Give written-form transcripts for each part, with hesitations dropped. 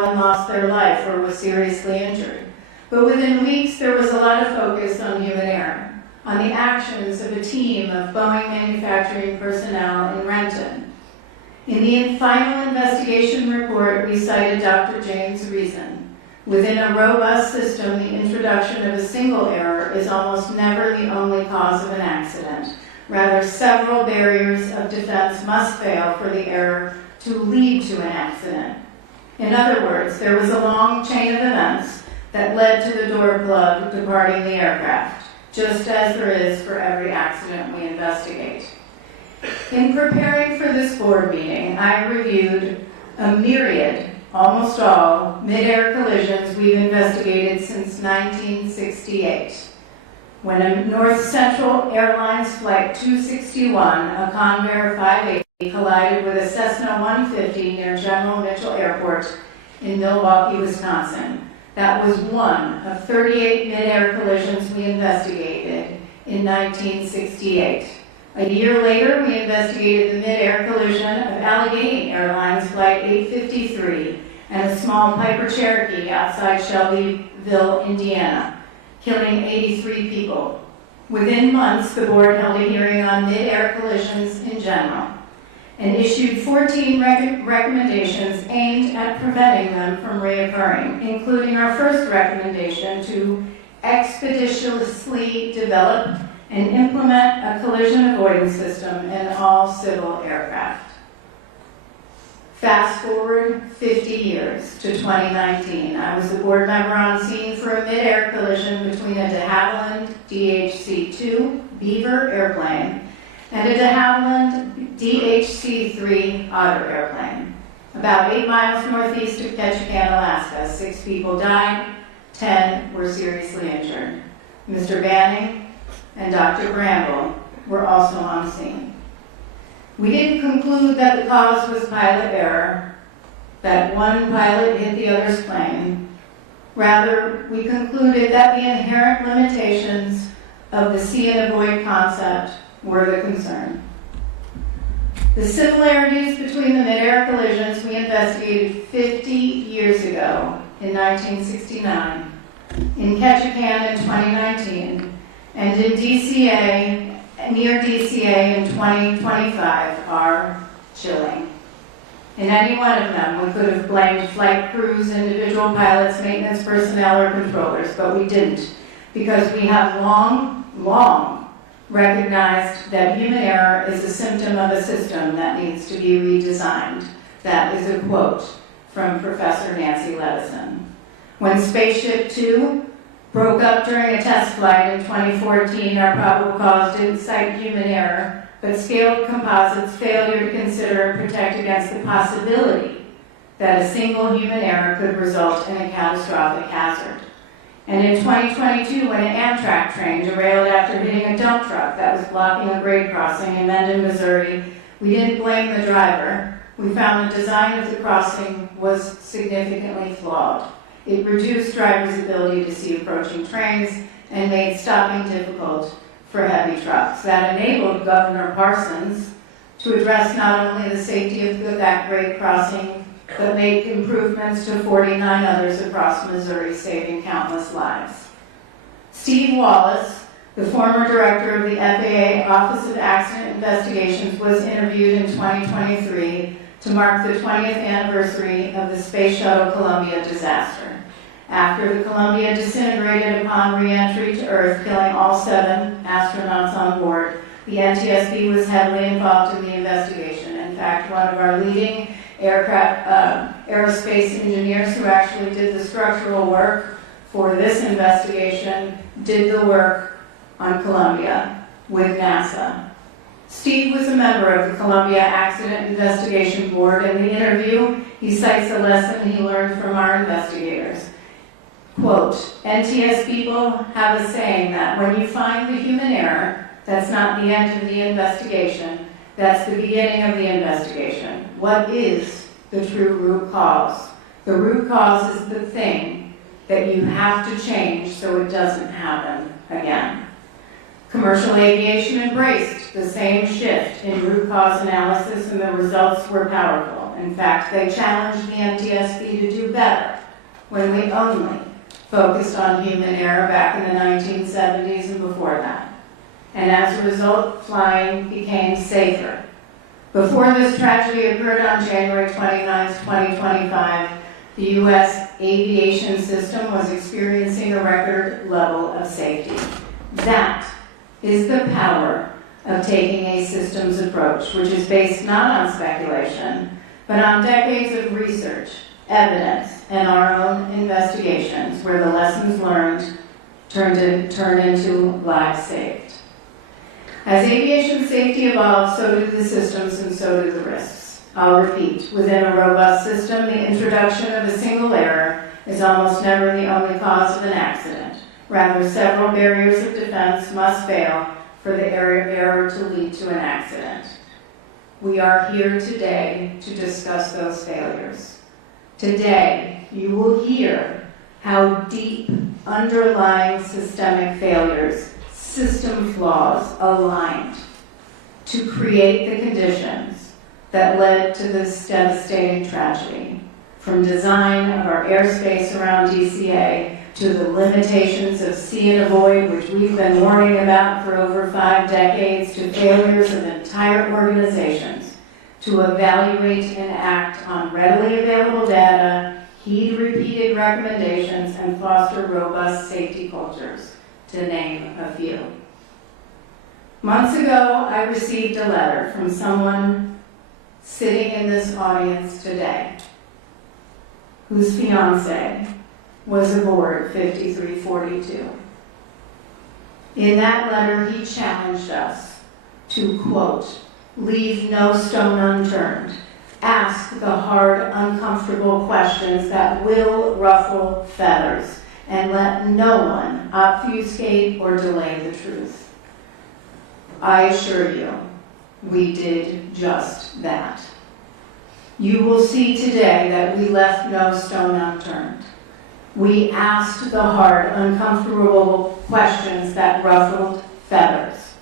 lost their life or was seriously injured. But within weeks, there was a lot of focus on human error, on the actions of a team of Boeing manufacturing personnel in Renton. In the final investigation report, we cited Dr. James' reason. Within a robust system, the introduction of a single error is almost never the only cause of an accident. Rather, several barriers of defense must fail for the error to lead to an accident. In other words, there was a long chain of events that led to the door plug departing the aircraft, just as there is for every accident we investigate. In preparing for this board meeting, I reviewed a myriad, almost all, mid-air collisions we've investigated since 1968. When a North Central Airlines Flight 261, a Convair 580, collided with a Cessna 150 near General Mitchell Airport in Milwaukee, Wisconsin. That was one of 38 mid-air collisions we investigated in 1968. A year later, we investigated the mid-air collision of Allegheny Airlines Flight 853 and a small Piper Cherokee outside Shelbyville, Indiana, killing 83 people. Within months, the board held a hearing on mid-air collisions in general and issued 14 recommendations aimed at preventing them from reoccurring, including our first recommendation to expeditiously develop and implement a collision avoidance system in all civil aircraft. Fast forward 50 years to 2019. I was the board member on scene for a mid-air collision between a de Havilland DHC-2 Beaver airplane and a de Havilland DHC-3 Otter airplane. About 8 miles northeast of Ketchikan, Alaska, 6 people died, 10 were seriously injured. Mr. Banning and Dr. Bramble were also on scene. We didn't conclude that the cause was pilot error, that one pilot hit the other's plane. Rather, we concluded that the inherent limitations of the see and avoid concept were the concern. The similarities between the mid-air collisions we investigated 50 years ago in 1969, in Ketchikan in 2019, and in DCA, near DCA in 2025 are chilling. In any one of them, we could have blamed flight crews, individual pilots, maintenance personnel, or controllers, but we didn't, because we have long recognized that human error is a symptom of a system that needs to be redesigned. That is a quote from Professor Nancy Levison. When Spaceship Two broke up during a test flight in 2014, our probable cause didn't cite human error, but scaled composites' failure to consider and protect against the possibility that a single human error could result in a catastrophic hazard. And in 2022, when an Amtrak train derailed after hitting a dump truck that was blocking a grade crossing in Mendon, Missouri, we didn't blame the driver. We found the design of the crossing was significantly flawed. It reduced drivers' ability to see approaching trains and made stopping difficult for heavy trucks. That enabled Governor Parsons to address not only the safety of that grade crossing, but make improvements to 49 others across Missouri, saving countless lives. Steve Wallace, the former director of the FAA Office of Accident Investigations, was interviewed in 2023 to mark the 20th anniversary of the Space Shuttle Columbia disaster. After the Columbia disintegrated upon re-entry to Earth, killing all 7 astronauts on board, the NTSB was heavily involved in the investigation. In fact, one of our leading aerospace engineers who actually did the structural work for this investigation did the work on Columbia with NASA. Steve was a member of the Columbia Accident Investigation Board. In the interview, he cites a lesson he learned from our investigators. Quote, NTS people have a saying that when you find the human error, that's not the end of the investigation, that's the beginning of the investigation. What is the true root cause? The root cause is the thing that you have to change so it doesn't happen again. Commercial aviation embraced the same shift in root cause analysis, and the results were powerful. In fact, they challenged the NTSB to do better when we only focused on human error back in the 1970s and before that. And as a result, flying became safer. Before this tragedy occurred on January 29, 2025, the U.S. aviation system was experiencing a record level of safety. That is the power of taking a systems approach, which is based not on speculation, but on decades of research, evidence, and our own investigations, where the lessons learned turn into lives saved. As aviation safety evolves, so do the systems and so do the risks. I'll repeat, within a robust system, the introduction of a single error is almost never the only cause of an accident. Rather, several barriers of defense must fail for the error to lead to an accident. We are here today to discuss those failures. Today, you will hear how deep underlying systemic failures, system flaws aligned to create the conditions that led to this devastating tragedy. From design of our airspace around DCA to the limitations of see and avoid, which we've been warning about for over 5 decades, to failures of entire organizations to evaluate and act on readily available data, heed repeated recommendations, and foster robust safety cultures, to name a few. Months ago, I received a letter from someone sitting in this audience today whose fiance was aboard 5342. In that letter, he challenged us to, quote, leave no stone unturned, ask the hard, uncomfortable questions that will ruffle feathers, and let no one obfuscate or delay the truth. I assure you, we did just that. You will see today that we left no stone unturned. We asked the hard, uncomfortable questions that ruffled feathers,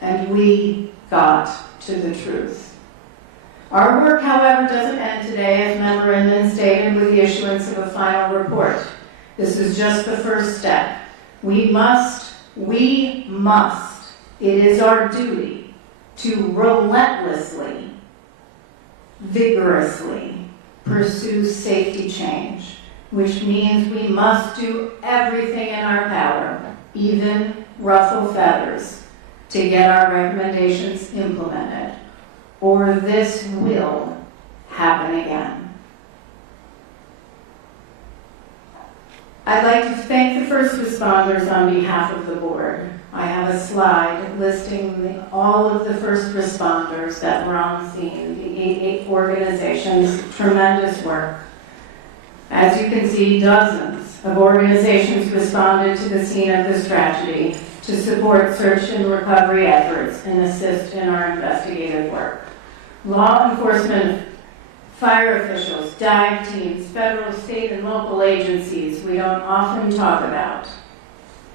and we got to the truth. Our work, however, doesn't end today, as Member Inman stated, with the issuance of a final report. This is just the first step. We must, it is our duty to relentlessly, vigorously pursue safety change, which means we must do everything in our power, even ruffle feathers, to get our recommendations implemented, or this will happen again. I'd like to thank the first responders on behalf of the board. I have a slide listing all of the first responders that were on scene, the 8 organizations, tremendous work. As you can see, dozens of organizations responded to the scene of this tragedy to support search and recovery efforts and assist in our investigative work. Law enforcement, fire officials, dive teams, federal, state, and local agencies we don't often talk about,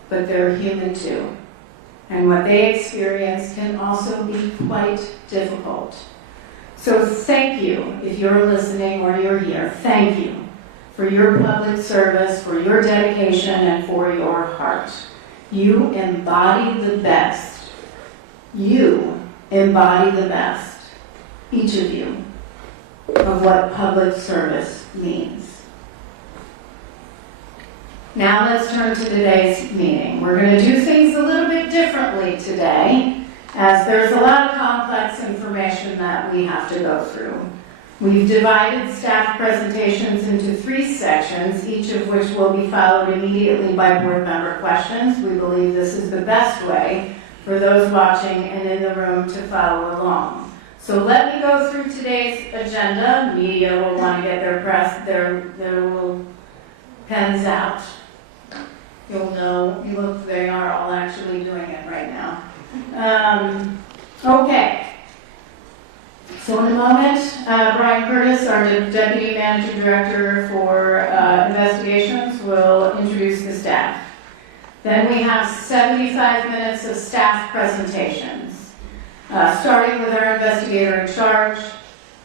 but they're human too. And what they experience can also be quite difficult. So thank you, if you're listening or you're here, thank you for your public service, for your dedication, and for your heart. You embody the best. You embody the best, each of you, of what public service means. Now let's turn to today's meeting. We're going to do things a little bit differently today, as there's a lot of complex information that we have to go through. We've divided staff presentations into 3 sections, each of which will be followed immediately by board member questions. We believe this is the best way for those watching and in the room to follow along. So let me go through today's agenda. Media will want to get their little pens out. You'll know, look, they are all actually doing it right now. Okay. So in a moment, Brian Curtis, our Deputy Managing Director for Investigations, will introduce the staff. Then we have 75 minutes of staff presentations, starting with our investigator in charge,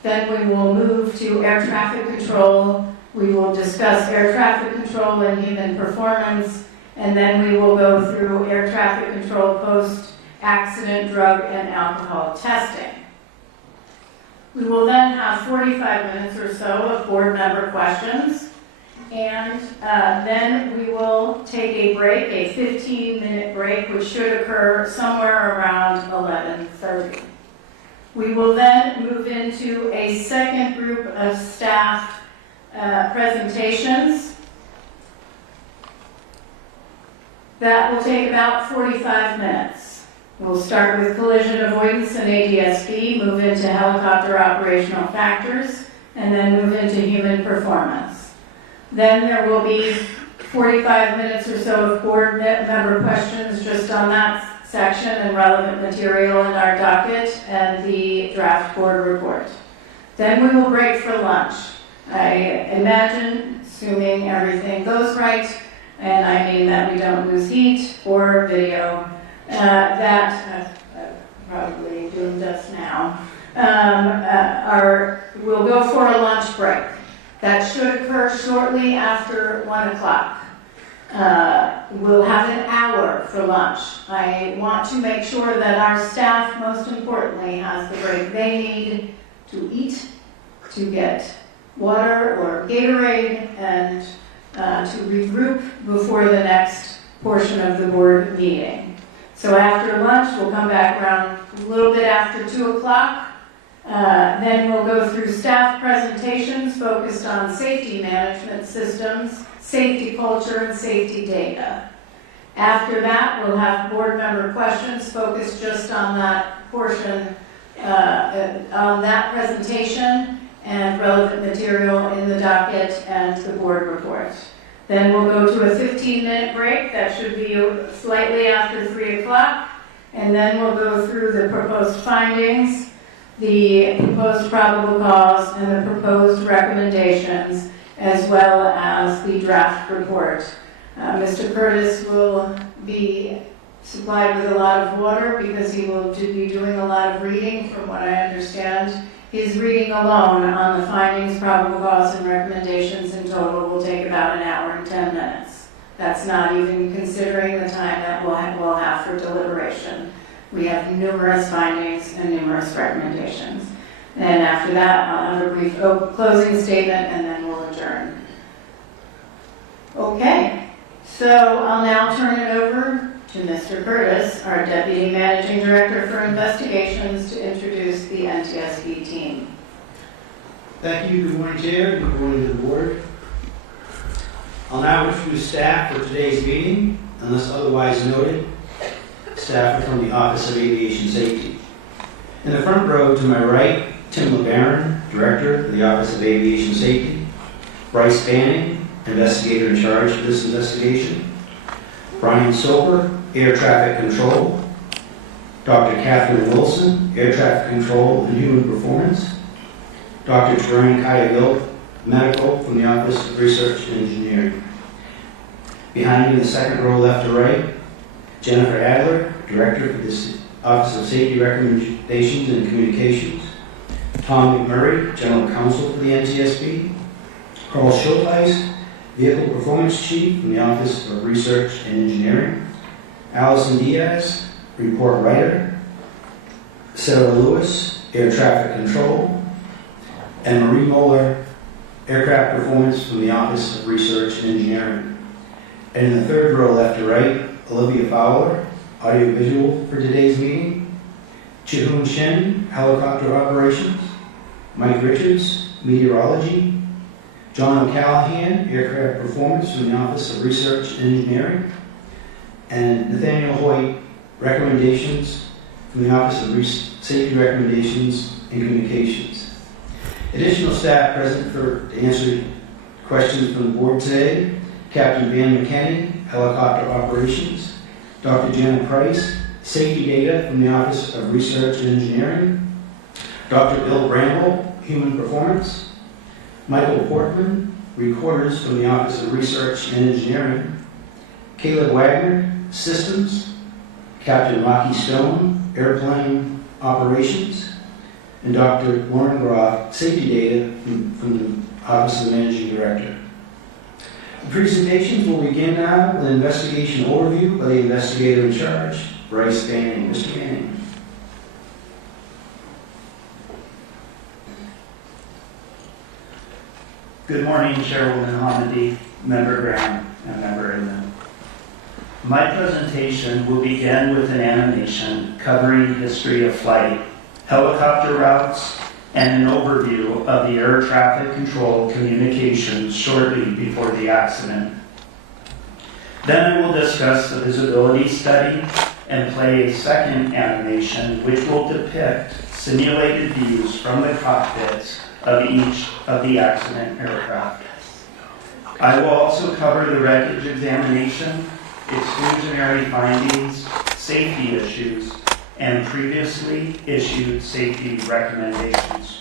Then we will move to air traffic control. We will discuss air traffic control and human performance, and then we will go through air traffic control post-accident drug and alcohol testing. We will then have 45 minutes or so of board member questions, and then we will take a break, a 15-minute break, which should occur somewhere around 11:30. We will then move into a second group of staff presentations. That will take about 45 minutes. We'll start with collision avoidance and NTSB, move into helicopter operational factors, and then move into human performance. Then there will be 45 minutes or so of board member questions just on that section and relevant material in our docket and the draft board report. Then we will break for lunch. I imagine, assuming everything goes right, and I mean that we don't lose heat or video, that probably doomed us now, we'll go for a lunch break. That should occur shortly after 1 o'clock. We'll have an hour for lunch. I want to make sure that our staff, most importantly, has the break they need to eat, to get water or Gatorade, and to regroup before the next portion of the board meeting. So after lunch, we'll come back around a little bit after 2 o'clock. Then we'll go through staff presentations focused on safety management systems, safety culture, and safety data. After that, we'll have board member questions focused just on that portion, on that presentation and relevant material in the docket and the board report. Then we'll go to a 15-minute break. That should be slightly after 3 o'clock. And then we'll go through the proposed findings, the proposed probable cause, and the proposed recommendations, as well as the draft report. Mr. Curtis will be supplied with a lot of water because he will be doing a lot of reading, from what I understand. His reading alone on the findings, probable cause, and recommendations in total will take about an hour and 10 minutes. That's not even considering the time that we'll have for deliberation. We have numerous findings and numerous recommendations. And after that, I'll have a brief closing statement, and then we'll adjourn. Okay, so I'll now turn it over to Mr. Curtis, our Deputy Managing Director for Investigations, to introduce the NTSB team. Thank you. Good morning, Chair. Good morning to the board. I'll now introduce staff for today's meeting. Unless otherwise noted, staff are from the Office of Aviation Safety. In the front row to my right, Tim LeBaron, Director of the Office of Aviation Safety. Bryce Banning, Investigator in charge of this investigation. Brian Soper, Air Traffic Control. Dr. Catherine Wilson, Air Traffic Control and Human Performance. Dr. Terrain Kaya-Gilk, Medical from the Office of Research and Engineering. Behind me in the second row, left to right, Jennifer Adler, Director for the Office of Safety Recommendations and Communications. Tom McMurray, General Counsel for the NTSB. Carl Schultheis, Vehicle Performance Chief from the Office of Research and Engineering. Allison Diaz, Report Writer. Sarah Lewis, Air Traffic Control. And Marie Moeller, Aircraft Performance from the Office of Research and Engineering. And in the third row, left to right, Olivia Fowler, Audiovisual for today's meeting. Chihoon Shin, Helicopter Operations. Mike Richards, Meteorology. John O'Callahan, Aircraft Performance from the Office of Research and Engineering. And Nathaniel Hoyt, Recommendations from the Office of Safety Recommendations and Communications. Additional staff present to answer questions from the board today: Captain Van McKinney, Helicopter Operations. Dr. Jenna Price, Safety Data from the Office of Research and Engineering. Dr. Bill Bramble, Human Performance. Michael Portman, Recorders from the Office of Research and Engineering. Caleb Wagner, Systems. Captain Rocky Stone, Airplane Operations. and Dr. Lauren Groff, safety data from the Office of the Managing Director. The presentations will begin now with an investigation overview by the investigator in charge, Bryce Banning. Mr. Banning. Good morning, Chairwoman Hamady, Member Graham, and Member Inman. My presentation will begin with an animation covering history of flight, helicopter routes, and an overview of the air traffic control communications shortly before the accident. Then I will discuss the visibility study and play a second animation which will depict simulated views from the cockpits of each of the accident aircraft. I will also cover the wreckage examination, exclusionary findings, safety issues, and previously issued safety recommendations.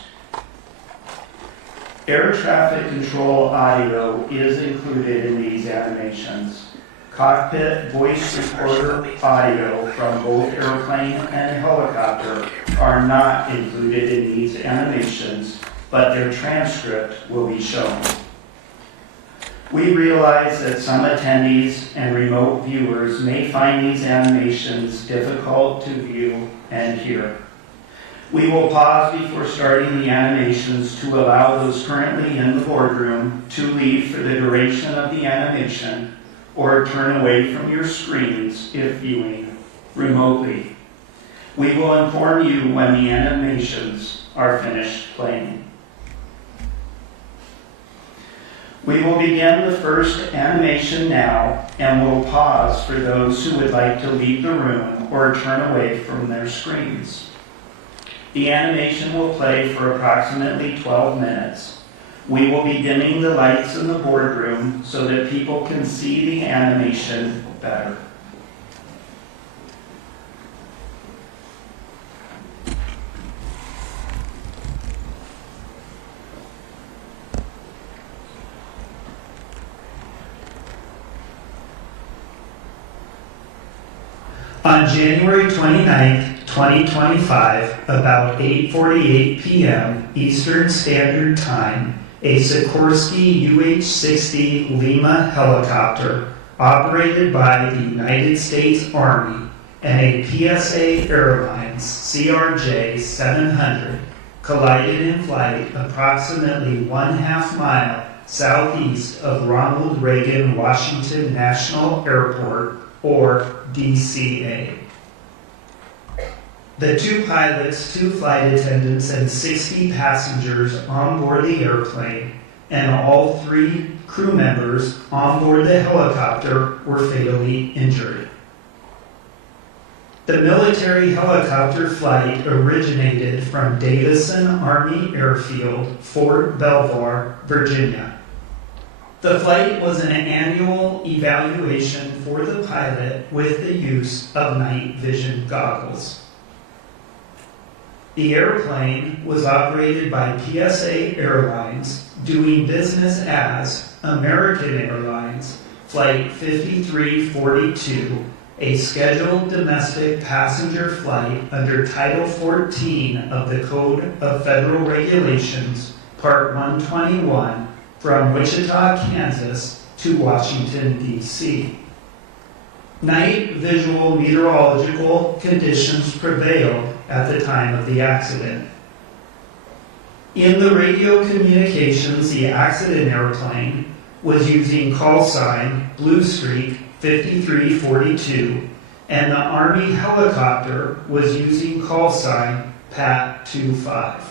Air traffic control audio is included in these animations. Cockpit voice recorder audio from both airplane and helicopter are not included in these animations, but their transcript will be shown. We realize that some attendees and remote viewers may find these animations difficult to view and hear. We will pause before starting the animations to allow those currently in the boardroom to leave for the duration of the animation or turn away from your screens if viewing remotely. We will inform you when the animations are finished playing. We will begin the first animation now and will pause for those who would like to leave the room or turn away from their screens. The animation will play for approximately 12 minutes. We will be dimming the lights in the boardroom so that people can see the animation better. On January 29, 2025, about 8:48 p.m. Eastern Standard Time, a Sikorsky UH-60 Lima helicopter operated by the United States Army and a PSA Airlines CRJ-700 collided in flight approximately 1/2 mile southeast of Ronald Reagan Washington National Airport, or DCA. The two pilots, 2 flight attendants, and 60 passengers on board the airplane, and all 3 crew members on board the helicopter were fatally injured. The military helicopter flight originated from Davison Army Airfield, Fort Belvoir, Virginia. The flight was an annual evaluation for the pilot with the use of night vision goggles. The airplane was operated by PSA Airlines, doing business as American Airlines Flight 5342, a scheduled domestic passenger flight under Title 14 of the Code of Federal Regulations, Part 121, from Wichita, Kansas to Washington, D.C. Night visual meteorological conditions prevailed at the time of the accident. In the radio communications, the accident airplane was using call sign Blue Streak 5342, and the Army helicopter was using call sign Pat 25.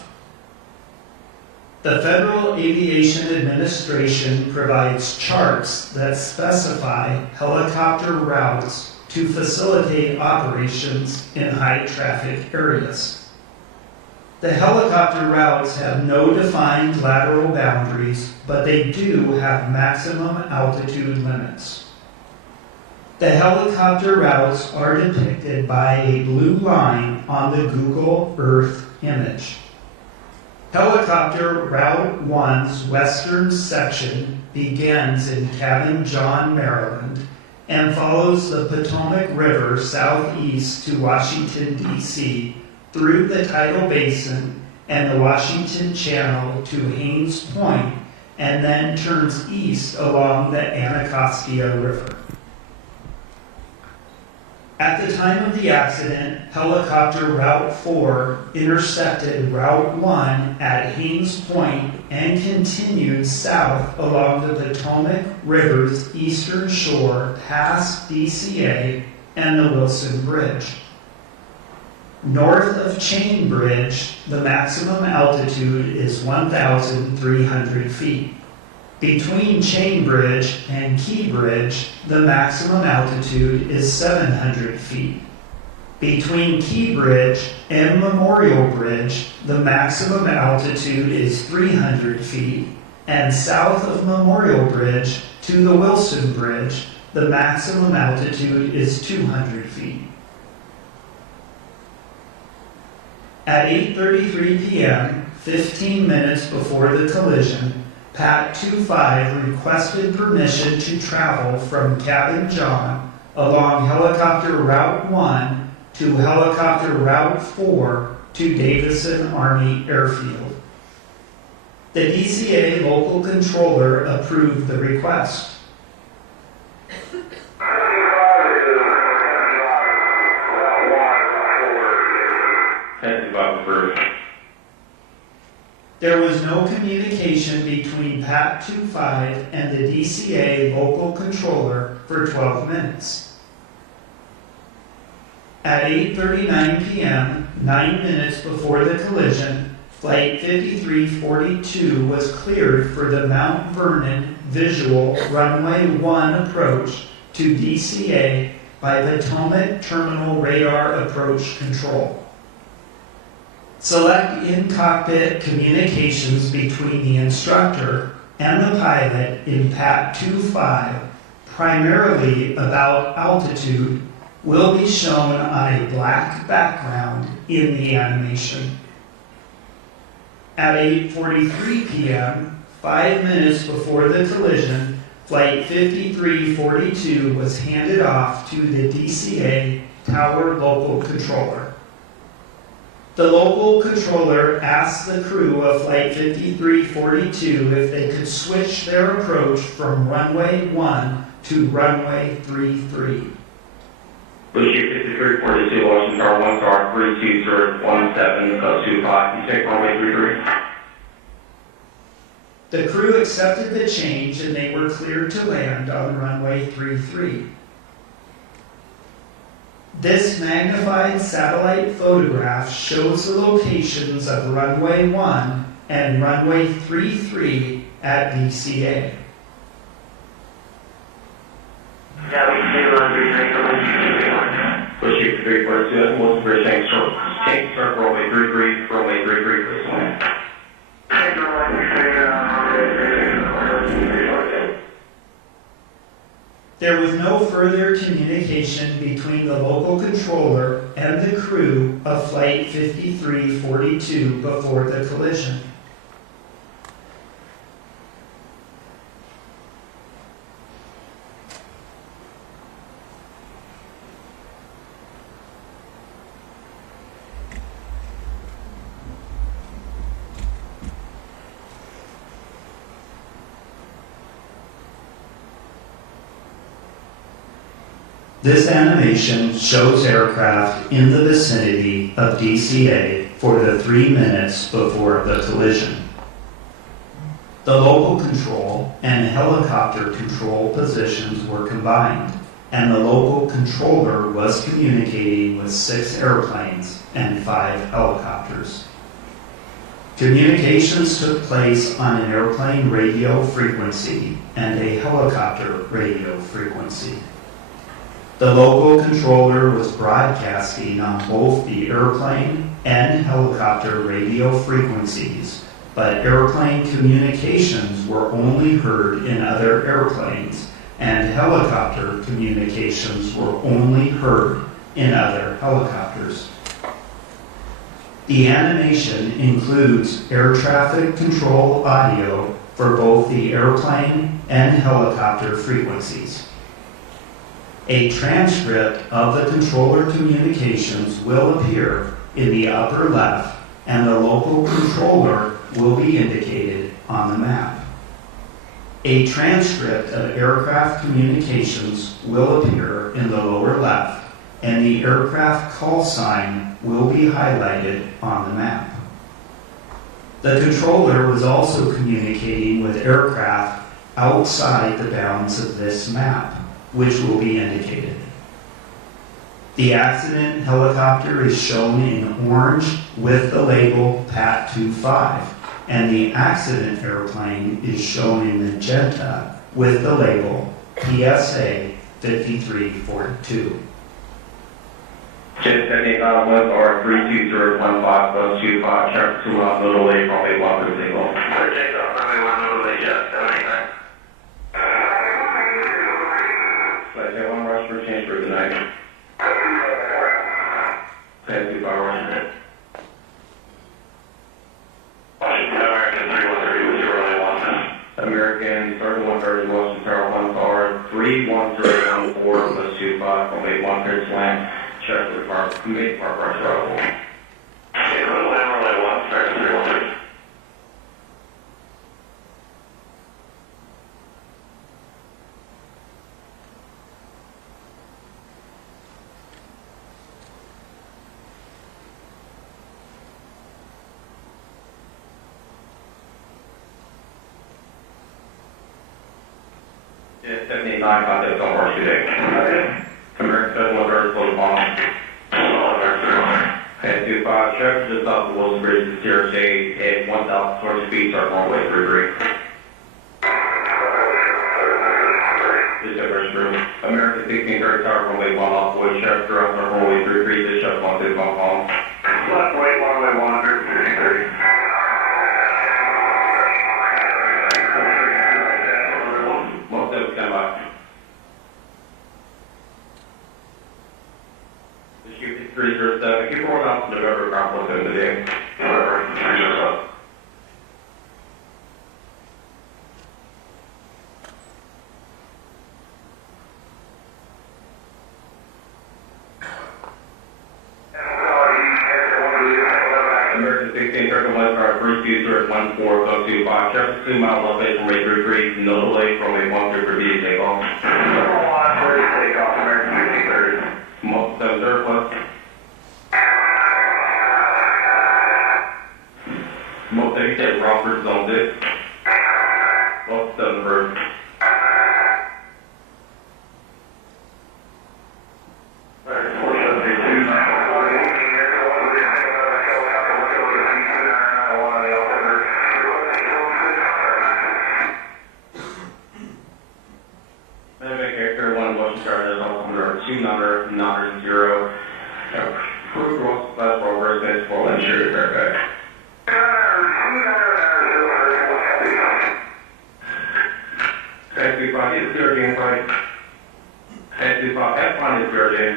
The Federal Aviation Administration provides charts that specify helicopter routes to facilitate operations in high traffic areas. The helicopter routes have no defined lateral boundaries, but they do have maximum altitude limits. The helicopter routes are depicted by a blue line on the Google Earth image. Helicopter Route 1's western section begins in Cabin John, Maryland, and follows the Potomac River southeast to Washington, D.C., through the tidal basin and the Washington Channel to Haines Point, and then turns east along the Anacostia River. At the time of the accident, helicopter Route 4 intersected Route 1 at Haines Point and continued south along the Potomac River's eastern shore past DCA and the Wilson Bridge. North of Chain Bridge, the maximum altitude is 1,300 feet. Between Chain Bridge and Key Bridge, the maximum altitude is 700 feet. Between Key Bridge and Memorial Bridge, the maximum altitude is 300 feet. And south of Memorial Bridge to the Wilson Bridge, the maximum altitude is 200 feet. At 8:33 p.m., 15 minutes before the collision, Pat 25 requested permission to travel from Cabin John along helicopter Route 1 to helicopter Route 4 to Davison Army Airfield. The DCA local controller approved the request. There was no communication between Pat 25 and the DCA local controller for 12 minutes. At 8:39 p.m., 9 minutes before the collision, Flight 5342 was cleared for the Mount Vernon Visual Runway 1 approach to DCA by Potomac Terminal Radar Approach Control. Select in-cockpit communications between the instructor and the pilot in Pat 25, primarily about altitude, will be shown on a black background in the animation. At 8:43 p.m., 5 minutes before the collision, Flight 5342 was handed off to the DCA Tower Local Controller. The local controller asked the crew of Flight 5342 if they could switch their approach from runway 1 to runway 33. Bridge 5342, Washington Tower 1 star 32017+25. You take runway 33. The crew accepted the change and they were cleared to land on runway 33. This magnified satellite photograph shows the locations of runway 1 and runway 33 at DCA. Bridge 5342, Wilson Bridge, change start runway 33, runway 33, please land. There was no further communication between the local controller and the crew of Flight 5342 before the collision. This animation shows aircraft in the vicinity of DCA for the 3 minutes before the collision. The local control and helicopter control positions were combined, and the local controller was communicating with 6 airplanes and 5 helicopters. Communications took place on an airplane radio frequency and a helicopter radio frequency. The local controller was broadcasting on both the airplane and helicopter radio frequencies, but airplane communications were only heard in other airplanes, and helicopter communications were only heard in other helicopters. The animation includes air traffic control audio for both the airplane and helicopter frequencies. A transcript of the controller communications will appear in the upper left, and the local controller will be indicated on the map. A transcript of aircraft communications will appear in the lower left, and the aircraft call sign will be highlighted on the map. The controller was also communicating with aircraft outside the bounds of this map, which will be indicated. The accident helicopter is shown in orange with the label PAT 25, and the accident airplane is shown in magenta with the label PSA 5342. Jet 75 winds are 32015+25, traffic to out notably from a walker single. Take off runway 1 notably, Jet 75. Flight 1 rush for change for tonight. Flight 25 rush. Washington American 3130 with your runway 1. American 3130 Washington Tower 1 car 31014+25 from a 1 clear slant. Check the park, make park rush travel. Okay, runway 1, start 313. Yeah, 79 contact on horse today. American 7130 close bomb. Head 25, check just off the Wilson Bridge to Sierra Shade at 1,020 feet, start runway 33. This is room. American 1630, start runway 1 off wood, check throughout start runway 33, this check 1 to bump on. Left wait, runway 1, 1630. Most of it stand by. 307, keep rolling out to November Conference in the day. November 307. American 16, Turtle West, our first user at 14025. Traffic 2 mile elevation from 833, no delay from a 133 takeoff. Takeoff, American 1630. Most 7 surplus. Most of you said Rockford Zone 6. Most 7 bird. Approved rules class for residents for insured Fairfax. Head 25 is clear again, right? Head 25, F1 is clear again.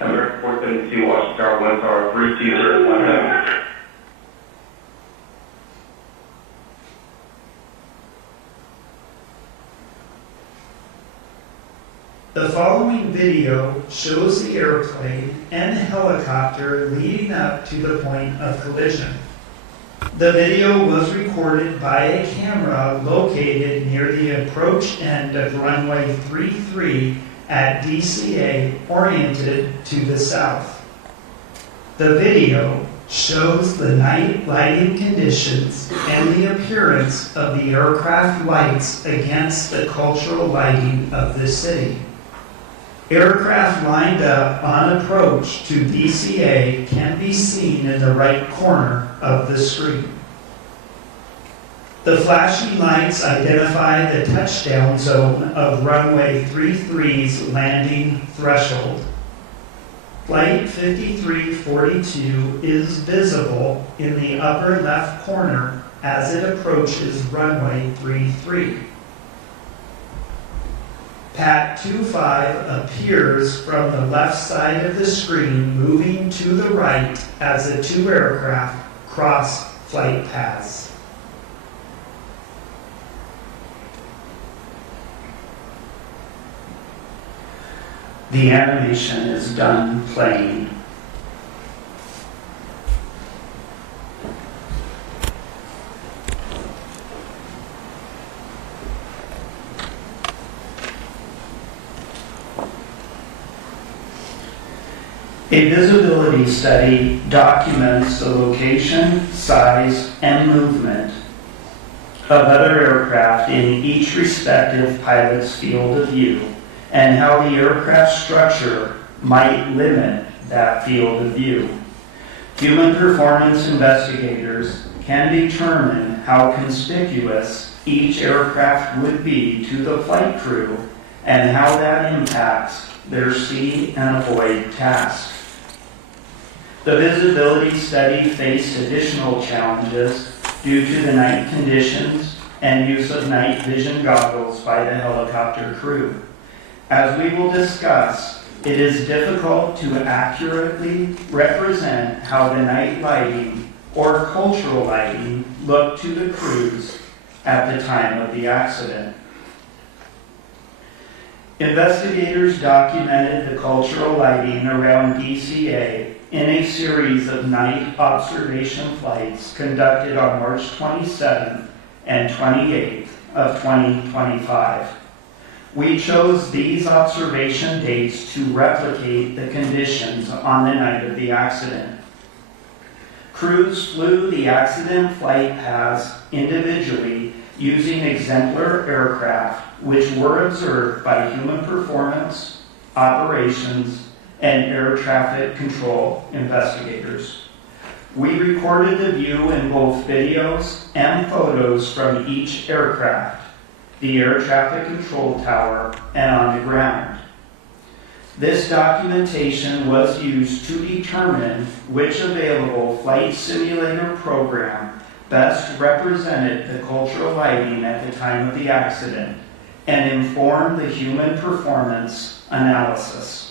American 472 Washington Tower 1 Tower 32017. The following video shows the airplane and helicopter leading up to the point of collision. The video was recorded by a camera located near the approach end of runway 33 at DCA oriented to the south. The video shows the night lighting conditions and the appearance of the aircraft lights against the cultural lighting of the city. Aircraft lined up on approach to DCA can be seen in the right corner of the screen. The flashing lights identify the touchdown zone of runway 33's landing threshold. Flight 5342 is visible in the upper left corner as it approaches runway 33. PAT 25 appears from the left side of the screen, moving to the right as the two aircraft cross flight paths. The animation is done playing. A visibility study documents the location, size, and movement of other aircraft in each respective pilot's field of view, and how the aircraft structure might limit that field of view. Human performance investigators can determine how conspicuous each aircraft would be to the flight crew and how that impacts their see and avoid tasks. The visibility study faced additional challenges due to the night conditions and use of night vision goggles by the helicopter crew. As we will discuss, it is difficult to accurately represent how the night lighting or cultural lighting looked to the crews at the time of the accident. Investigators documented the cultural lighting around DCA in a series of night observation flights conducted on March 27th and 28th of 2025. We chose these observation dates to replicate the conditions on the night of the accident. Crews flew the accident flight paths individually using exemplar aircraft which were observed by human performance, operations, and air traffic control investigators. We recorded the view in both videos and photos from each aircraft, the air traffic control tower, and on the ground. This documentation was used to determine which available flight simulator program best represented the cultural lighting at the time of the accident and informed the human performance analysis.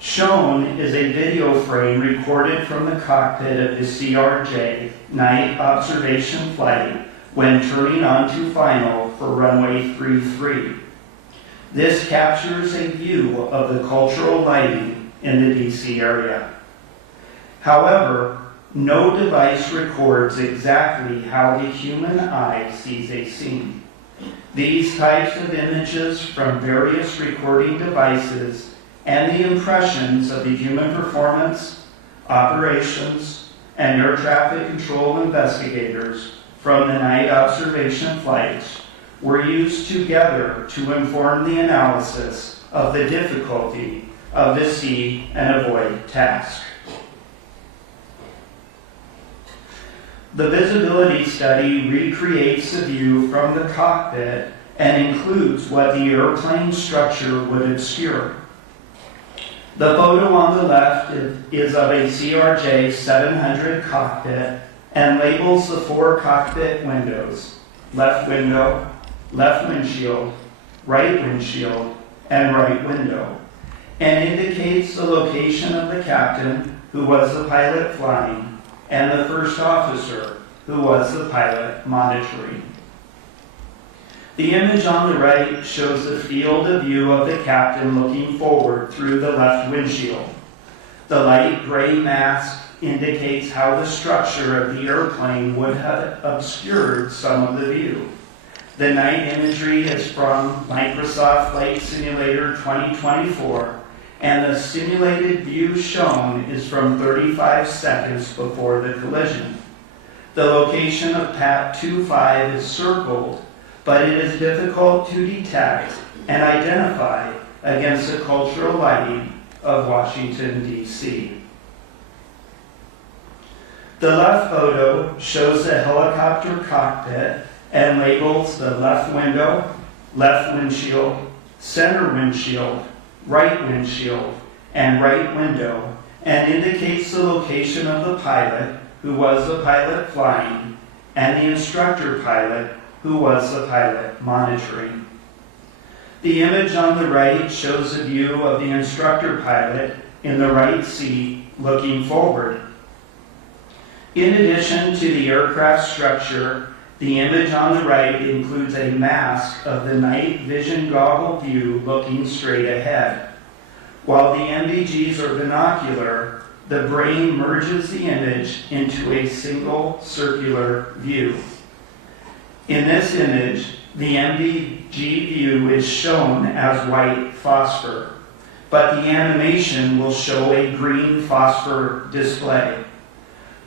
Shown is a video frame recorded from the cockpit of the CRJ night observation flight when turning onto final for runway 33. This captures a view of the cultural lighting in the DC area. However, no device records exactly how the human eye sees a scene. These types of images from various recording devices and the impressions of the human performance, operations, and air traffic control investigators from the night observation flights were used together to inform the analysis of the difficulty of the see and avoid task. The visibility study recreates the view from the cockpit and includes what the airplane structure would obscure. The photo on the left is of a CRJ 700 cockpit and labels the four cockpit windows: left window, left windshield, right windshield, and right window, and indicates the location of the captain, who was the pilot flying, and the first officer, who was the pilot monitoring. The image on the right shows the field of view of the captain looking forward through the left windshield. The light gray mask indicates how the structure of the airplane would have obscured some of the view. The night imagery is from Microsoft Flight Simulator 2024, and the simulated view shown is from 35 seconds before the collision. The location of PAT 25 is circled, but it is difficult to detect and identify against the cultural lighting of Washington, D.C. The left photo shows the helicopter cockpit and labels the left window, left windshield, center windshield, right windshield, and right window, and indicates the location of the pilot, who was the pilot flying, and the instructor pilot, who was the pilot monitoring. The image on the right shows a view of the instructor pilot in the right seat looking forward. In addition to the aircraft structure, the image on the right includes a mask of the night vision goggle view looking straight ahead. While the NVGs are binocular, the brain merges the image into a single circular view. In this image, the NVG view is shown as white phosphor, but the animation will show a green phosphor display.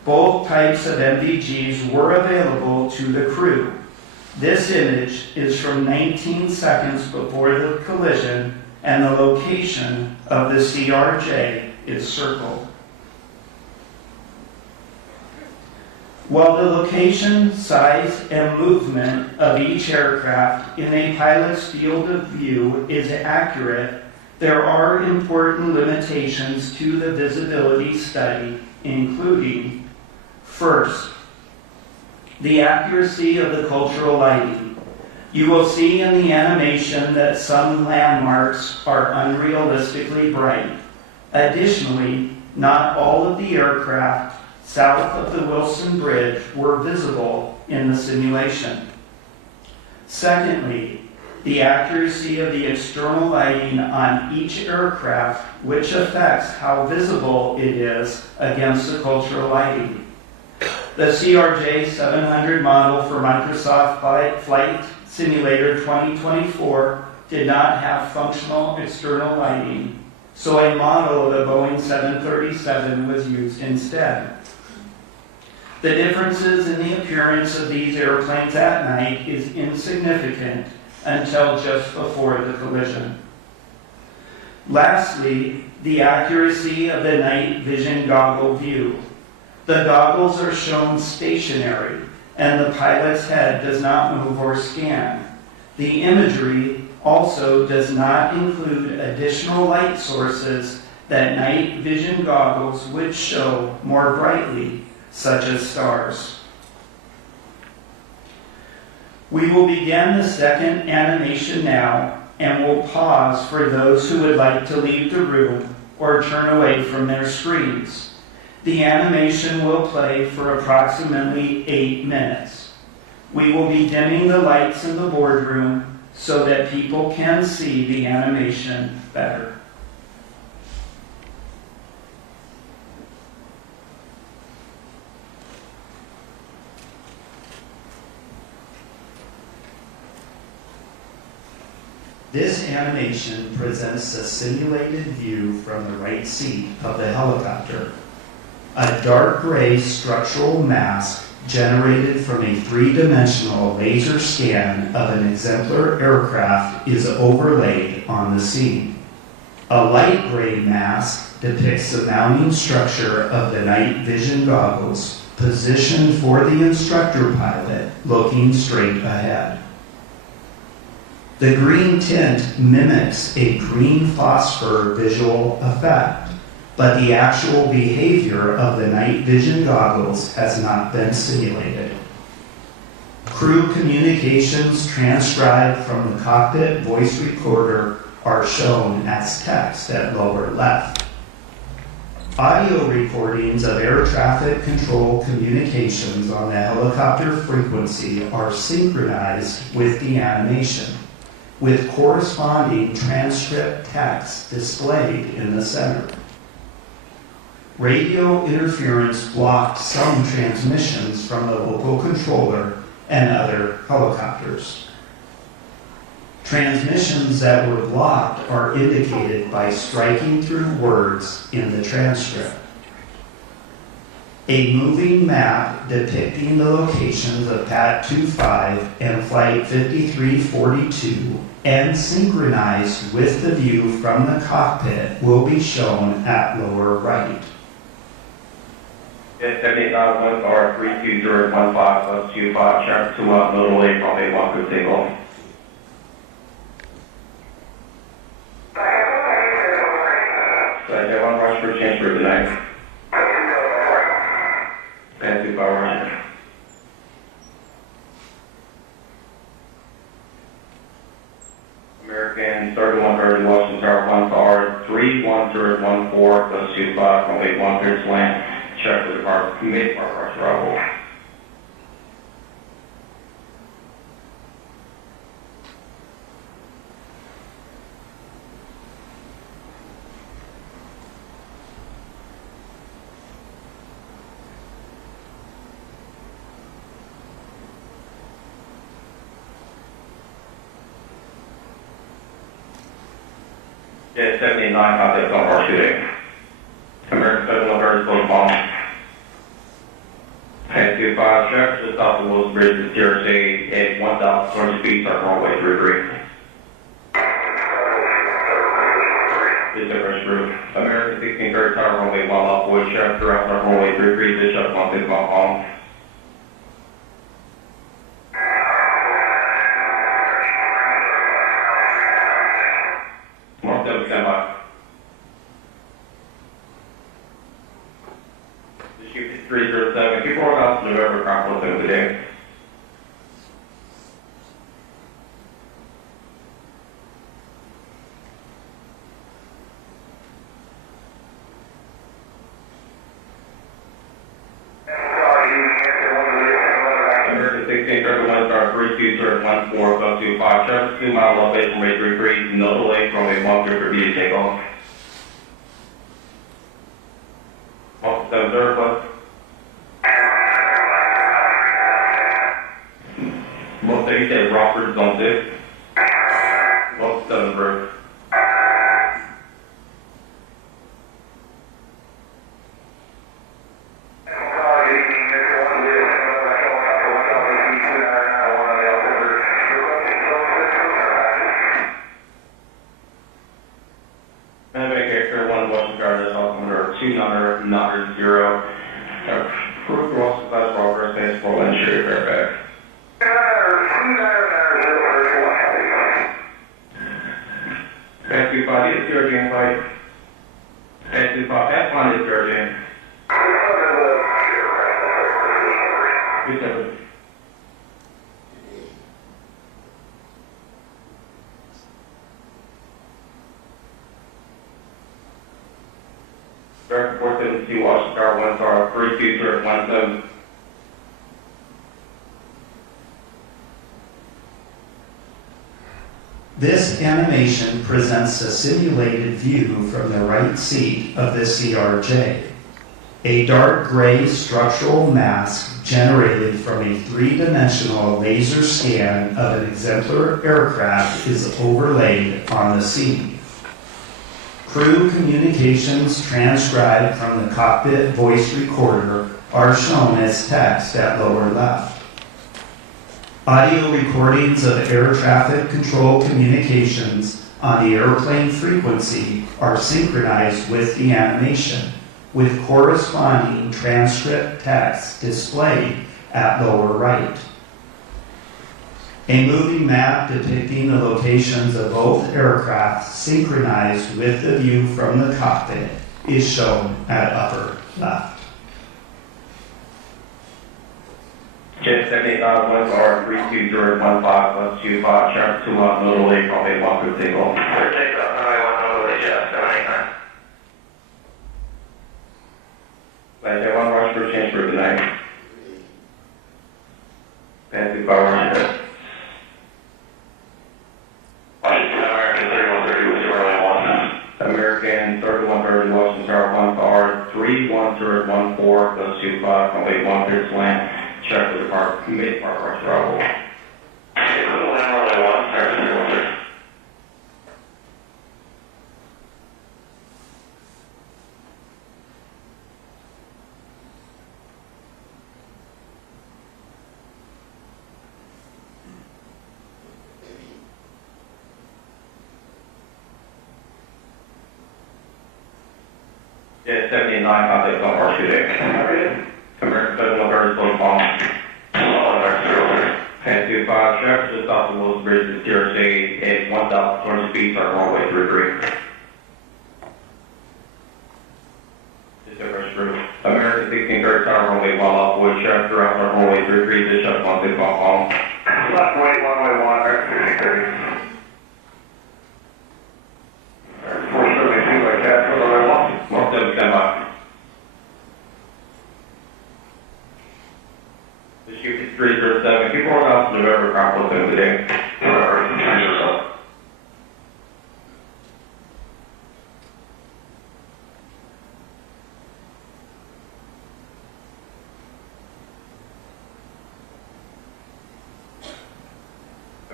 Both types of NVGs were available to the crew. This image is from 19 seconds before the collision, and the location of the CRJ is circled. While the location, size, and movement of each aircraft in a pilot's field of view is accurate, there are important limitations to the visibility study, including, first, the accuracy of the cultural lighting. You will see in the animation that some landmarks are unrealistically bright. Additionally, not all of the aircraft south of the Wilson Bridge were visible in the simulation. Secondly, the accuracy of the external lighting on each aircraft, which affects how visible it is against the cultural lighting. The CRJ 700 model for Microsoft Flight Simulator 2024 did not have functional external lighting, so a model of the Boeing 737 was used instead. The differences in the appearance of these airplanes at night is insignificant until just before the collision. Lastly, the accuracy of the night vision goggle view. The goggles are shown stationary, and the pilot's head does not move or scan. The imagery also does not include additional light sources that night vision goggles would show more brightly, such as stars. We will begin the second animation now, and will pause for those who would like to leave the room or turn away from their screens. The animation will play for approximately 8 minutes. We will be dimming the lights in the boardroom so that people can see the animation better. This animation presents a simulated view from the right seat of the helicopter. A dark gray structural mask generated from a three-dimensional laser scan of an exemplar aircraft is overlaid on the scene. A light gray mask depicts the mounting structure of the night vision goggles, positioned for the instructor pilot looking straight ahead. The green tint mimics a green phosphor visual effect, but the actual behavior of the night vision goggles has not been simulated. Crew communications transcribed from the cockpit voice recorder are shown as text at lower left. Audio recordings of air traffic control communications on the helicopter frequency are synchronized with the animation, with corresponding transcript text displayed in the center. Radio interference blocked some transmissions from the local controller and other helicopters. Transmissions that were blocked are indicated by striking through words in the transcript. A moving map depicting the locations of Pat 25 and Flight 5342 and synchronized with the view from the cockpit will be shown at lower right. 78,000 or 3201525, chart 2 out, notably from a 1 good takeoff. So I have 1 rush for transfer tonight. And 2 power rush. American 3130 Washington Tower 1 power 3 1 3 1 4 plus 25 from 8 1 3 slant. Check with the car, mid park rush travel. Yeah, 79 contact on our shooting. American Federal Affairs Protocol. Head 25, check, just off the Wilson Bridge to TRC at 1,200 feet, start runway 33. This is the first group. American 1630, tower runway 1 off board, check, throughout start runway 33, this shut 16 mile home. Mark 7, stand by. Shoot 307, keep rolling out to November, Chronicle 7 today. American 16, Circle 1 star 32, Circle 14, go to 5, traffic 2 mile elevation, rate 33, no delay from a 1 for view takeoff. 7 surplus. Most of you said Rockford Zone 6. Most 7 bird. Character 1 Washington Guard, that's also under 290. Proof Ross class progress, thanks for one share Fairfax. Thank 5 is your game fight. Thank 5, that's 1 is your game. 27. Director 472, Washington Star 1 star 32, Turk 17. This animation presents a simulated view from the right seat of the CRJ. A dark gray structural mask generated from a three-dimensional laser scan of an exemplar aircraft is overlaid on the scene. Crew communications transcribed from the cockpit voice recorder are shown as text at lower left. Audio recordings of air traffic control communications on the airplane frequency are synchronized with the animation, with corresponding transcript text displayed at lower right. A moving map depicting the locations of both aircraft synchronized with the view from the cockpit is shown at upper left. Jet 78 West R 32015 plus 25, Sharp 2 out, no delay, probably 1 for takeoff. Clear takeoff, highway 1, no delay, Jet 789. Jet 1 rush for change for tonight. Fancy 5 rush jet. Washington, American 3130 with 091. American 3130, Washington Tower 1 R 3114 plus 25, probably 1 for slant. Check with the park, mid park rush travel. Yeah, 79 contact on our shooting. American Federal Affairs Protocol. Head 25, check, just off the Wilson Bridge to TRC at 1,200 feet, start runway 33. This is the first group. American 1630, tower runway 1 off board, check, throughout start runway 33, this shut 16 mile home. Left wait, runway 1, American 1630. 472 by Cat, runway 1. Mark 7, stand by. The shoot is 307. Keep rolling out to November aircraft within today.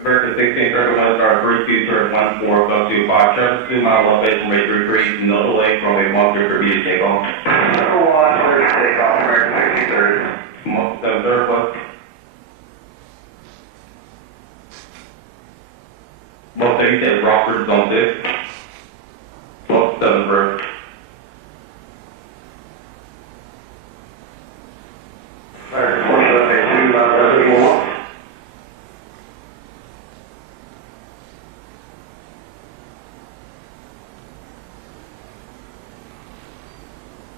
American 16, Circle 1 Star 32, turn 14, go to 5, traffic 2 mile elevation, rate 33, no delay from a monster for view takeoff. Circle 1, clear to takeoff, American 16, 30. 7 surplus. Most 8 says Rockford, zone 6. Most 7 first. American 4782, reservoir 1.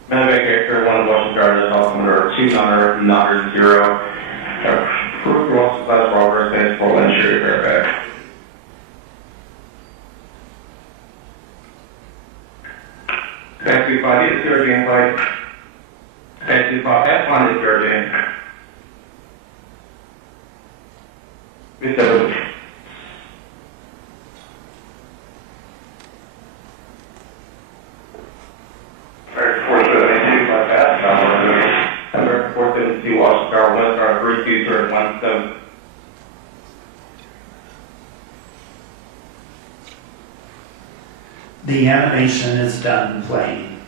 Medivac Air 1 Washington Garden, altimeter 2 Niner 0. Approved Ross class Robert stands for insured Fairfax. Taxi 5 is 0 Jane Flight. Taxi 5 F1 is 0 Jane. Mr. American 472 bypass, American 472 Washington Star 1 Star 32 turn 17. The animation is done playing.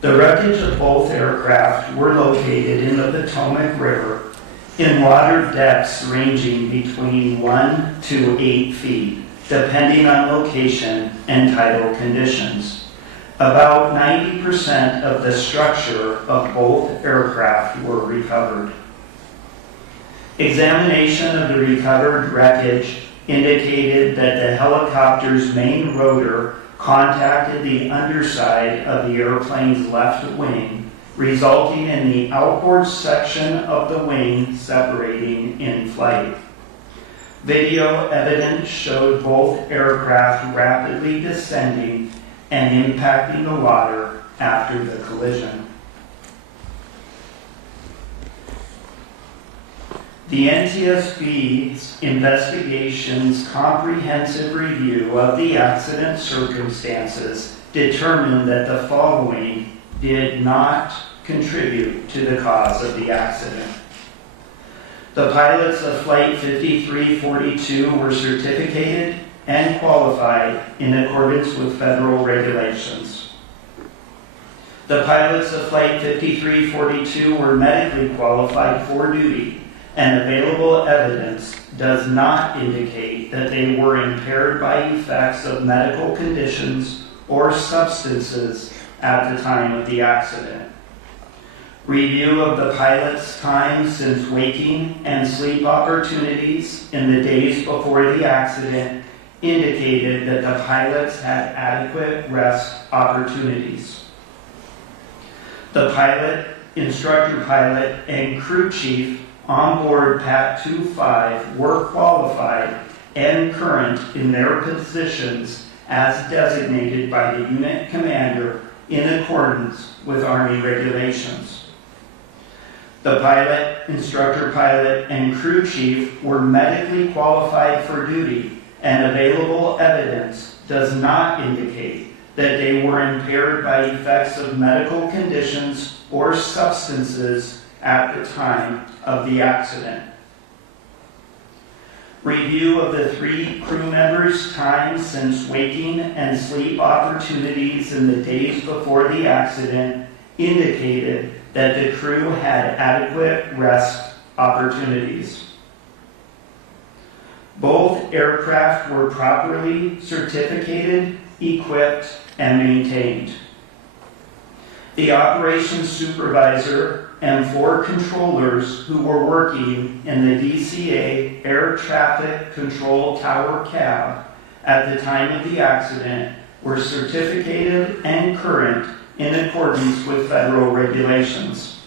The wreckage of both aircraft were located in the Potomac River in water depths ranging between 1 to 8 feet, depending on location and tidal conditions. About 90% of the structure of both aircraft were recovered. Examination of the recovered wreckage indicated that the helicopter's main rotor contacted the underside of the airplane's left wing, resulting in the outboard section of the wing separating in flight. Video evidence showed both aircraft rapidly descending and impacting the water after the collision. The NTSB's investigation's comprehensive review of the accident circumstances determined that the following did not contribute to the cause of the accident. The pilots of Flight 5342 were certificated and qualified in accordance with federal regulations. The pilots of Flight 5342 were medically qualified for duty, and available evidence does not indicate that they were impaired by effects of medical conditions or substances at the time of the accident. Review of the pilot's time since waking and sleep opportunities in the days before the accident indicated that the pilots had adequate rest opportunities. The pilot, instructor pilot, and crew chief on board PAT 25 were qualified and current in their positions as designated by the unit commander in accordance with Army regulations. The pilot, instructor pilot, and crew chief were medically qualified for duty, and available evidence does not indicate that they were impaired by effects of medical conditions or substances at the time of the accident. Review of the 3 crew members' time since waking and sleep opportunities in the days before the accident indicated that the crew had adequate rest opportunities. Both aircraft were properly certificated, equipped, and maintained. The operations supervisor and 4 controllers who were working in the DCA Air Traffic Control Tower cab at the time of the accident were certificated and current in accordance with federal regulations.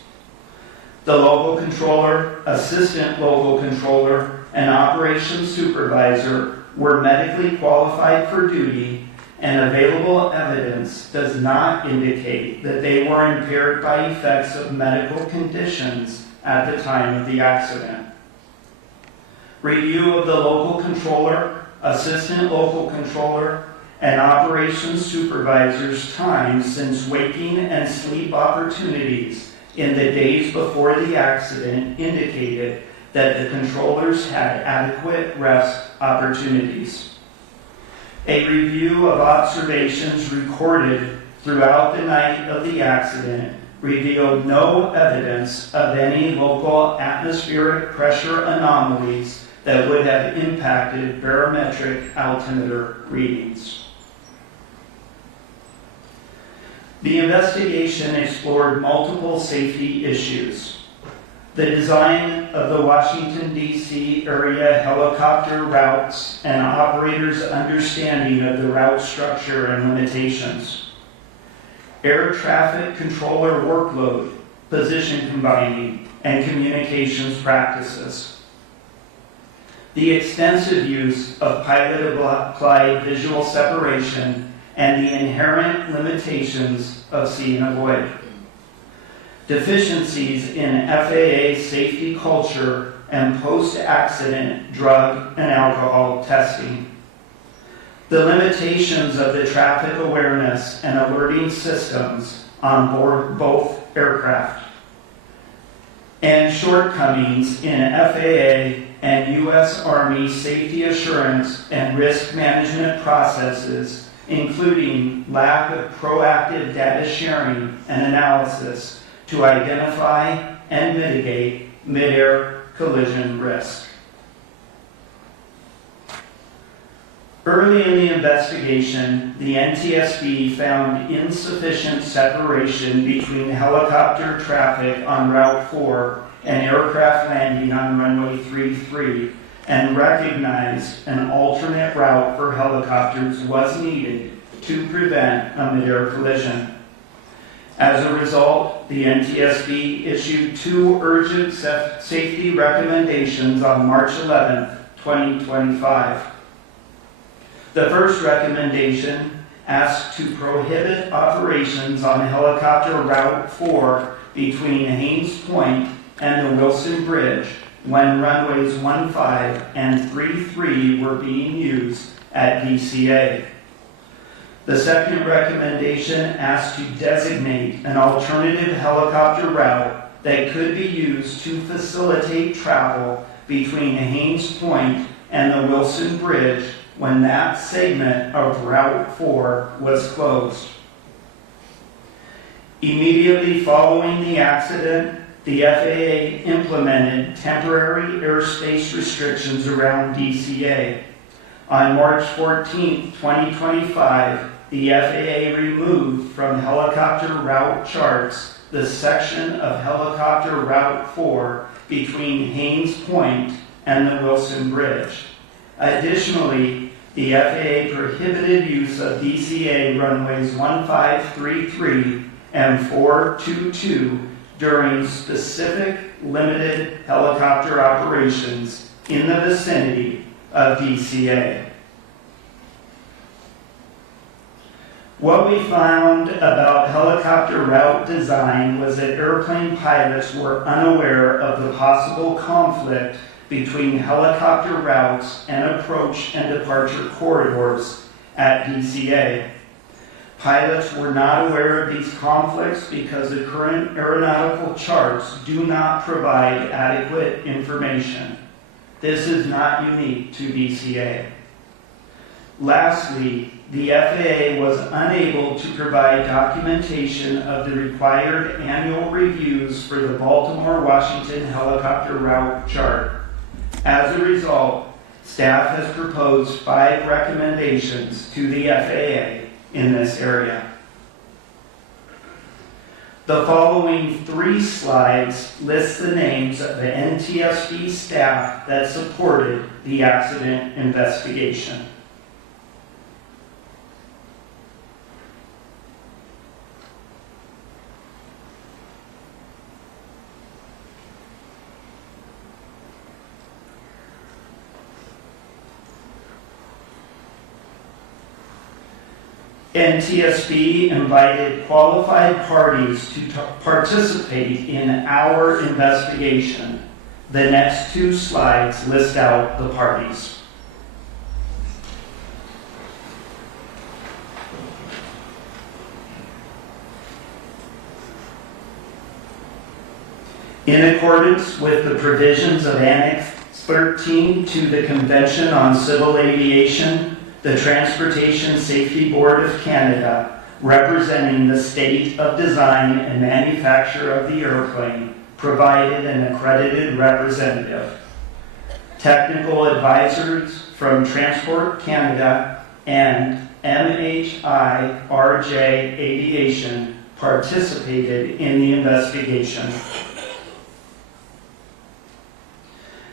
The local controller, assistant local controller, and operations supervisor were medically qualified for duty and available evidence does not indicate that they were impaired by effects of medical conditions at the time of the accident. Review of the local controller, assistant local controller, and operations supervisor's time since waking and sleep opportunities in the days before the accident indicated that the controllers had adequate rest opportunities. A review of observations recorded throughout the night of the accident revealed no evidence of any local atmospheric pressure anomalies that would have impacted barometric altimeter readings. The investigation explored multiple safety issues. The design of the Washington, D.C. area helicopter routes and operators' understanding of the route structure and limitations. Air traffic controller workload, position combining, and communications practices. The extensive use of pilot-applied visual separation and the inherent limitations of see and avoid. Deficiencies in FAA safety culture and post-accident drug and alcohol testing. The limitations of the traffic awareness and alerting systems on board both aircraft. And shortcomings in FAA and U.S. Army safety assurance and risk management processes, including lack of proactive data sharing and analysis to identify and mitigate mid-air collision risk. Early in the investigation, the NTSB found insufficient separation between helicopter traffic on Route 4 and aircraft landing on runway 33, and recognized an alternate route for helicopters was needed to prevent a mid-air collision. As a result, the NTSB issued 2 urgent safety recommendations on March 11, 2025. The first recommendation asked to prohibit operations on helicopter Route 4 between Haines Point and the Wilson Bridge when runways 15 and 33 were being used at DCA. The second recommendation asked to designate an alternative helicopter route that could be used to facilitate travel between Haines Point and the Wilson Bridge when that segment of Route 4 was closed. Immediately following the accident, the FAA implemented temporary airspace restrictions around DCA. On March 14, 2025, the FAA removed from helicopter route charts the section of helicopter Route 4 between Haines Point and the Wilson Bridge. Additionally, the FAA prohibited use of DCA runways 1533 and 422 during specific limited helicopter operations in the vicinity of DCA. What we found about helicopter route design was that airplane pilots were unaware of the possible conflict between helicopter routes and approach and departure corridors at DCA. Pilots were not aware of these conflicts because the current aeronautical charts do not provide adequate information. This is not unique to DCA. Lastly, the FAA was unable to provide documentation of the required annual reviews for the Baltimore-Washington helicopter route chart. As a result, staff has proposed 5 recommendations to the FAA in this area. The following 3 slides list the names of the NTSB staff that supported the accident investigation. NTSB invited qualified parties to participate in our investigation. The next 2 slides list out the parties. In accordance with the provisions of Annex 13 to the Convention on Civil Aviation, the Transportation Safety Board of Canada, representing the state of design and manufacture of the airplane, provided an accredited representative. Technical advisors from Transport Canada and MHI-RJ Aviation participated in the investigation.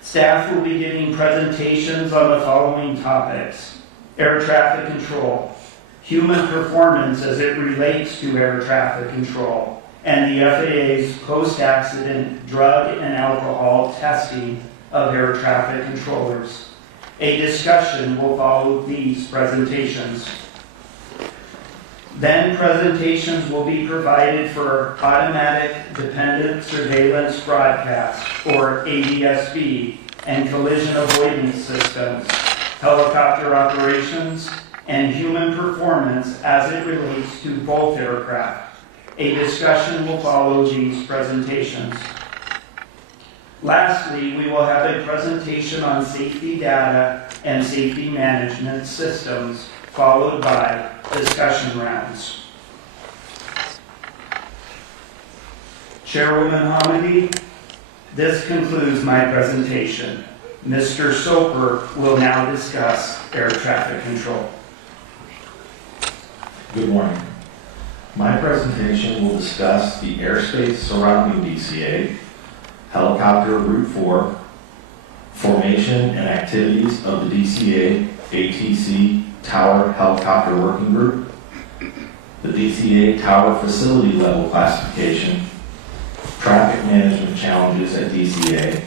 Staff will be giving presentations on the following topics: air traffic control, human performance as it relates to air traffic control, and the FAA's post-accident drug and alcohol testing of air traffic controllers. A discussion will follow these presentations. Then presentations will be provided for automatic dependent surveillance broadcast, or ADSB, and collision avoidance systems, helicopter operations, and human performance as it relates to both aircraft. A discussion will follow these presentations. Lastly, we will have a presentation on safety data and safety management systems, followed by discussion rounds. Chairwoman Hamidi, this concludes my presentation. Mr. Soper will now discuss air traffic control. Good morning. My presentation will discuss the airspace surrounding DCA, helicopter Route 4, formation and activities of the DCA ATC Tower Helicopter Working Group, the DCA Tower Facility Level Classification, traffic management challenges at DCA,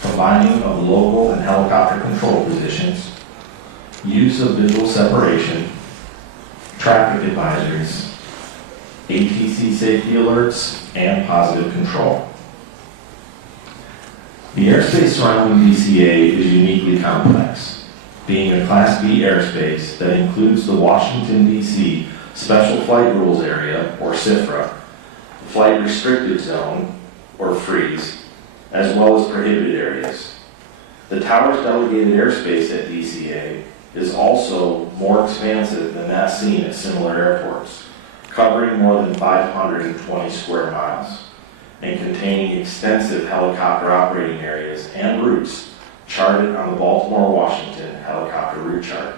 combining of local and helicopter control positions, use of visual separation, traffic advisories, ATC safety alerts, and positive control. The airspace surrounding DCA is uniquely complex, being a Class B airspace that includes the Washington, D.C. Special Flight Rules Area, or SFRA, Flight Restricted Zone, or FREEZE, as well as prohibited areas. The tower's delegated airspace at DCA is also more expansive than that seen at similar airports, covering more than 520 square miles and containing extensive helicopter operating areas and routes charted on the Baltimore-Washington helicopter route chart.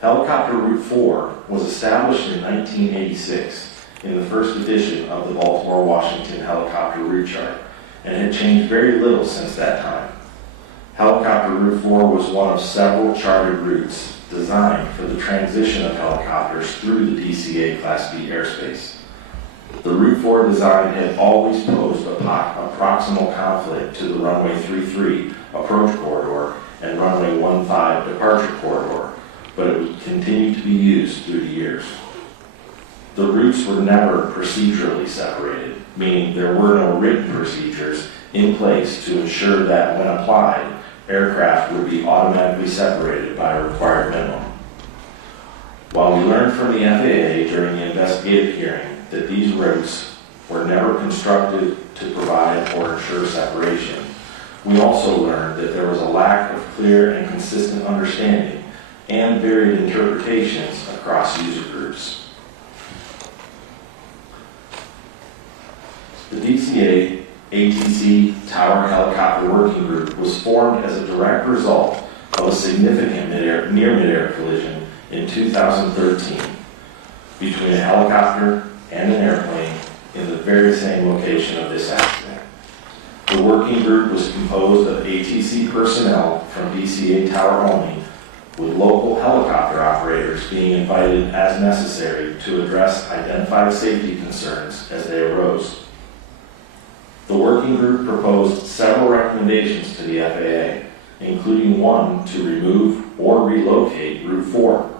Helicopter Route 4 was established in 1986 in the first edition of the Baltimore-Washington helicopter route chart and had changed very little since that time. Helicopter Route 4 was one of several charted routes designed for the transition of helicopters through the DCA Class B airspace. The Route 4 design had always posed a proximal conflict to the runway 33 approach corridor and runway 15 departure corridor, but it would continue to be used through the years. The routes were never procedurally separated, meaning there were no written procedures in place to ensure that when applied, aircraft would be automatically separated by a required minimum. While we learned from the FAA during the investigative hearing that these routes were never constructed to provide or ensure separation, we also learned that there was a lack of clear and consistent understanding and varied interpretations across user groups. The DCA ATC Tower Helicopter Working Group was formed as a direct result of a significant near-mid-air collision in 2013 between a helicopter and an airplane in the very same location of this accident. The working group was composed of ATC personnel from DCA Tower only, with local helicopter operators being invited as necessary to address identified safety concerns as they arose. The working group proposed several recommendations to the FAA, including one to remove or relocate Route 4.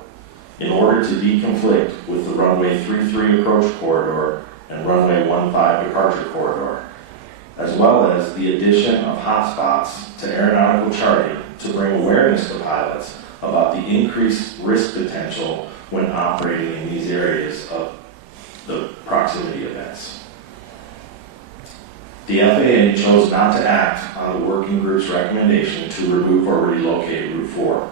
in order to deconflict with the runway 33 approach corridor and runway 15 departure corridor, as well as the addition of hotspots to aeronautical charting to bring awareness to pilots about the increased risk potential when operating in these areas of the proximity events. The FAA chose not to act on the working group's recommendation to remove or relocate Route 4.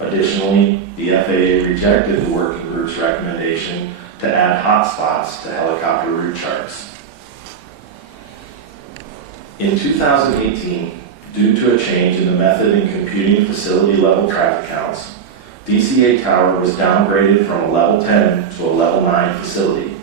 Additionally, the FAA rejected the working group's recommendation to add hotspots to helicopter route charts. In 2018, due to a change in the method in computing facility-level traffic counts, DCA Tower was downgraded from a Level 10 to a Level 9 facility.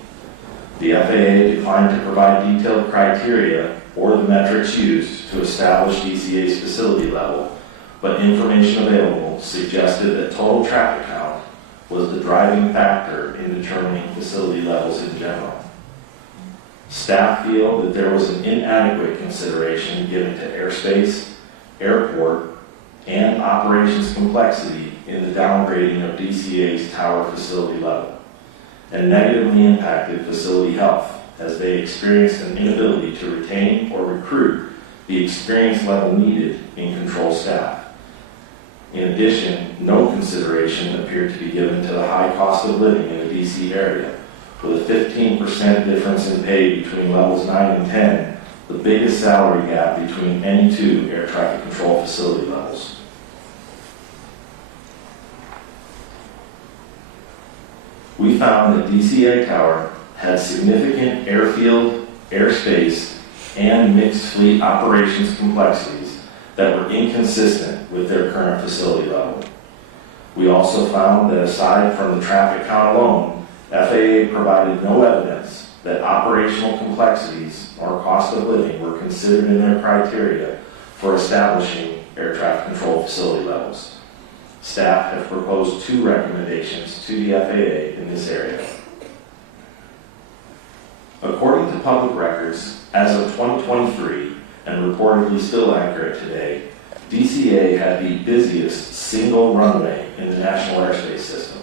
The FAA declined to provide detailed criteria or the metrics used to establish DCA's facility level, but information available suggested that total traffic count was the driving factor in determining facility levels in general. Staff feel that there was an inadequate consideration given to airspace, airport, and operations complexity in the downgrading of DCA's tower facility level, and negatively impacted facility health as they experienced an inability to retain or recruit the experience level needed in control staff. In addition, no consideration appeared to be given to the high cost of living in the DC area, with a 15% difference in pay between levels 9 and 10, the biggest salary gap between any two air traffic control facility levels. We found that DCA Tower had significant airfield, airspace, and mixed fleet operations complexities that were inconsistent with their current facility level. We also found that aside from the traffic count alone, FAA provided no evidence that operational complexities or cost of living were considered in their criteria for establishing air traffic control facility levels. Staff have proposed 2 recommendations to the FAA in this area. According to public records, as of 2023, and reportedly still accurate today, DCA had the busiest single runway in the national airspace system.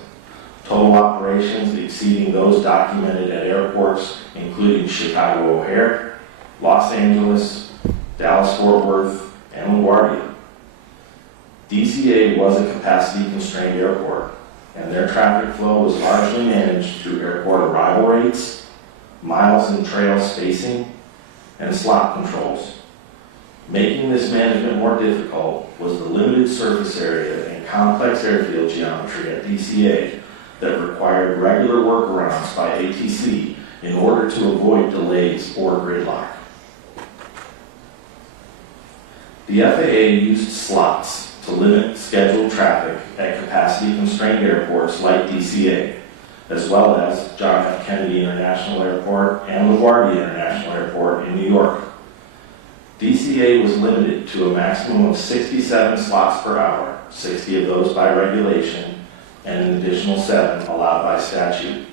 Total operations exceeding those documented at airports including Chicago O'Hare, Los Angeles, Dallas-Fort Worth, and LaGuardia. DCA was a capacity-constrained airport, and their traffic flow was largely managed through airport arrival rates, miles and trail spacing, and slot controls. Making this management more difficult was the limited surface area and complex airfield geometry at DCA that required regular workarounds by ATC in order to avoid delays or gridlock. The FAA used slots to limit scheduled traffic at capacity-constrained airports like DCA, as well as John F. Kennedy International Airport and LaGuardia International Airport in New York. DCA was limited to a maximum of 67 slots per hour, 60 of those by regulation, and an additional 7 allowed by statute.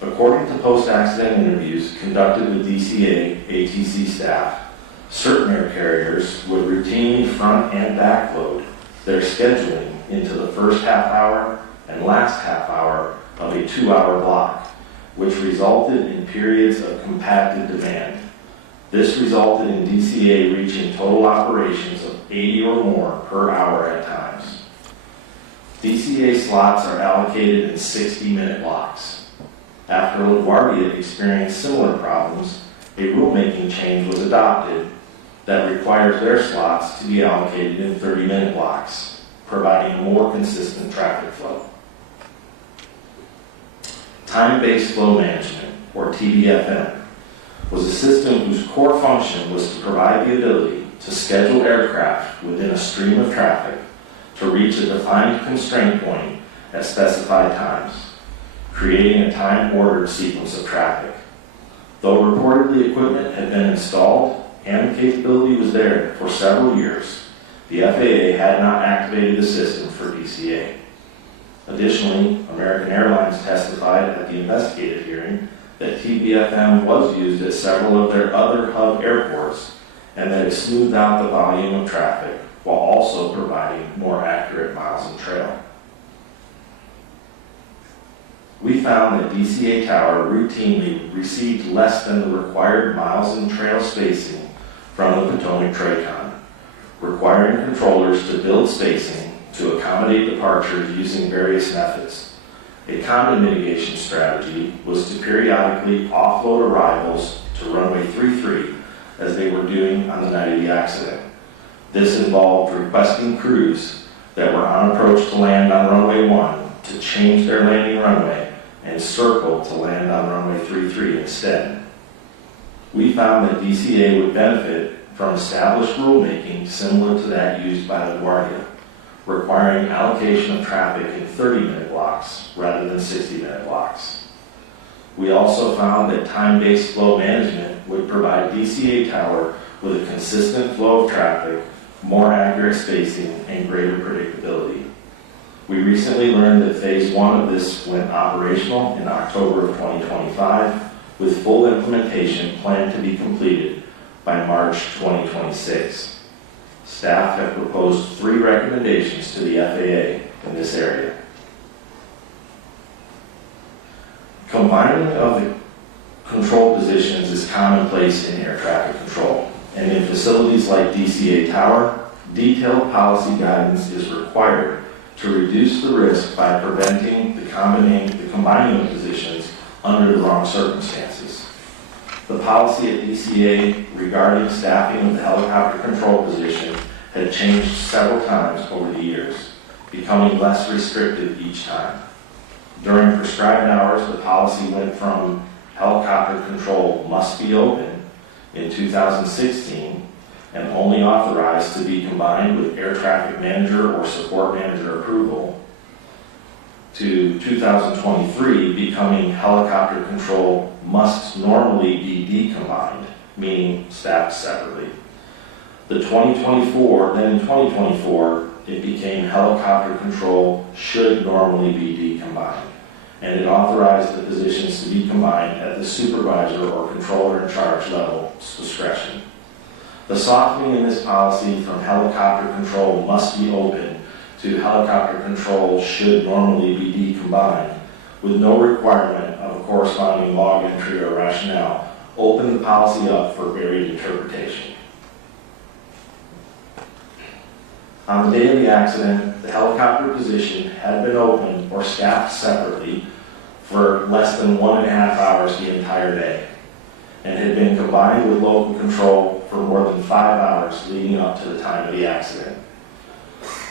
According to post-accident interviews conducted with DCA ATC staff, certain air carriers would routinely front and backload their scheduling into the first half hour and last half hour of a 2-hour block, which resulted in periods of compacted demand. This resulted in DCA reaching total operations of 80 or more per hour at times. DCA slots are allocated in 60-minute blocks. After LaGuardia experienced similar problems, a rulemaking change was adopted that requires their slots to be allocated in 30-minute blocks, providing a more consistent traffic flow. Time-based flow management, or TBFM, was a system whose core function was to provide the ability to schedule aircraft within a stream of traffic to reach a defined constraint point at specified times, creating a time-ordered sequence of traffic. Though reportedly equipment had been installed and the capability was there for several years, the FAA had not activated the system for DCA. Additionally, American Airlines testified at the investigative hearing that TBFM was used at several of their other hub airports and that it smoothed out the volume of traffic while also providing more accurate miles and trail. found that DCA Tower routinely received less than the required miles and trail spacing from the Potomac TRACON, requiring controllers to build spacing to accommodate departures using various methods. A common mitigation strategy was to periodically offload arrivals to runway 33 as they were doing on the night of the accident. This involved requesting crews that were on approach to land on runway 1 to change their landing runway and circle to land on runway 33 instead. We found that DCA would benefit from established rulemaking similar to that used by LaGuardia, requiring allocation of traffic in 30-minute blocks rather than 60-minute blocks. We also found that time-based flow management would provide DCA Tower with a consistent flow of traffic, more accurate spacing, and greater predictability. We recently learned that phase 1 of this went operational in October of 2025, with full implementation planned to be completed by March 2026. Staff have proposed 3 recommendations to the FAA in this area. Combining of the control positions is commonplace in air traffic control, and in facilities like DCA Tower, detailed policy guidance is required to reduce the risk by preventing the combining of positions under the wrong circumstances. The policy at DCA regarding staffing of the helicopter control position had changed several times over the years, becoming less restrictive each time. During prescribed hours, the policy went from helicopter control must be open in 2016 and only authorized to be combined with air traffic manager or support manager approval to 2023 becoming helicopter control must normally be decombined, meaning staffed separately. Then in 2024, it became helicopter control should normally be decombined, and it authorized the positions to be combined at the supervisor or controller in charge level's discretion. The softening in this policy from helicopter control must be open to helicopter control should normally be decombined, with no requirement of a corresponding log entry or rationale, opened the policy up for varied interpretation. On the day of the accident, the helicopter position had been opened or staffed separately for less than 1.5 hours the entire day, and had been combined with local control for more than 5 hours leading up to the time of the accident.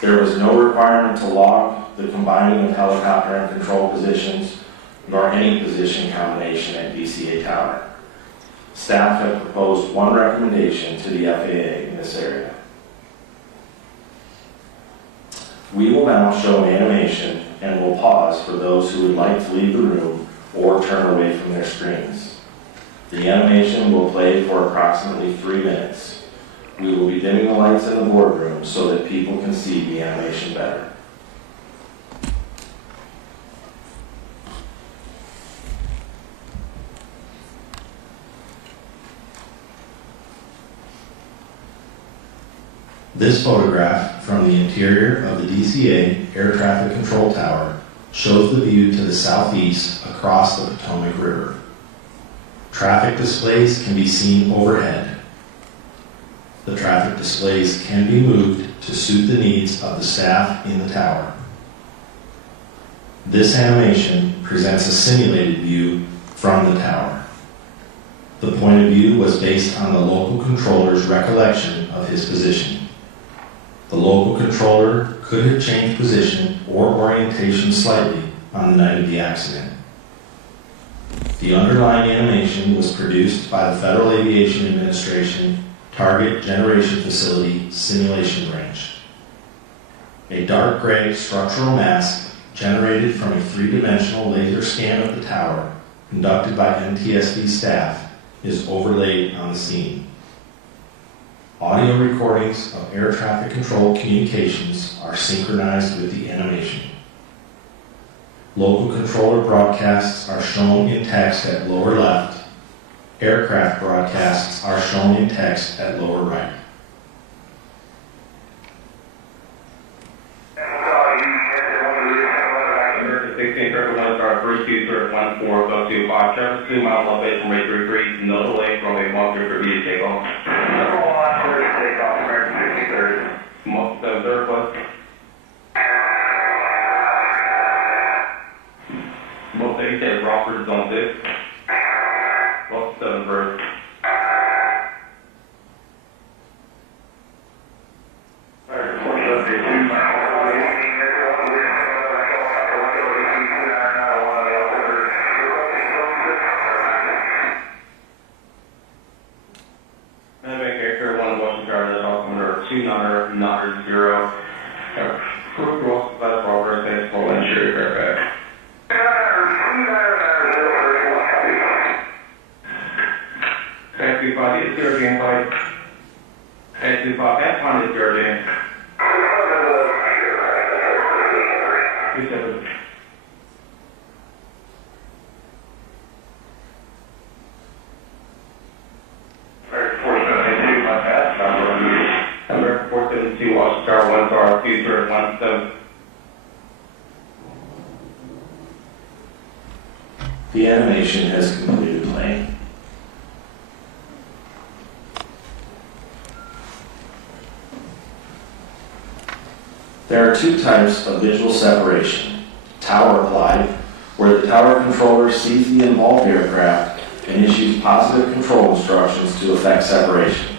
There was no requirement to log the combining of helicopter and control positions, nor any position combination at DCA Tower. Staff have proposed 1 recommendation to the FAA in this area. We will now show an animation and will pause for those who would like to leave the room or turn away from their screens. The animation will play for approximately 3 minutes. We will be dimming the lights in the boardroom so that people can see the animation better. This photograph from the interior of the DCA Air Traffic Control Tower shows the view to the southeast across the Potomac River. Traffic displays can be seen overhead. The traffic displays can be moved to suit the needs of the staff in the tower. This animation presents a simulated view from the tower. The point of view was based on the local controller's recollection of his position. The local controller could have changed position or orientation slightly on the night of the accident. The underlying animation was produced by the Federal Aviation Administration Target Generation Facility Simulation Range. A dark gray structural mask generated from a 3-dimensional laser scan of the tower conducted by NTSB staff is overlaid on the scene. Audio recordings of air traffic control communications are synchronized with the animation. Local controller broadcasts are shown in text at lower left. Aircraft broadcasts are shown in text at lower right. American 16 Circle 1 Star, first 2 sir, traffic 2 miles left base from rate 33, no delay from a 1 for via takeoff. Number 1, clear to take off, American 63rd. 73rd, plus. Most you said Rockford zone 6. What's 7 The animation has completed playing. There are two types of visual separation. Tower applied, where the tower controller sees the involved aircraft and issues positive control instructions to effect separation.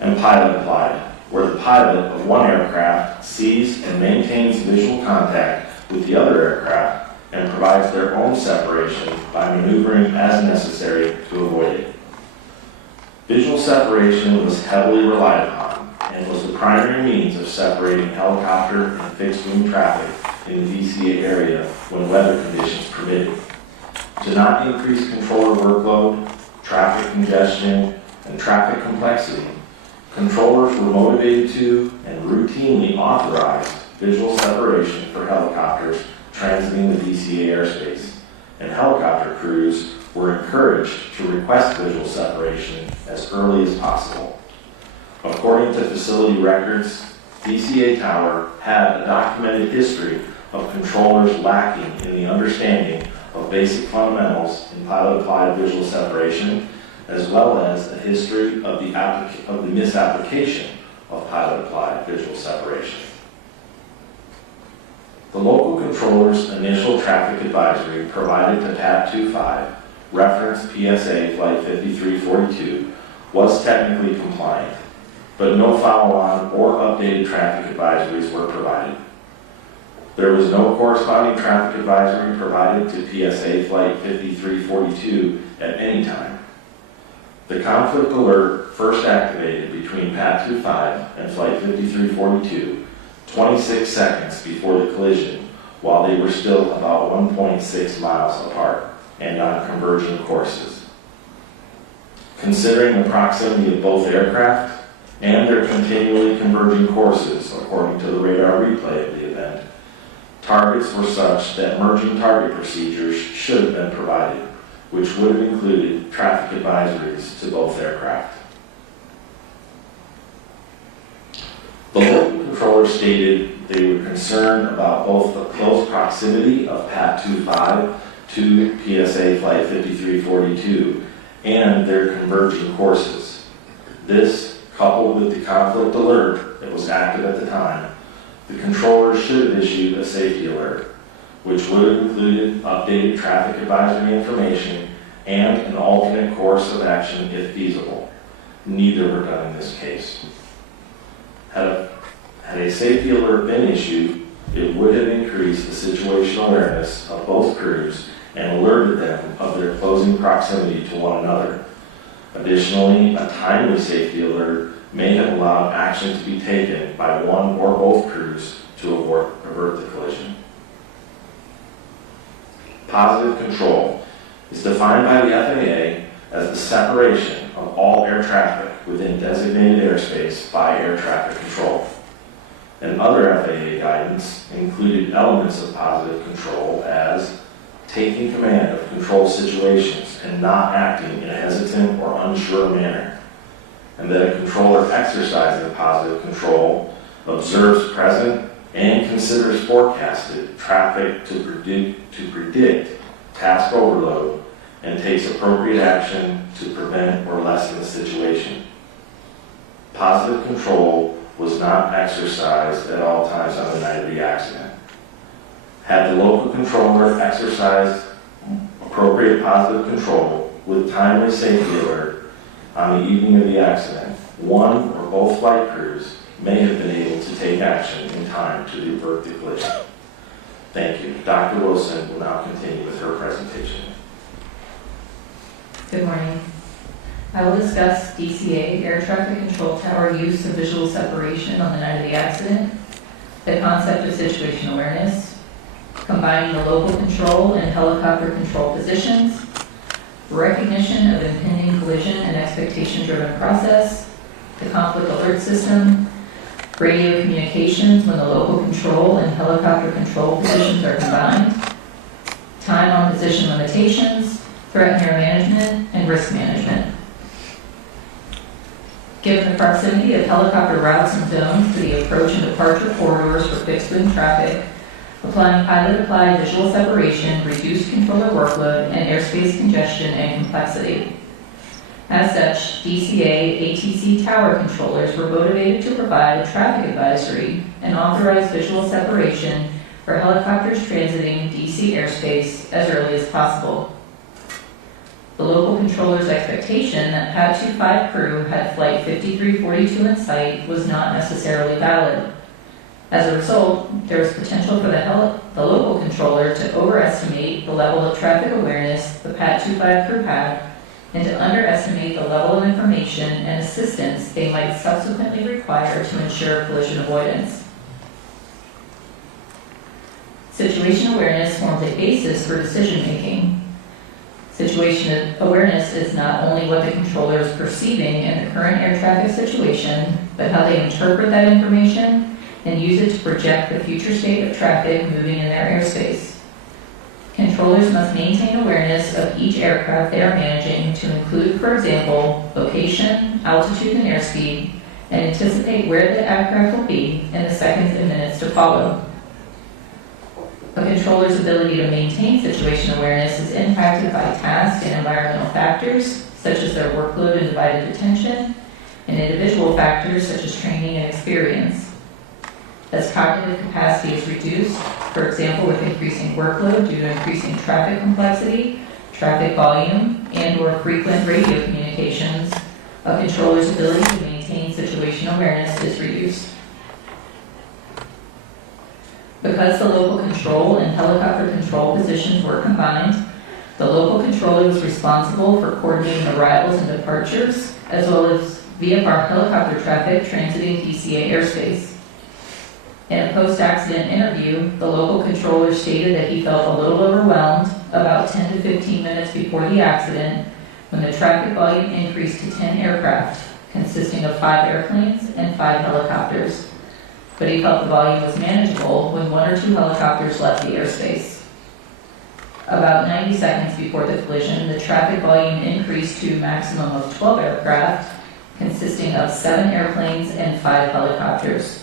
And pilot applied, where the pilot of one aircraft sees and maintains visual contact with the other aircraft and provides their own separation by maneuvering as necessary to avoid it. Visual separation was heavily relied upon and was the primary means of separating helicopter and fixed-wing traffic in the DCA area when weather conditions permitted. To not increase controller workload, traffic congestion, and traffic complexity, controllers were motivated to and routinely authorized visual separation for helicopters transiting the DCA airspace, and helicopter crews were encouraged to request visual separation as early as possible. According to facility records, DCA Tower had a documented history of controllers lacking in the understanding of basic fundamentals in pilot-applied visual separation, as well as a history of the misapplication of pilot-applied visual separation. The local controller's initial traffic advisory provided to PAT 25, referenced PSA Flight 5342, was technically compliant, but no follow-on or updated traffic advisories were provided. There was no corresponding traffic advisory provided to PSA Flight 5342 at any time. The conflict alert first activated between PAT 25 and Flight 5342 26 seconds before the collision, while they were still about 1.6 miles apart and on converging courses. Considering the proximity of both aircraft and their continually converging courses, according to the radar replay of the event, targets were such that merging target procedures should have been provided, which would have included traffic advisories to both aircraft. The local controller stated they were concerned about both the close proximity of PAT 25 to PSA Flight 5342 and their converging courses. This, coupled with the conflict alert that was active at the time, the controller should have issued a safety alert, which would have included updated traffic advisory information and an alternate course of action if feasible. Neither were done in this case. Had a safety alert been issued, it would have increased the situational awareness of both crews and alerted them of their closing proximity to one another. Additionally, a timely safety alert may have allowed action to be taken by one or both crews to avert the collision. Positive control is defined by the FAA as the separation of all air traffic within designated airspace by air traffic control. And other FAA guidance included elements of positive control as taking command of control situations and not acting in a hesitant or unsure manner, and that a controller exercising positive control observes present and considers forecasted traffic to predict task overload and takes appropriate action to prevent or lessen the situation. Positive control was not exercised at all times on the night of the accident. Had the local controller exercised appropriate positive control with timely safety alert on the evening of the accident, one or both flight crews may have been able to take action in time to avert the collision. Thank you. Dr. Wilson will now continue with her presentation. Good morning. I will discuss DCA air traffic control tower use of visual separation on the night of the accident, the concept of situation awareness, combining the local control and helicopter control positions, recognition of impending collision and expectation-driven process, the conflict alert system, radio communications when the local control and helicopter control positions are combined, time on position limitations, threat near management, and risk management. Given the proximity of helicopter routes and zones to the approach and departure corridors for fixed-wing traffic, applying pilot-applied visual separation reduced controller workload and airspace congestion and complexity. As such, DCA ATC tower controllers were motivated to provide a traffic advisory and authorize visual separation for helicopters transiting DC airspace as early as possible. The local controller's expectation that Pad 25 crew had Flight 5342 in sight was not necessarily valid. As a result, there was potential for the local controller to overestimate the level of traffic awareness the Pad 25 crew had and to underestimate the level of information and assistance they might subsequently require to ensure collision avoidance. Situation awareness forms a basis for decision-making. Situation awareness is not only what the controller is perceiving in the current air traffic situation, but how they interpret that information and use it to project the future state of traffic moving in their airspace. Controllers must maintain awareness of each aircraft they are managing to include, for example, location, altitude, and airspeed, and anticipate where the aircraft will be in the seconds and minutes to follow. A controller's ability to maintain situation awareness is impacted by task and environmental factors, such as their workload and divided attention, and individual factors such as training and experience. As cognitive capacity is reduced, for example with increasing workload due to increasing traffic complexity, traffic volume, and/or frequent radio communications, a controller's ability to maintain situation awareness is reduced. Because the local control and helicopter control positions were combined, the local controller was responsible for coordinating arrivals and departures, as well as VFR helicopter traffic transiting DCA airspace. In a post-accident interview, the local controller stated that he felt a little overwhelmed about 10 to 15 minutes before the accident when the traffic volume increased to 10 aircraft, consisting of 5 airplanes and 5 helicopters. But he felt the volume was manageable when 1 or 2 helicopters left the airspace. About 90 seconds before the collision, the traffic volume increased to a maximum of 12 aircraft, consisting of 7 airplanes and 5 helicopters.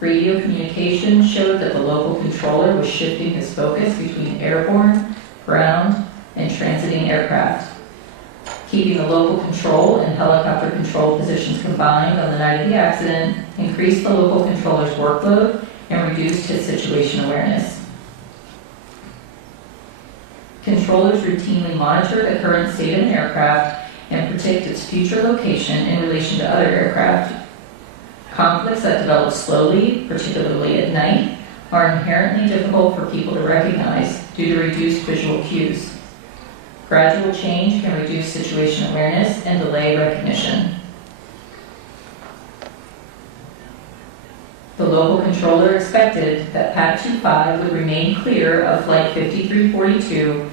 Radio communication showed that the local controller was shifting his focus between airborne, ground, and transiting aircraft. Keeping the local control and helicopter control positions combined on the night of the accident increased the local controller's workload and reduced his situation awareness. Controllers routinely monitor the current state of an aircraft and predict its future location in relation to other aircraft. Conflicts that develop slowly, particularly at night, are inherently difficult for people to recognize due to reduced visual cues. Gradual change can reduce situation awareness and delay recognition. The local controller expected that PAT 25 would remain clear of Flight 5342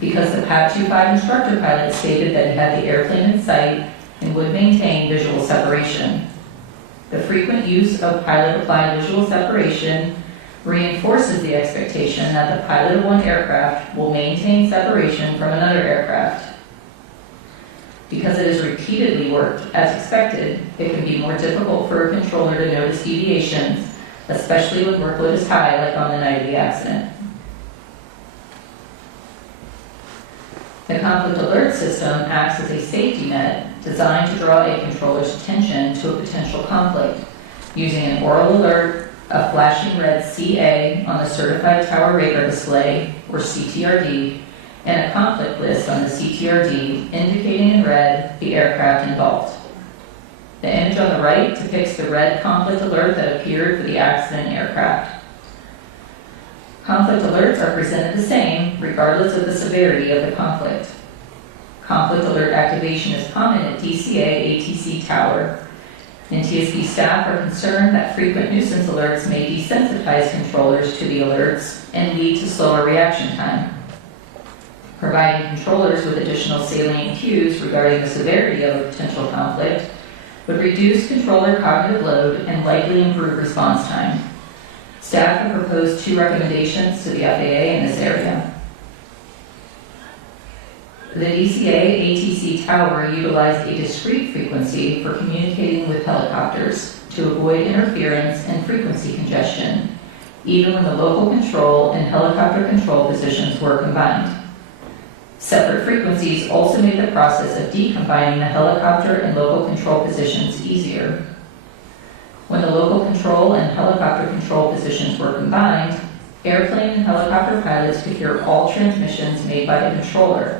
because the PAT 25 instructor pilot stated that he had the airplane in sight and would maintain visual separation. The frequent use of pilot-applied visual separation reinforces the expectation that the pilot of one aircraft will maintain separation from another aircraft. Because it has repeatedly worked as expected, it can be more difficult for a controller to notice deviations, especially when workload is high, like on the night of the accident. The conflict alert system acts as a safety net designed to draw a controller's attention to a potential conflict using an oral alert, a flashing red CA on the Certified Tower Radar Display, or CTRD, and a conflict list on the CTRD indicating in red the aircraft involved. The image on the right depicts the red conflict alert that appeared for the accident aircraft. Conflict alerts are presented the same regardless of the severity of the conflict. Conflict alert activation is common at DCA ATC Tower. NTSB staff are concerned that frequent nuisance alerts may desensitize controllers to the alerts and lead to slower reaction time. Providing controllers with additional salient cues regarding the severity of a potential conflict would reduce controller cognitive load and likely improve response time. Staff have proposed 2 recommendations to the FAA in this area. The DCA ATC Tower utilized a discrete frequency for communicating with helicopters to avoid interference and frequency congestion, even when the local control and helicopter control positions were combined. Separate frequencies also made the process of decombining the helicopter and local control positions easier. When the local control and helicopter control positions were combined, airplane and helicopter pilots could hear all transmissions made by the controller.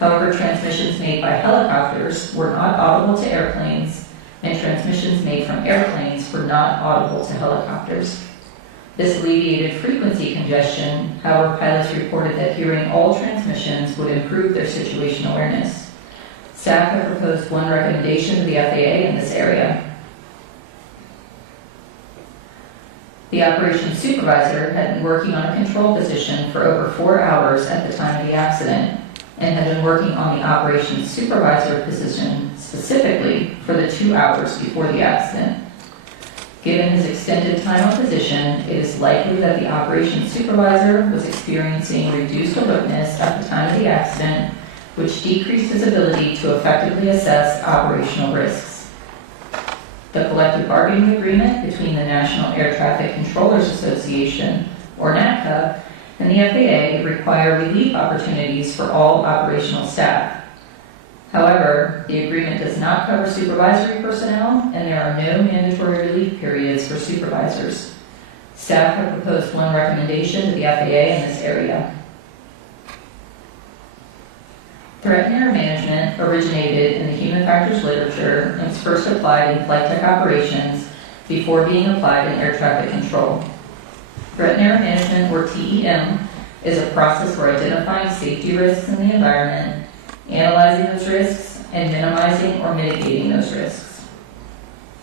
However, transmissions made by helicopters were not audible to airplanes, and transmissions made from airplanes were not audible to helicopters. This alleviated frequency congestion. However, pilots reported that hearing all transmissions would improve their situational awareness. Staff have proposed 1 recommendation to the FAA in this area. The operations supervisor had been working on a control position for over 4 hours at the time of the accident, and had been working on the operations supervisor position specifically for the 2 hours before the accident. Given his extended time on position, it is likely that the operations supervisor was experiencing reduced alertness at the time of the accident, which decreased his ability to effectively assess operational risks. The collective bargaining agreement between the National Air Traffic Controllers Association, or NATCA, and the FAA require relief opportunities for all operational staff. However, the agreement does not cover supervisory personnel, and there are no mandatory relief periods for supervisors. Staff have proposed 1 recommendation to the FAA in this area. Threat and error management originated in the human factors literature and was first applied in flight tech operations before being applied in air traffic control. Threat and error management, or TEM, is a process for identifying safety risks in the environment, analyzing those risks, and minimizing or mitigating those risks.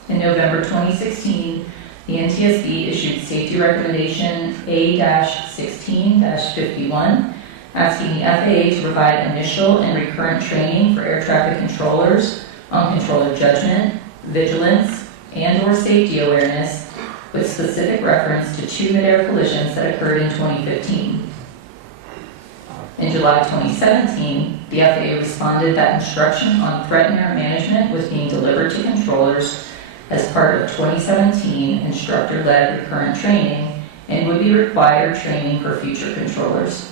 In November 2016, the NTSB issued Safety Recommendation A-16-51, asking the FAA to provide initial and recurrent training for air traffic controllers on controller judgment, vigilance, and/or safety awareness, with specific reference to 2 mid-air collisions that occurred in 2015. In July 2017, the FAA responded that instruction on threat and error management was being delivered to controllers as part of 2017 instructor-led recurrent training and would be required training for future controllers.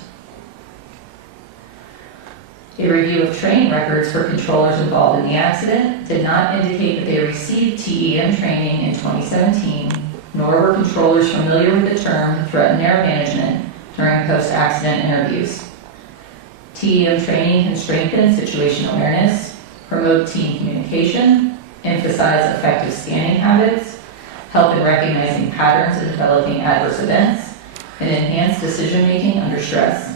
A review of training records for controllers involved in the accident did not indicate that they received TEM training in 2017, nor were controllers familiar with the term threat and error management during post-accident interviews. TEM training can strengthen situational awareness, promote team communication, emphasize effective scanning habits, help in recognizing patterns and developing adverse events, and enhance decision-making under stress.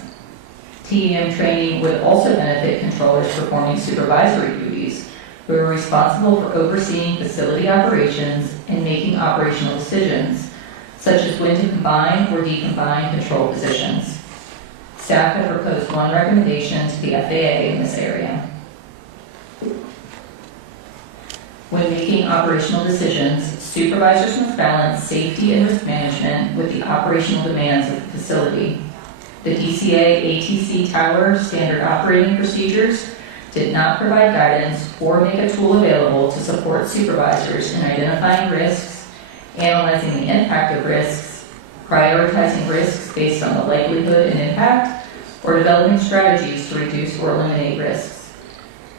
TEM training would also benefit controllers performing supervisory duties, who are responsible for overseeing facility operations and making operational decisions, such as when to combine or decombine control positions. Staff have proposed 1 recommendation to the FAA in this area. When making operational decisions, supervisors must balance safety and risk management with the operational demands of the facility. The DCA ATC Tower standard operating procedures did not provide guidance or make a tool available to support supervisors in identifying risks, analyzing the impact of risks, prioritizing risks based on the likelihood and impact, or developing strategies to reduce or eliminate risks.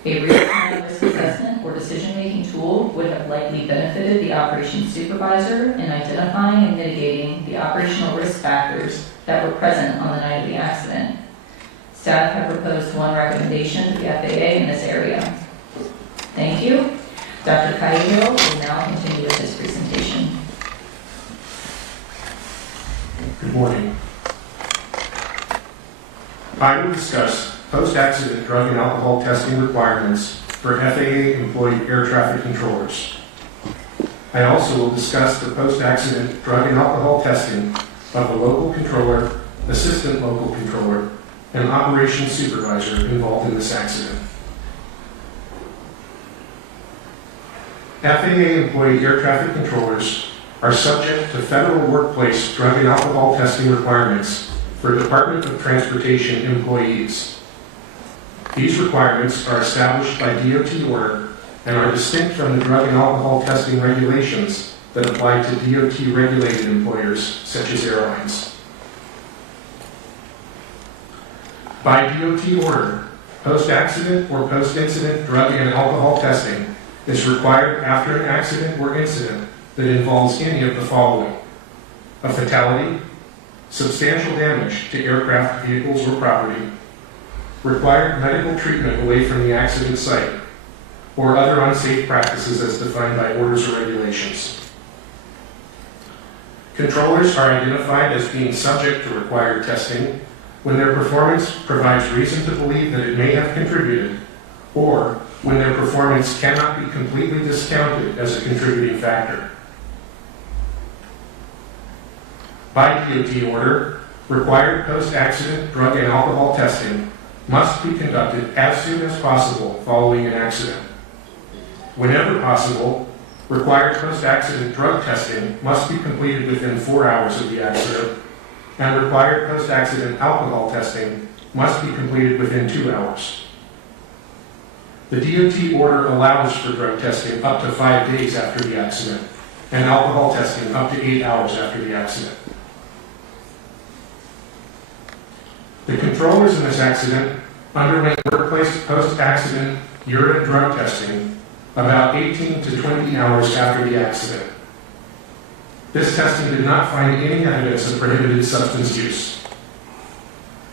A real-time risk assessment or decision-making tool would have likely benefited the operations supervisor in identifying and mitigating the operational risk factors that were present on the night of the accident. Staff have proposed one recommendation to the FAA in this area. Thank you. Dr. Cahill will now continue with his presentation. Good morning. I will discuss post-accident drug and alcohol testing requirements for FAA employed air traffic controllers. I also will discuss the post-accident drug and alcohol testing of the local controller, assistant local controller, and operations supervisor involved in this accident. FAA employee air traffic controllers are subject to federal workplace drug and alcohol testing requirements for Department of Transportation employees. These requirements are established by DOT order and are distinct from the drug and alcohol testing regulations that apply to DOT-regulated employers such as airlines. By DOT order, post-accident or post-incident drug and alcohol testing is required after an accident or incident that involves any of the following: a fatality, substantial damage to aircraft, vehicles, or property, required medical treatment away from the accident site, or other unsafe practices as defined by orders or regulations. Controllers are identified as being subject to required testing when their performance provides reason to believe that it may have contributed, or when their performance cannot be completely discounted as a contributing factor. By DOT order, required post-accident drug and alcohol testing must be conducted as soon as possible following an accident. Whenever possible, required post-accident drug testing must be completed within 4 hours of the accident, and required post-accident alcohol testing must be completed within 2 hours. The DOT order allows for drug testing up to 5 days after the accident, and alcohol testing up to 8 hours after the accident. The controllers in this accident underwent workplace post-accident urine drug testing about 18 to 20 hours after the accident. This testing did not find any evidence of prohibited substance use.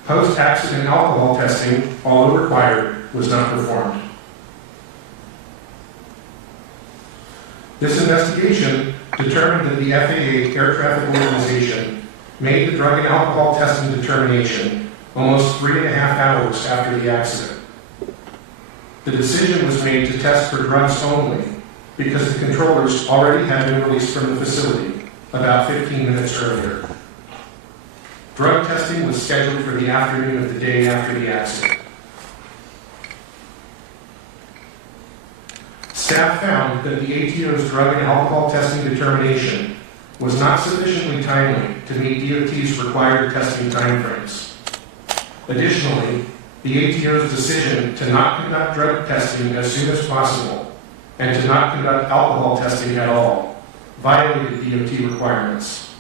Post-accident alcohol testing, although required, was not performed. This investigation determined that the FAA Air Traffic Organization made the drug and alcohol testing determination almost 3.5 hours after the accident. The decision was made to test for drugs only because the controllers already had been released from the facility about 15 minutes earlier. Drug testing was scheduled for the afternoon of the day after the accident. Staff found that the ATO's drug and alcohol testing determination was not sufficiently timely to meet DOT's required testing timeframes. Additionally, the ATO's decision to not conduct drug testing as soon as possible and to not conduct alcohol testing at all violated DOT requirements.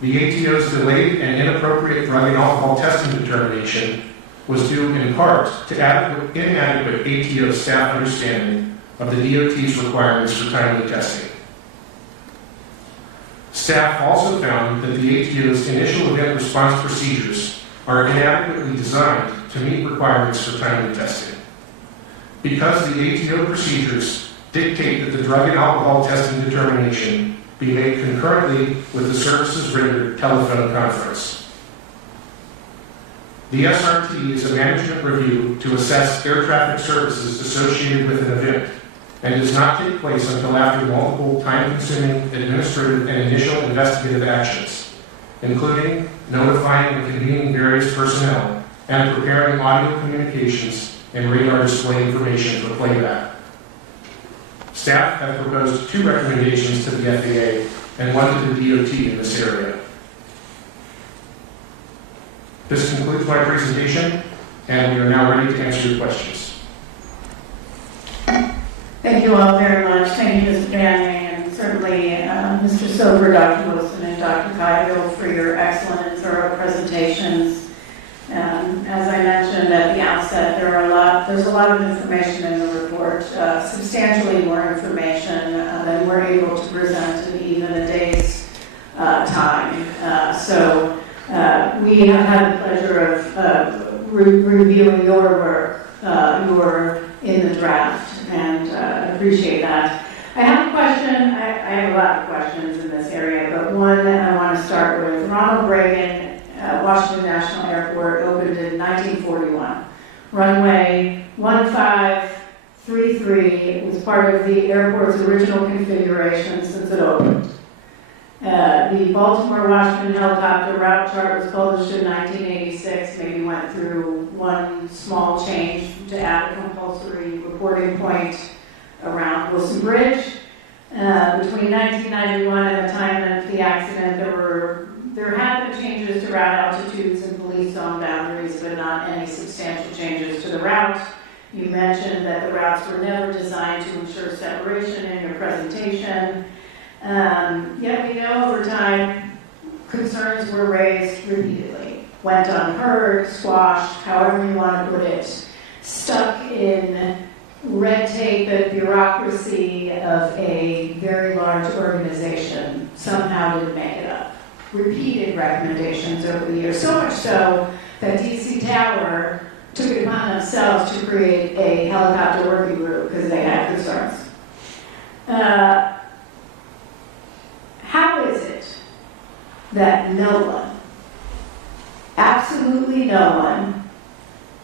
The ATO's delayed and inappropriate drug and alcohol testing determination was due in part to inadequate ATO staff understanding of the DOT's requirements for timely testing. Staff also found that the ATO's initial event response procedures are inadequately designed to meet requirements for timely testing. Because the ATO procedures dictate that the drug and alcohol testing determination be made concurrently with the services rendered telephone conference. The SRT is a management review to assess air traffic services associated with an event and does not take place until after multiple time-consuming administrative and initial investigative actions, including notifying and convening various personnel and preparing audio communications and radar display information for playback. Staff have proposed 2 recommendations to the FAA and 1 to the DOT in this area. This concludes my presentation, and we are now ready to answer your questions. Thank you all very much. Thank you, Mr. Banning, and certainly Mr. Sober, Dr. Wilson, and Dr. Cahill for your excellent and thorough presentations. As I mentioned at the outset, there's a lot of information in the report, substantially more information than we're able to present in even a day's time. So we have had the pleasure of reviewing your work. You're in the draft, and appreciate that. I have a question. I have a lot of questions in this area, but one I want to start with. Ronald Reagan Washington National Airport opened in 1941. Runway 1533 was part of the airport's original configuration since it opened. The Baltimore-Washington helicopter route chart was published in 1986, maybe went through one small change to add a compulsory reporting point around Wilson Bridge. Between 1991 and the time of the accident, there had been changes to route altitudes and police zone boundaries, but not any substantial changes to the route. You mentioned that the routes were never designed to ensure separation in your presentation. Yet we know over time, concerns were raised repeatedly. Went unheard, squashed, however you want to put it, stuck in red tape and bureaucracy of a very large organization. Somehow didn't make it up. Repeated recommendations over the years, so much so that DC Tower took it upon themselves to create a helicopter working group because they had concerns. How is it that no one, absolutely no one,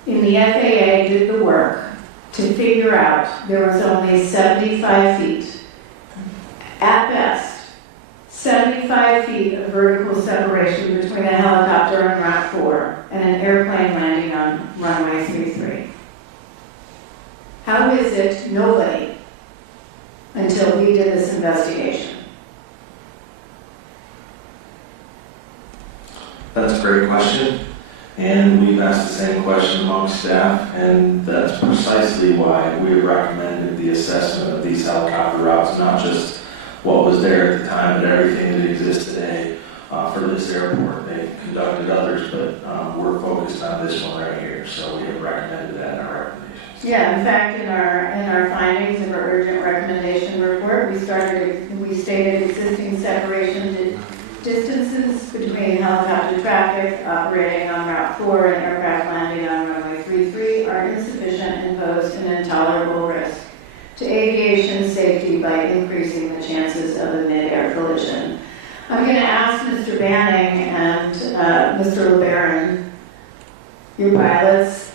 in the FAA did the work to figure out there was only 75 feet, at best, 75 feet of vertical separation between a helicopter on Route 4 and an airplane landing on runway 33? How is it nobody, until we did this investigation? That's a great question, and we've asked the same question amongst staff, and that's precisely why we recommended the assessment of these helicopter routes, not just what was there at the time, but everything that exists today for this airport. They conducted others, but we're focused on this one right here, so we have recommended that in our recommendations. Yeah, in fact, in our findings of our urgent recommendation report, we stated existing separation distances between helicopter traffic operating on Route 4 and aircraft landing on runway 33 are insufficient and pose an intolerable risk to aviation safety by increasing the chances of a mid-air collision. I'm going to ask Mr. Banning and Mr. LeBaron, your pilots,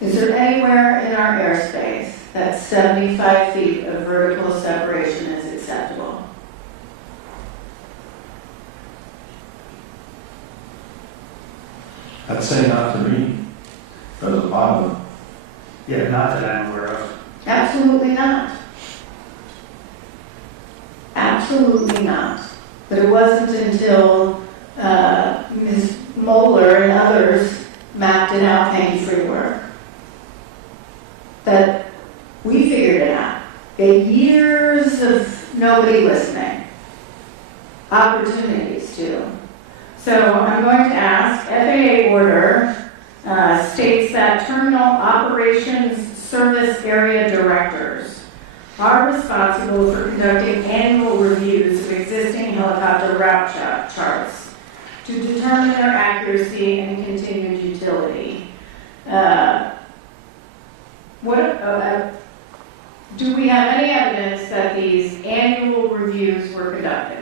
is there anywhere in our airspace that 75 feet of vertical separation is acceptable? I'd say not to me. There's a lot of them. Yeah, not that I'm aware of. Absolutely not. Absolutely not. But it wasn't until Ms. Moeller and others mapped it out, pain-free work, that we figured it out. Years of nobody listening. Opportunities too. So I'm going to ask, FAA order states that terminal operations service area directors are responsible for conducting annual reviews of existing helicopter route charts to determine their accuracy and continued utility. Do we have any evidence that these annual reviews were conducted?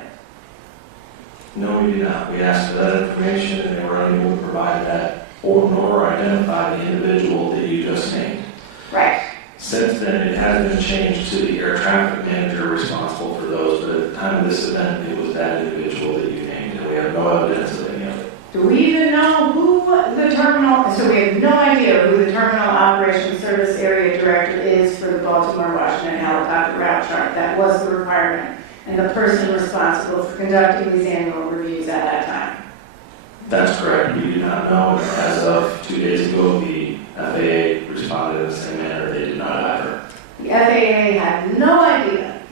No, we do not. We asked for that information, and they were unable to provide that nor identify the individual that you just named. Right. Since then, it has been changed to the air traffic manager responsible for those, but at the time of this event, it was that individual that you named, and we have no evidence of any of it. Do we even know who the terminal, so we have no idea who the terminal operations service area director is for the Baltimore-Washington helicopter route chart. That was the requirement, and the person responsible for conducting these annual reviews at that time. That's correct. We do not know. As of 2 days ago, the FAA responded in the same manner. They did not either. The FAA had no idea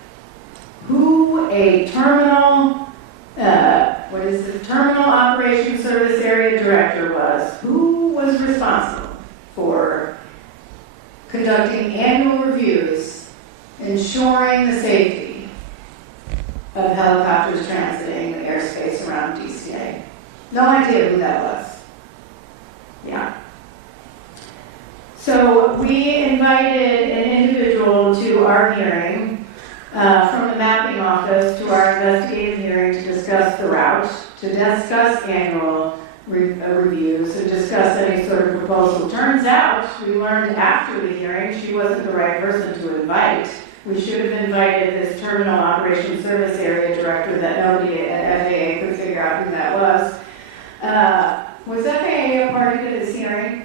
who a terminal, terminal operations service area director was. Who responsible for conducting annual reviews, ensuring the safety of helicopters transiting the airspace around DCA. No idea who that was. Yeah. So we invited an individual to our hearing from the mapping office to our investigative hearing to discuss the route, to discuss annual reviews, and discuss any sort of proposal. Turns out, we learned after the hearing she wasn't the right person to invite. We should have invited this Terminal Operations Service Area Director that nobody at FAA could figure out who that was. Was FAA a party to this hearing?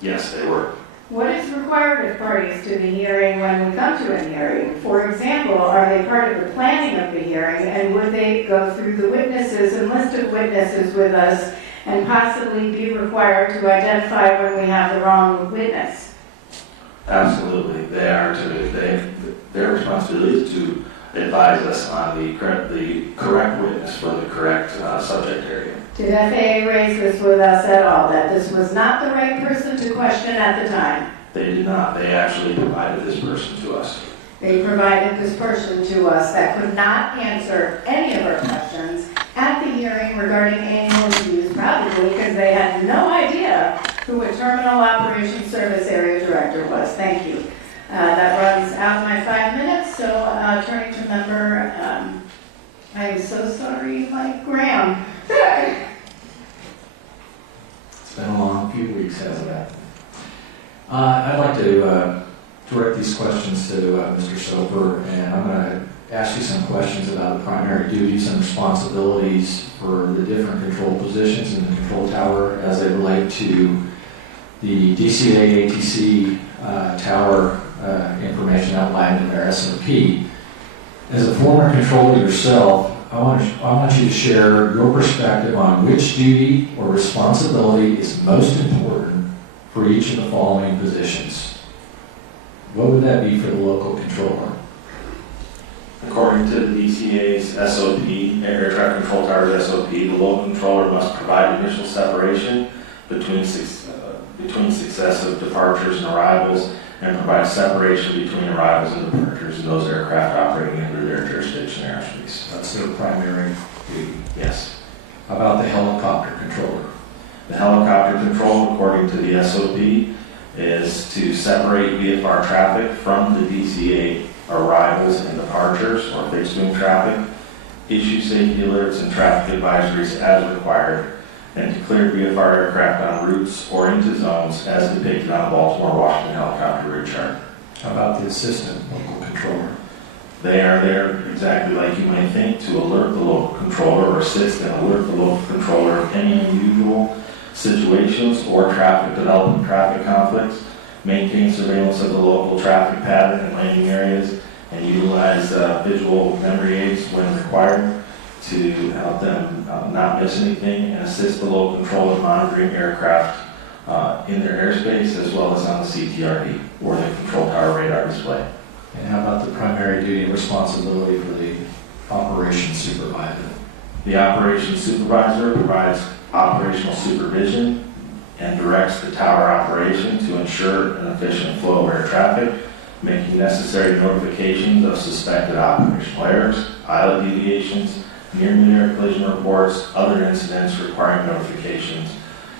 Yes, they were. What is required of parties to the hearing when we come to a hearing? For example, are they part of the planning of the hearing, and would they go through the witnesses and list of witnesses with us and possibly be required to identify when we have the wrong witness? Absolutely. Their responsibility is to advise us on the correct witness for the correct subject area. Did FAA raise this with us at all, that this was not the right person to question at the time? They did not. They actually provided this person to us. They provided this person to us that could not answer any of our questions at the hearing regarding annual reviews, probably because they had no idea who a Terminal Operations Service Area Director was. Thank you. That runs out my 5 minutes, so turning to member, I am so sorry, Mike Graham. It's been a long few weeks, hasn't it? I'd like to direct these questions to Mr. Soper, and I'm going to ask you some questions about the primary duties and responsibilities for the different control positions in the control tower as they relate to the DCA ATC tower information outlined in their SOP. As a former controller yourself, I want you to share your perspective on which duty or responsibility is most important for each of the following positions. What would that be for the local controller? According to the DCA's SOP, Air Traffic Control Tower's SOP, the local controller must provide initial separation between successive departures and arrivals, and provide separation between arrivals and departures in those aircraft operating under their jurisdiction airspace. That's their primary duty. Yes. How about the helicopter controller? The helicopter control, according to the SOP, is to separate VFR traffic from the DCA arrivals and departures or fixed wing traffic, issue safety alerts and traffic advisories as required, and to clear VFR aircraft on routes or into zones as depicted on the Baltimore-Washington helicopter route chart. How about the assistant local controller? They are there exactly like you might think, to alert the local controller or assist and alert the local controller of any unusual situations or traffic development, traffic conflicts, maintain surveillance of the local traffic pattern and landing areas, and utilize visual memory aids when required to help them not miss anything, and assist the local controller monitoring aircraft in their airspace as well as on the CTRD or the control tower radar display. And how about the primary duty and responsibility for the operations supervisor? The operations supervisor provides operational supervision and directs the tower operation to ensure an efficient flow of air traffic, making necessary notifications of suspected operational errors, pilot deviations, near-air collision reports, other incidents requiring notifications,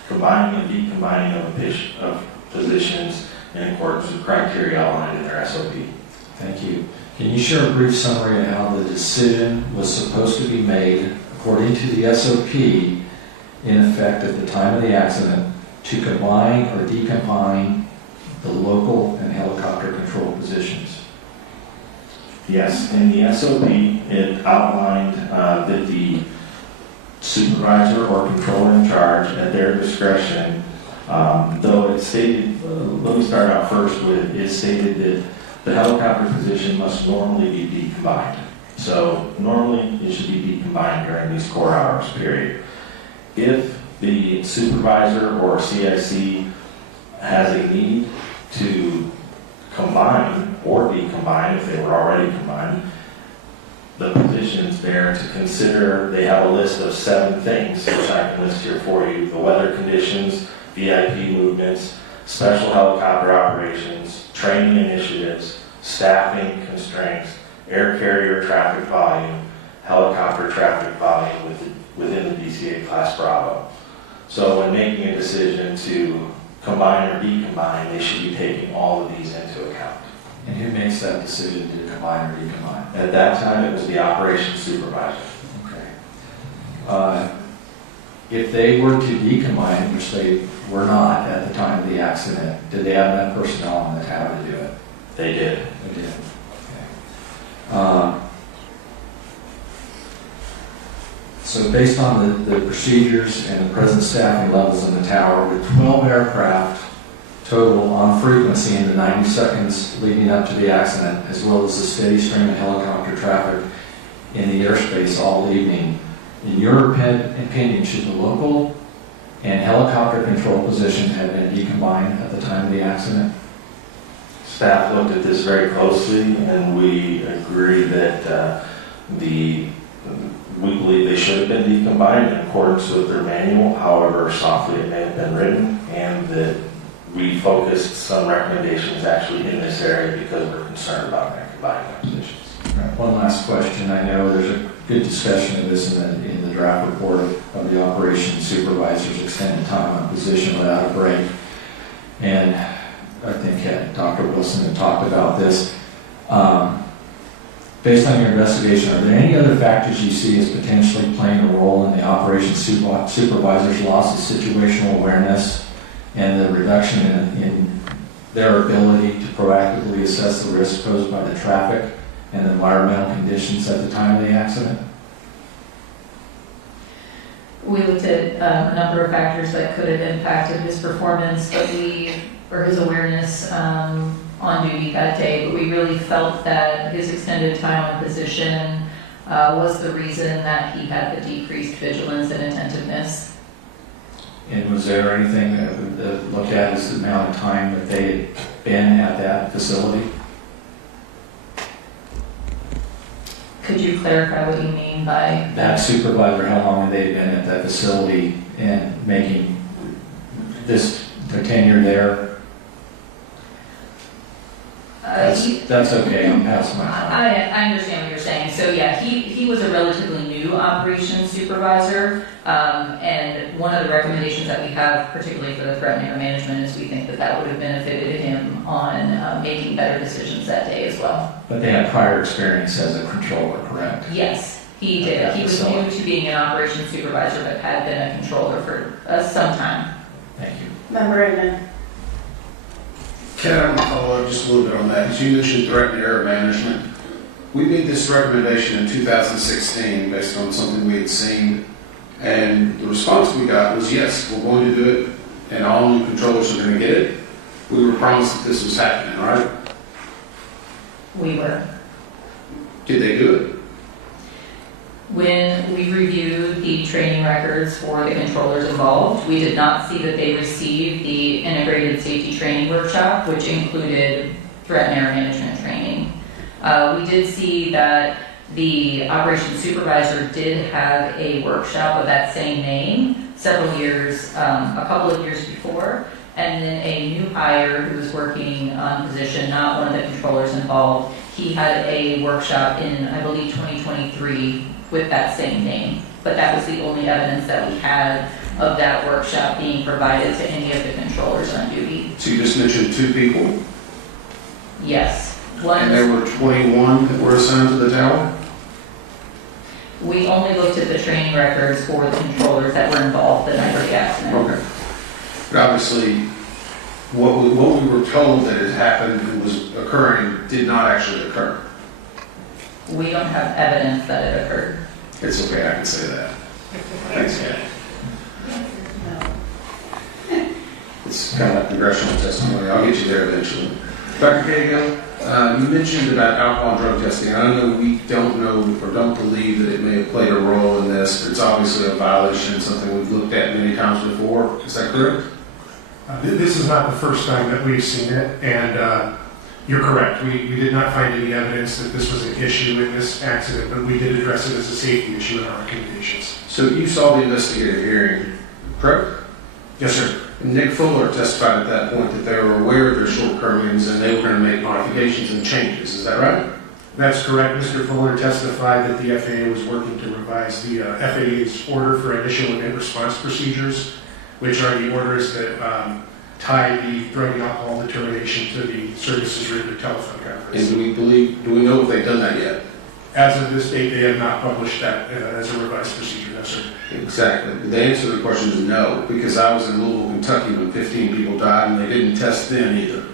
combining and decombining of positions in accordance with criteria outlined in their SOP. Thank you. Can you share a brief summary of how the decision was supposed to be made according to the SOP in effect at the time of the accident to combine or decombine the local and helicopter control positions? Yes, in the SOP, it outlined that the supervisor or controller in charge, at their discretion, though it stated, let me start out first with, it stated that the helicopter position must normally be decombined. So normally it should be decombined during these core hours, period. If the supervisor or CIC has a need to combine or decombine, if they were already combined, the positions there to consider, they have a list of 7 things, which I can list here for you: the weather conditions, VIP movements, special helicopter operations, training initiatives, staffing constraints, air carrier traffic volume, helicopter traffic volume within the DCA Class Bravo. So when making a decision to combine or decombine, they should be taking all of these into account. And who makes that decision to combine or decombine? At that time, it was the operations supervisor. Okay. If they were to decombine, which they were not at the time of the accident, did they have enough personnel on the tower to do it? They did. They did. Okay. So based on the procedures and the present staffing levels in the tower, with 12 aircraft total on frequency in the 90 seconds leading up to the accident, as well as the steady stream of helicopter traffic in the airspace all evening, in your opinion, should the local and helicopter control position have been decombined at the time of the accident? Staff looked at this very closely, and we agree that we believe they should have been decombined in accordance with their manual, however softly it may have been written, and that we focused some recommendations actually in this area because we're concerned about combining positions. Right, one last question. I know there's a good discussion of this in the draft report of the operations supervisor's extended time on position without a break. And I think Dr. Wilson had talked about this. Based on your investigation, are there any other factors you see as potentially playing a role in the operations supervisor's loss of situational awareness and the reduction in their ability to proactively assess the risk posed by the traffic and environmental conditions at the time of the accident? We looked at a number of factors that could have impacted his performance, or his awareness on duty that day, but we really felt that his extended time on position was the reason that he had the decreased vigilance and attentiveness. And was there anything that would look at as the amount of time that they had been at that facility? Could you clarify what you mean by That supervisor, how long had they been at that facility and making their tenure there? That's okay, I'm past my time. I understand what you're saying. So yeah, he was a relatively new operations supervisor, and one of the recommendations that we have, particularly for the threat and error management, is we think that would have benefited him on making better decisions that day as well. But they had prior experience as a controller, correct? Yes, he did. He was new to being an operations supervisor, but had been a controller for some time. Thank you. Member Inman. Ken, I'm going to follow up just a little bit on that, because you mentioned threat and error management. We made this recommendation in 2016 based on something we had seen, and the response we got was, yes, we're going to do it, and all new controllers are going to get it. We were promised that this was happening, right? We were. Did they do it? When we reviewed the training records for the controllers involved, we did not see that they received the integrated safety training workshop, which included threat and error management training. We did see that the operations supervisor did have a workshop of that same name several years, a couple of years before, and then a new hire who was working on position, not one of the controllers involved, he had a workshop in, I believe, 2023 with that same name. But that was the only evidence that we had of that workshop being provided to any of the controllers on duty. So you just mentioned 2 people, Yes. and there were 21 that were assigned to the tower? We only looked at the training records for the controllers that were involved the night of the accident. Okay. But obviously, what we were told that had happened and was occurring did not actually occur. We don't have evidence that it occurred. It's okay, I can say that. Thanks, Ken. It's kind of like congressional testimony. I'll get you there eventually. Dr. Cahill, you mentioned about alcohol and drug testing. I know we don't know or don't believe that it may have played a role in this, but it's obviously a violation, something we've looked at many times before. Is that correct? This is not the first time that we've seen it, and you're correct. We did not find any evidence that this was an issue in this accident, but we did address it as a safety issue in our recommendations. So you saw the investigative hearing, correct? Yes, sir. Nick Fuller testified at that point that they were aware of their shortcomings and they were going to make modifications and changes. Is that right? That's correct. Mr. Fuller testified that the FAA was working to revise the FAA's order for initial event response procedures, which are the orders that tie the drug and alcohol determination to the services written telephone And conference. do we know if they've done that yet? As of this date, they have not published that as a revised procedure, no, sir. Exactly. The answer to the question is no, because I was in Louisville, Kentucky when 15 people died and they didn't test then either.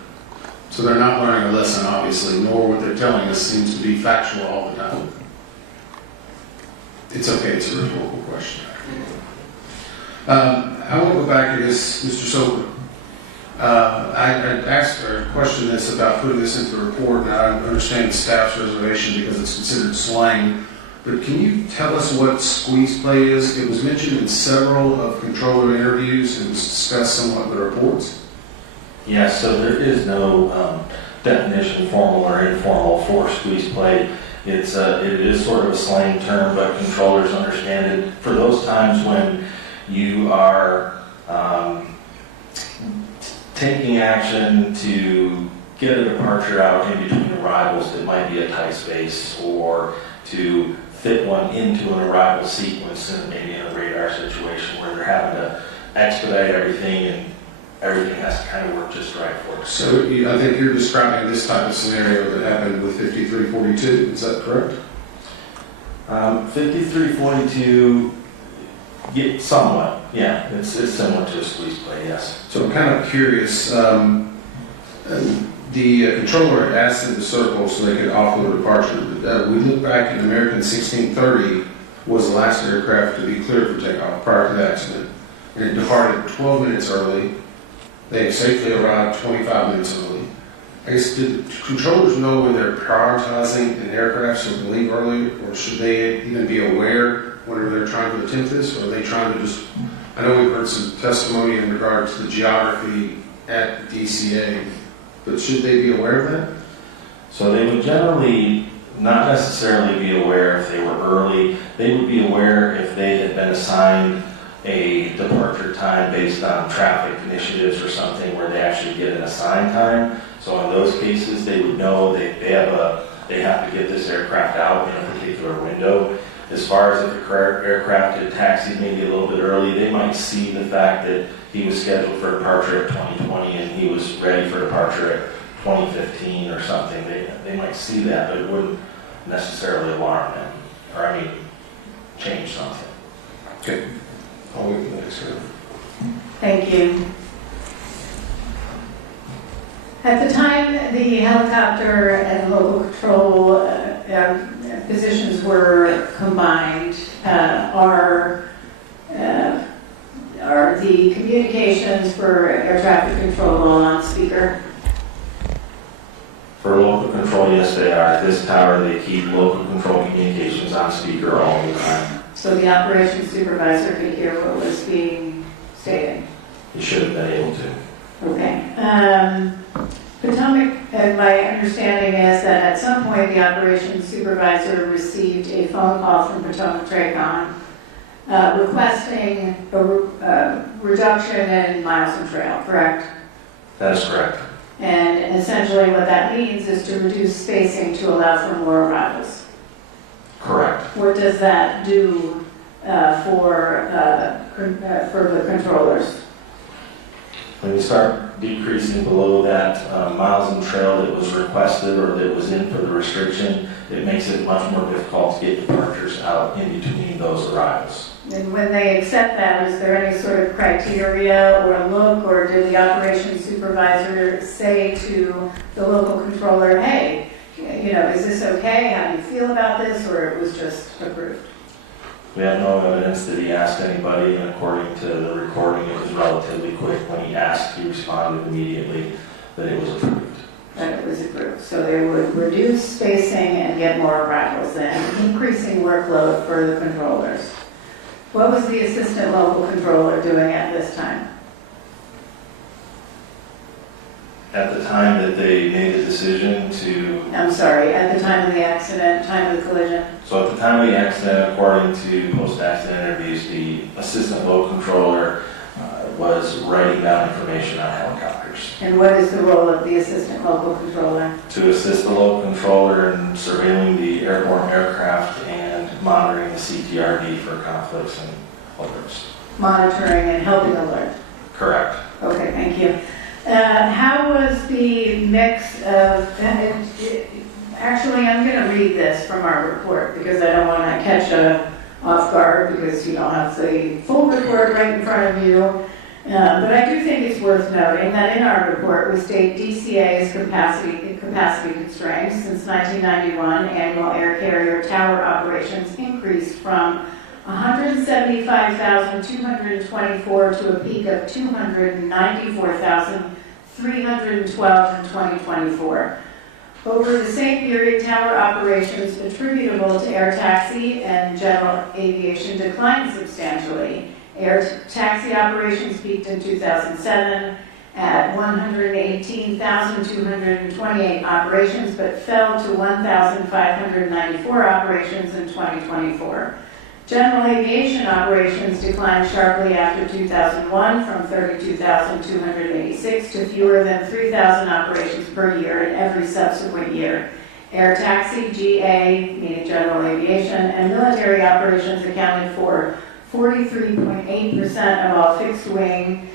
So they're not learning a lesson, obviously, nor what they're telling us seems to be factual all the time. It's okay, it's a rhetorical question. I want to go back to this, Mr. Soper. I asked or questioned this about putting this into the report, and I understand the staff's reservation because it's considered slang. But can you tell us what squeeze play is? It was mentioned in several of controller interviews and was discussed somewhat in the reports. Yes, so there is no definition, formal or informal, for squeeze play. It is sort of a slang term, but controllers understand it for those times when you are taking action to get a departure out in between arrivals that might be a tight space, or to fit one into an arrival sequence, and maybe in a radar situation where they're having to expedite everything and everything has to kind of work just right for us. So I think you're describing this type of scenario that happened with 5342. Is that correct? 5342, somewhat, yeah. It's similar to a squeeze play, yes. So I'm kind of curious. The controller had asked them to circle so they could offload departure. We look back at American 1630 was the last aircraft to be cleared for takeoff prior to the accident. And it departed 12 minutes early. They safely arrived 25 minutes early. I guess, did controllers know when they're prioritizing an aircraft so they can leave early, or should they even be aware whenever they're trying to attempt this, or are they trying to just, I know we've heard some testimony in regards to the geography at DCA, but should they be aware of that? So they would generally not necessarily be aware if they were early. They would be aware if they had been assigned a departure time based on traffic initiatives or something where they actually get an assigned time. So in those cases, they would know they have to get this aircraft out in a particular window. As far as if the aircraft had taxied maybe a little bit early, they might see the fact that he was scheduled for departure at 2020 and he was ready for departure at 2015 or something. They might see that, but it wouldn't necessarily alarm them, or change something. Okay. I'll wait for the next round. Thank you. At the time the helicopter and local control positions were combined, are the communications for air traffic control all on speaker? For local control, yes, they are. At this tower, they keep local control communications on speaker all the time. So the operations supervisor could hear what was being stated? You should have been able to. Okay. Potomac, my understanding is that at some point the operations supervisor received a phone call from Potomac Tracon requesting a reduction in miles and trail, correct? That is correct. And essentially what that means is to reduce spacing to allow for more arrivals. Correct. What does that do for the controllers? When you start decreasing below that miles and trail that was requested or that was in for the restriction, it makes it much more difficult to get departures out in between those arrivals. And when they accept that, is there any sort of criteria or look, or did the operations supervisor say to the local controller, hey, is this okay? How do you feel about this? Or it was just approved? We have no evidence that he asked anybody, and according to the recording, it was relatively quick. When he asked, he responded immediately that it was approved. That it was approved. So they would reduce spacing and get more arrivals and increasing workload for the controllers. What was the assistant local controller doing at this time? At the time that they made the decision to... I'm sorry, at the time of the accident, time of the collision? So at the time of the accident, according to post-accident interviews, the assistant local controller was writing down information on helicopters. And what is the role of the assistant local controller? To assist the local controller in surveilling the airborne aircraft and monitoring the CTRD for conflicts and alerts. Monitoring and helping alert? Correct. Okay, thank you. How was the mix of, actually I'm going to read this from our report because I don't want to catch off guard because you don't have the full report right in front of you. But I do think it's worth noting that in our report we state DCA's capacity constraints. Since 1991, annual air carrier tower operations increased from 175,224 to a peak of 294,312 in 2024. Over the same period, tower operations attributable to air taxi and general aviation declined substantially. Air taxi operations peaked in 2007 at 118,228 operations, but fell to 1,594 operations in 2024. General aviation operations declined sharply after 2001 from 32,286 to fewer than 3,000 operations per year in every subsequent year. Air taxi, GA, meaning general aviation, and military operations accounted for 43.8% of all fixed-wing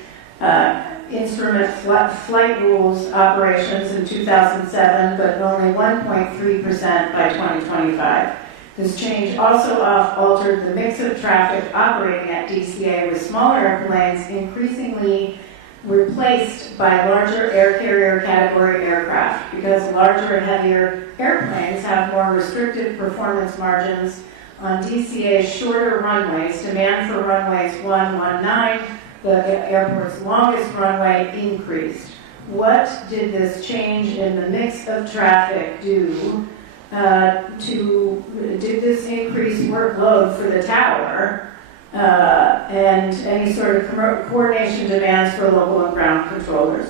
instrument flight rules operations in 2007, but only 1.3% by 2025. This change also altered the mix of traffic operating at DCA, with smaller airplanes increasingly replaced by larger air carrier category aircraft. Because larger and heavier airplanes have more restricted performance margins on DCA's shorter runways, demand for runways 119, the airport's longest runway, increased. What did this change in the mix of traffic do did this increase workload for the tower and any sort of coordination demands for local and ground controllers?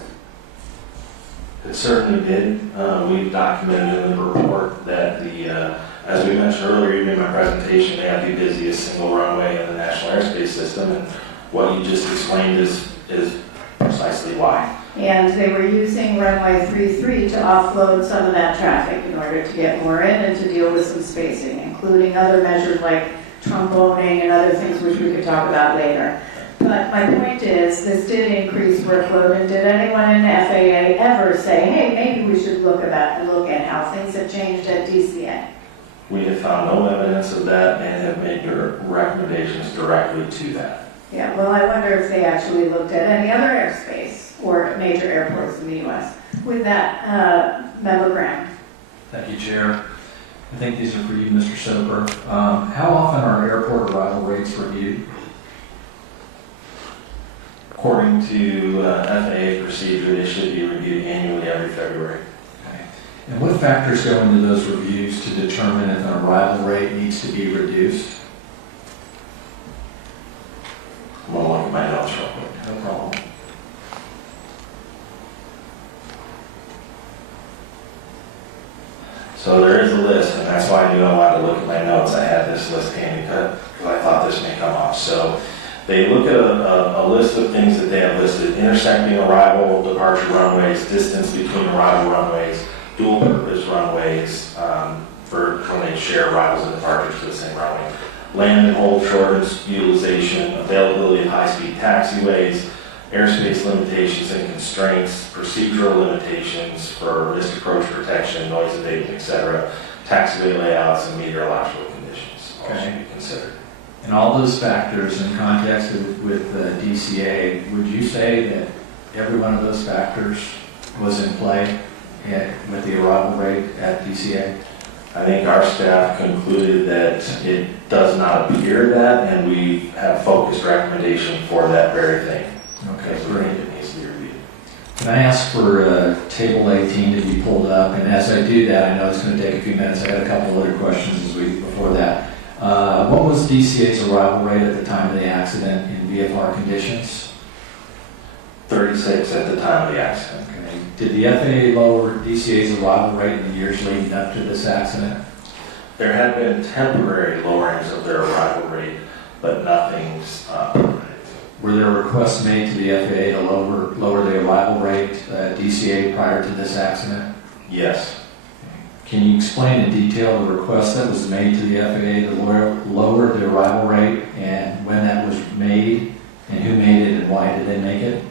It certainly did. We've documented in the report that as we mentioned earlier, even in my presentation, they have the busiest single runway in the National Airspace System, and what you just explained is precisely why. And they were using runway 33 to offload some of that traffic in order to get more in and to deal with some spacing, including other measures like tromboning and other things which we could talk about later. But my point is, this did increase workload, and did anyone in the FAA ever say, hey, maybe we should look at how things have changed at DCA? We have found no evidence of that and have made your recommendations directly to that. Yeah, well, I wonder if they actually looked at any other airspace or major airports in the U.S. With that, Member Graham. Thank you, Chair. I think these are for you, Mr. Soper. How often are airport arrival rates reviewed? According to FAA procedure, they should be reviewed annually every February. Okay. And what factors go into those reviews to determine if an arrival rate needs to be reduced? I'm going to look at my notes real quick. No problem. So there is a list, and that's why I knew I wanted to look at my notes. I had this list handy because I thought this may come off. So they look at a list of things that they have listed: intersecting arrival, departure runways, distance between arrival runways, dual purpose runways, for when they and share arrivals and departures to the same runway. Land and hold shortage utilization, availability of high-speed taxiways, airspace limitations and constraints, procedural limitations for missed approach protection, noise abatement, etc., taxiway layouts, and meteorological conditions all should be considered. And all those factors in context with DCA, would you say that every one of those factors was in play with the arrival rate at DCA? I think our staff concluded that it does not appear that, and we have focused recommendation for that very thing. Okay, So great. it needs to be reviewed. Can I ask for Table 18 to be pulled up? And as I do that, I know it's going to take a few minutes. I got a couple other questions before that. What was DCA's arrival rate at the time of the accident in VFR conditions? 36 at the time of the accident. Okay. Did the FAA lower DCA's arrival rate in the years leading up to this accident? There have been temporary lowerings of their arrival rate, but nothing's permanent. Were there requests made to the FAA to lower the arrival rate at DCA prior to this accident? Yes. Can you explain in detail the request that was made to the FAA to lower the arrival rate and when that was made and who made it and why did they make it?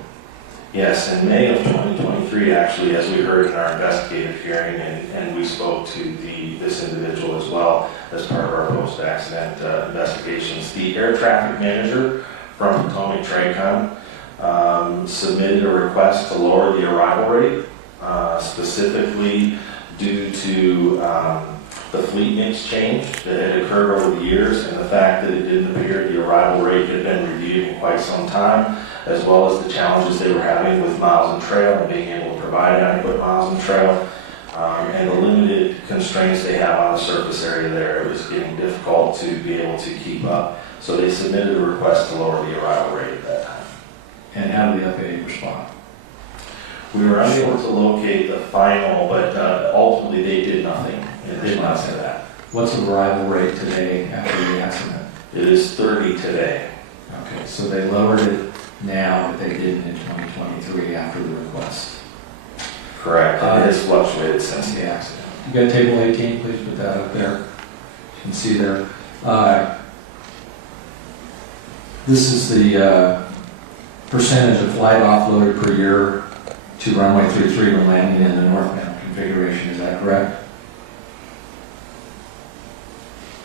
Yes, in May of 2023, actually, as we heard in our investigative hearing, and we spoke to this individual as well as part of our post-accident investigations, the air traffic manager from Potomac TRACON submitted a request to lower the arrival rate, specifically due to the fleet mix change that had occurred over the years and the fact that it didn't appear the arrival rate had been reviewed in quite some time, as well as the challenges they were having with miles on trail and being able to provide adequate miles on trail, and the limited constraints they have on the surface area there. It was getting difficult to be able to keep up. So they submitted a request to lower the arrival rate at that time. And how did the FAA respond? We were unable to locate the final, but ultimately they did nothing in response to that. What's the arrival rate today after the accident? It is 30 today. Okay, so they lowered it now, but they didn't in 2023 after the request. Correct. It has fluctuated since the accident. You got table 18, please put that up there. You can see there. This is the percentage of flight offloaded per year to runway 33 when landing in the northbound configuration. Is that correct?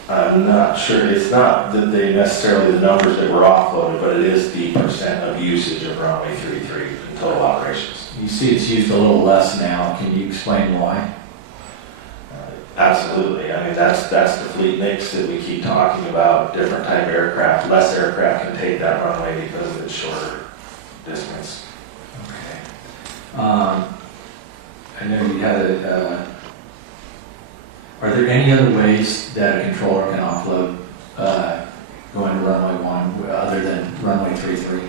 I'm not sure. It's not that they necessarily the numbers that were offloaded, but it is the percent of usage of runway 33 in total operations. You see it's used a little less now. Can you explain why? Absolutely. I mean, that's the fleet mix that we keep talking about. Different type of aircraft. Less aircraft can take that runway because of its shorter distance. Okay. I know you had a. Are there any other ways that a controller can offload going to runway 1 other than runway 33?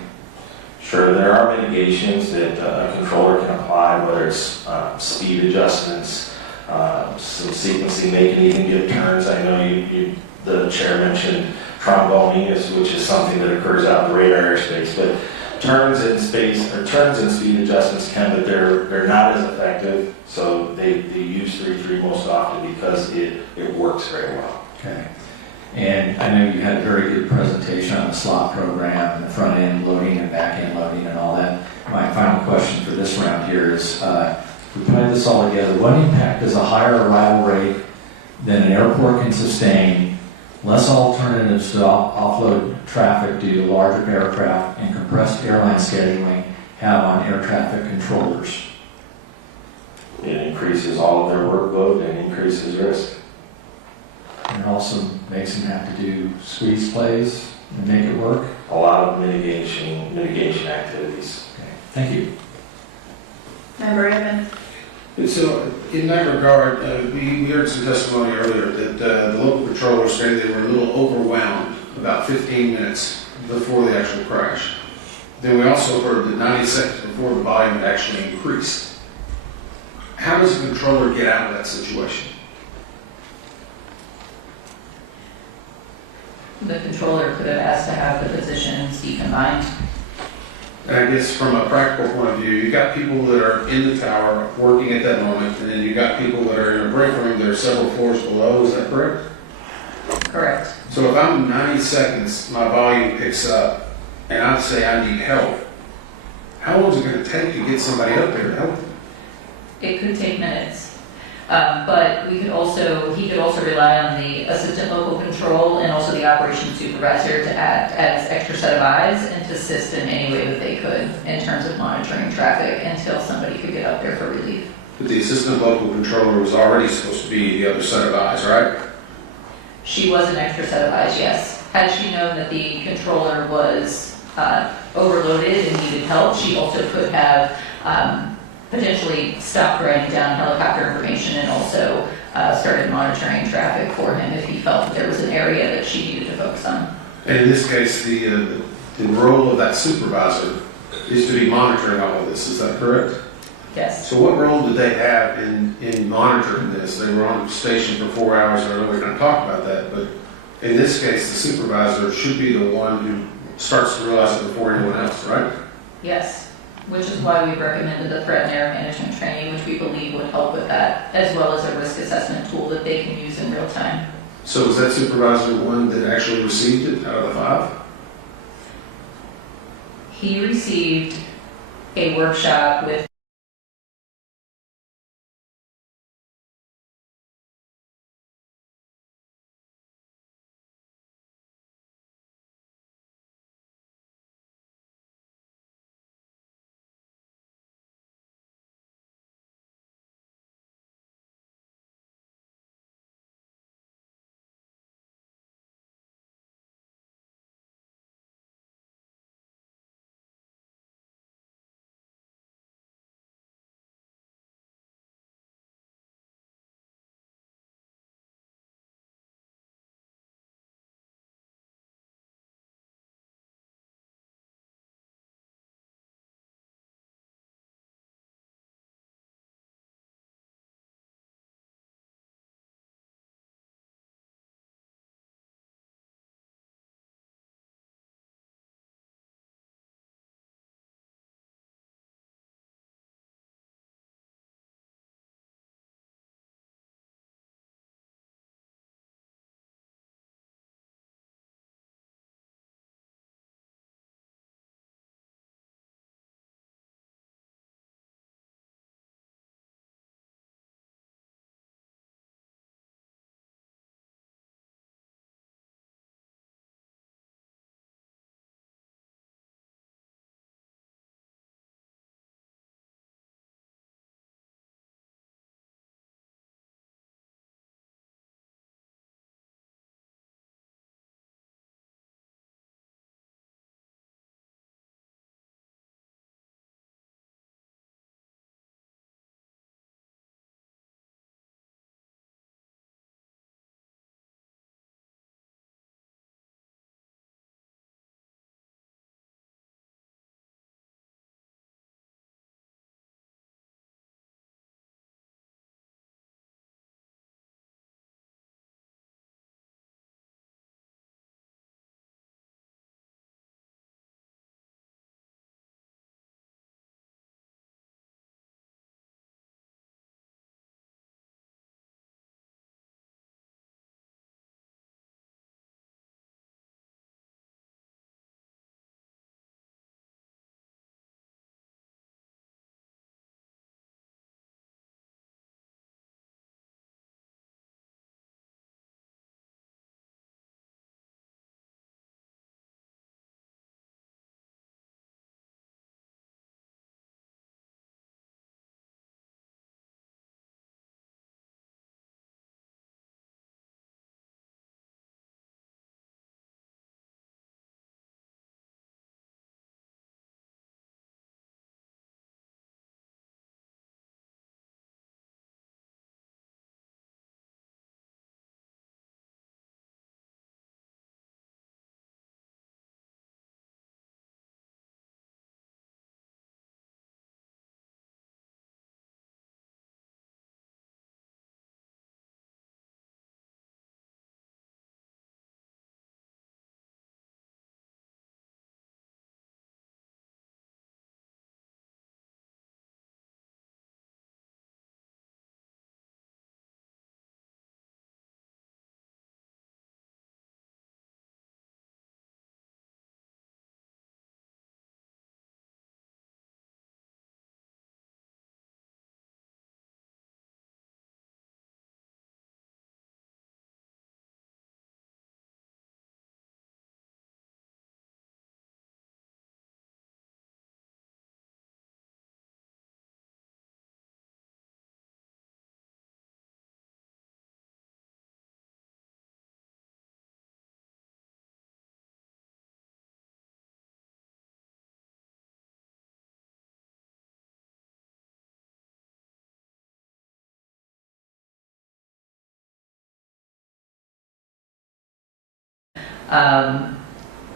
Sure, there are mitigations that a controller can apply, whether it's speed adjustments, some sequencing. They can even give turns. I know the chair mentioned tromboning, which is something that occurs out in the radar airspace, but turns in space or turns and speed adjustments can, but they're not as effective. So they use 33 most often because it works very well. Okay. And I know you had a very good presentation on the slot program and the front end loading and back end loading and all that. My final question for this round here is, we put this all together, what impact does a higher arrival rate than an airport can sustain, less alternatives to offload traffic due to larger aircraft and compressed airline scheduling have on air traffic controllers? It increases all of their workload and increases risk. And it also makes them have to do squeeze plays and make it work? A lot of mitigation activities. Okay. Thank you. Member Evans? So, in that regard, we heard some testimony earlier that the local controllers say they were a little overwhelmed about 15 minutes before the actual crash. Then we also heard that 90 seconds before the volume had actually increased. How does a controller get out of that situation? The controller could have asked to have the positions be combined. And I guess from a practical point of view, you got people that are in the tower working at that moment, and then you got people that are in a break room that are several floors below, is that correct? Correct. So if I'm 90 seconds, my volume picks up, and I say I need help, how long is it going to take to get somebody up there to help them? It could take minutes. But he could also rely on the assistant local control and also the operations supervisor to act as extra set of eyes and to assist in any way that they could in terms of monitoring traffic until somebody could get up there for relief. But the assistant local controller was already supposed to be the other set of eyes, right? She was an extra set of eyes, yes. Had she known that the controller was overloaded and needed help, she also could have potentially stopped writing down helicopter information and also started monitoring traffic for him if he felt that there was an area that she needed to focus on. And in this case, the role of that supervisor is to be monitoring all of this, is that correct? Yes. So what role did they have in monitoring this? They were on station for 4 hours, I know we're going to talk about that, but in this case, the supervisor should be the one who starts to realize it before anyone else, right? Yes. Which is why we recommended the threat and error management training, which we believe would help with that, as well as a risk assessment tool that they can use in real time. So was that supervisor the one that actually received it out of the 5? He received a workshop with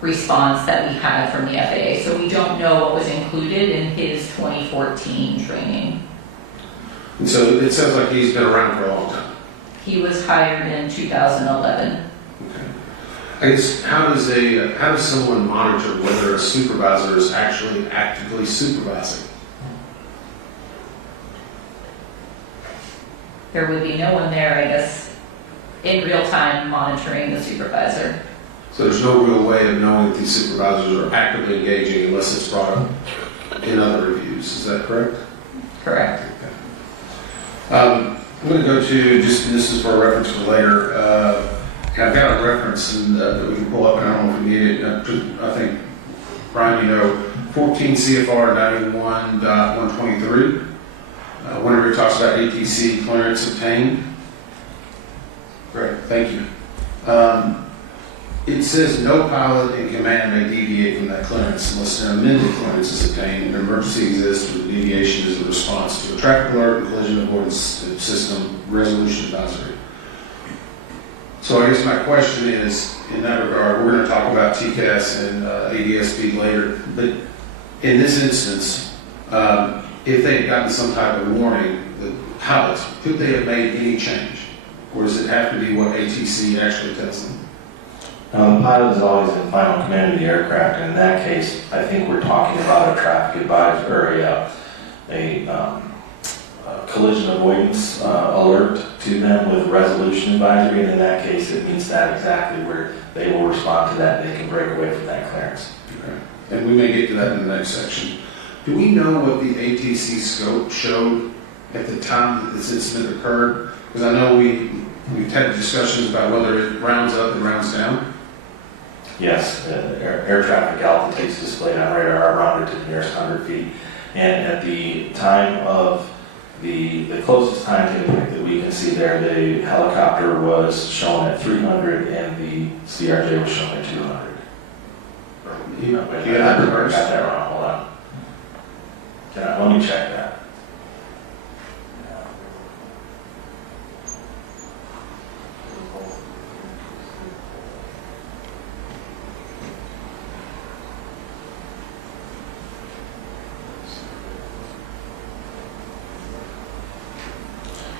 response that we had from the FAA. So we don't know what was included in his 2014 training. And so it sounds like he's been around for a long time. He was hired in 2011. Okay. I guess how does someone monitor whether a supervisor is actually actively supervising? There would be no one there, I guess, in real time monitoring the supervisor. So there's no real way of knowing if these supervisors are actively engaging unless it's brought up in other reviews. Is that correct? Correct. Okay. I'm going to go to this is for a reference for later. I've got a reference that we can pull up, and I don't know if we need it. I think, Brian, 14 CFR 91.123. Whenever it talks about ATC clearance obtained. Great, thank you. It says no pilot in command may deviate from that clearance unless an amended clearance is obtained and an emergency exists where the deviation is a response to a traffic alert and collision avoidance system resolution advisory. So I guess my question is, in that regard, we're going to talk about TCAS and ADSB later, but in this instance, if they had gotten some type of warning, the pilots, could they have made any change? Or does it have to be what ATC actually tells them? The pilot is always in final command of the aircraft, and in that case, I think we're talking about a traffic advisory or a collision avoidance alert to them with resolution advisory, and in that case, it means that exactly where they will respond to that. They can break away from that clearance. Okay. And we may get to that in the next section. Do we know what the ATC scope showed at the time that this incident occurred? Because I know we've had discussions about whether it rounds up and rounds down. Yes, air traffic altitudes displayed on radar are rounded to the nearest 100 feet. And at the time of the closest time to impact that we can see there, the helicopter was shown at 300 and the CRJ was shown at 200. You I got that wrong, hold on. Let me check that.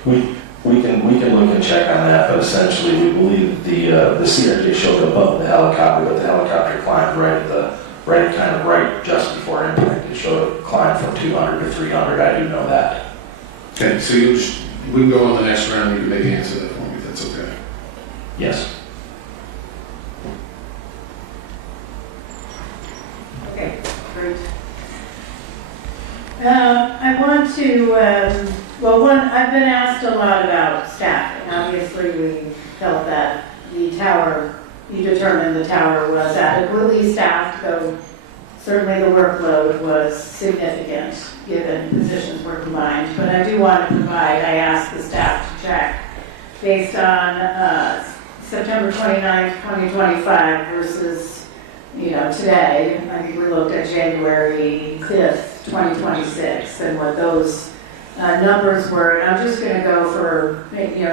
We can look and check on that, but essentially we believe the CRJ showed above the helicopter, but the helicopter climbed right just before impact. It showed a climb from 200 to 300. I do know that. Okay, so we can go on the next round. You can maybe answer that for me if that's okay. Yes. Okay, great. I want to, I've been asked a lot about staffing. Obviously, we felt that you determined the tower was adequately staffed, though certainly the workload was significant given positions were combined. But I do want to I asked the staff to check based on September 29th, 2025 versus, today. I think we looked at January 5th, 2026, and what those numbers were. And I'm just going to go for,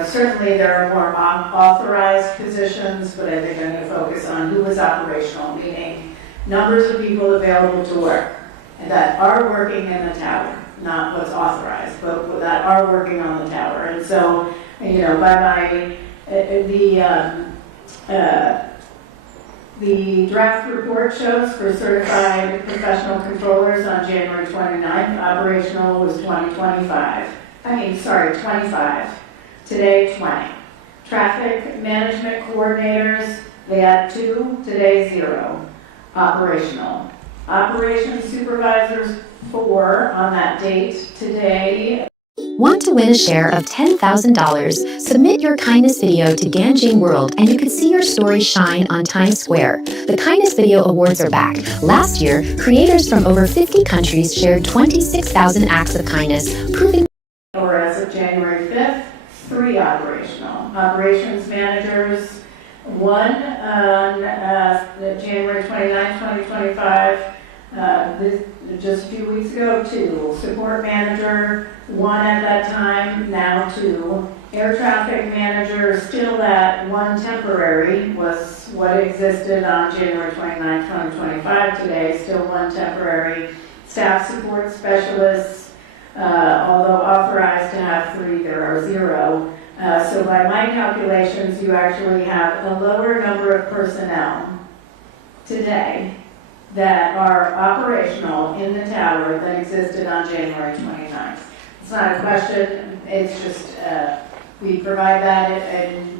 certainly there are more authorized positions, but I think I'm going to focus on who was operational, meaning numbers of people available to work and that are working in the tower, not what's authorized, but that are working on the tower. And so, the draft report shows for certified professional controllers on January 29th, operational was 25. Today, 20. Traffic management coordinators, they had 2, today 0. Operational. Operations supervisors, 4 on that date, today. Want to win a share of $10,000? Submit your kindness video to Ganjing World and you can see your story shine on Times Square. The Kindness Video Awards are back. Last year, creators from over 50 countries shared 26,000 acts of kindness, proving Or as of January 5th, 3 operational. Operations managers, 1 on January 29th, 2025. Just a few weeks ago, 2. Support manager, 1 at that time, now 2. air traffic manager still at one temporary was what existed on January 29, 2025 today, still one temporary. Staff support specialists, although authorized to have 3, there are 0. So by my calculations, you actually have a lower number of personnel today that are operational in the tower that existed on January 29th. It's not a question, it's just, we provide that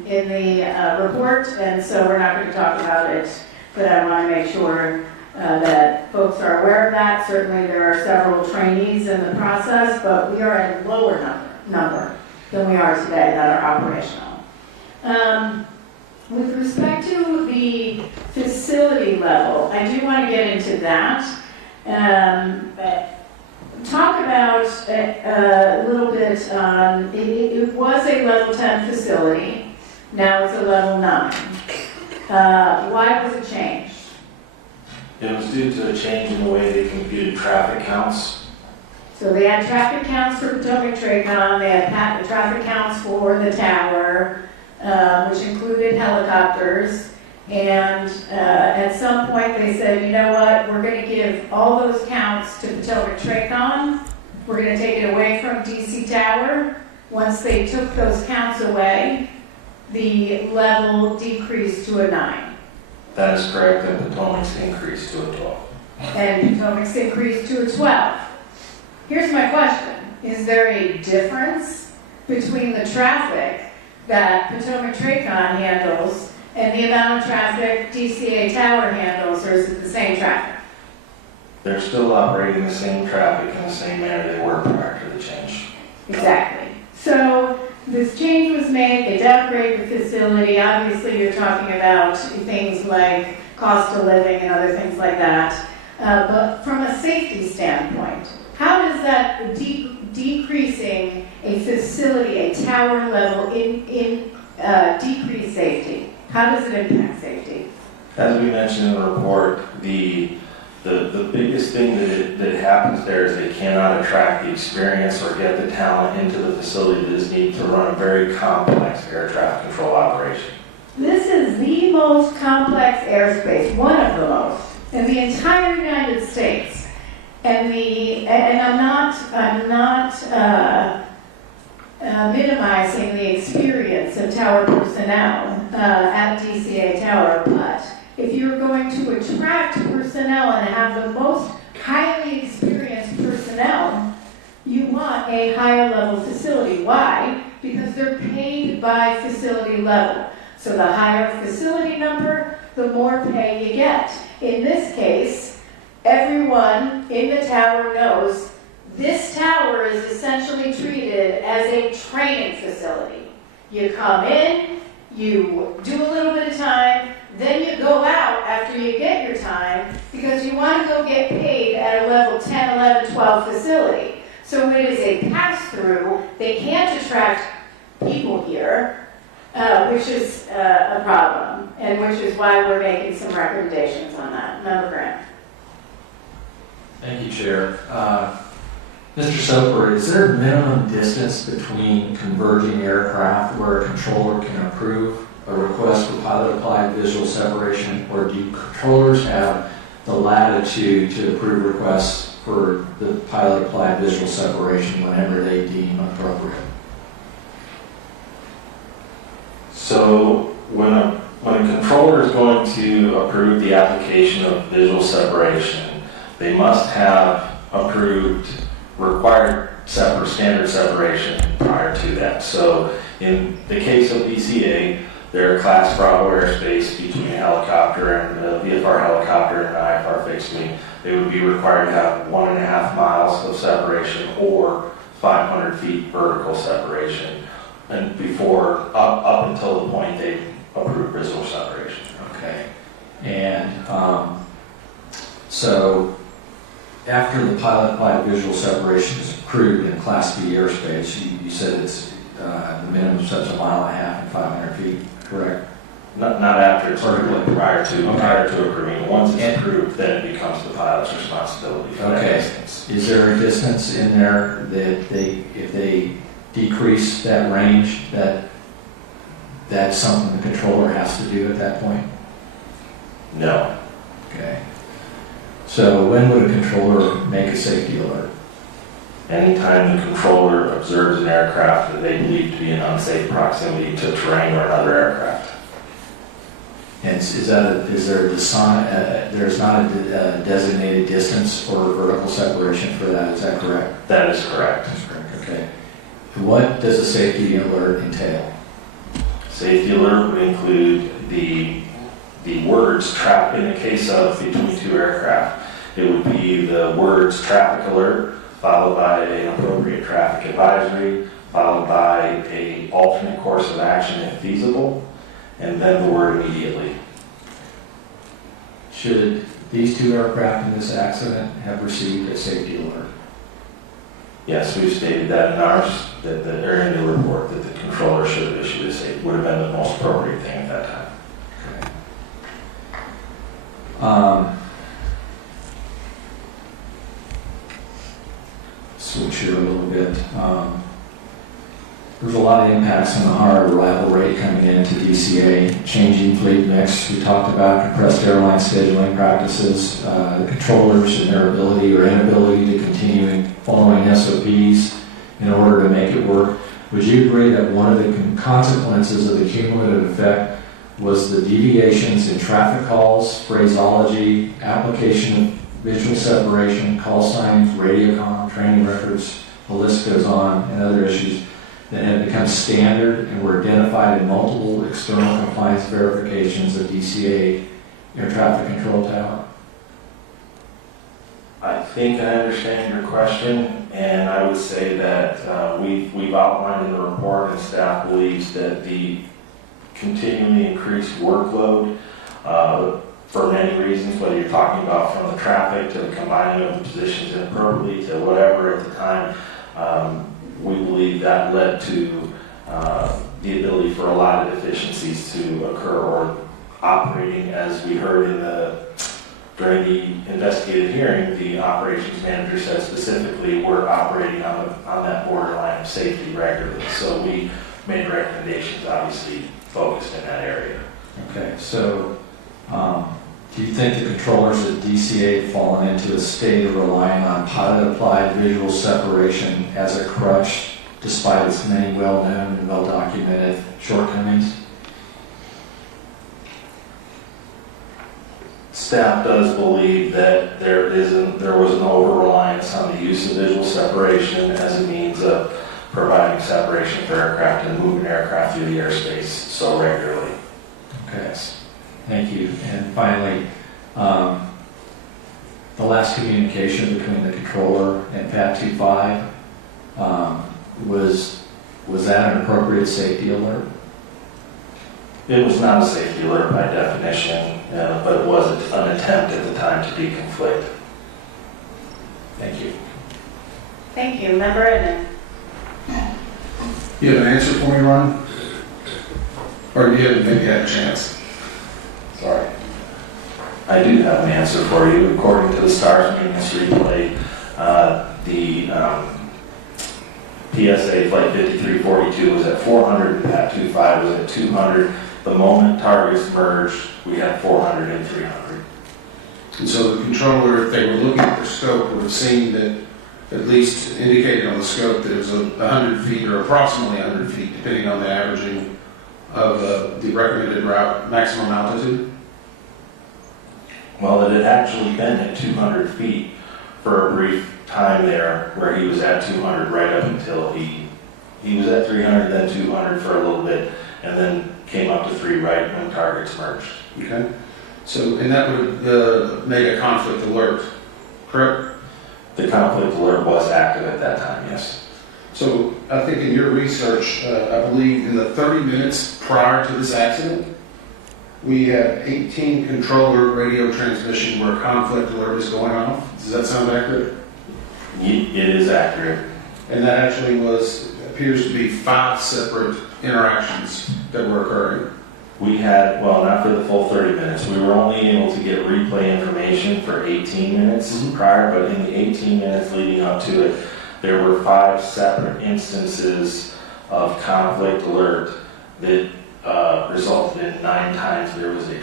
in the report, and so we're not going to talk about it, but I want to make sure that folks are aware of that. Certainly there are several trainees in the process, but we are at a lower number than we are today that are operational. With respect to the facility level, I do want to get into that. Talk about a little bit on, it was a level 10 facility, now it's a level 9. Why was it changed? It was due to a change in the way they computed traffic counts. So they had traffic counts for Potomac Traycon, they had traffic counts for the tower, which included helicopters. And at some point they said, you know what, we're going to give all those counts to Potomac Traycon. We're going to take it away from DC Tower. Once they took those counts away, the level decreased to a 9. That is correct, and Potomac's increased to a 12. And Potomac's increased to a 12. Here's my question. Is there a difference between the traffic that Potomac Traycon handles and the amount of traffic DCA Tower handles, or is it the same traffic? They're still operating the same traffic in the same manner they were prior to the change. Exactly. So this change was made, they downgraded the facility. Obviously you're talking about things like cost of living and other things like that. But from a safety standpoint, how does that decreasing a facility, a tower level, decrease safety? How does it impact safety? As we mentioned in the report, the biggest thing that happens there is they cannot attract the experience or get the talent into the facility that is needed to run a very complex air traffic control operation. This is the most complex airspace, one of the most, in the entire United States. And I'm not minimizing the experience of tower personnel at DCA Tower, but if you're going to attract personnel and have the most highly experienced personnel, you want a higher level facility. Why? Because they're paid by facility level. So the higher facility number, the more pay you get. In this case, everyone in the tower knows this tower is essentially treated as a training facility. You come in, you do a little bit of time, then you go out after you get your time because you want to go get paid at a level 10, 11, 12 facility. So it is a pass-through. They can't attract people here, which is a problem, and which is why we're making some recommendations on that. Member Grant. Thank you, Chair. Mr. Soper, is there a minimum distance between converging aircraft where a controller can approve a request for pilot-applied visual separation, or do controllers have the latitude to approve requests for the pilot-applied visual separation whenever they deem appropriate? So when a controller is going to approve the application of visual separation, they must have approved required standard separation prior to that. So in the case of DCA, they're Class Bravo airspace between a helicopter and a VFR helicopter and an IFR fixed wing. They would be required to have 1.5 miles of separation or 500 feet vertical separation, and before up until the point they approve visual separation. Okay. And so after the pilot-applied visual separation is approved in Class B airspace, you said it's the minimum steps 1.5 miles and 500 feet, correct? Not after it's approved, prior to approving. Once it's approved, then it becomes the pilot's responsibility for that distance. Is there a distance in there that if they decrease that range, that's something the controller has to do at that point? No. Okay. So when would a controller make a safety alert? Anytime the controller observes an aircraft that they believe to be in unsafe proximity to terrain or another aircraft. And there's not a designated distance or vertical separation for that, is that correct? That is correct. That's correct, okay. What does a safety alert entail? Safety alert would include the words traffic in the case of between two aircraft. It would be the words traffic alert, followed by an appropriate traffic advisory, followed by an alternate course of action if feasible, and then the word immediately. Should these two aircraft in this accident have received a safety alert? Yes, we've stated that in ours, that or in the report, that the controller should have issued a safety, would have been the most appropriate thing at that time. Switch here a little bit. There's a lot of impacts on the hard arrival rate coming into DCA, changing fleet mix. We talked about compressed airline scheduling practices, the controllers and their ability or inability to continue following SOPs in order to make it work. Would you agree that one of the consequences of the cumulative effect was the deviations in traffic calls, phraseology, application of visual separation, call signs, radiocom, training records, the list goes on, and other issues that have become standard and were identified in multiple external compliance verifications of DCA air traffic control tower? I think I understand your question, and I would say that we've outlined in the report, and staff believes that the continually increased workload for many reasons, whether you're talking about from the traffic to the combining of the positions inappropriately to whatever at the time, we believe that led to the ability for a lot of deficiencies to occur, or operating, as we heard during the investigative hearing, the operations manager said specifically we're operating on that borderline of safety regularly. So we made recommendations, obviously focused in that area. Okay, so do you think the controllers at DCA have fallen into a state of relying on pilot-applied visual separation as a crutch, despite its many well-known and well-documented shortcomings? Staff does believe that there was an over-reliance on the use of visual separation as a means of providing separation for aircraft and moving aircraft through the airspace so regularly. Okay, thank you. And finally, the last communication between the controller and PAT 25, was that an appropriate safety alert? It was not a safety alert by definition, but it was an attempt at the time to deconflict. Thank you. Thank you. Member Edmond. You have an answer for me, Ron? Or do you have maybe had a chance? Sorry. I do have an answer for you. According to the STARS maintenance replay, the PSA Flight 5342 was at 400, and PAT 25 was at 200. The moment targets merged, we had 400 and 300. And so the controller, if they were looking at the scope, would have seen that, at least indicated on the scope, that it was 100 feet or approximately 100 feet, depending on the averaging of the recommended route maximum altitude? Well, it had actually been at 200 feet for a brief time there, where he was at 200 right up until he was at 300, then 200 for a little bit, and then came up to 3 right when targets merged. Okay. So, and that would make a conflict alert, correct? The conflict alert was active at that time, yes. So I think in your research, I believe in the 30 minutes prior to this accident, we have 18 controller radio transmission where conflict alert is going off. Does that sound accurate? It is accurate. And that actually appears to be 5 separate interactions that were occurring. We had, well, not for the full 30 minutes. We were only able to get replay information for 18 minutes prior, but in the 18 minutes leading up to it, there were 5 separate instances of conflict alert that resulted in 9 times there was a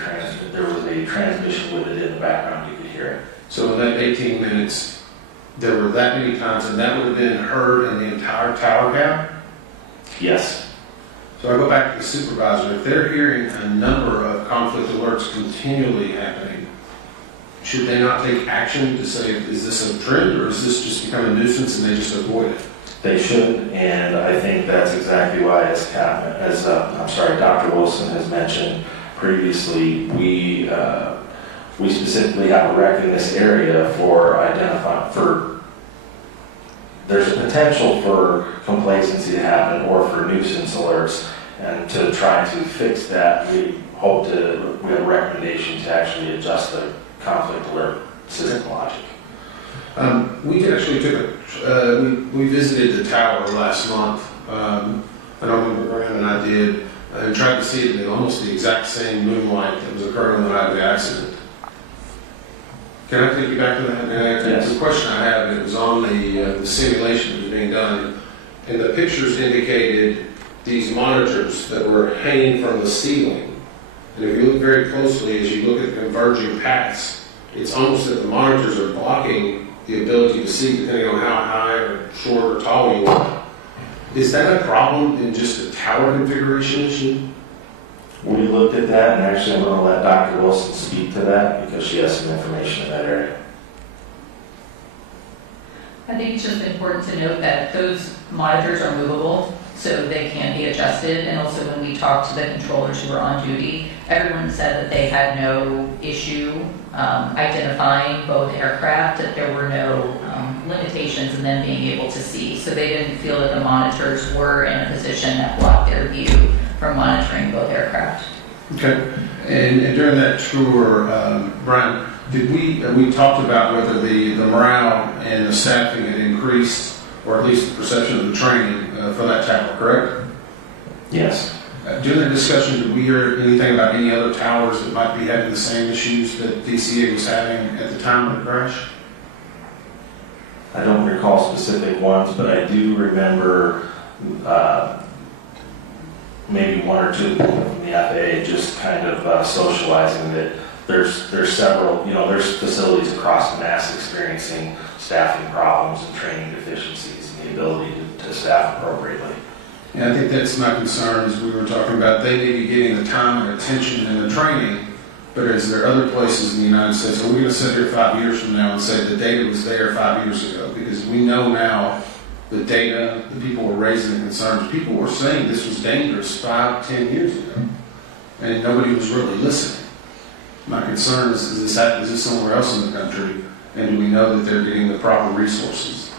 transmission with it in the background. You could hear it. So in that 18 minutes, there were that many times, and that would have been heard in the entire tower cap? Yes. So I go back to the supervisor. If they're hearing a number of conflict alerts continually happening, should they not take action to say, is this a trend, or is this just become a nuisance and they just avoid it? They should, and I think that's exactly why, as Dr. Wilson has mentioned previously, we specifically have a rec in this area there's a potential for complacency to happen or for nuisance alerts, and to try to fix that, we have a recommendation to actually adjust the conflict alert system logic. We actually we visited the tower last month. I know Brian and I did, and tried to see it in almost the exact same moonlight that was occurring the night of the accident. Can I take you back to that? Yes. The question I have, it was on the simulation that was being done, and the pictures indicated these monitors that were hanging from the ceiling. And if you look very closely, as you look at the converging paths, it's almost that the monitors are blocking the ability to see, depending on how high or short or tall you are. Is that a problem in just a tower configuration issue? We looked at that, and actually I'm going to let Dr. Wilson speak to that because she has some information in that area. I think it's just important to note that those monitors are movable, so they can be adjusted. And also when we talked to the controllers who were on duty, everyone said that they had no issue identifying both aircraft, that there were no limitations in them being able to see. So they didn't feel that the monitors were in a position that blocked their view from monitoring both aircraft. Okay. And during that tour, Brian, we talked about whether the morale and the staffing had increased, or at least the perception of the training for that tower, correct? Yes. During that discussion, did we hear anything about any other towers that might be having the same issues that DCA was having at the time of the crash? I don't recall specific ones, but I do remember maybe 1 or 2 people from the FAA just kind of socializing that there's several, there's facilities across the NAS experiencing staffing problems and training deficiencies and the ability to staff appropriately. Yeah, I think that's my concern, as we were talking about. They may be getting the time and attention and the training, but is there other places in the United States? Are we going to sit here 5 years from now and say the data was there 5 years ago? Because we know now the data, the people were raising the concerns. People were saying this was dangerous 5-10 years ago, and nobody was really listening. My concern is this somewhere else in the country, and do we know that they're getting the proper resources?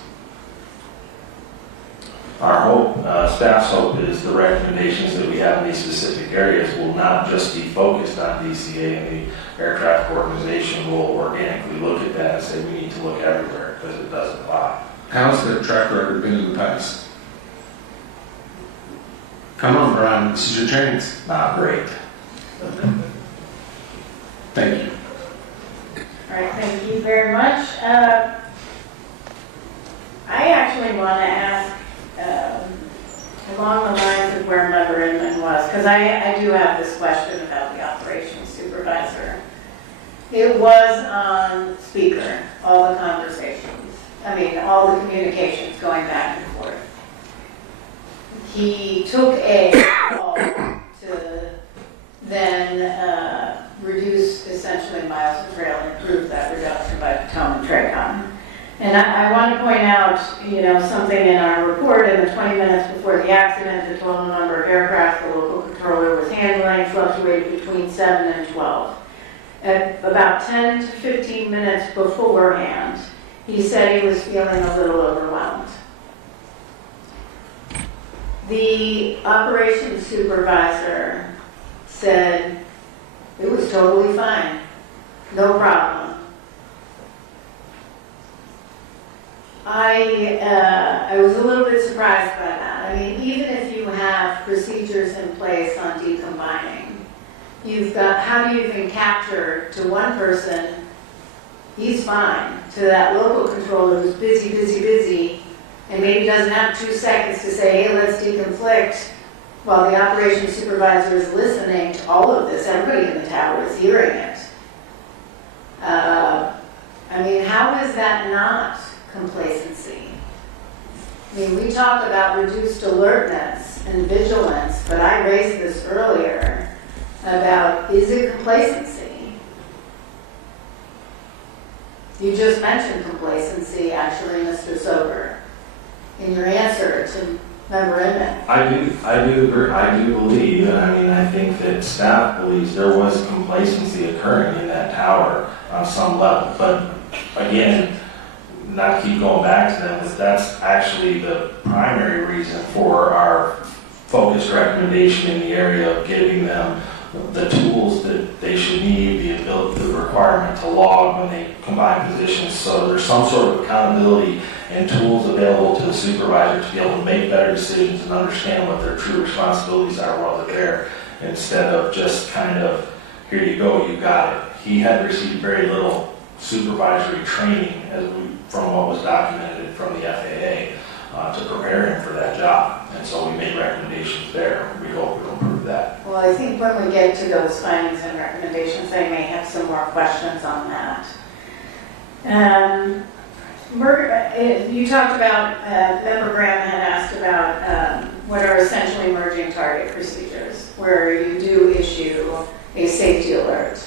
Our hope, staff's hope, is the recommendations that we have in these specific areas will not just be focused on DCA, and the aircraft organization will organically look at that and say we need to look everywhere because it doesn't apply. How's their track record been in the past? Come on, Brian, this is your chance. Not great. Thank you. All right, thank you very much. I actually want to ask along the lines of where Member Inman was, because I do have this question about the operations supervisor. It was on speaker, all the conversations. All the communications going back and forth. He took a call to then reduce essentially miles of trail and improve that reduction by Potomac Tracon. And I want to point out, something in our report. In the 20 minutes before the accident, the total number of aircraft the local controller was handling fluctuated between 7 and 12. At about 10 to 15 minutes beforehand, he said he was feeling a little overwhelmed. The operations supervisor said it was totally fine, no problem. I was a little bit surprised by that. Even if you have procedures in place on decombining, you've got, how do you even capture to one person, he's fine, to that local controller who's busy, and maybe doesn't have 2 seconds to say, hey, let's deconflict, while the operations supervisor is listening to all of this. Everybody in the tower is hearing it. I mean, how is that not complacency? I mean, we talk about reduced alertness and vigilance, but I raised this earlier about, is it complacency? You just mentioned complacency, actually, Mr. Sober, in your answer to Member Inman. I do agree. I do believe, and I mean, I think that staff believes there was complacency occurring in that tower on some level. But again, not to keep going back to them, but that's actually the primary reason for our focused recommendation in the area of giving them the tools that they should need, the ability, the requirement to log when they combine positions. So there's some sort of accountability and tools available to the supervisor to be able to make better decisions and understand what their true responsibilities are while they're there, instead of just kind of, here you go, you got it. He had received very little supervisory training from what was documented from the FAA to prepare him for that job. And so we made recommendations there. We hope we'll improve that. Well, I think when we get to those findings and recommendations, I may have some more questions on that. You talked about, Member Graham had asked about what are essentially merging target procedures, where you do issue a safety alert.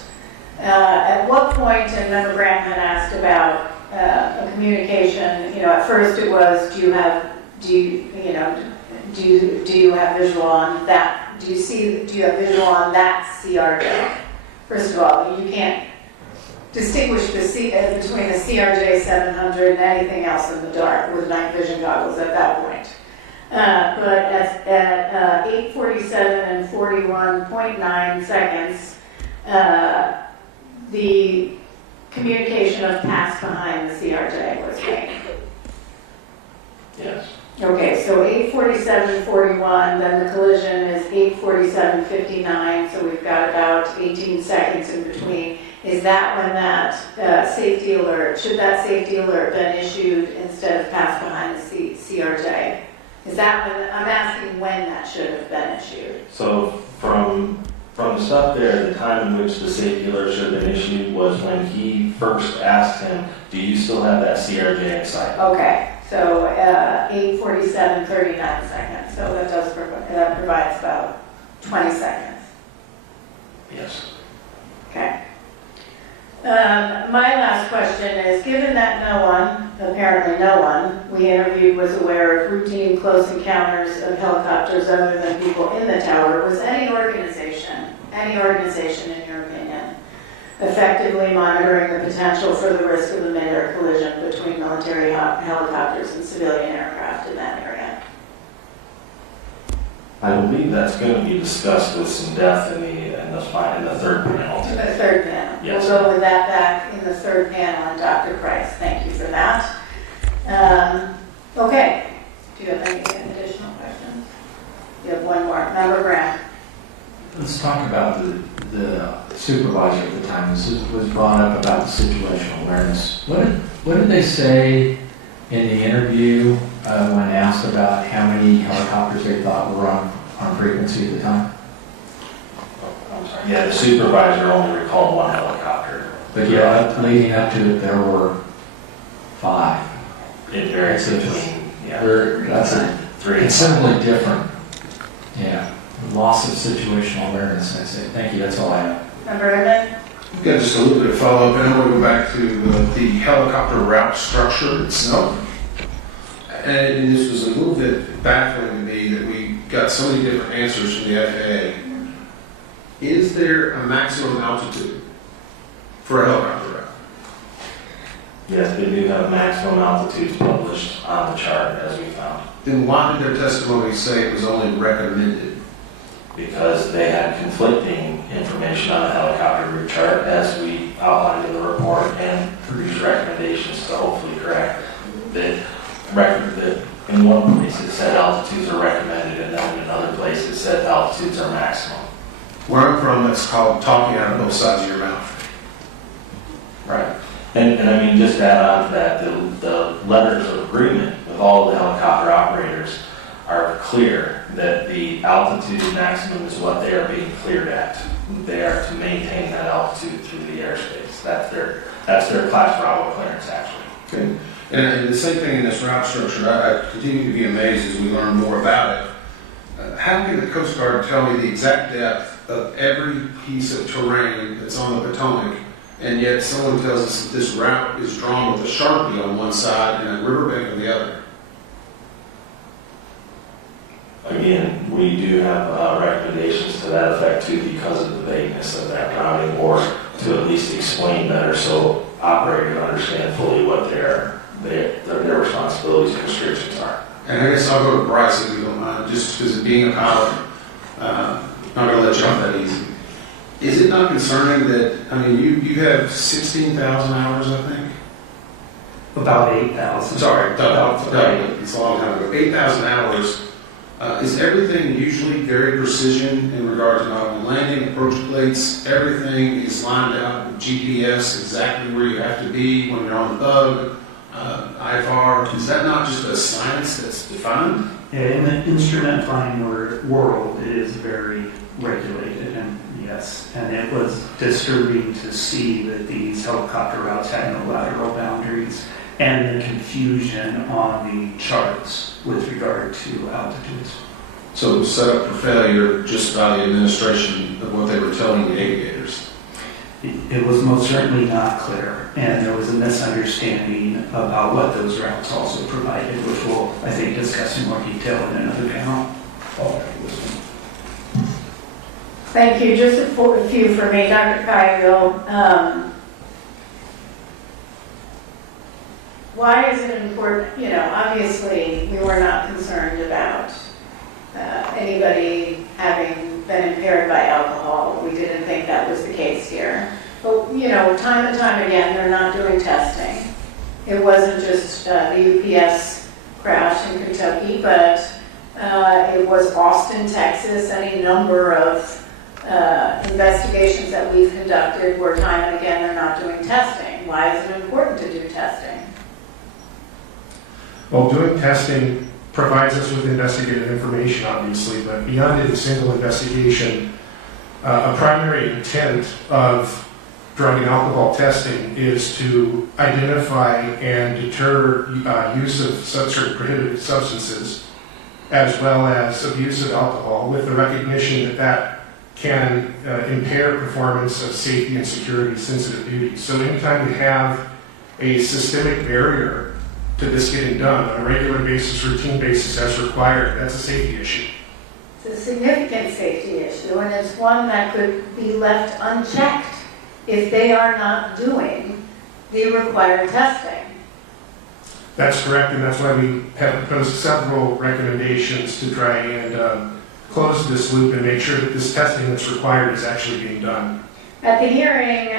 At what point, and Member Graham had asked about a communication, at first it was, do you have visual on that? Do you have visual on that CRJ? First of all, you can't distinguish between the CRJ 700 and anything else in the dark with night vision goggles at that point. But at 8:47 and 41.9 seconds, the communication of pass behind the CRJ was made. Yes. Okay, so 8:47:41, then the collision is 8:47:59, so we've got about 18 seconds in between. Is that when that safety alert, should that safety alert been issued instead of pass behind the CRJ? Is that when, I'm asking when that should have been issued? So from the stuff there, the time in which the safety alert should have been issued was when he first asked him, do you still have that CRJ in sight? Okay, so 8:47:39 seconds, so that provides about 20 seconds. Yes. Okay. My last question is, given that apparently no one we interviewed was aware of routine close encounters of helicopters other than people in the tower, was any organization in your opinion, effectively monitoring the potential for the risk of a mid-air collision between military helicopters and civilian aircraft in that area? I believe that's going to be discussed with some depth in the third panel In the today. third panel. Yes. We'll go with that back in the third panel, and Dr. Price, thank you for that. Okay. Do you have any additional questions? You have one more. Member Graham. Let's talk about the supervisor at the time. This was brought up about the situational awareness. What did they say in the interview when asked about how many helicopters they thought were on frequency at the time? I'm sorry. Yeah, the supervisor only recalled one helicopter. But yeah, leading up to it, there were 5. It varies between, That's a 3 and considerably different. Yeah. Loss of situational awareness, I'd say. Thank you, that's all I have. Member Inman. I've got just a little bit of follow-up, and I want to go back to the helicopter route structure itself. And this was a little bit baffling to me that we got so many different answers from the FAA. Is there a maximum altitude for a helicopter route? Yes, they do have maximum altitudes published on the chart, as we found. Then why did their testimony say it was only recommended? Because they had conflicting information on the helicopter route chart, as we outlined in the report, and produced recommendations to hopefully correct that. In one place it said altitudes are recommended, and then in another place it said altitudes are maximum. Where I'm from, that's called talking out of both sides of your mouth. Right. And I mean, just to add on to that, the letters of agreement with all the helicopter operators are clear that the altitude maximum is what they are being cleared at. They are to maintain that altitude through the airspace. That's their Class Bravo clearance, actually. Okay. And the same thing in this route structure, I continue to be amazed as we learn more about it. How can the Coast Guard tell me the exact depth of every piece of terrain that's on the Potomac, and yet someone tells us that this route is drawn with a Sharpie on one side and a riverbank on the other? Again, we do have recommendations to that effect too, because of the vagueness of that routing, or to at least explain better so operators understand fully what their responsibilities and restrictions are. And I guess I'll go to Bryce if you don't mind, just because of being a pilot, not going to let you off that easy. Is it not concerning that, I mean, you have 16,000 hours, I think? About 8,000. Sorry, it's a long time ago. 8,000 hours. Is everything usually very precision in regard to not only landing, approach plates, everything is lined out with GPS, exactly where you have to be when you're on the bug, IFR? Is that not just a science that's defined? Yeah, in the instrument flying world, it is very regulated, and yes, and it was disturbing to see that these helicopter routes had no lateral boundaries, and the confusion on the charts with regard to altitudes. So it was set up for failure just by the administration of what they were telling the aviators. It was most certainly not clear, and there was a misunderstanding about what those routes also provided, which we'll, I think, discuss in more detail in another panel. Thank you. Just a few for me, Dr. Kyrgill. Why is it important? You know, obviously, we were not concerned about anybody having been impaired by alcohol. We didn't think that was the case here. But, you know, time and time again, they're not doing testing. It wasn't just the UPS crash in Kentucky, but it was Austin, Texas, any number of investigations that we've conducted where time and again they're not doing testing. Why is it important to do testing? Well, doing testing provides us with investigative information, obviously, but beyond a single investigation, a primary intent of drug and alcohol testing is to identify and deter use of certain prohibited substances, as well as abuse of alcohol, with the recognition that that can impair performance of safety and security sensitive duties. So anytime we have a systemic barrier to this getting done on a regular basis, routine basis as required, that's a safety issue. It's a significant safety issue, and it's one that could be left unchecked if they are not doing the required testing. That's correct, and that's why we have proposed several recommendations to try and close this loop and make sure that this testing that's required is actually being done. At the hearing,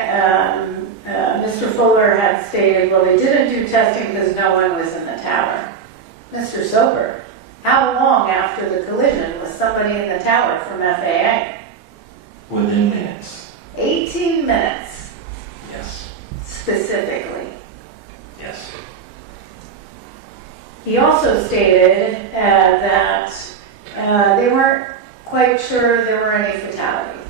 Mr. Fuller had stated, well, they didn't do testing because no one was in the tower. Mr. Soper, how long after the collision was somebody in the tower from FAA? Within minutes. 18 minutes, Yes. specifically. Yes. He also stated that they weren't quite sure there were any fatalities,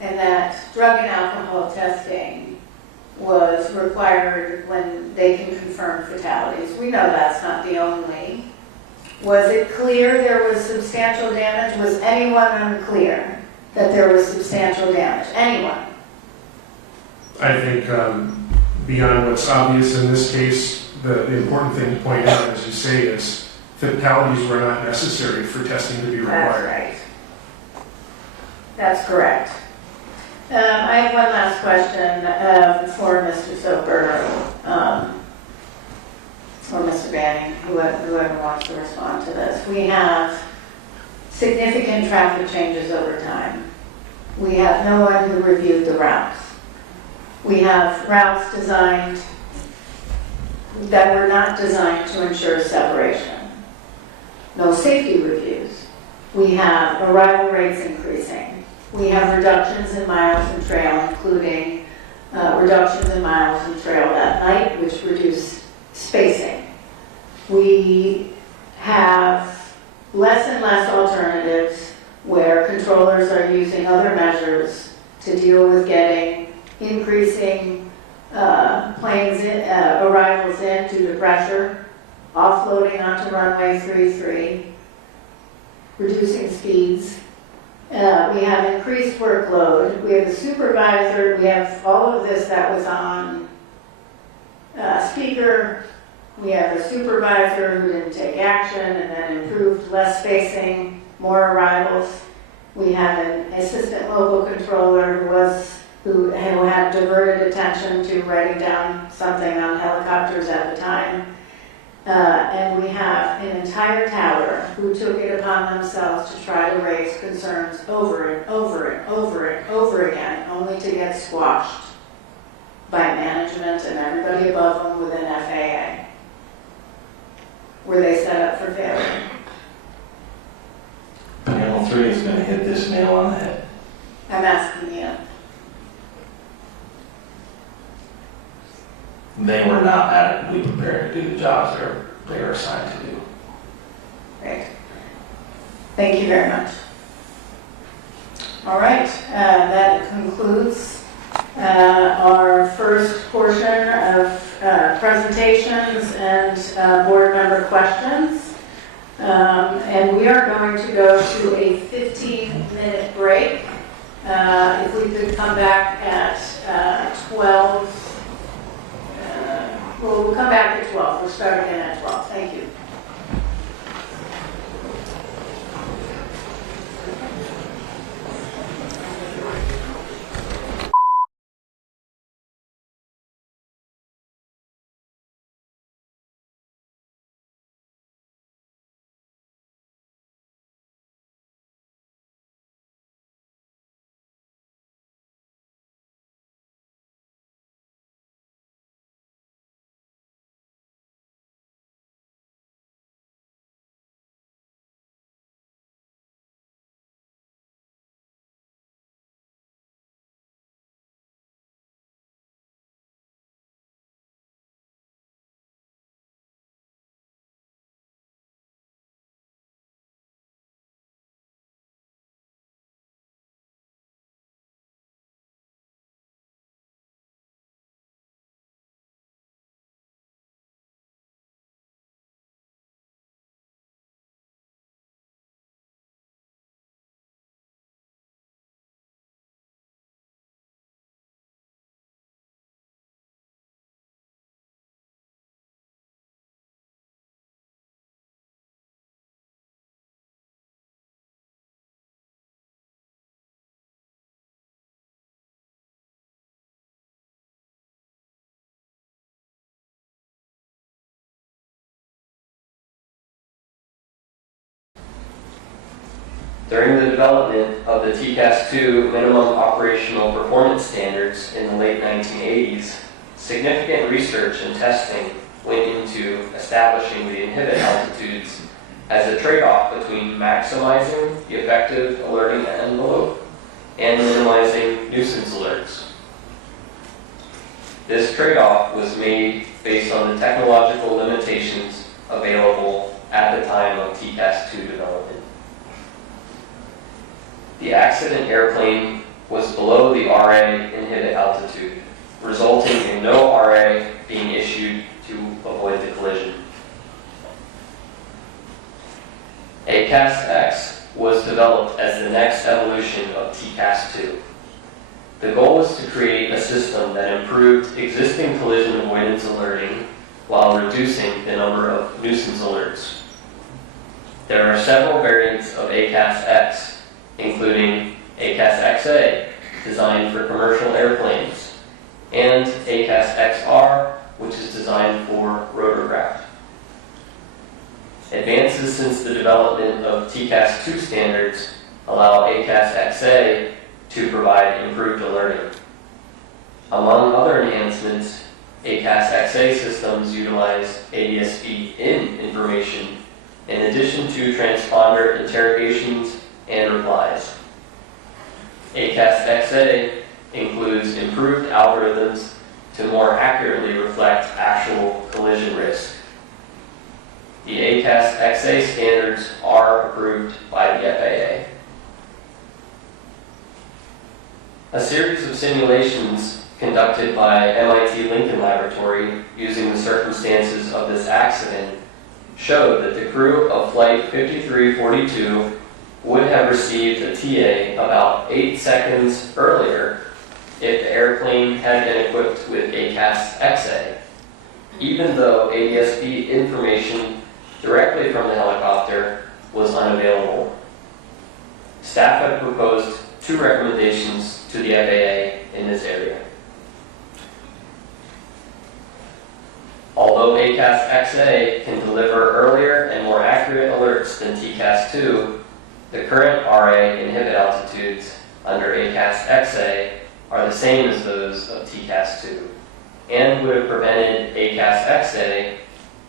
and that drug and alcohol testing was required when they can confirm fatalities. We know that's not the only. Was it clear there was substantial damage? Was anyone unclear that there was substantial damage? Anyone? I think beyond what's obvious in this case, the important thing to point out, as you say, is fatalities were not necessary for testing to be required. That's right. That's correct. I have one last question for Mr. Soper, or Mr. Banning, whoever wants to respond to this. We have significant traffic changes over time. We have no one who reviewed the routes. We have routes designed that were not designed to ensure separation. No safety reviews. We have arrival rates increasing. We have reductions in miles in trail, including reductions in miles in trail that night, which reduce spacing. We have less and less alternatives where controllers are using other measures to deal with getting increasing arrivals in due to pressure, offloading onto runway 33, reducing speeds. We have increased workload. We have a supervisor. We have all of this that was on speaker. We have a supervisor who didn't take action and then improved less spacing, more arrivals. We have an assistant local controller who had diverted attention to writing down something on helicopters at the time. And we have an entire tower who took it upon themselves to try to raise concerns over and over and over and over again, only to get squashed by management and everybody above them within FAA. Were they set up for failure? Panel 3 is going to hit this nail on the head. I'm asking you. They were not adequately prepared to do the jobs they were assigned to do. Great. Thank you very much. All right, that concludes our first portion of presentations and board member questions. And we are going to go to a 15-minute break. If we could come back at 12. We'll come back at 12. We'll start again at 12. Thank you. During the development of the TCAS-2 minimum operational performance standards in the late 1980s, significant research and testing went into establishing the inhibit altitudes as a trade-off between maximizing the effective alerting envelope and minimizing nuisance alerts. This trade-off was made based on the technological limitations available at the time of TCAS-2 development. The accident airplane was below the RA inhibit altitude, resulting in no RA being issued to avoid the collision. ACAS-X was developed as the next evolution of TCAS-2. The goal was to create a system that improved existing collision avoidance alerting while reducing the number of nuisance alerts. There are several variants of ACAS-X, including ACAS-XA, designed for commercial airplanes, and ACAS-XR, which is designed for rotorcraft. Advances since the development of TCAS-2 standards allow ACAS-XA to provide improved alerting. Among other enhancements, ACAS-XA systems utilize ADS-B-in information in addition to transponder interrogations and replies. ACAS-XA includes improved algorithms to more accurately reflect actual collision risk. The ACAS XA standards are approved by the FAA. A series of simulations conducted by MIT Lincoln Laboratory using the circumstances of this accident showed that the crew of Flight 5342 would have received a TA about 8 seconds earlier if the airplane had been equipped with ACAS XA, even though ADSB information directly from the helicopter was unavailable. Staff had proposed 2 recommendations to the FAA in this area. Although ACAS XA can deliver earlier and more accurate alerts than TCAS-2, the current RA inhibit altitudes under ACAS XA are the same as those of TCAS-2 and would have prevented ACAS XA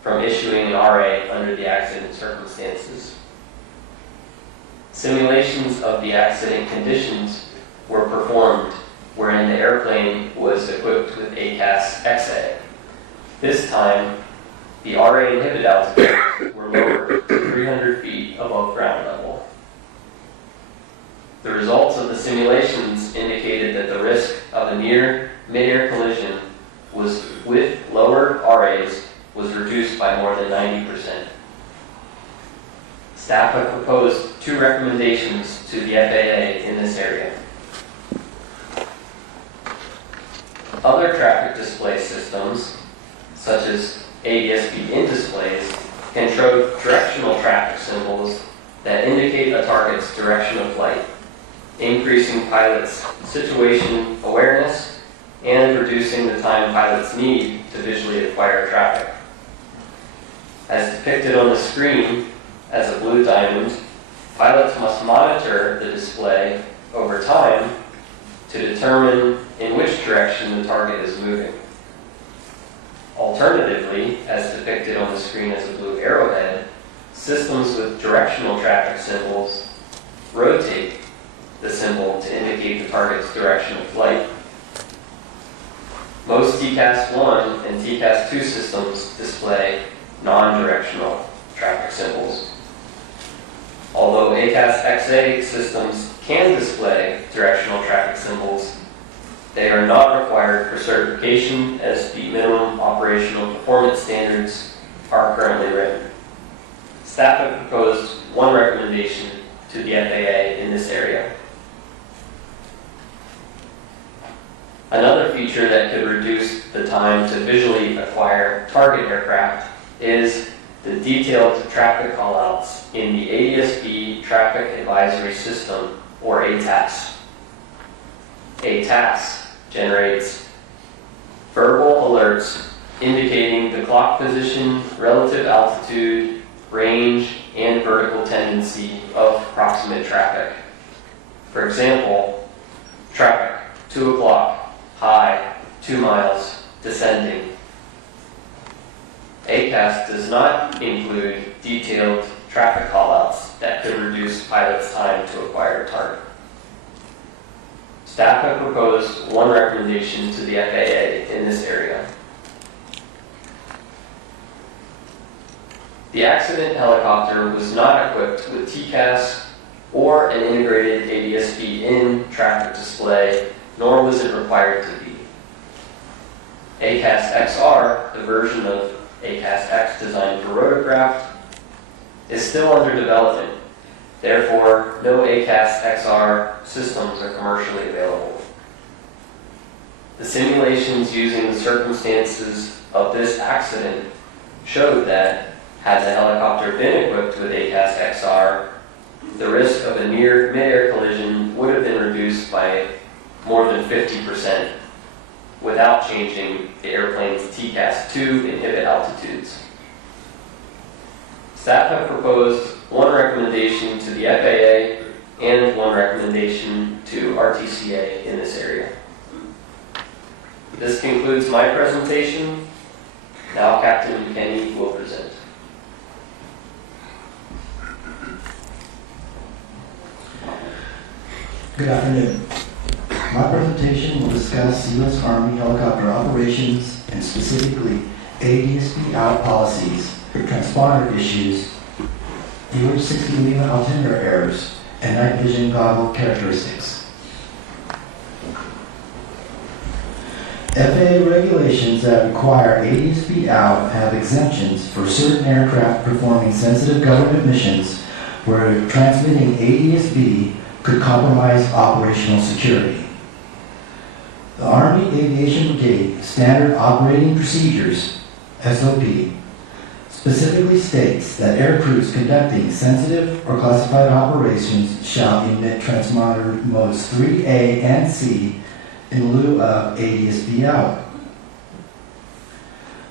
from issuing an RA under the accident circumstances. Simulations of the accident conditions were performed wherein the airplane was equipped with ACAS XA. This time, the RA inhibit altitudes were lowered to 300 feet above ground level. The results of the simulations indicated that the risk of a near mid-air collision was with lower RAs was reduced by more than 90%. Staff have proposed 2 recommendations to the FAA in this area. Other traffic display systems, such as ADSB in-displays, can show directional traffic symbols that indicate a target's direction of flight, increasing pilots' situation awareness and reducing the time pilots need to visually acquire traffic. As depicted on the screen as a blue diamond, pilots must monitor the display over time to determine in which direction the target is moving. Alternatively, as depicted on the screen as a blue arrowhead, systems with directional traffic symbols rotate the symbol to indicate the target's direction of flight. Most TCAS-1 and TCAS-2 systems display non-directional traffic symbols. Although ACAS XA systems can display directional traffic symbols, they are not required for certification as the minimum operational performance standards are currently written. Staff have proposed 1 recommendation to the FAA in this area. Another feature that could reduce the time to visually acquire target aircraft is the detailed traffic callouts in the ADSB Traffic Advisory System, or ATAS. ATAS generates verbal alerts indicating the clock position, relative altitude, range, and vertical tendency of proximate traffic. For example, traffic, 2 o'clock, high, 2 miles, descending. ACAS does not include detailed traffic callouts that could reduce pilots' time to acquire a target. Staff have proposed 1 recommendation to the FAA in this area. The accident helicopter was not equipped with TCAS or an integrated ADSB in traffic display, nor was it required to be. ACAS XR, the version of ACAS X designed for rotorcraft, is still under development. Therefore, no ACAS XR systems are commercially available. The simulations using the circumstances of this accident showed that, had the helicopter been equipped with ACAS XR, the risk of a near mid-air collision would have been reduced by more than 50% without changing the airplane's TCAS-2 inhibit altitudes. Staff have proposed 1 recommendation to the FAA and 1 recommendation to RTCA in this area. This concludes my presentation. Now Captain McKinney will present. Good afternoon. My presentation will discuss U.S. Army helicopter operations and specifically ADSB out policies, transponder issues, UH-60 Lima altimeter errors, and night vision goggle characteristics. FAA regulations that require ADSB out have exemptions for certain aircraft performing sensitive government missions where transmitting ADSB could compromise operational security. The Army Aviation Brigade Standard Operating Procedures, SOP, specifically states that air crews conducting sensitive or classified operations shall emit transponder modes 3A and C in lieu of ADSB out.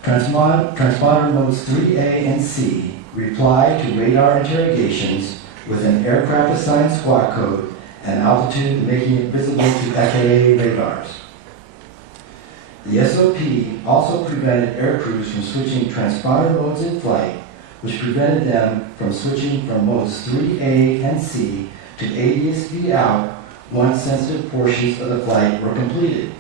Transponder modes 3A and C reply to radar interrogations with an aircraft-assigned squawk code and altitude making it visible to FAA radars. The SOP also prevented air crews from switching transponder modes in flight, which prevented them from switching from modes 3A and C to ADSB out once sensitive portions of the flight were completed.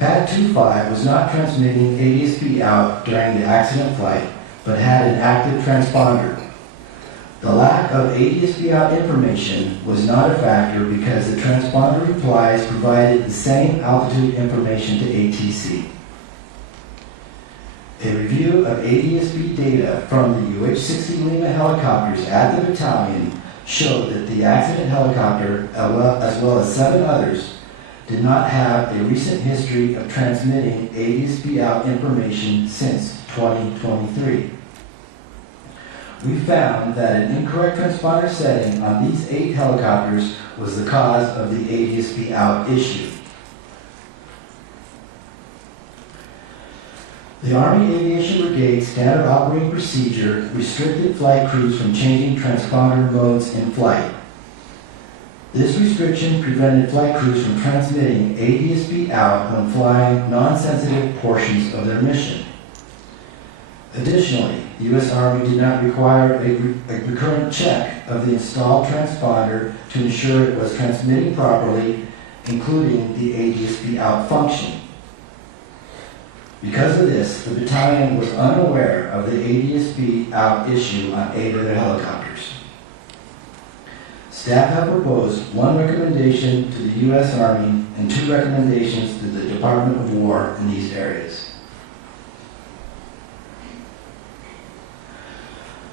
Pad 25 was not transmitting ADSB out during the accident flight, but had an active transponder. The lack of ADSB out information was not a factor because the transponder replies provided the same altitude information to ATC. A review of ADSB data from the UH-60 Lima helicopters at the battalion showed that the accident helicopter, as well as 7 others, did not have a recent history of transmitting ADSB out information since 2023. We found that an incorrect transponder setting on these 8 helicopters was the cause of the ADSB out issue. The Army Aviation Brigade Standard Operating Procedure restricted flight crews from changing transponder modes in flight. This restriction prevented flight crews from transmitting ADSB out when flying non-sensitive portions of their mission. Additionally, the U.S. Army did not require a recurrent check of the installed transponder to ensure it was transmitting properly, including the ADSB out function. Because of this, the battalion was unaware of the ADSB out issue on 8 of their helicopters. Staff have proposed 1 recommendation to the U.S. Army and 2 recommendations to the Department of War in these areas.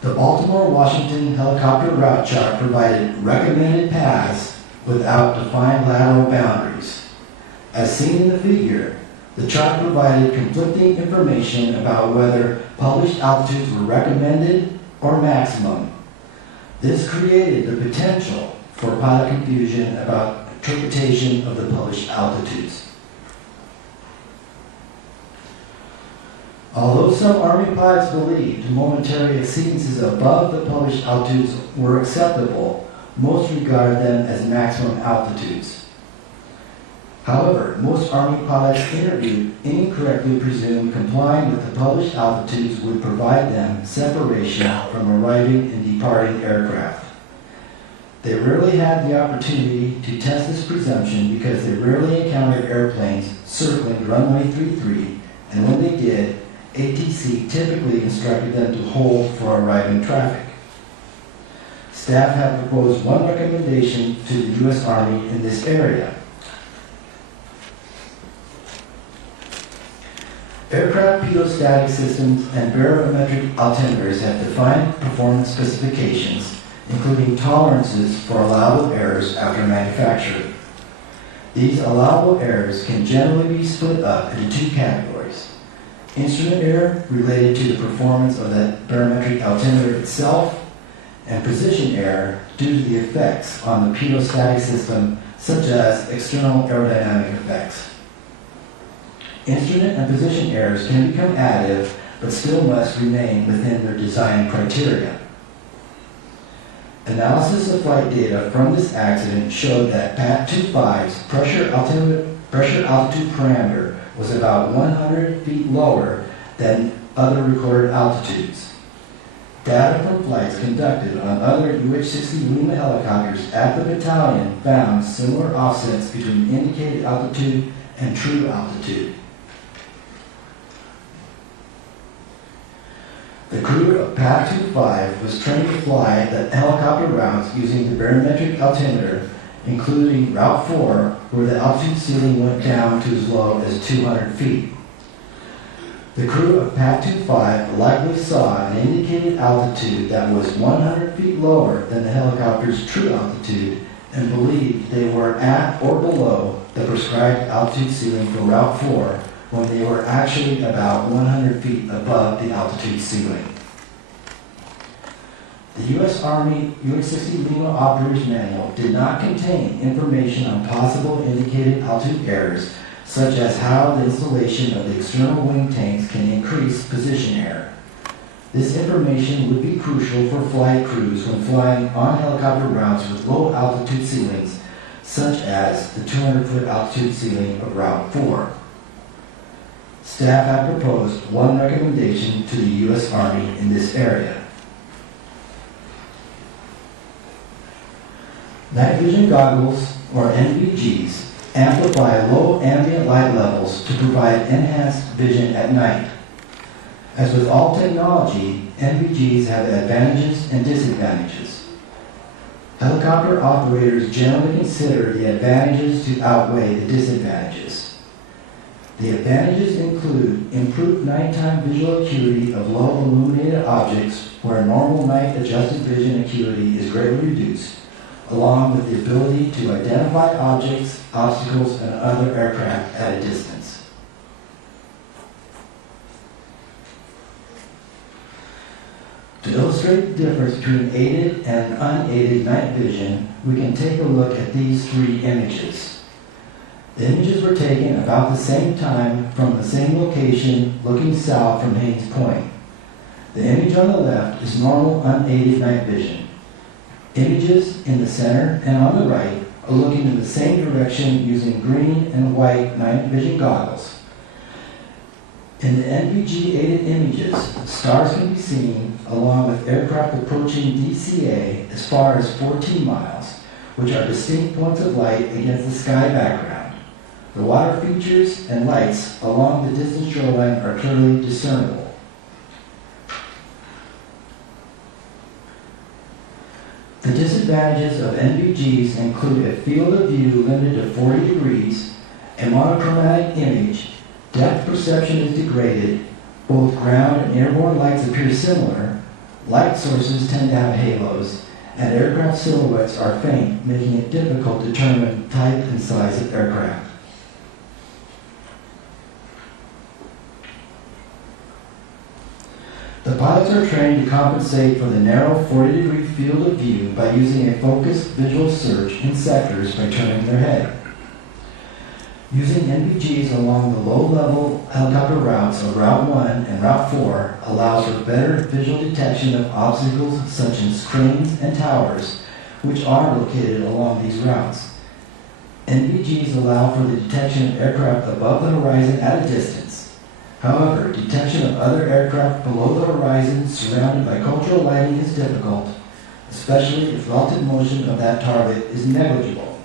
The Baltimore-Washington helicopter route chart provided recommended paths without defined lateral boundaries. As seen in the figure, the chart provided conflicting information about whether published altitudes were recommended or maximum. This created the potential for pilot confusion about interpretation of the published altitudes. Although some Army pilots believed momentary exceedances above the published altitudes were acceptable, most regarded them as maximum altitudes. However, most Army pilots interviewed incorrectly presumed complying with the published altitudes would provide them separation from arriving and departing aircraft. They rarely had the opportunity to test this presumption because they rarely encountered airplanes circling runway 33, and when they did, ATC typically instructed them to hold for arriving traffic. Staff have proposed 1 recommendation to the U.S. Army in this area. Aircraft pitot-static systems and barometric altimeters have defined performance specifications, including tolerances for allowable errors after manufacture. These allowable errors can generally be split up into 2 categories. Instrument error related to the performance of the barometric altimeter itself, and position error due to the effects on the pitot-static system, such as external aerodynamic effects. Instrument and position errors can become additive, but still must remain within their design criteria. Analysis of flight data from this accident showed that PAT 25's pressure altitude parameter was about 100 feet lower than other recorded altitudes. Data from flights conducted on other UH-60 Lima helicopters at the battalion found similar offsets between indicated altitude and true altitude. The crew of PAC-25 was trained to fly the helicopter routes using the barometric altimeter, including Route 4, where the altitude ceiling went down to as low as 200 feet. The crew of PAC-25 likely saw an indicated altitude that was 100 feet lower than the helicopter's true altitude and believed they were at or below the prescribed altitude ceiling for Route 4 when they were actually about 100 feet above the altitude ceiling. The U.S. Army UH-60 Lima Operator's Manual did not contain information on possible indicated altitude errors, such as how the installation of the external wing tanks can increase position error. This information would be crucial for flight crews when flying on helicopter routes with low altitude ceilings, such as the 200-foot altitude ceiling of Route 4. Staff have proposed one recommendation to the U.S. Army in this area. Night vision goggles, or NVGs, amplify low ambient light levels to provide enhanced vision at night. As with all technology, NVGs have advantages and disadvantages. Helicopter operators generally consider the advantages to outweigh the disadvantages. The advantages include improved nighttime visual acuity of low illuminated objects where normal night adjusted vision acuity is greatly reduced, along with the ability to identify objects, obstacles, and other aircraft at a distance. To illustrate the difference between aided and unaided night vision, we can take a look at these three images. The images were taken about the same time from the same location looking south from Haynes Point. The image on the left is normal unaided night vision. Images in the center and on the right are looking in the same direction using green and white night vision goggles. In the NVG-aided images, stars can be seen along with aircraft approaching DCA as far as 14 miles, which are distinct points of light against the sky background. The water features and lights along the distant shoreline are clearly discernible. The disadvantages of NVGs include a field of view limited to 40 degrees, a monochromatic image, depth perception is degraded, both ground and airborne lights appear similar, light sources tend to have halos, and aircraft silhouettes are faint, making it difficult to determine type and size of aircraft. The pilots are trained to compensate for the narrow 40-degree field of view by using a focused visual search in sectors by turning their head. Using NVGs along the low-level helicopter routes of Route 1 and Route 4 allows for better visual detection of obstacles such as cranes and towers, which are located along these routes. NVGs allow for the detection of aircraft above the horizon at a distance. However, detection of other aircraft below the horizon surrounded by cultural lighting is difficult, especially if relative motion of that target is negligible.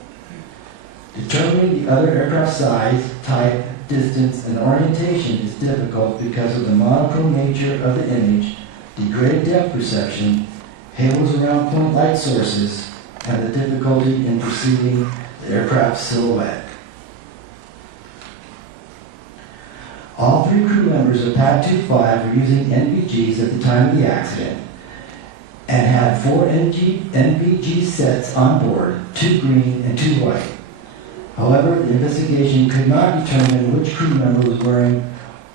Determining the other aircraft size, type, distance, and orientation is difficult because of the monochrome nature of the image, degraded depth perception, halos around point light sources, and the difficulty in perceiving the aircraft's silhouette. All three crew members of PAC-25 were using NVGs at the time of the accident and had 4 NVG sets on board, 2 green and 2 white. However, the investigation could not determine which crew member was wearing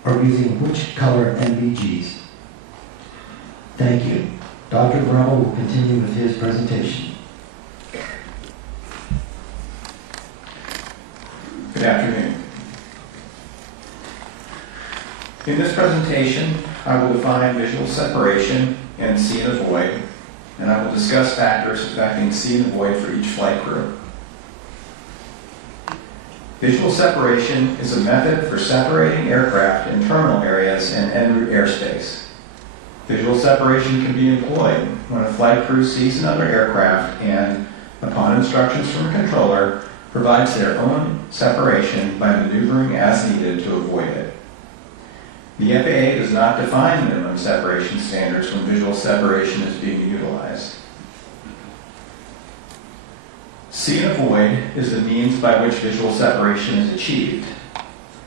or using which color NVGs. Thank you. Dr. Brumble will continue with his presentation. Good afternoon. In this presentation, I will define visual separation and see and avoid, and I will discuss factors affecting see and avoid for each flight crew. Visual separation is a method for separating aircraft in terminal areas and en route airspace. Visual separation can be employed when a flight crew sees another aircraft and, upon instructions from a controller, provides their own separation by maneuvering as needed to avoid it. The FAA does not define minimum separation standards when visual separation is being utilized. See and avoid is the means by which visual separation is achieved.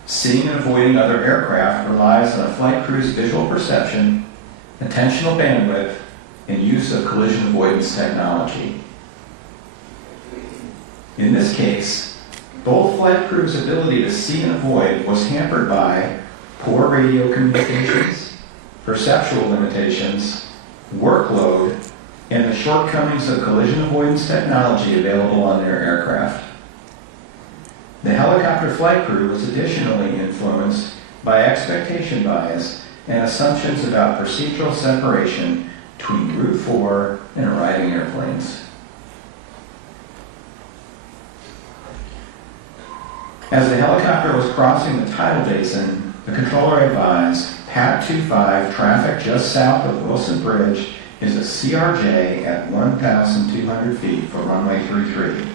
Seeing and avoiding other aircraft relies on a flight crew's visual perception, attentional bandwidth, and use of collision avoidance technology. In this case, both flight crews' ability to see and avoid was hampered by poor radio communications, perceptual limitations, workload, and the shortcomings of collision avoidance technology available on their aircraft. The helicopter flight crew was additionally influenced by expectation bias and assumptions about procedural separation between Route 4 and arriving airplanes. As the helicopter was crossing the tidal basin, the controller advised, PAT 25 traffic just south of Wilson Bridge is a CRJ at 1,200 feet for runway 33.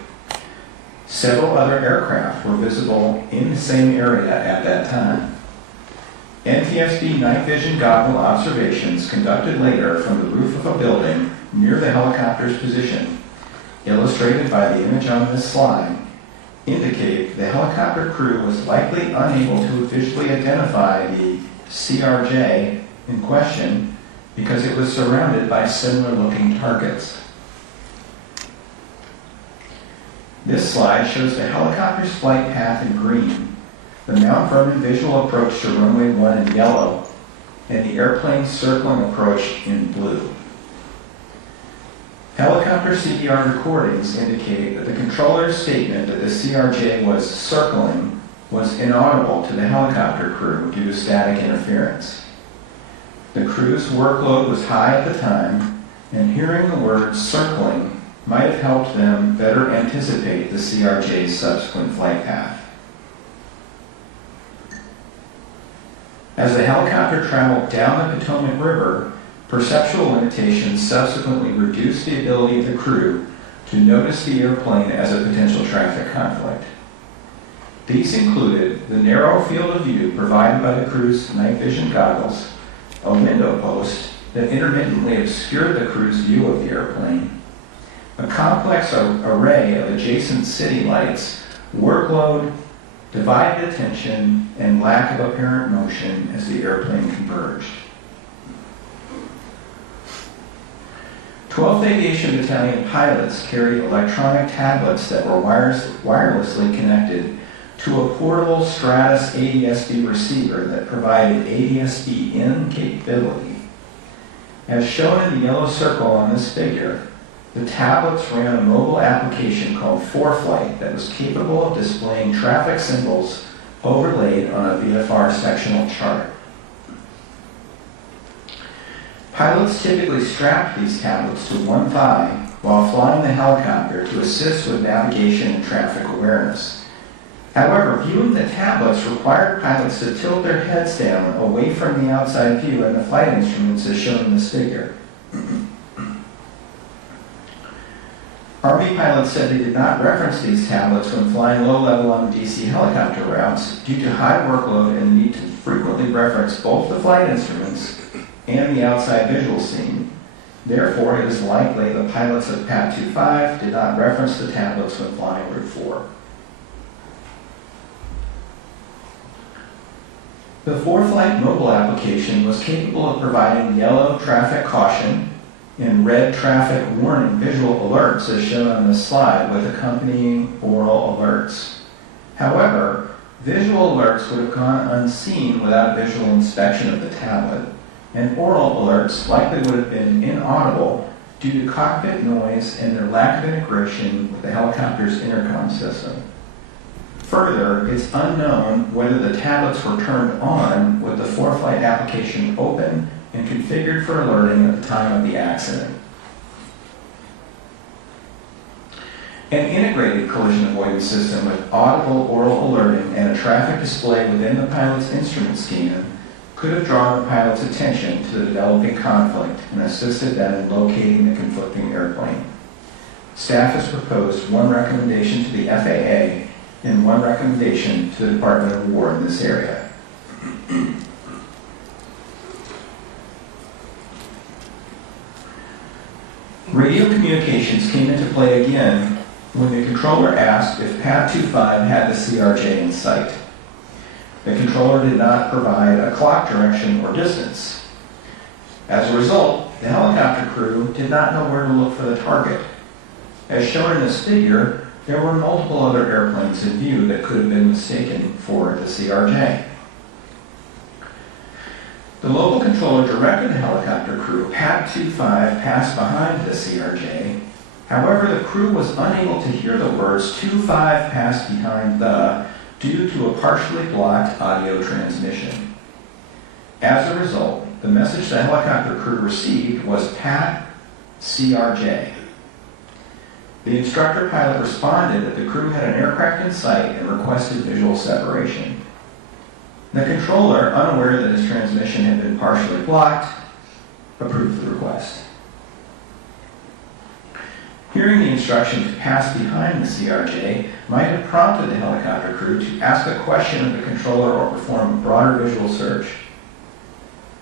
Several other aircraft were visible in the same area at that time. NTSB night vision goggle observations conducted later from the roof of a building near the helicopter's position, illustrated by the image on this slide, indicate the helicopter crew was likely unable to visually identify the CRJ in question because it was surrounded by similar-looking targets. This slide shows the helicopter's flight path in green, the Mount Vernon visual approach to runway 1 in yellow, and the airplane circling approach in blue. Helicopter CDR recordings indicate that the controller's statement that the CRJ was circling was inaudible to the helicopter crew due to static interference. The crew's workload was high at the time, and hearing the word circling might have helped them better anticipate the CRJ's subsequent flight path. As the helicopter traveled down the Potomac River, perceptual limitations subsequently reduced the ability of the crew to notice the airplane as a potential traffic conflict. These included the narrow field of view provided by the crew's night vision goggles, a window post that intermittently obscured the crew's view of the airplane, a complex array of adjacent city lights, workload, divided attention, and lack of apparent motion as the airplane converged. 12th Aviation Battalion pilots carried electronic tablets that were wirelessly connected to a portable Stratus ADSB receiver that provided ADSB-in capability. As shown in the yellow circle on this figure, the tablets ran a mobile application called 4Flight that was capable of displaying traffic symbols overlaid on a VFR sectional chart. Pilots typically strapped these tablets to one thigh while flying the helicopter to assist with navigation and traffic awareness. However, viewing the tablets required pilots to tilt their heads down away from the outside view and the flight instruments as shown in this figure. Army pilots said they did not reference these tablets when flying low level on DC helicopter routes due to high workload and the need to frequently reference both the flight instruments and the outside visual scene. Therefore, it is likely the pilots of PAT 25 did not reference the tablets when flying Route 4. The 4Flight mobile application was capable of providing yellow traffic caution and red traffic warning visual alerts as shown on this slide with accompanying oral alerts. However, visual alerts would have gone unseen without visual inspection of the tablet, and oral alerts likely would have been inaudible due to cockpit noise and their lack of integration with the helicopter's intercom system. Further, it's unknown whether the tablets were turned on with the 4Flight application open and configured for alerting at the time of the accident. An integrated collision avoidance system with audible oral alerting and a traffic display within the pilot's instrument scan could have drawn the pilot's attention to the developing conflict and assisted them in locating the conflicting airplane. Staff has proposed one recommendation to the FAA and one recommendation to the Department of War in this area. Radio communications came into play again when the controller asked if Pad 25 had the CRJ in sight. The controller did not provide a clock direction or distance. As a result, the helicopter crew did not know where to look for the target. As shown in this figure, there were multiple other airplanes in view that could have been mistaken for the CRJ. The local controller directed the helicopter crew, Pad 25 passed behind the CRJ. However, the crew was unable to hear the words 25 passed behind the due to a partially blocked audio transmission. As a result, the message the helicopter crew received was Pad CRJ. The instructor pilot responded that the crew had an aircraft in sight and requested visual separation. The controller, unaware that his transmission had been partially blocked, approved the request. Hearing the instruction to pass behind the CRJ might have prompted the helicopter crew to ask a question of the controller or perform a broader visual search.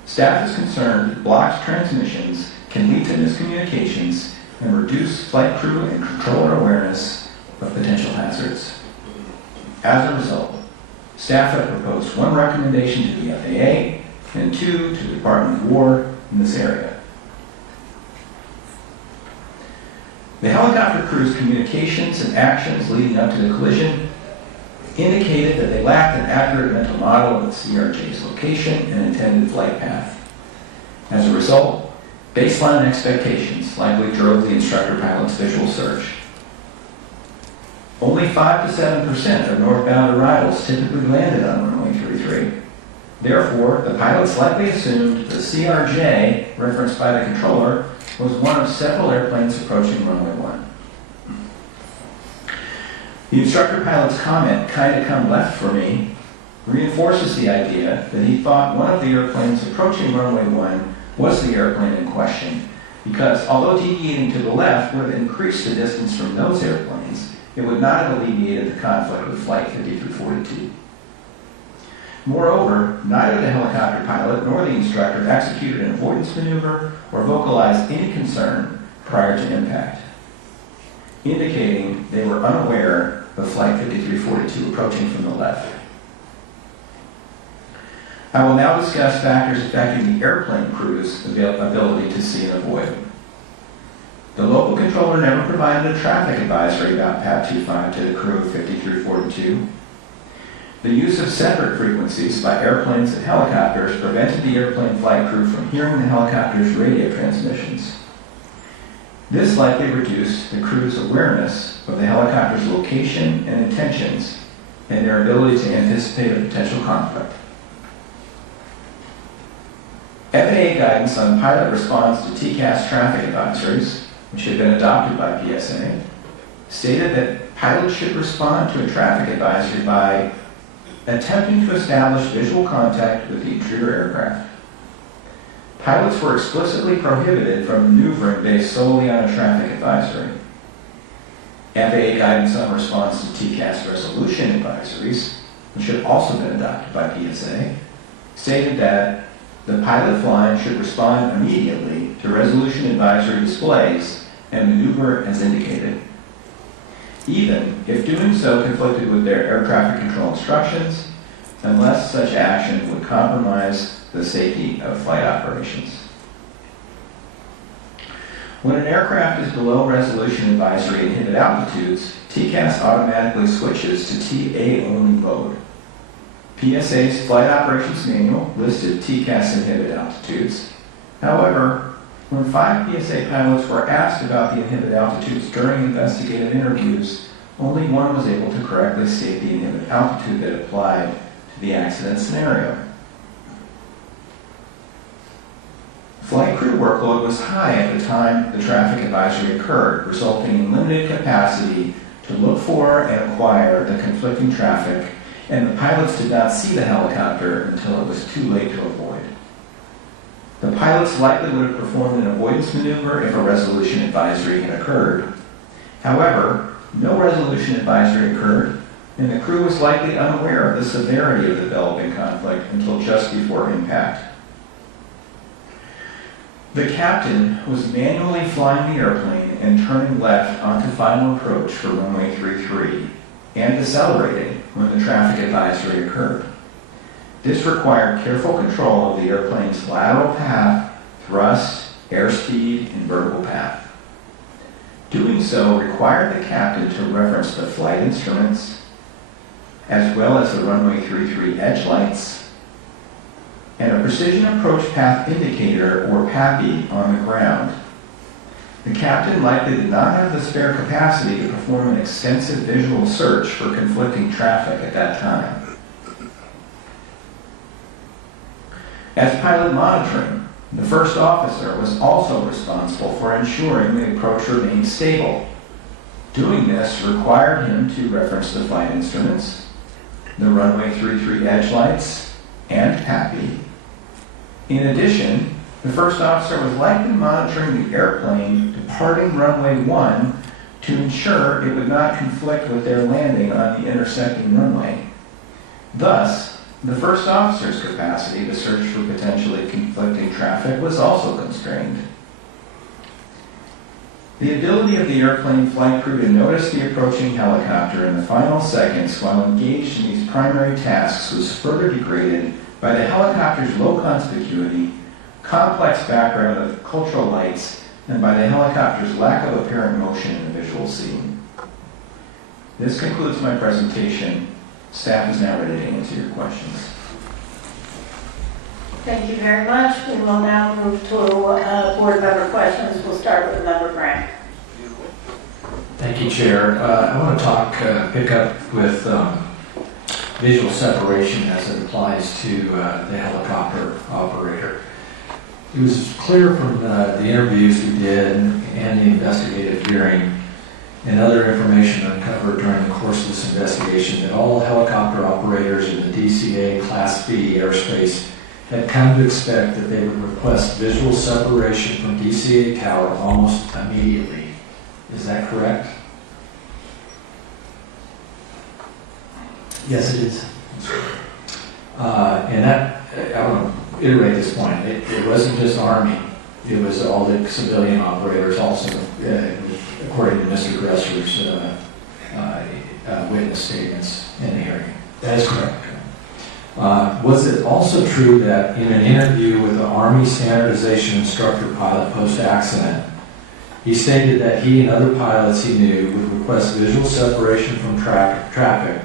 Staff is concerned that blocked transmissions can lead to miscommunications and reduce flight crew and controller awareness of potential hazards. As a result, staff have proposed one recommendation to the FAA and two to the Department of War in this area. The helicopter crew's communications and actions leading up to the collision indicated that they lacked an accurate mental model of the CRJ's location and intended flight path. As a result, baseline expectations likely drove the instructor pilot's visual search. Only 5 to 7% of northbound arrivals typically landed on runway 33. Therefore, the pilots likely assumed the CRJ, referenced by the controller, was one of several airplanes approaching runway 1. The instructor pilot's comment, "kinda come left for me," reinforces the idea that he thought one of the airplanes approaching runway 1 was the airplane in question, because although deviating to the left would have increased the distance from those airplanes, it would not have alleviated the conflict with Flight 5342. Moreover, neither the helicopter pilot nor the instructor executed an avoidance maneuver or vocalized any concern prior to impact, indicating they were unaware of Flight 5342 approaching from the left. I will now discuss factors affecting the airplane crew's ability to see and avoid. The local controller never provided a traffic advisory about Pad 25 to the crew of 5342. The use of separate frequencies by airplanes and helicopters prevented the airplane flight crew from hearing the helicopter's radio transmissions. This likely reduced the crew's awareness of the helicopter's location and intentions and their ability to anticipate a potential conflict. FAA guidance on pilot response to TCAS traffic advisories, which had been adopted by PSA, stated that pilots should respond to a traffic advisory by attempting to establish visual contact with the intruder aircraft. Pilots were explicitly prohibited from maneuvering based solely on a traffic advisory. FAA guidance on response to TCAS resolution advisories, which had also been adopted by PSA, stated that the pilot flying should respond immediately to resolution advisory displays and maneuver as indicated, even if doing so conflicted with their air traffic control instructions, unless such action would compromise the safety of flight operations. When an aircraft is below resolution advisory inhibit altitudes, TCAS automatically switches to TA-only mode. PSA's Flight Operations Manual listed TCAS inhibit altitudes. However, when 5 PSA pilots were asked about the inhibit altitudes during investigative interviews, only one was able to correctly state the inhibit altitude that applied to the accident scenario. Flight crew workload was high at the time the traffic advisory occurred, resulting in limited capacity to look for and acquire the conflicting traffic and the pilots did not see the helicopter until it was too late to avoid. The pilots likely would have performed an avoidance maneuver if a resolution advisory had occurred. However, no resolution advisory occurred, and the crew was likely unaware of the severity of the developing conflict until just before impact. The captain was manually flying the airplane and turning left onto final approach for runway 33 and decelerating when the traffic advisory occurred. This required careful control of the airplane's lateral path, thrust, airspeed, and vertical path. Doing so required the captain to reference the flight instruments, as well as the runway 33 edge lights, and a precision approach path indicator, or PAPI, on the ground. The captain likely did not have the spare capacity to perform an extensive visual search for conflicting traffic at that time. As pilot monitoring, the first officer was also responsible for ensuring the approach remained stable. Doing this required him to reference the flight instruments, the runway 33 edge lights, and PAPI. In addition, the first officer was likely monitoring the airplane departing runway 1 to ensure it would not conflict with their landing on the intersecting runway. Thus, the first officer's capacity to search for potentially conflicting traffic was also constrained. The ability of the airplane flight crew to notice the approaching helicopter in the final seconds while engaged in these primary tasks was further degraded by the helicopter's low conspicuity, complex background of cultural lights, and by the helicopter's lack of apparent motion in the visual scene. This concludes my presentation. Staff is now ready to answer your questions. Thank you very much. We will now move to board member questions. We'll start with Member Grant. Thank you, Chair. I want to pick up with visual separation as it applies to the helicopter operator. It was clear from the interviews we did and the investigative hearing and other information uncovered during the course of this investigation that all helicopter operators in the DCA Class B airspace had come to expect that they would request visual separation from DCA tower almost immediately. Is that correct? Yes, it is. And that, I want to iterate this point, it wasn't just Army, it was all the civilian operators also, according to Mr. Gresser's witness statements in the hearing. That is correct. Was it also true that in an interview with the Army Standardization Instructor pilot post-accident, he stated that he and other pilots he knew would request visual separation from traffic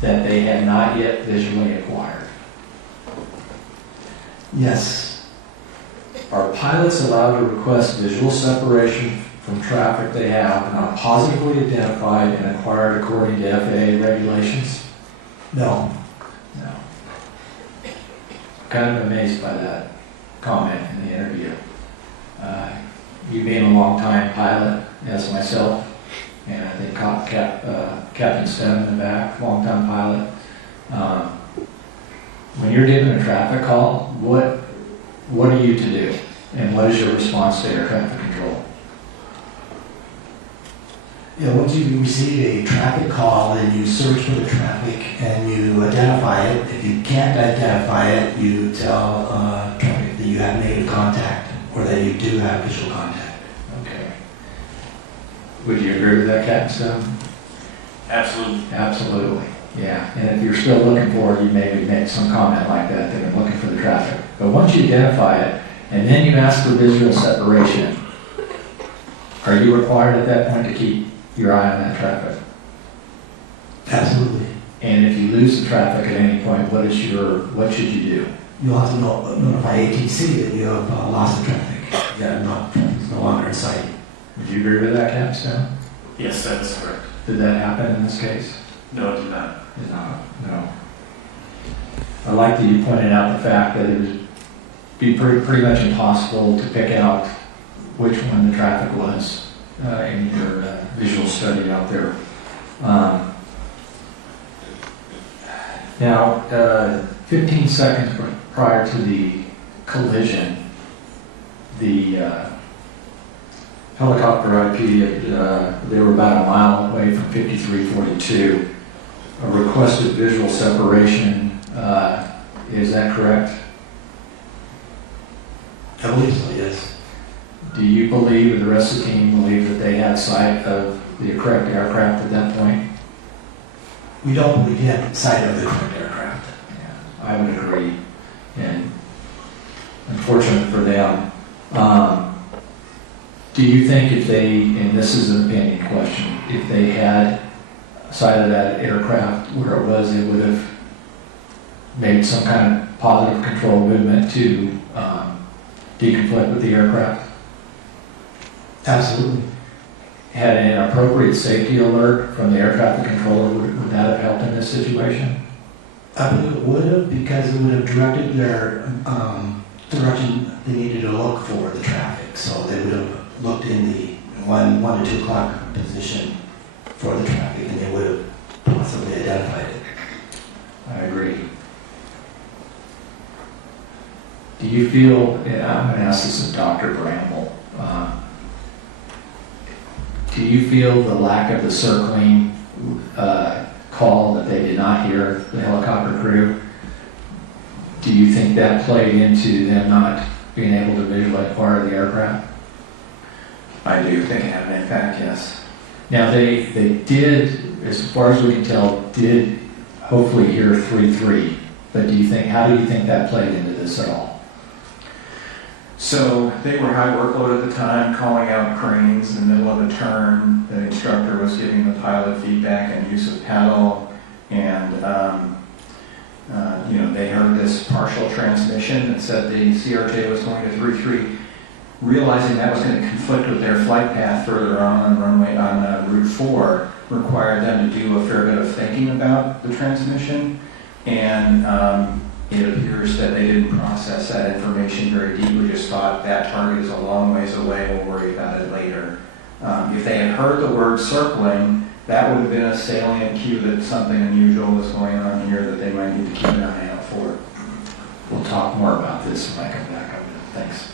that they had not yet visually acquired? Yes. Are pilots allowed to request visual separation from traffic they have not positively identified and acquired according to FAA regulations? No. No. Kind of amazed by that comment in the interview. You being a long-time pilot, as myself, and I think Captain Stem in the back, long-time pilot. When you're given a traffic call, what are you to do? And what is your response to air traffic control? Yeah, once you receive a traffic call and you search for the traffic and you identify it, if you can't identify it, you tell traffic that you have negative contact or that you do have visual contact. Okay. Would you agree with that, Captain Stone? Absolutely. Absolutely. Yeah. And if you're still looking for it, you maybe make some comment like that, that I'm looking for the traffic. But once you identify it, and then you ask for visual separation, are you required at that point to keep your eye on that traffic? Absolutely. And if you lose the traffic at any point, what should you do? You'll have to notify ATC that you have lost the traffic. Yeah, it's no longer in sight. Would you agree with that, Captain Stone? Yes, that is correct. Did that happen in this case? No, it did not. Did not. No. I like that you pointed out the fact that it would be pretty much impossible to pick out which one the traffic was in your visual study out there. Now, 15 seconds prior to the collision, the helicopter IP, they were about a mile away from 5342. A requested visual separation, is that correct? I believe so, yes. Do you believe, or the rest of the team believe, that they had sight of the correct aircraft at that point? We don't believe he had sight of the correct aircraft. Yeah, I would agree. And unfortunate for them. Do you think if they, and this is an opinion question, if they had sight of that aircraft where it was, it would have made some kind of positive control movement to deconflict with the aircraft? Absolutely. Had an appropriate safety alert from the air traffic controller, would that have helped in this situation? I believe it would have, because it would have directed their direction they needed to look for the traffic. So they would have looked in the 1 to 2 o'clock position for the traffic, and they would have possibly identified it. I agree. Do you feel, and I'm going to ask this of Dr. Bramble, do you feel the lack of the circling call that they did not hear, the helicopter crew, do you think that played into them not being able to visualize part of the aircraft? I do think it had an impact, yes. Now they did, as far as we can tell, did hopefully hear 3-3, but how do you think that played into this at all? So they were high workload at the time, calling out cranes in the middle of a turn. The instructor was giving the pilot feedback and use of paddle, and they heard this partial transmission that said the CRJ was going to 3-3. Realizing that was going to conflict with their flight path further on runway on Route 4, required them to do a fair bit of thinking about the transmission, and it appears that they didn't process that information very deeply, just thought that target is a long ways away, we'll worry about it later. If they had heard the word circling, that would have been a salient cue that something unusual was going on here that they might need to keep an eye out for. We'll talk more about this when I come back. Thanks.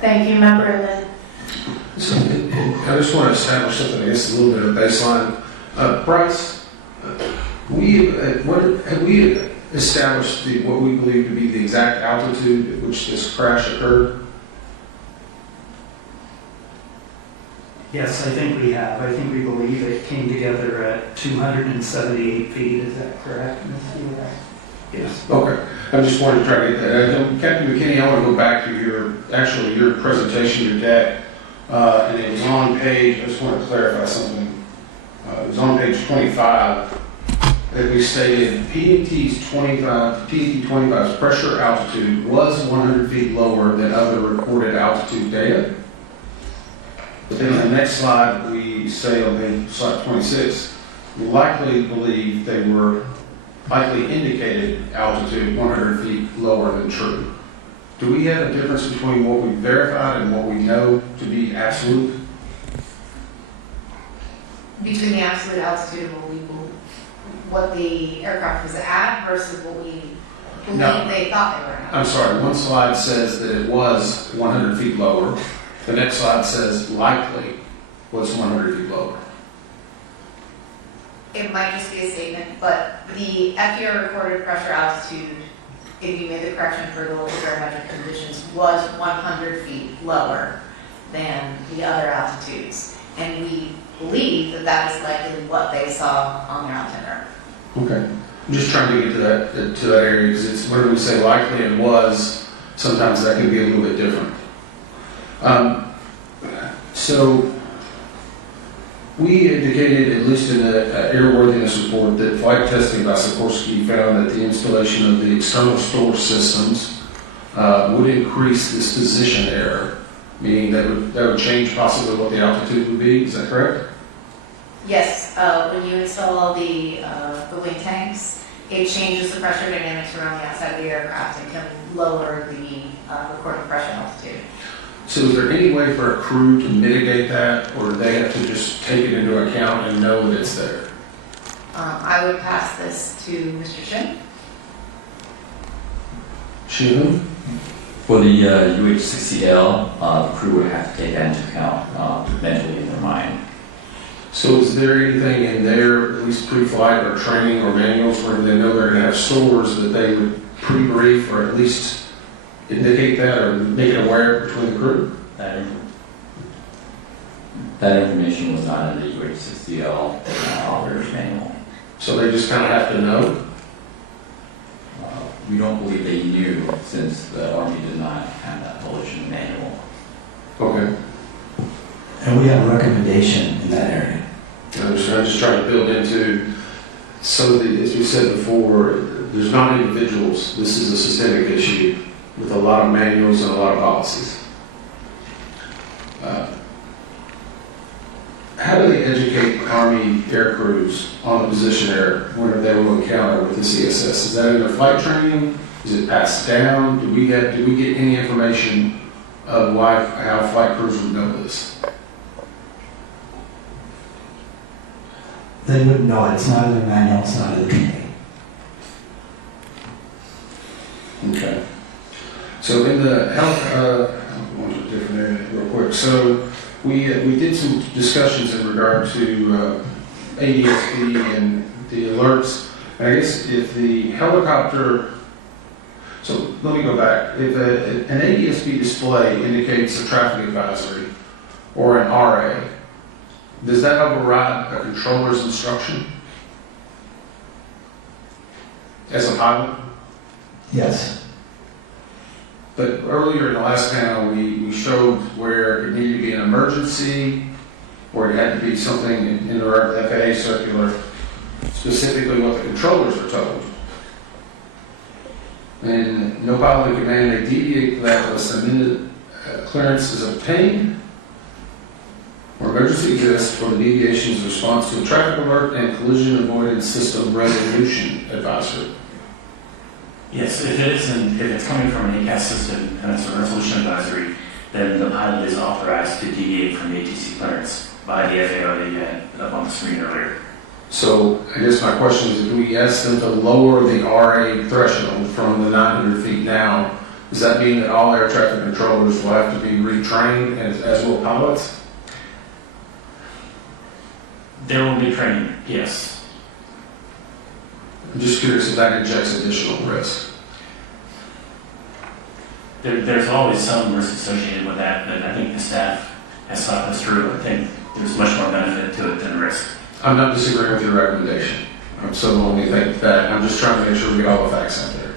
Thank you, Member Lynn. So, I just want to establish something, I guess, a little bit of baseline. Bryce, have we established what we believe to be the exact altitude at which this crash occurred? Yes, I think we have. I think we believe it came together at 278 feet. Is that correct, Ms. Healy? Yes. Okay. I just wanted to try to get that. Captain McKinney, I want to go back to your presentation, your deck, and it was on page, I just want to clarify something. It was on page 25 that we stated PNT 25's pressure altitude was 100 feet lower than other recorded altitude data. But then on the next slide, we say on page slide 26, we likely believe they were likely indicated altitude 100 feet lower than true. Do we have a difference between what we verified and what we know to be absolute? Between the absolute altitude of what the aircraft was at versus what we believe they thought they were at? I'm sorry, one slide says that it was 100 feet lower. The next slide says likely was 100 feet lower. It might just be a statement, but the FDR recorded pressure altitude, if you made the correction for the local barometric conditions, was 100 feet lower than the other altitudes. And we believe that that is likely what they saw on their altimeter. Okay. I'm just trying to get to that area because it's where we say likely and was, sometimes that can be a little bit different. So we indicated, at least in the airworthiness report, that flight testing by Sikorsky found that the installation of the external store systems would increase this position error, meaning that would change possibly what the altitude would be. Is that correct? Yes, when you install the wing tanks, it changes the pressure dynamics around the outside of the aircraft and can lower the recorded pressure altitude. So is there any way for a crew to mitigate that, or do they have to just take it into account and know that it's there? I would pass this to Mr. Shin. Shin? For the UH-60L, the crew would have to take that into account mentally in their mind. So is there anything in there, at least pre-flight or training or manuals, where they know they're going to have stores that they would pre-brief or at least indicate that or make it aware between the crew? That information was not in the UH-60L operator's manual. So they just kind of have to know? We don't believe they knew, since the Army did not have that published in the manual. Okay. And we have a recommendation in that area. I'm just trying to build into some of the, as we said before, there's not individuals. This is a systemic issue with a lot of manuals and a lot of policies. How do they educate Army air crews on the position error when they will encounter with the CSS? Is that in their flight training? Is it passed down? Do we get any information of how flight crews would know this? They wouldn't know it. It's not in the manual. It's not in the training. Okay. So in the health, I'm going to a different area real quick. So we did some discussions in regard to ADSB and the alerts. And I guess if the helicopter, so let me go back. If an ADSB display indicates a traffic advisory or an RA, does that override a controller's instruction as a pilot? Yes. But earlier in the last panel, we showed where it needed to be an emergency, or it had to be something in the FAA circular, specifically what the controllers were told. And no pilot in command may deviate that unless a minute clearance is obtained, or emergency exists for the deviation's response to a traffic alert and collision avoidance system resolution advisory. Yes, if it's coming from an ACAS system and it's a resolution advisory, then the pilot is authorized to deviate from ATC clearance by the FAA that you had up on the screen earlier. So I guess my question is, if we ask them to lower the RA threshold from the 900 feet now, does that mean that all air traffic controllers will have to be retrained as will pilots? There will be training, yes. I'm just curious if that injects additional risk. There's always some risk associated with that, but I think the staff has thought this through. I think there's much more benefit to it than risk. I'm not disagreeing with your recommendation. I'm so only think that I'm just trying to make sure we get all the facts out there.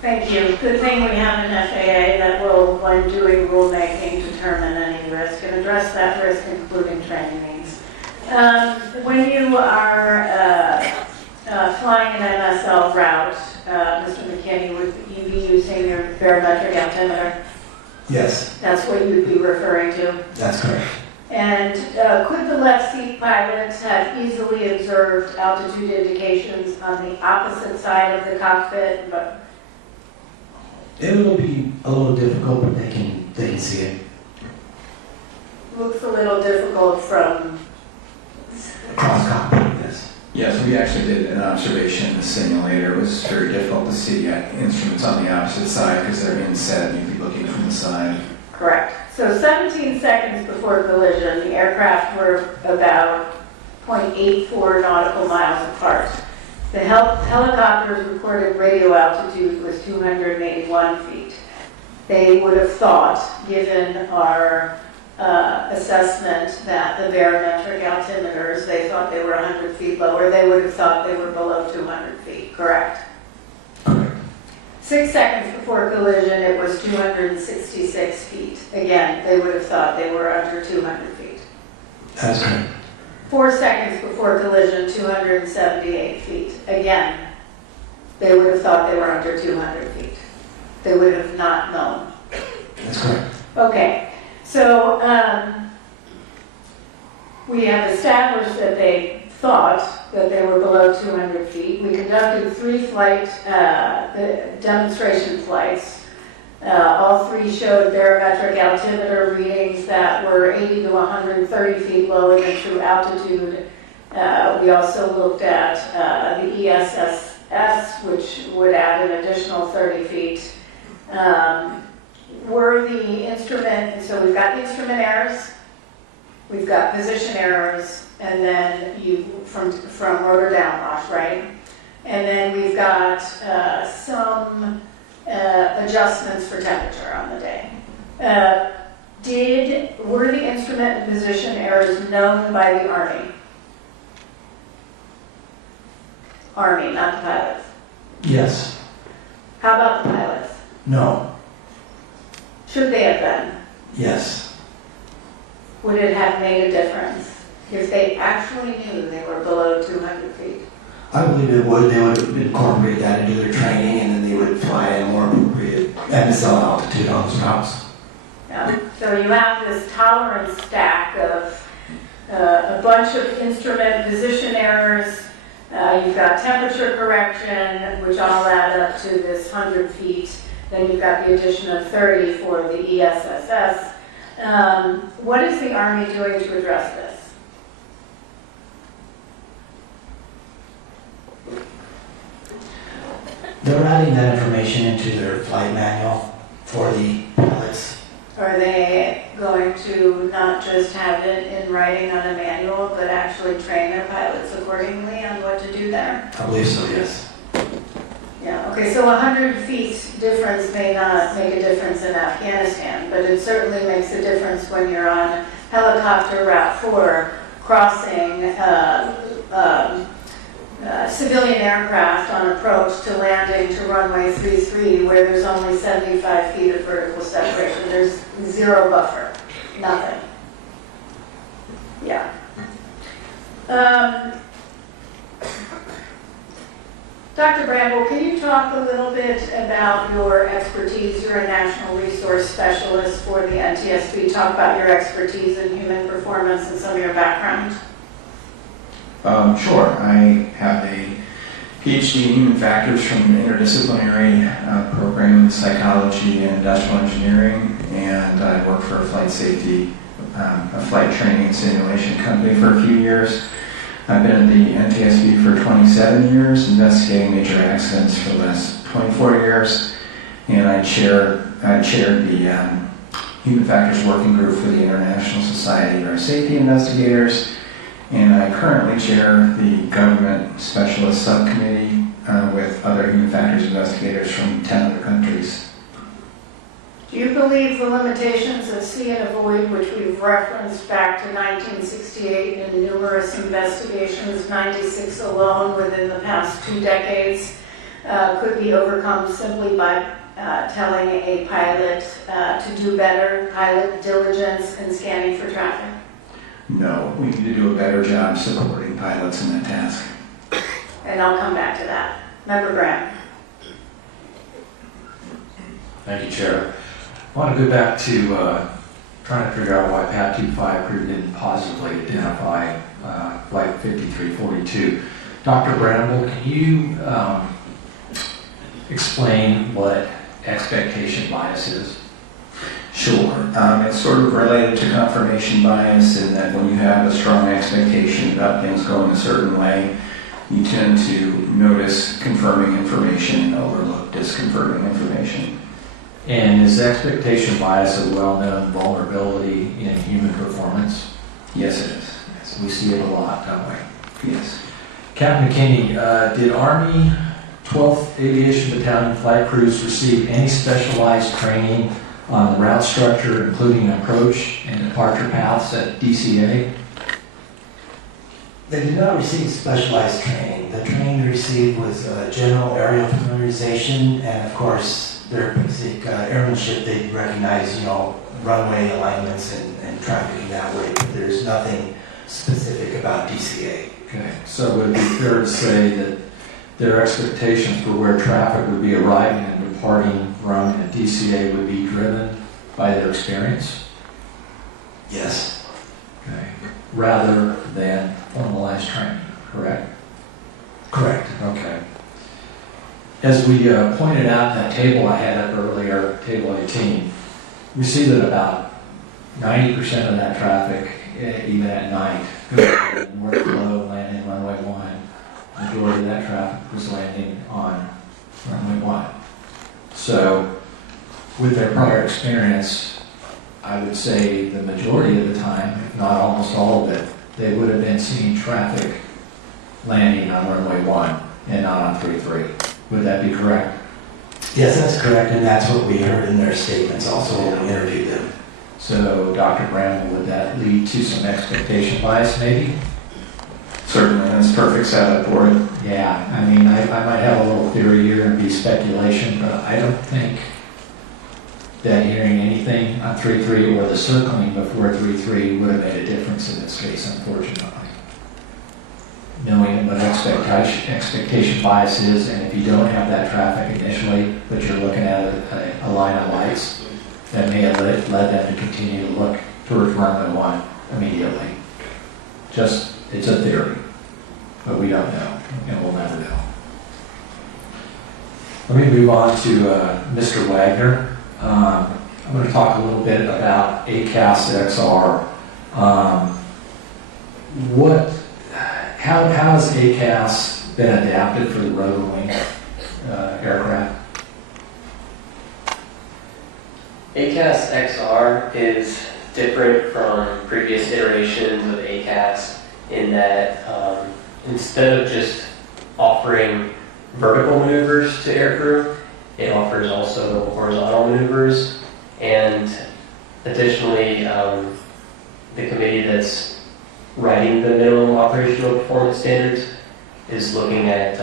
Thank you. Good thing we have an FAA that will, when doing rulemaking, determine any risk and address that risk, including training needs. When you are flying an MSL route, Mr. McKinney, would you be using your barometric altimeter? Yes. That's what you'd be referring to? That's correct. And could the left seat pilots have easily observed altitude indications on the opposite side of the cockpit? But it will be a little difficult, but they can see it. Looks a little difficult from Across cockpit, yes. Yes, we actually did an observation in the simulator. It was very difficult to see instruments on the opposite side because they're inset and you'd be looking from the side. Correct. So 17 seconds before collision, the aircraft were about 0.84 nautical miles apart. The helicopter's recorded radio altitude was 281 feet. They would have thought, given our assessment that the barometric altimeters, they thought they were 100 feet lower, they would have thought they were below 200 feet, correct? Correct. 6 seconds before collision, it was 266 feet. Again, they would have thought they were under 200 feet. That's correct. 4 seconds before collision, 278 feet. Again, they would have thought they were under 200 feet. They would have not known. That's correct. Okay. So we have established that they thought that they were below 200 feet. We conducted 3 demonstration flights. All 3 showed barometric altimeter readings that were 80 to 130 feet lower than true altitude. We also looked at the ESSS, which would add an additional 30 feet. Were the instrument, so we've got instrument errors, we've got position errors, and then from rotor downwash, right? And then we've got some adjustments for temperature on the day. Were the instrument and position errors known by the Army? Army, not the pilots. Yes. How about the pilots? No. Should they have been? Yes. Would it have made a difference if they actually knew they were below 200 feet? I believe it would. They would incorporate that into their training, and then they would fly at a more appropriate MSL altitude on those routes. Yeah. So you have this tolerance stack of a bunch of instrument position errors. You've got temperature correction, which all add up to this 100 feet. Then you've got the addition of 30 for the ESSS. What is the Army doing to address this? They're adding that information into their flight manual for the pilots. Are they going to not just have it in writing on a manual, but actually train their pilots accordingly on what to do there? I believe so, yes. Yeah, okay, so 100 feet difference may not make a difference in Afghanistan, but it certainly makes a difference when you're on helicopter Route 4 crossing civilian aircraft on approach to landing to runway 33 where there's only 75 feet of vertical separation. There's zero buffer, nothing. Yeah. Dr. Bramble, can you talk a little bit about your expertise? You're a national resource specialist for the NTSB. Talk about your expertise in human performance and some of your background. Sure. I have a PhD in human factors from an interdisciplinary program in psychology and industrial engineering, and I worked for a flight safety, a flight training and simulation company for a few years. I've been in the NTSB for 27 years, investigating major accidents for the last 24 years, and I chaired the Human Factors Working Group for the International Society of Air Safety Investigators, and I currently chair the Government Specialist Subcommittee with other human factors investigators from 10 other countries. Do you believe the limitations of see and avoid, which we've referenced back to 1968 in numerous investigations, 96 alone within the past 2 decades, could be overcome simply by telling a pilot to do better, pilot diligence and scanning for traffic? No, we need to do a better job supporting pilots in that task. And I'll come back to that. Member Graham. Thank you, Chair. I want to go back to trying to figure out why PAT 25 didn't positively identify Flight 5342. Dr. Bramble, can you explain what expectation bias is? Sure. It's sort of related to confirmation bias in that when you have a strong expectation about things going a certain way, you tend to notice confirming information and overlook disconfirming information. And is expectation bias a well-known vulnerability in human performance? Yes, it is. Yes. We see it a lot, don't we? Yes. Captain McKinney, did Army 12th Aviation Battalion flight crews receive any specialized training on the route structure, including approach and departure paths at DCA? They did not receive specialized training. The training they received was general aerial familiarization, and of course, their basic airmanship. They recognize, runway alignments and traffic in that way, but there's nothing specific about DCA. Okay, so would it be fair to say that their expectations for where traffic would be arriving and departing from at DCA would be driven by their experience? Yes. Okay. Rather than formalized training, correct? Correct. Okay. As we pointed out in that table I had up earlier, table 18, we see that about 90% of that traffic, even at night, goes to the north flow, land majority of that traffic was landing on runway 1. So, with their prior experience, I would say the majority of the time, if not almost all of it, they would have been seeing traffic landing on runway 1 and not on 33. Would that be correct? Yes, that's correct, and that's what we heard in their statements also when we interviewed them. So, Dr. Bramble, would that lead to some expectation bias maybe? Certainly, that's perfect setup for it. Yeah, I mean, I might have a little theory here and be speculation, but I don't think that hearing anything on 3.3 or the circling before 3.3 would have made a difference in this case, unfortunately. Knowing what expectation bias is, and if you don't have that traffic initially, but you're looking at a line of lights, that may have led them to continue to look towards runway 1 immediately. Just, it's a theory, but we don't know, and we'll never know. Let me move on to Mr. Wagner. I'm going to talk a little bit about ACAS XR. How has ACAS been adapted for the rotor wing aircraft? ACAS XR is different from previous iterations of ACAS in that instead of just offering vertical maneuvers to aircrew, it offers also horizontal maneuvers, and additionally, the committee that's writing the minimum operational performance standards is looking at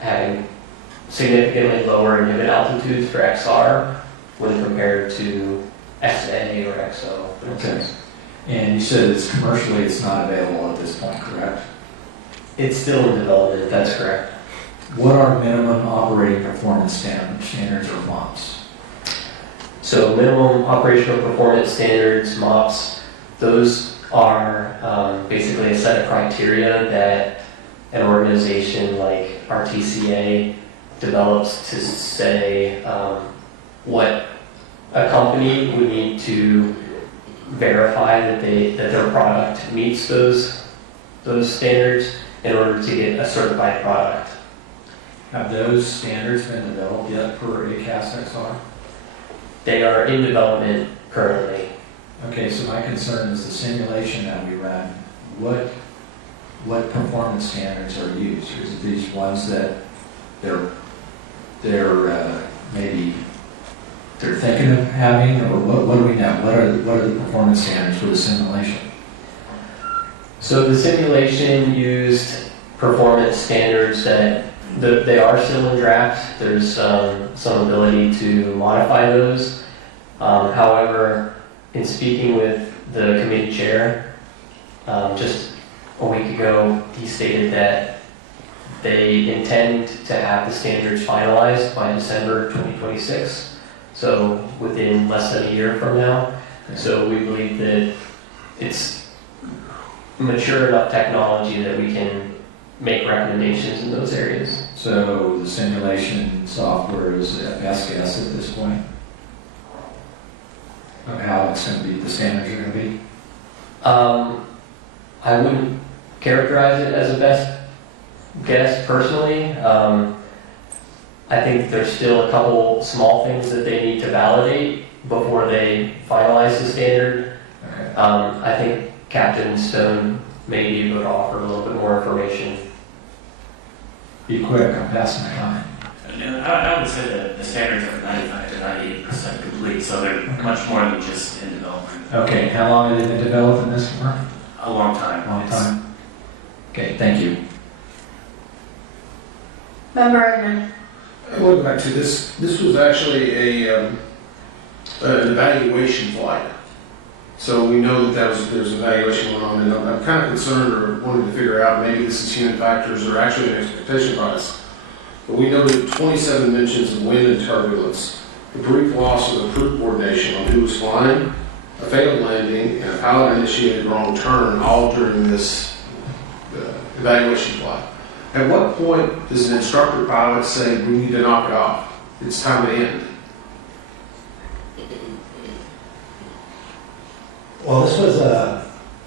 having significantly lower inhibit altitudes for XR when compared to XA or XO. Okay. And you said it's not available at this point, correct? It's still in development, that's correct. What are minimum operating performance standards or MOPS? So minimum operational performance standards, MOPS, those are basically a set of criteria that an organization like RTCA develops to say what a company would need to verify that their product meets those standards in order to get a certified product. Have those standards been developed yet for ACAS XR? They are in development currently. Okay, so my concern is the simulation that we ran. What performance standards are used? Is it these ones that they're maybe they're thinking of having, or what do we know? What are the performance standards for the simulation? So the simulation used performance standards that they are still in draft. There's some ability to modify those. However, in speaking with the committee chair just a week ago, he stated that they intend to have the standards finalized by December 2026, so within less than a year from now. So we believe that it's mature enough technology that we can make recommendations in those areas. So the simulation software is a best guess at this point of how it's going to be, the standards are going to be? I wouldn't characterize it as a best guess personally. I think there's still a couple small things that they need to validate before they finalize the standard. Okay. I think Captain Stone may be able to offer a little bit more information. Be quick, I'm passing my time. I would say that the standards are 95 to 98% complete, so they're much more than just in development. Okay, how long have they been developing this for? A long time. Long time. Okay, thank you. Member Edmund. I want to go back to this. This was actually an evaluation flight. So we know that there's an evaluation going on, and I'm kind of concerned or wanting to figure out maybe this is human factors or actually an expectation bias. But we noted 27 mentions of wind and turbulence, the brief loss of the crew coordination on who was flying, a failed landing, and a pilot-initiated wrong turn, all during this evaluation flight. At what point does an instructor pilot say, we need to knock it off? It's time to end. Well, this was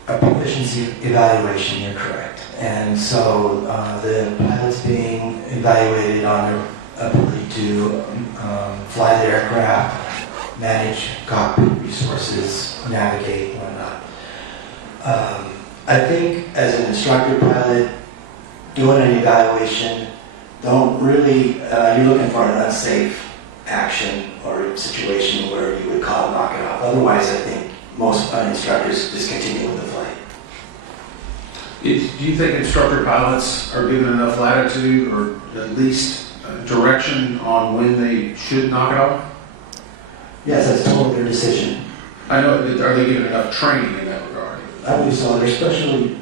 a proficiency evaluation, you're correct. And so the pilot's being evaluated on their ability to fly the aircraft, manage cockpit resources, navigate, whatnot. I think as an instructor pilot, doing an evaluation, don't really, you're looking for an unsafe action or situation where you would call knock it off. Otherwise, I think most instructors just continue with the flight. Do you think instructor pilots are given enough latitude or at least direction on when they should knock it off? Yes, that's totally their decision. I know, are they given enough training in that regard? I believe so. They're specially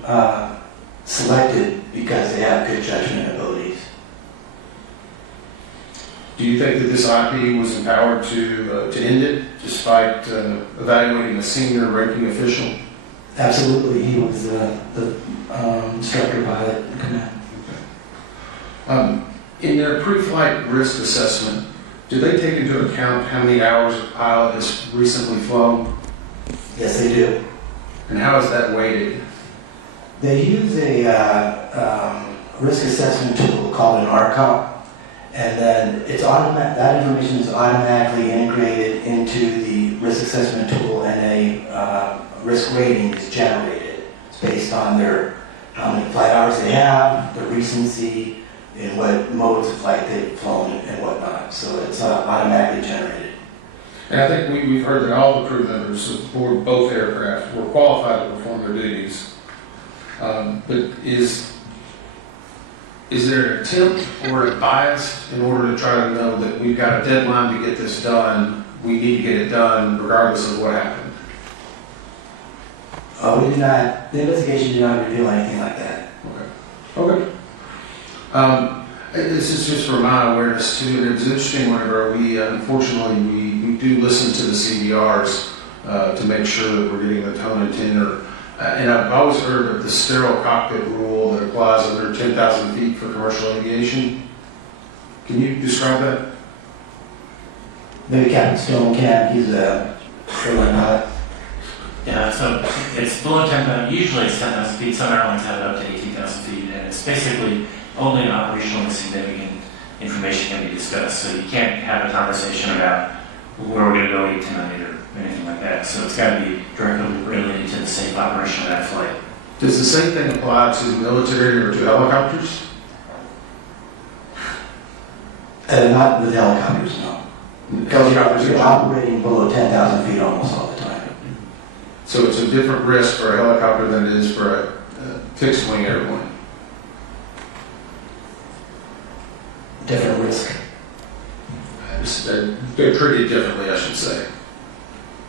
selected because they have good judgment abilities. Do you think that this IP was empowered to end it despite evaluating a senior ranking official? Absolutely. He was the instructor pilot in command. Okay. In their pre-flight risk assessment, do they take into account how many hours a pilot has recently flown? Yes, they do. And how is that weighted? They use a risk assessment tool called an RCOP, and then that information is automatically integrated into the risk assessment tool, and a risk rating is generated. It's based on how many flight hours they have, the recency, and what modes of flight they've flown and whatnot. So it's automatically generated. And I think we've heard that all the crew members aboard both aircraft were qualified to perform their duties. But is there an attempt or a bias in order to try to know that we've got a deadline to get this done, we need to get it done regardless of what happened? We did not, the investigation did not reveal anything like that. Okay. This is just for my awareness too, and it was interesting whenever we, unfortunately, we do listen to the CDRs to make sure that we're getting the tone and tenor. And I've always heard of the sterile cockpit rule that applies under 10,000 feet for commercial aviation. Can you describe that? Maybe Captain Stone can, he's a airline pilot. Yeah, so it's below 10,000, usually it's 10,000 feet, some airlines have it up to 18,000 feet, and it's basically only an operationally significant information can be discussed, so you can't have a conversation about where we're going to go eat tonight or anything like that, so it's got to be directly related to the safe operation of that flight. Does the same thing apply to military or to helicopters? Not with helicopters, no. Because you're operating below 10,000 feet almost all the time. So it's a different risk for a helicopter than it is for a fixed-wing airplane? Different risk. They're treated differently, I should say.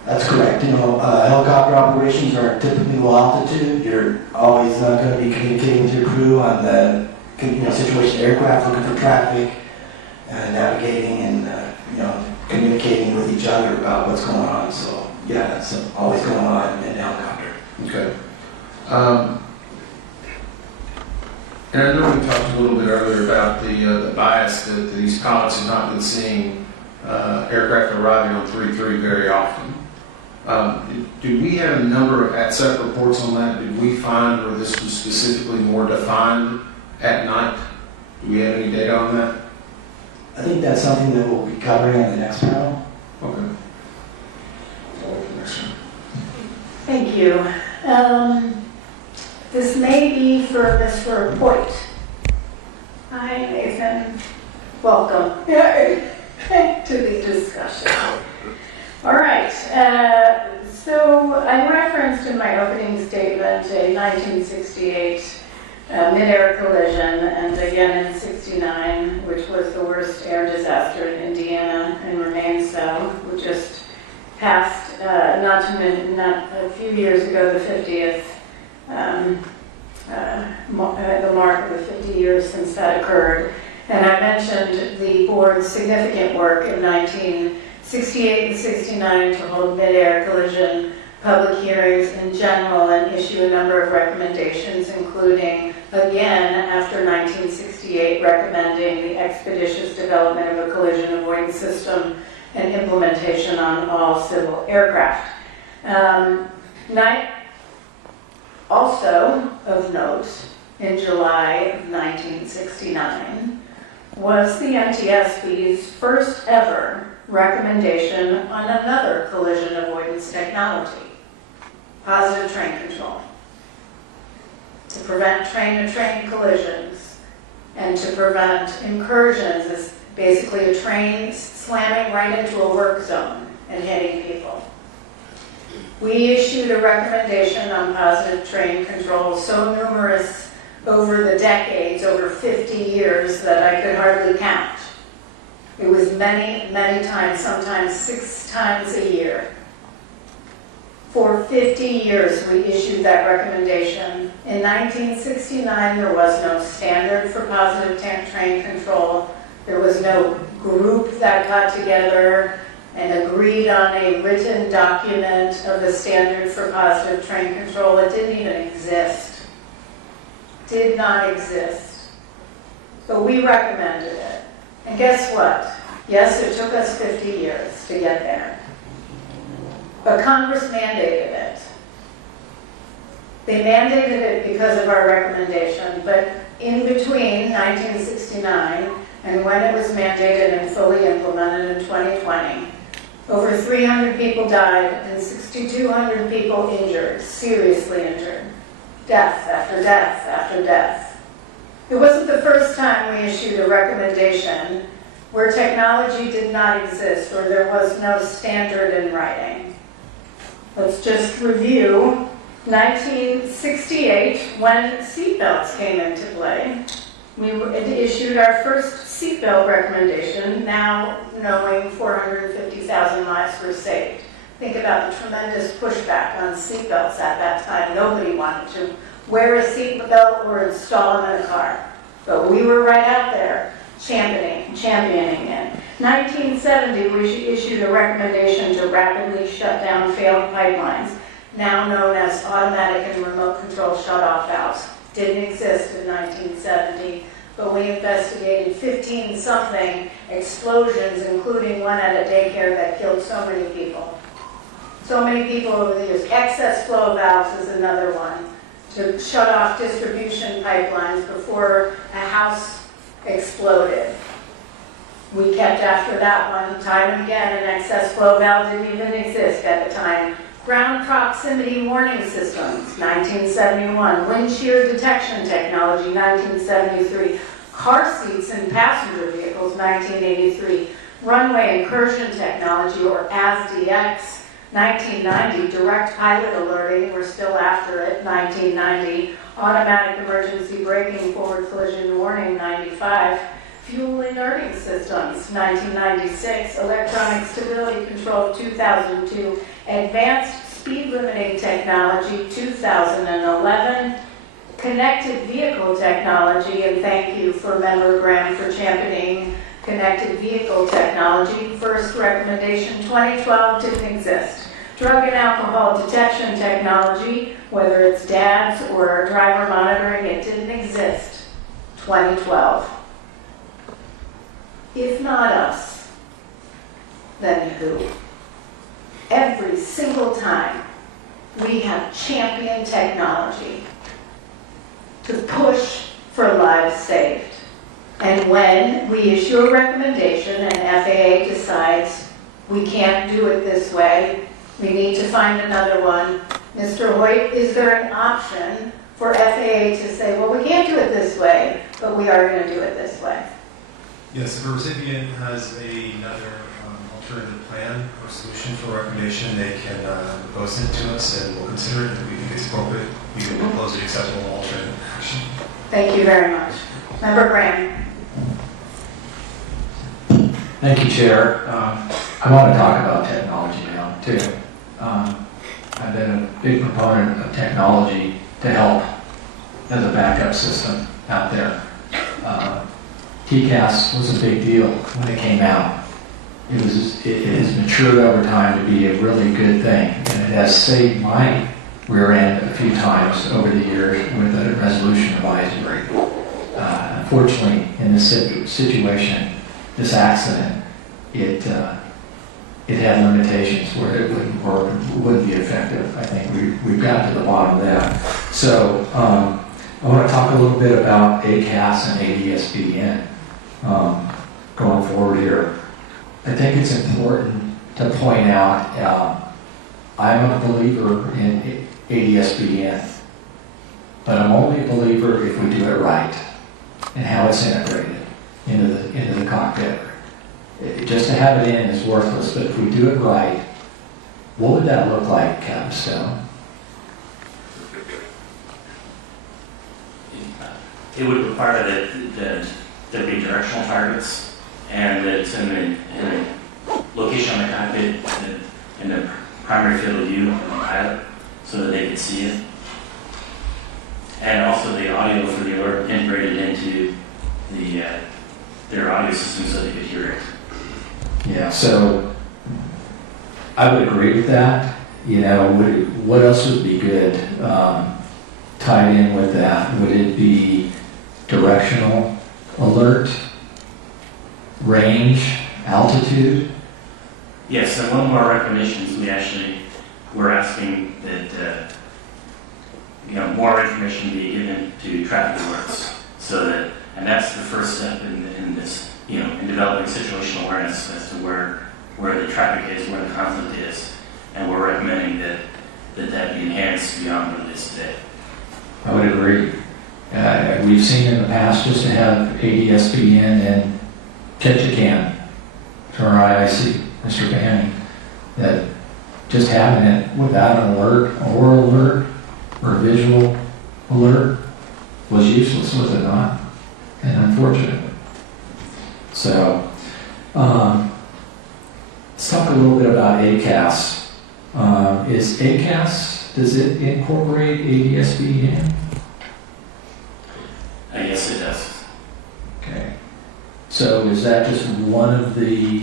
That's correct. Helicopter operations are typically low altitude. You're always not going to be communicating with your crew on the situation aircraft, looking for traffic, navigating and communicating with each other about what's going on. So yeah, that's always going on in the helicopter. Okay. And I know we talked a little bit earlier about the bias that these pilots have not been seeing aircraft arriving on 3-3 very often. Do we have a number of ATSEP reports on that? Did we find where this was specifically more defined at night? Do we have any data on that? I think that's something that we'll be covering on the next panel. Okay. Thank you. This may be for Mr. Hoyt. Hi, Nathan. Welcome to the discussion. All right. So I referenced in my opening statement a 1968 mid-air collision, and again in 69, which was the worst air disaster in Indiana and remains so. We just passed, not a few years ago, the 50th, the mark of the 50 years since that occurred. And I mentioned the board's significant work in 1968 and 69 to hold mid-air collision public hearings in general and issue a number of recommendations, including, again, after 1968, recommending the expeditious development of a collision avoidance system and implementation on all civil aircraft. Also of note, in July of 1969, was the NTSB's first ever recommendation on another collision avoidance technology, positive train control, to prevent train-to-train collisions and to prevent incursions. Is basically a train slamming right into a work zone and hitting people. We issued a recommendation on positive train control so numerous over the decades, over 50 years, that I could hardly count. It was many, many times, sometimes 6 times a year. For 50 years, we issued that recommendation. In 1969, there was no standard for positive train control. There was no group that got together and agreed on a written document of the standard for positive train control. It didn't even exist. Did not exist. But we recommended it. And guess what? Yes, it took us 50 years to get there. But Congress mandated it. They mandated it because of our recommendation, but in between 1969 and when it was mandated and fully implemented in 2020, over 300 people died and 6,200 people injured, seriously injured. Death after death after death. It wasn't the first time we issued a recommendation where technology did not exist or there was no standard in writing. Let's just review 1968, when seatbelts came into play. We issued our first seatbelt recommendation, now knowing 450,000 lives were saved. Think about the tremendous pushback on seatbelts at that time. Nobody wanted to wear a seatbelt or install them in a car. But we were right out there championing it. 1970, we issued a recommendation to rapidly shut down failed pipelines, now known as automatic and remote control shutoff valves. Didn't exist in 1970, but we investigated 15-something explosions, including one at a daycare that killed so many people. So many people over the years. Excess flow valves is another one, to shut off distribution pipelines before a house exploded. We kept after that one time and again. An excess flow valve didn't even exist at the time. Ground proximity warning systems, 1971. Wind shear detection technology, 1973. Car seats in passenger vehicles, 1983. Runway incursion technology, or ASDX, 1990. Direct pilot alerting, we're still after it, 1990. Automatic emergency braking forward collision warning, 95. Fuel inerting systems, 1996. Electronic stability control, 2002. Advanced speed limiting technology, 2011. Connected vehicle technology, and thank you for Member Graham for championing connected vehicle technology. First recommendation, 2012, didn't exist. Drug and alcohol detection technology, whether it's DADS or driver monitoring, it didn't exist. 2012. If not us, then who? Every single time we have championed technology to push for lives saved. And when we issue a recommendation and FAA decides we can't do it this way, we need to find another one. Mr. Hoyt, is there an option for FAA to say, well, we can't do it this way, but we are going to do it this way? Yes, if a recipient has another alternative plan or solution for recommendation, they can propose it to us and we'll consider it. If we think it's appropriate, we will propose an acceptable alternative action. Thank you very much. Member Graham. Thank you, Chair. I want to talk about technology now, too. I've been a big proponent of technology to help as a backup system out there. TCAS was a big deal when it came out. It has matured over time to be a really good thing, and it has saved my rear end a few times over the years with a resolution advisory. Unfortunately, in this situation, this accident, it had limitations where it wouldn't work, it wouldn't be effective. I think we've got to the bottom of that. So I want to talk a little bit about ACAS and ADSBN going forward here. I think it's important to point out I'm a believer in ADSBN, but I'm only a believer if we do it right and how it's integrated into the cockpit. Just to have it in is worthless, but if we do it right, what would that look like, Captain Stone? It would require that there be directional targets and that it's in the location on the cockpit in the primary field of view of the pilot so that they can see it. And also the audio for the alert integrated into their audio system so they could hear it. Yeah, so I would agree with that. You know, what else would be good tied in with that? Would it be directional alert, range, altitude? Yes, and one of our recommendations, we're asking that more information be given to traffic alerts, so that, and that's the first step in this, in developing situational awareness as to where the traffic is, where the conflict is, and we're recommending that be enhanced beyond what it is today. I would agree. We've seen in the past just to have ADSBN and Ketchikan for our IIC, Mr. Banning, that just having it without an alert, an oral alert, or a visual alert was useless, was it not? And unfortunate. So, let's talk a little bit about ACAS. Is ACAS, does it incorporate ADSBN? Yes, it does. Okay. So is that just one of the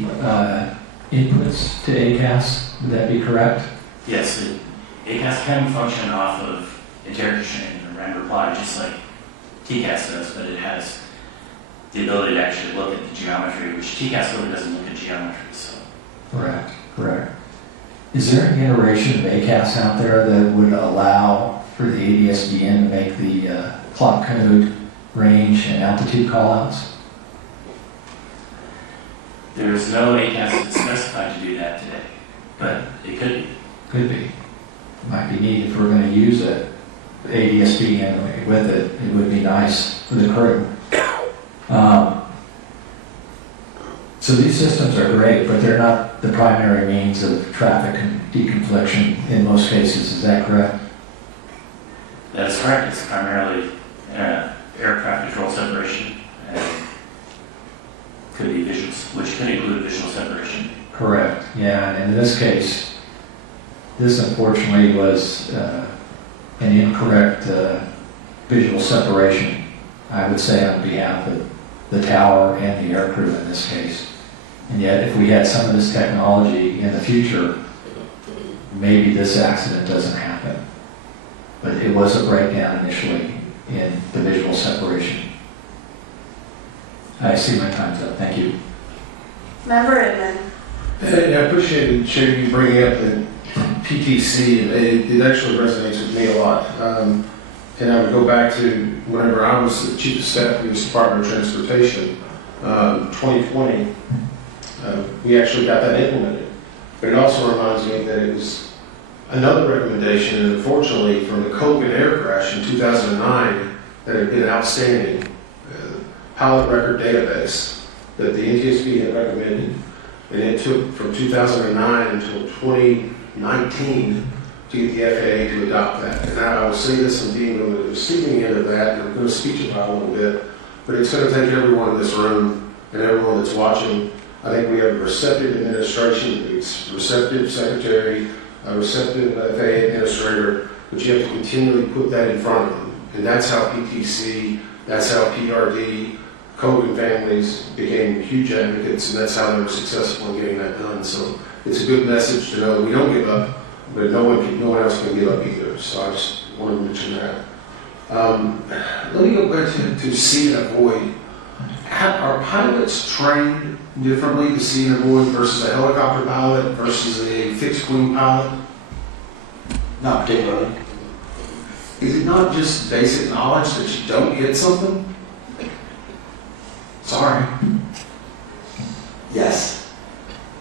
inputs to ACAS? Would that be correct? Yes, ACAS can function off of interrogation and reply just like TCAS does, but it has the ability to actually look at the geometry, which TCAS really doesn't look at geometry. So. Correct. Is there an iteration of ACAS out there that would allow for the ADSBN to make the clock code, range, and altitude callouts? There's no ACAS that's specified to do that today, but it could be. Could be. Might be neat if we're going to use it. ADSBN with it, it would be nice for the crew. So these systems are great, but they're not the primary means of traffic deconfliction in most cases. Is that correct? That is correct. It's primarily air traffic control separation, and could be visuals, which could include visual separation. Correct. Yeah, and in this case, this unfortunately was an incorrect visual separation, I would say, on behalf of the tower and the aircrew in this case. And yet, if we had some of this technology in the future, maybe this accident doesn't happen. But it was a breakdown initially in the visual separation. I see my time's up. Thank you. Member Inman. Hey, I appreciate Chair, you bringing up the PTC. It actually resonates with me a lot. And I would go back to whenever I was the Chief of Staff of the U.S. Department of Transportation, 2020, we actually got that implemented. But it also reminds me that it was another recommendation, and unfortunately, from the Kogan air crash in 2009, that had been outstanding pilot record database that the NTSB had recommended. And it took from 2009 until 2019 to get the FAA to adopt that. And I will say this and being on the receiving end of that, and I'm going to speak about it a little bit, but it's going to take everyone in this room and everyone that's watching. I think we have a receptive administration, it's receptive secretary, a receptive FAA administrator, but you have to continually put that in front of them. And that's how PTC, that's how PRD, Kogan families became huge advocates, and that's how they were successful in getting that done. So it's a good message to know we don't give up, but no one else can give up either. So I just want to mention that. Let me go back to see and avoid. Are pilots trained differently to see and avoid versus a helicopter pilot versus a fixed wing pilot? Not particularly. Is it not just basic knowledge that you don't hit something? Sorry. Yes.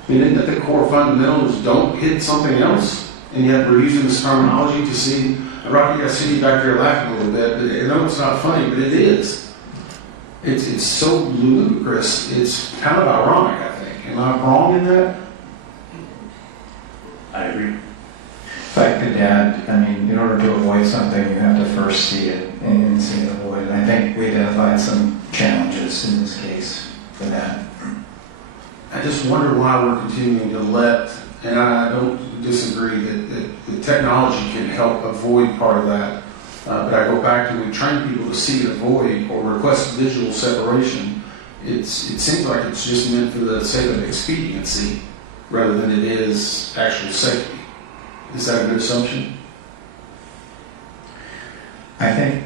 I mean, isn't that the core fundamentals? Don't hit something else? And yet we're using this terminology to see, Rocky, I see you back there laughing a little bit, but I know it's not funny, but it is. It's so ludicrous, it's kind of ironic, I think. Am I wrong in that? I agree. If I could add, I mean, in order to avoid something, you have to first see it and see it avoid. And I think we identified some challenges in this case for that. I just wonder why we're continuing to let, and I don't disagree that the technology can help avoid part of that. But I go back to, we train people to see and avoid or request visual separation. It seems like it's just meant for the sake of expediency rather than it is actual safety. Is that a good assumption? I think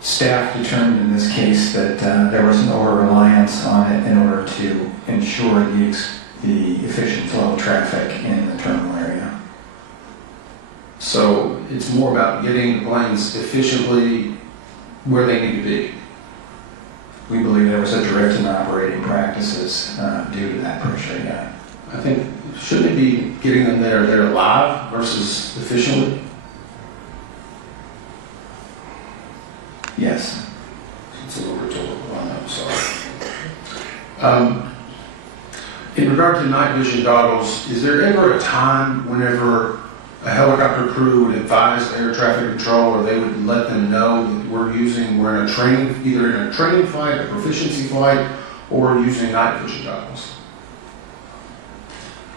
staff determined in this case that there was an over-reliance on it in order to ensure the efficient flow of traffic in the terminal area. So it's more about getting the planes efficiently where they need to be. We believe there was a drift in operating practices due to that pressure, yeah. I think, shouldn't it be getting them there live versus efficiently? Yes. It's a little rhetorical on that, sorry. In regard to night vision goggles, is there ever a time whenever a helicopter crew would advise air traffic control, or they would let them know that we're in a training, either in a training flight, a proficiency flight, or using night vision goggles?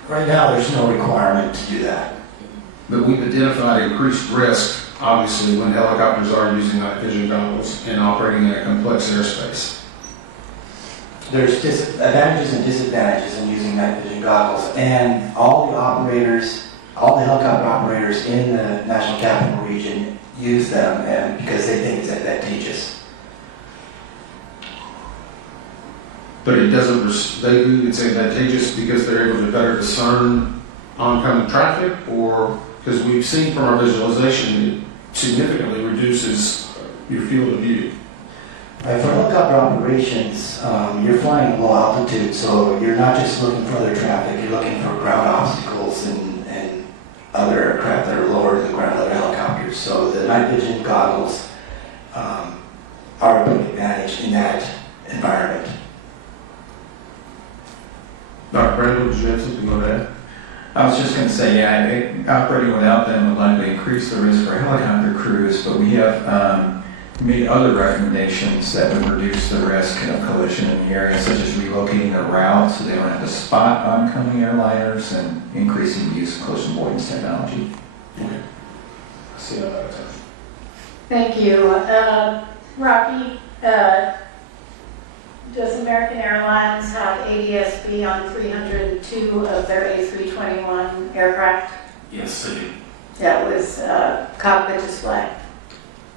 Right now, there's no requirement to do that. But we've identified increased risk, obviously, when helicopters are using night vision goggles and operating in a complex airspace. There's advantages and disadvantages in using night vision goggles, and all the helicopter operators in the National Capital Region use them and because they think it's advantageous. But it doesn't, it's advantageous because they're able to better discern oncoming traffic, or because we've seen from our visualization it significantly reduces your field of view. Right, for helicopter operations, you're flying low altitude, so you're not just looking for other traffic, you're looking for ground obstacles and other aircraft that are lower to the ground, other helicopters. So the night vision goggles are a big advantage in that environment. Dr. Brandon, did you have something on that? I was just going to say, yeah, operating without them would likely increase the risk for helicopter crews, but we have made other recommendations that would reduce the risk of collision in the area, such as relocating their route so they don't have to spot oncoming airliners and increasing the use of collision avoidance technology. Okay. See how that goes. Thank you. Rocky, does American Airlines have ADSB on 302 of their A321 aircraft? Yes, they do. That was cockpit display.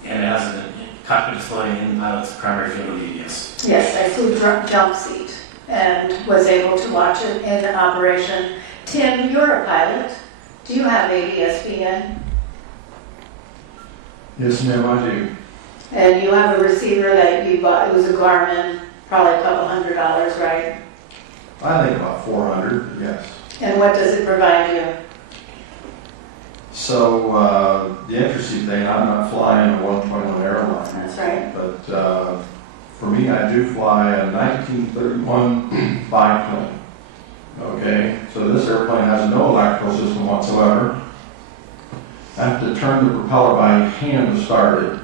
And it has a cockpit display in the pilot's primary field of view, yes. Yes, I flew jump seat and was able to watch it in operation. Tim, you're a pilot. Do you have ADSB in? Yes, ma'am, I do. And you have a receiver that you bought, it was a Garmin, probably a couple $100, right? I think about 400, yes. And what does it provide you? So the interesting thing, I'm not flying a 121 airline. That's right. But for me, I do fly a 1931 biplane. Okay, so this airplane has no electrical system whatsoever. I have to turn the propeller by hand to start it.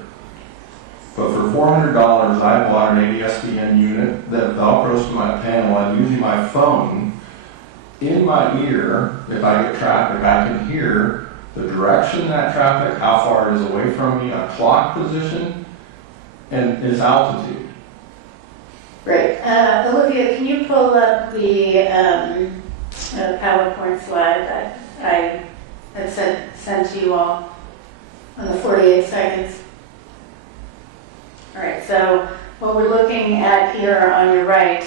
But for $400, I bought an ADSBN unit that velcros to my panel. I'm using my phone in my ear. If I get traffic, I can hear the direction of that traffic, how far it is away from me, a clock position, and its altitude. Great. Olivia, can you pull up the PowerPoint slide that I had sent to you all on the 48 seconds? All right, so what we're looking at here on your right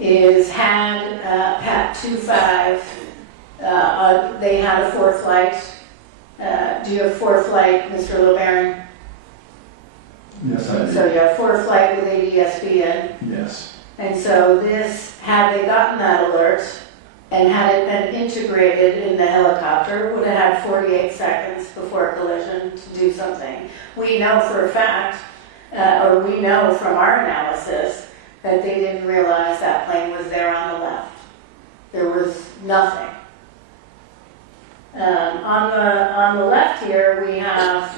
is had PAT 25, they had a 4th flight. Do you have 4th flight, Mr. LeBaron? So you have for flight with ADSB in. Yes. And so this, had they gotten that alert and had it been integrated in the helicopter, would have had 48 seconds before collision to do something. We know for a fact, or we know from our analysis, that they didn't realize that plane was there on the left. There was nothing. On the left here, we have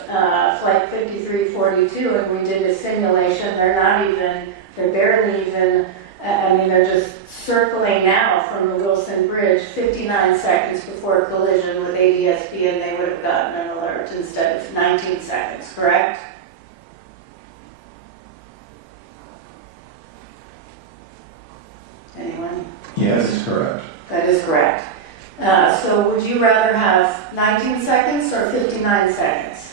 flight 5342, and we did a simulation. They're barely even, they're just circling now from the Wilson Bridge 59 seconds before collision with ADSB, and they would have gotten an alert instead of 19 seconds, correct? Anyone? Yes, that's correct. That is correct. So would you rather have 19 seconds or 59 seconds?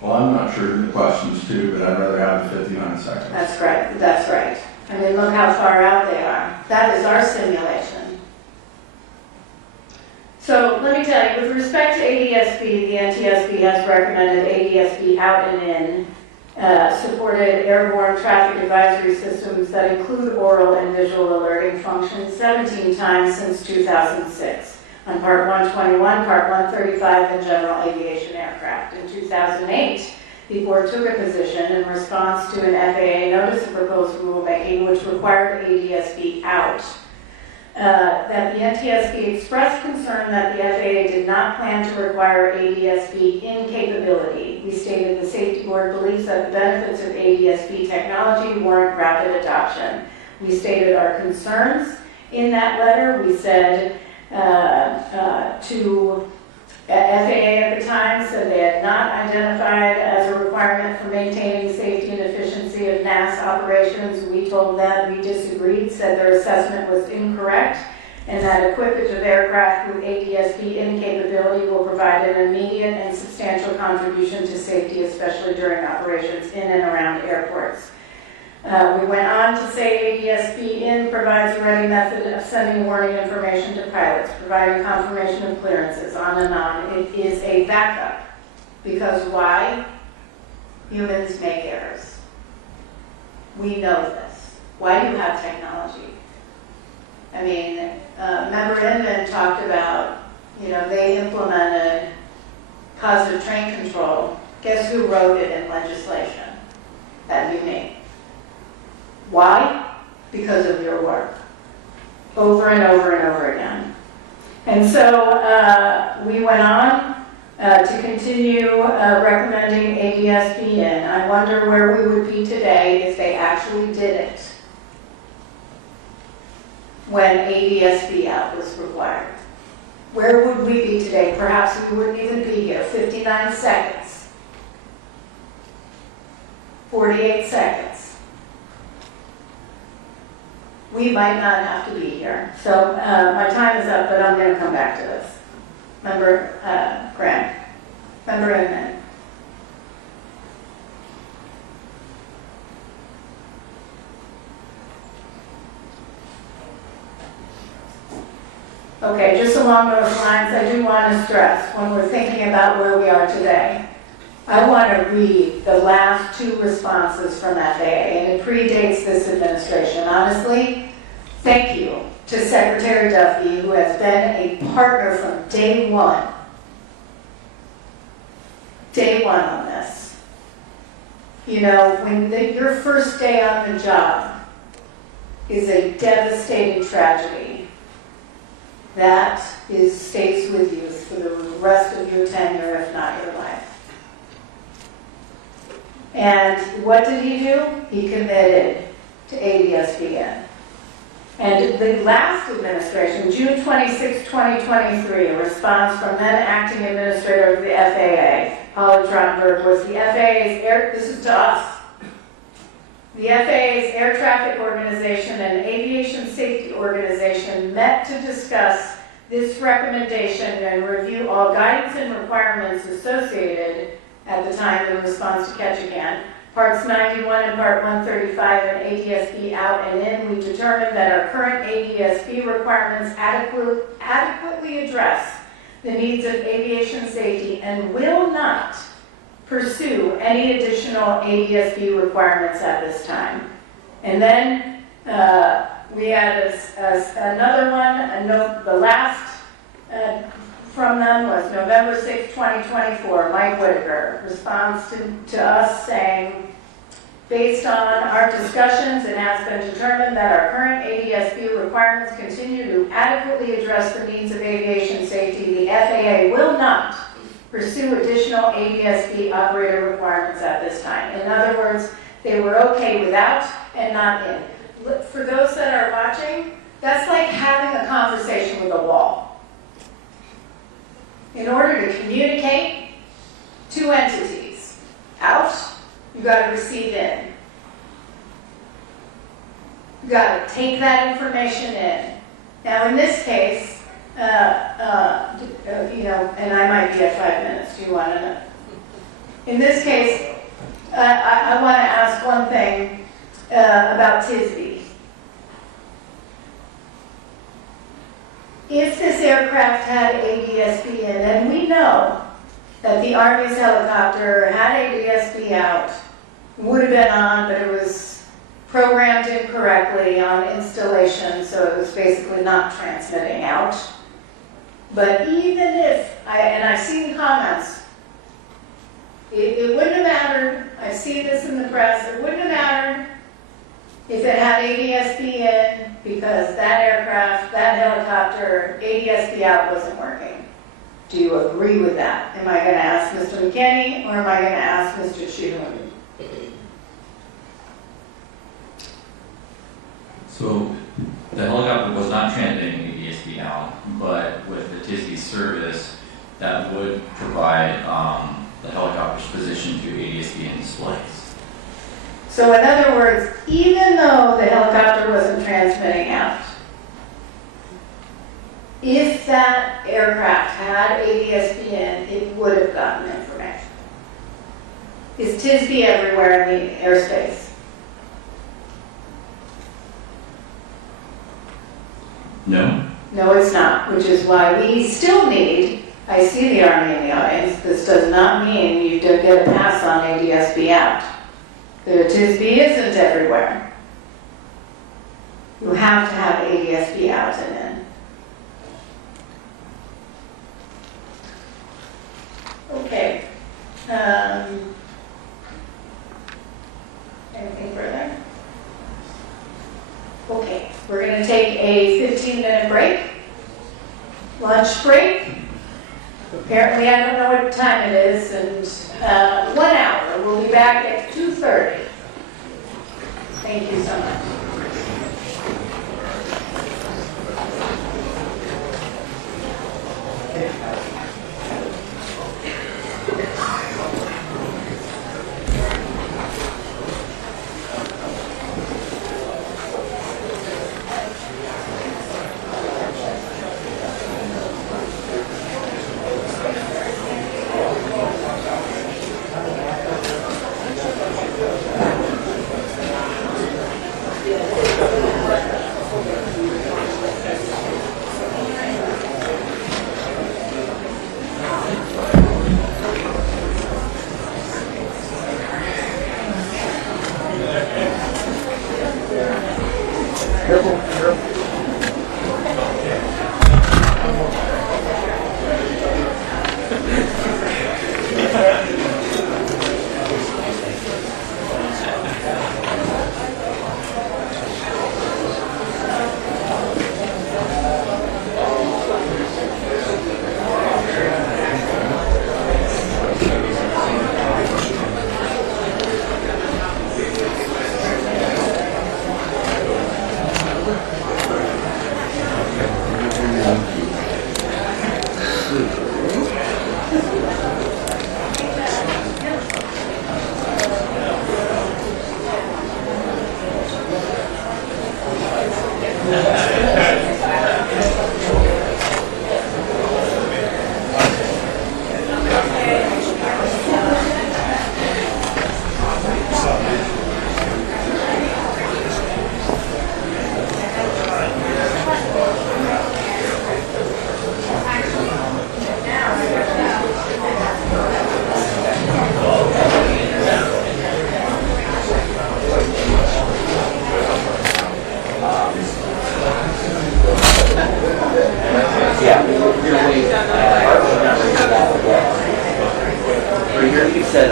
Well, I'm not sure of the questions too, but I'd rather have the 59 seconds. That's right. That's right. I mean, look how far out they are. That is our simulation. So let me tell you, with respect to ADSB, the NTSB has recommended ADSB out and in supported airborne traffic advisory systems that include oral and visual alerting functions 17 times since 2006 on Part 121, Part 135, and general aviation aircraft. In 2008, the board took a position in response to an FAA notice of proposed rulemaking which required ADSB out. That the NTSB expressed concern that the FAA did not plan to require ADSB in capability. We stated the safety board believes that the benefits of ADSB technology warrant rapid adoption. We stated our concerns in that letter. We said to FAA at the time, said they had not identified as a requirement for maintaining safety and efficiency of NAS operations. We told them we disagreed, said their assessment was incorrect, and that equipage of aircraft with ADSB in capability will provide an immediate and substantial contribution to safety, especially during operations in and around airports. We went on to say ADSB in provides a ready method of sending warning information to pilots, providing confirmation of clearances, on and on. It is a backup. Because why? Humans make errors. We know this. Why do you have technology? I mean, Member Inman talked about, they implemented positive train control. Guess who wrote it in legislation? That'd be me. Why? Because of your work. Over and over and over again. And so we went on to continue recommending ADSB in. I wonder where we would be today if they actually did it when ADSB out was required. Where would we be today? Perhaps we wouldn't even be here. 59 seconds. 48 seconds. We might not have to be here. So my time is up, but I'm going to come back to this. Member Grant. Member Inman. Okay, just along those lines, I do want to stress, when we're thinking about where we are today, I want to read the last two responses from FAA, and it predates this administration. Honestly, thank you to Secretary Duffy, who has been a partner from day one. Day one on this. When your first day on the job is a devastating tragedy, that stays with you for the rest of your tenure, if not your life. And what did he do? He committed to ADSB. And the last administration, June 26, 2023, a response from then acting administrator of the FAA, Holly Trottenberg, was the FAA's this is to us, the FAA's Air Traffic Organization and Aviation Safety Organization met to discuss this recommendation and review all guidance and requirements associated at the time in response to Ketchikan. Parts 91 and Part 135 and ADSB out and in, we determined that our current ADSB requirements adequately address the needs of aviation safety and will not pursue any additional ADSB requirements at this time. And then we had another one, a note, the last from them was November 6, 2024, Mike Whitaker, response to us saying, based on our discussions, it has been determined that our current ADSB requirements continue to adequately address the needs of aviation safety. The FAA will not pursue additional ADSB operator requirements at this time. In other words, they were okay without and not in. For those that are watching, that's like having a conversation with a wall. In order to communicate two entities, out, you got to receive in. You got to take that information in. Now, in this case, and I might be at 5 minutes. Do you want to know? In this case, I want to ask one thing about TSB. If this aircraft had ADSB in, and we know that the Army's helicopter had ADSB out, would have been on, but it was programmed incorrectly on installation, so it was basically not transmitting out. But even if, and I've seen comments, it wouldn't have mattered, I see this in the press, it wouldn't have mattered if it had ADSB in, because that aircraft, that helicopter, ADSB out wasn't working. Do you agree with that? Am I going to ask Mr. McKinney, or am I going to ask Mr. Schumann? So the helicopter was not transmitting ADSB out, but with the TSB service, that would provide the helicopter's position to ADSB in displays. So in other words, even though the helicopter wasn't transmitting out, if that aircraft had ADSB in, it would have gotten information. Is TSB everywhere in the airspace? No. No, it's not, which is why we still need, I see the Army in the audience, this does not mean you don't get a pass on ADSB out. The TSB isn't everywhere. You have to have ADSB out and in. Okay. Anything further? Okay, we're going to take a 15-minute break, lunch break. Apparently, I don't know what time it is, and 1 hour. We'll be back at 2:30. Thank you so much.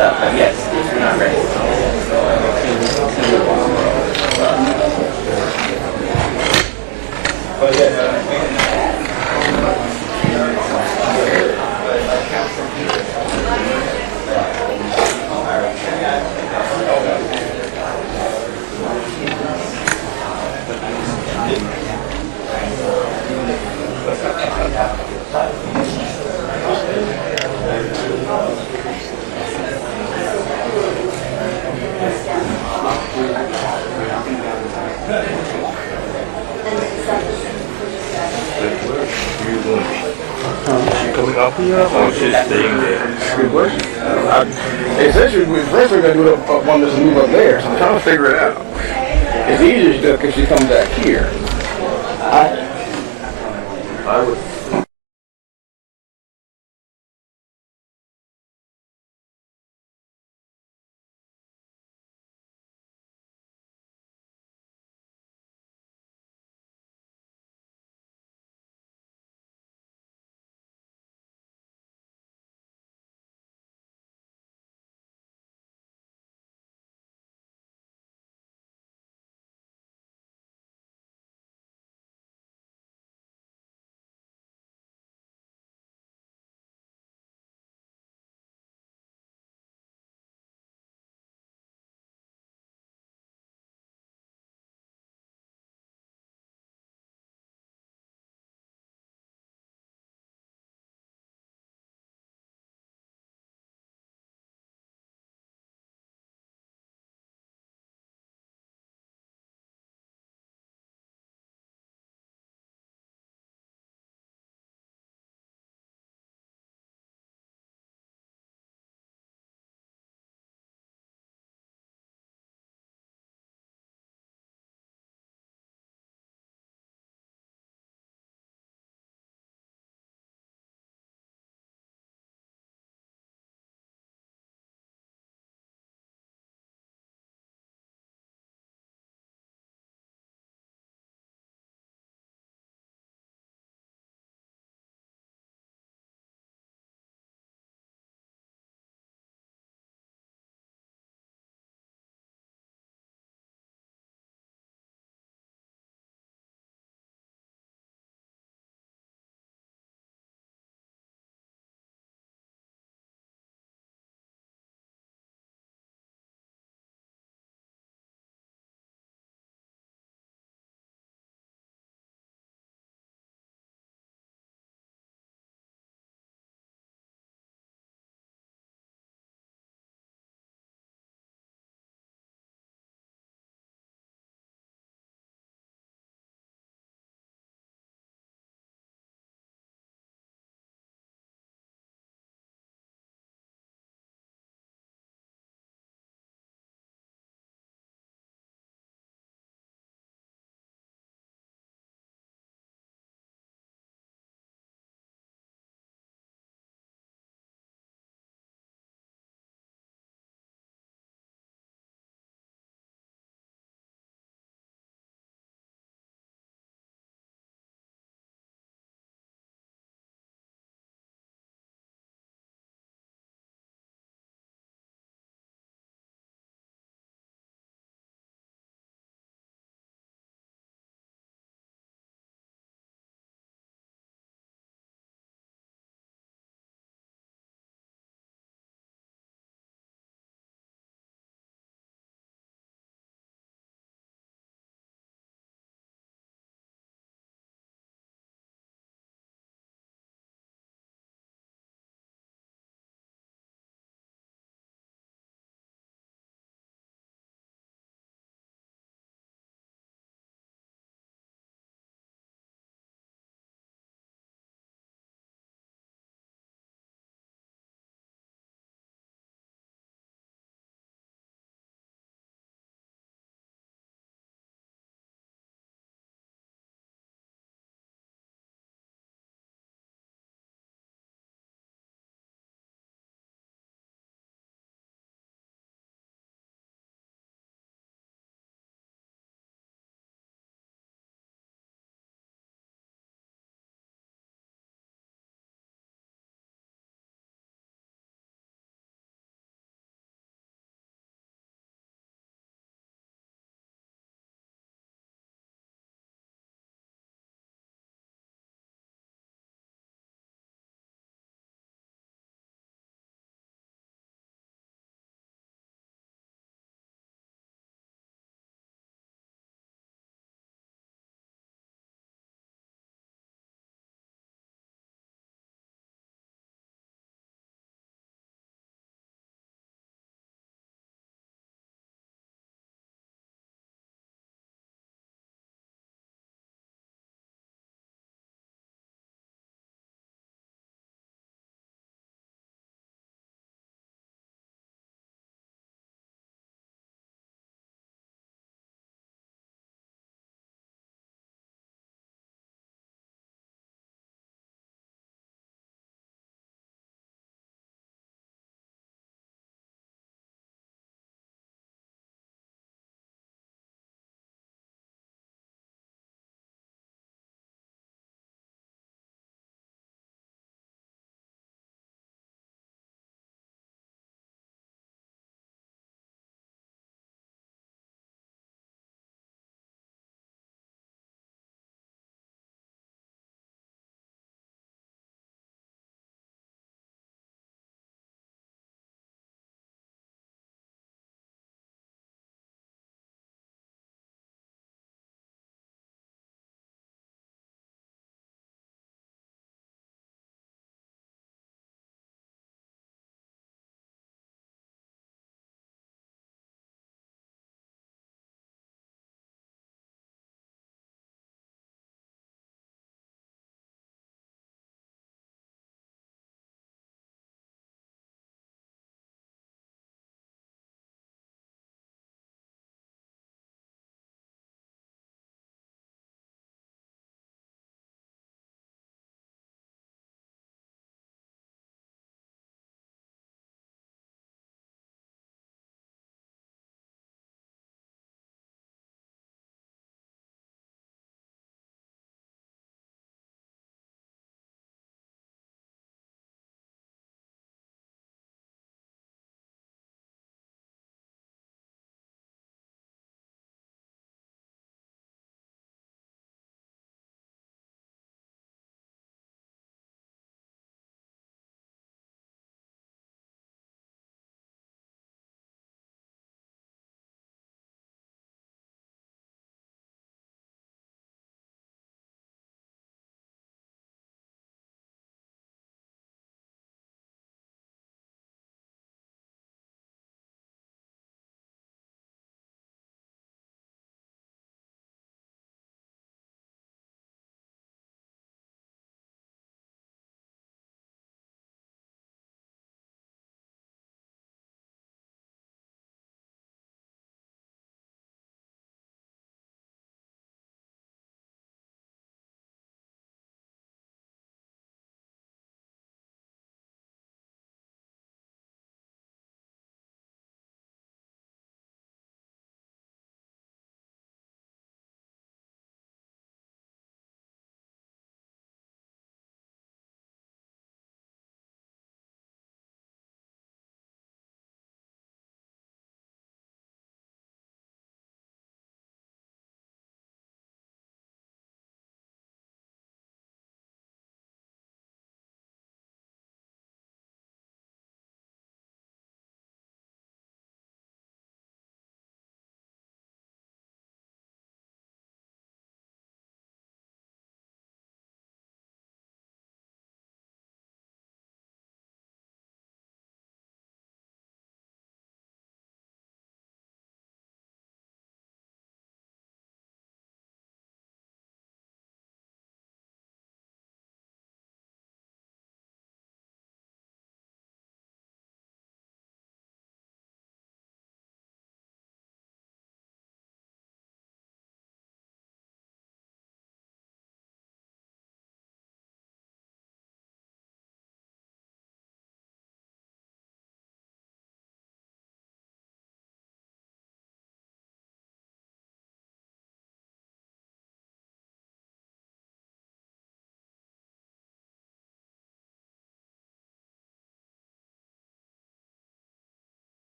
up, but yes, we're not ready. Coming off here or she's staying there? Good question. They said she was first we're gonna do it up one that's move up there, so I'm trying to figure it out. It's easier to do because she comes back here. I would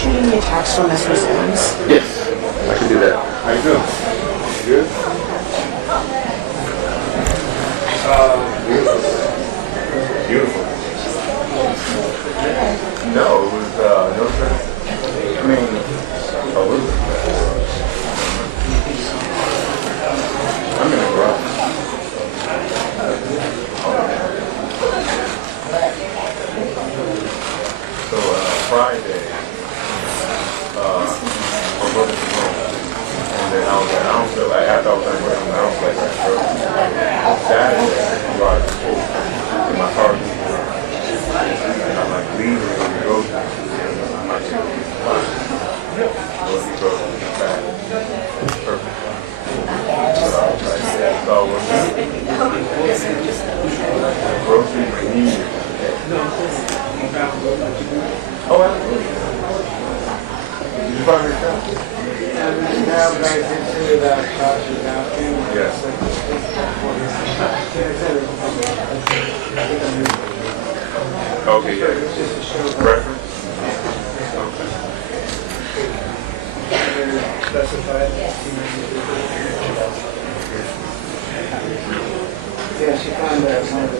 shooting me a text when this resumes? Yes, I can do that. How you doing? Good? Beautiful. No, it was, no sense. I mean, a little bit. I'm gonna grow. So, Friday, I'm looking for home. And then I was like, I don't feel like, after I was like, I don't feel like I struggle. Saturday, I drive to school in my car. And I'm like, leaving when we go to I might take a piece of lunch. So if you go to the back, perfect. So I was like, yeah, so what's that? Groceries we need. Oh, absolutely. Did you find her account? Now, but I did say that Tasha napkin. Yes. Okay, yeah. Reference? Okay. Specified. Yeah, she found that one of the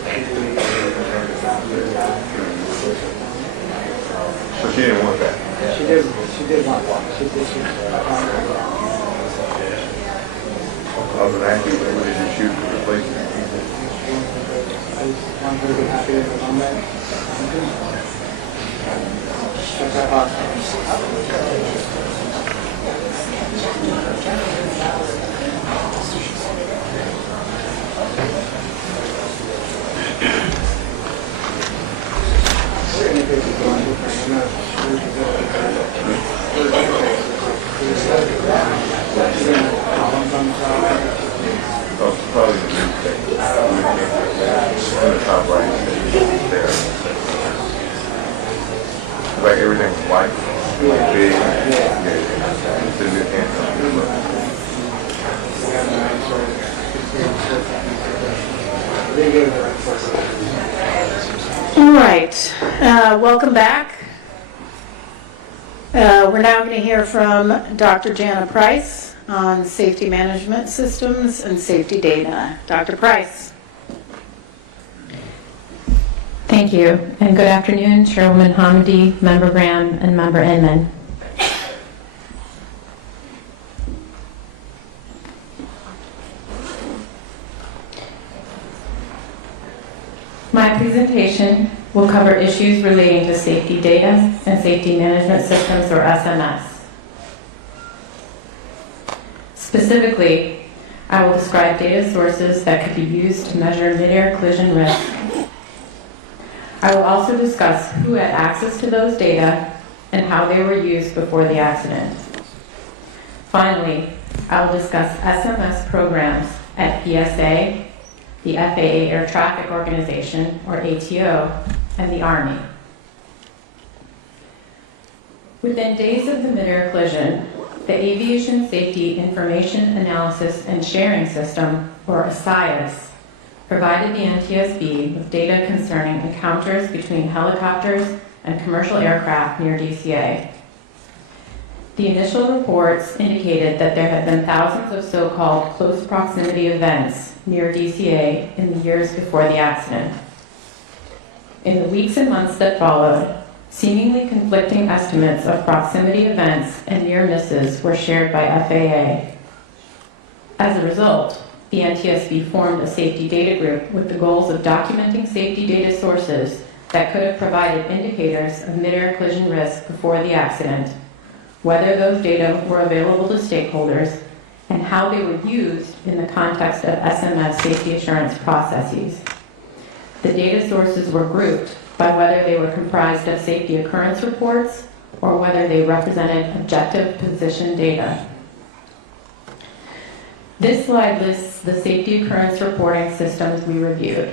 So she didn't want that? She did want one. She did. Other than that, what did you choose to replace it? I'm really happy with the moment. That's awesome. Oh, probably the new thing. On the top right, there. Like everything's white, like big. Yeah. It's a new anthem. All right, welcome back. We're now going to hear from Dr. Jana Price on safety management systems and safety data. Dr. Price. Thank you, and good afternoon, Chairwoman Hamidi, Member Graham, and Member Inman. My presentation will cover issues relating to safety data and safety management systems, or SMS. Specifically, I will describe data sources that could be used to measure mid-air collision risk. I will also discuss who had access to those data and how they were used before the accident. Finally, I will discuss SMS programs at PSA, the FAA Air Traffic Organization, or ATO, and the Army. Within days of the mid-air collision, the Aviation Safety Information Analysis and Sharing System, or ASIAS, provided the NTSB with data concerning encounters between helicopters and commercial aircraft near DCA. The initial reports indicated that there had been thousands of so-called close proximity events near DCA in the years before the accident. In the weeks and months that followed, seemingly conflicting estimates of proximity events and near misses were shared by FAA. As a result, the NTSB formed a safety data group with the goals of documenting safety data sources that could have provided indicators of mid-air collision risk before the accident, whether those data were available to stakeholders, and how they were used in the context of SMS safety assurance processes. The data sources were grouped by whether they were comprised of safety occurrence reports or whether they represented objective position data. This slide lists the safety occurrence reporting systems we reviewed.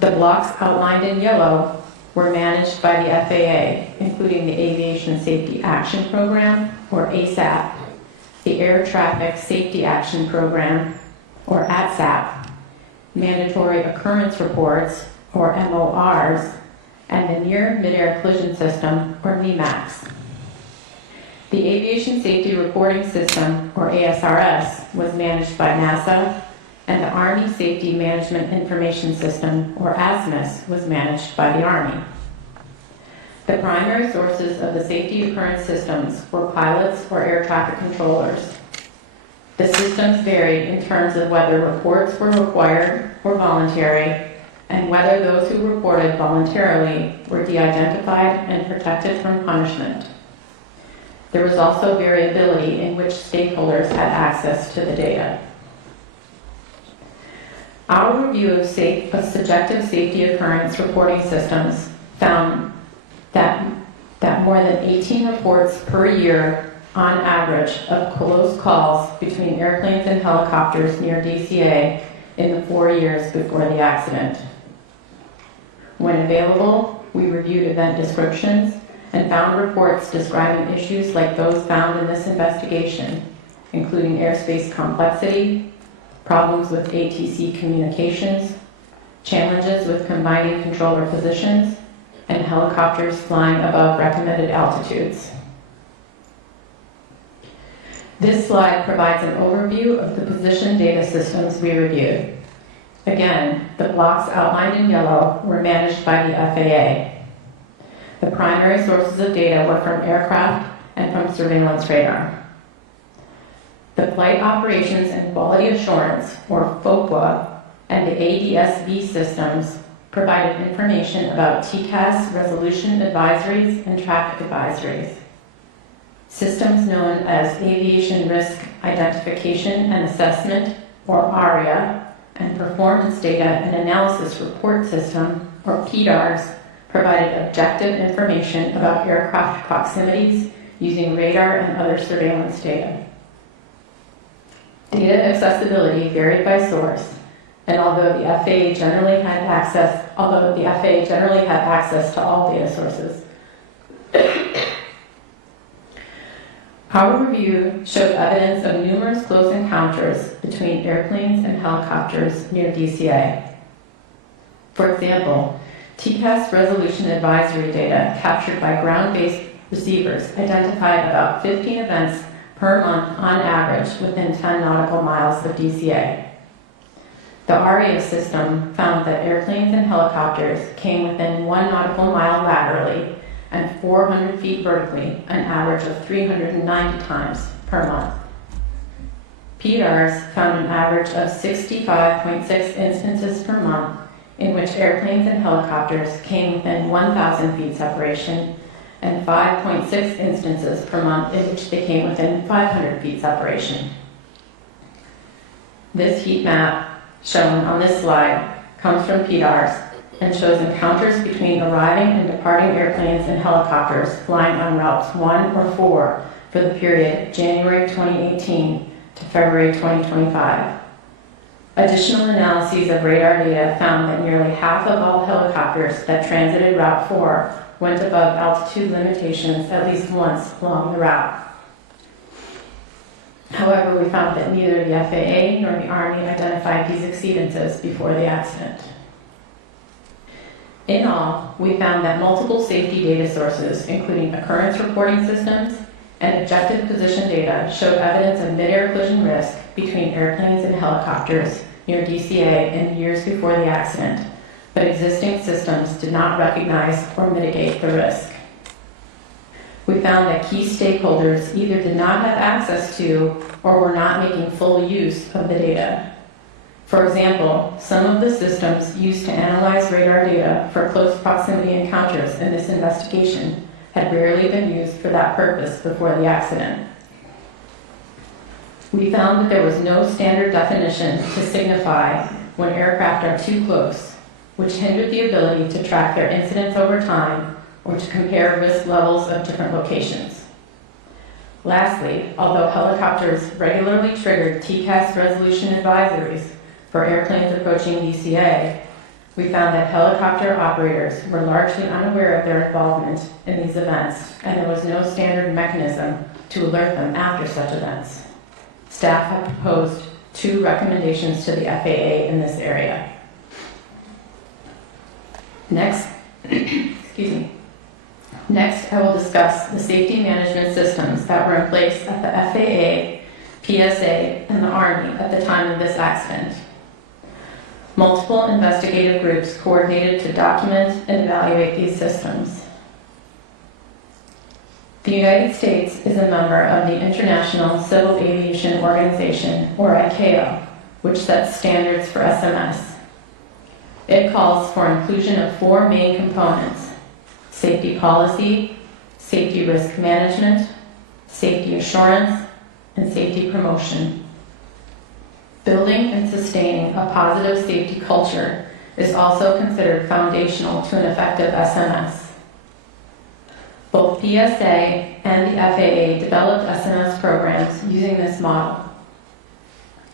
The blocks outlined in yellow were managed by the FAA, including the Aviation Safety Action Program, or ASAP, the Air Traffic Safety Action Program, or ATSAP, mandatory occurrence reports, or MORs, and the Near Mid-Air Collision System, or NEMACS. The Aviation Safety Reporting System, or ASRS, was managed by NASA, and the Army Safety Management Information System, or ASMIS, was managed by the Army. The primary sources of the safety occurrence systems were pilots or air traffic controllers. The systems varied in terms of whether reports were required or voluntary, and whether those who reported voluntarily were de-identified and protected from punishment. There was also variability in which stakeholders had access to the data. Our review of subjective safety occurrence reporting systems found that more than 18 reports per year on average of close calls between airplanes and helicopters near DCA in the 4 years before the accident. When available, we reviewed event descriptions and found reports describing issues like those found in this investigation, including airspace complexity, problems with ATC communications, challenges with combining controller positions, and helicopters flying above recommended altitudes. This slide provides an overview of the position data systems we reviewed. Again, the blocks outlined in yellow were managed by the FAA. The primary sources of data were from aircraft and from surveillance radar. The Flight Operations and Quality Assurance, or FOQA, and the ADSB systems provided information about TCAS resolution advisories and traffic advisories. Systems known as Aviation Risk Identification and Assessment, or ARIA, and Performance Data and Analysis Report System, or PDARS, provided objective information about aircraft proximities using radar and other surveillance data. Data accessibility varied by source, and although the FAA generally had access to all data sources. Our review showed evidence of numerous close encounters between airplanes and helicopters near DCA. For example, TCAS resolution advisory data captured by ground-based receivers identified about 15 events per month on average within 10 nautical miles of DCA. The ARIA system found that airplanes and helicopters came within 1 nautical mile laterally and 400 feet vertically, an average of 390 times per month. PDARS found an average of 65.6 instances per month in which airplanes and helicopters came within 1,000 feet separation, and 5.6 instances per month in which they came within 500 feet separation. This heat map shown on this slide comes from PDARS and shows encounters between arriving and departing airplanes and helicopters flying on routes 1 or 4 for the period January 2018 to February 2025. Additional analyses of radar data found that nearly half of all helicopters that transited Route 4 went above altitude limitations at least once along the route. However, we found that neither the FAA nor the Army identified these exceedances before the accident. In all, we found that multiple safety data sources, including occurrence reporting systems and objective position data, showed evidence of mid-air collision risk between airplanes and helicopters near DCA in the years before the accident, but existing systems did not recognize or mitigate the risk. We found that key stakeholders either did not have access to or were not making full use of the data. For example, some of the systems used to analyze radar data for close proximity encounters in this investigation had rarely been used for that purpose before the accident. We found that there was no standard definition to signify when aircraft are too close, which hindered the ability to track their incidents over time or to compare risk levels of different locations. Lastly, although helicopters regularly triggered TCAS resolution advisories for airplanes approaching DCA, we found that helicopter operators were largely unaware of their involvement in these events, and there was no standard mechanism to alert them after such events. Staff have proposed 2 recommendations to the FAA in this area. Next, Next, I will discuss the safety management systems that were in place at the FAA, PSA, and the Army at the time of this accident. Multiple investigative groups coordinated to document and evaluate these systems. The United States is a member of the International Civil Aviation Organization, or ICAO, which sets standards for SMS. It calls for inclusion of 4 main components: safety policy, safety risk management, safety assurance, and safety promotion. Building and sustaining a positive safety culture is also considered foundational to an effective SMS. Both PSA and the FAA developed SMS programs using this model.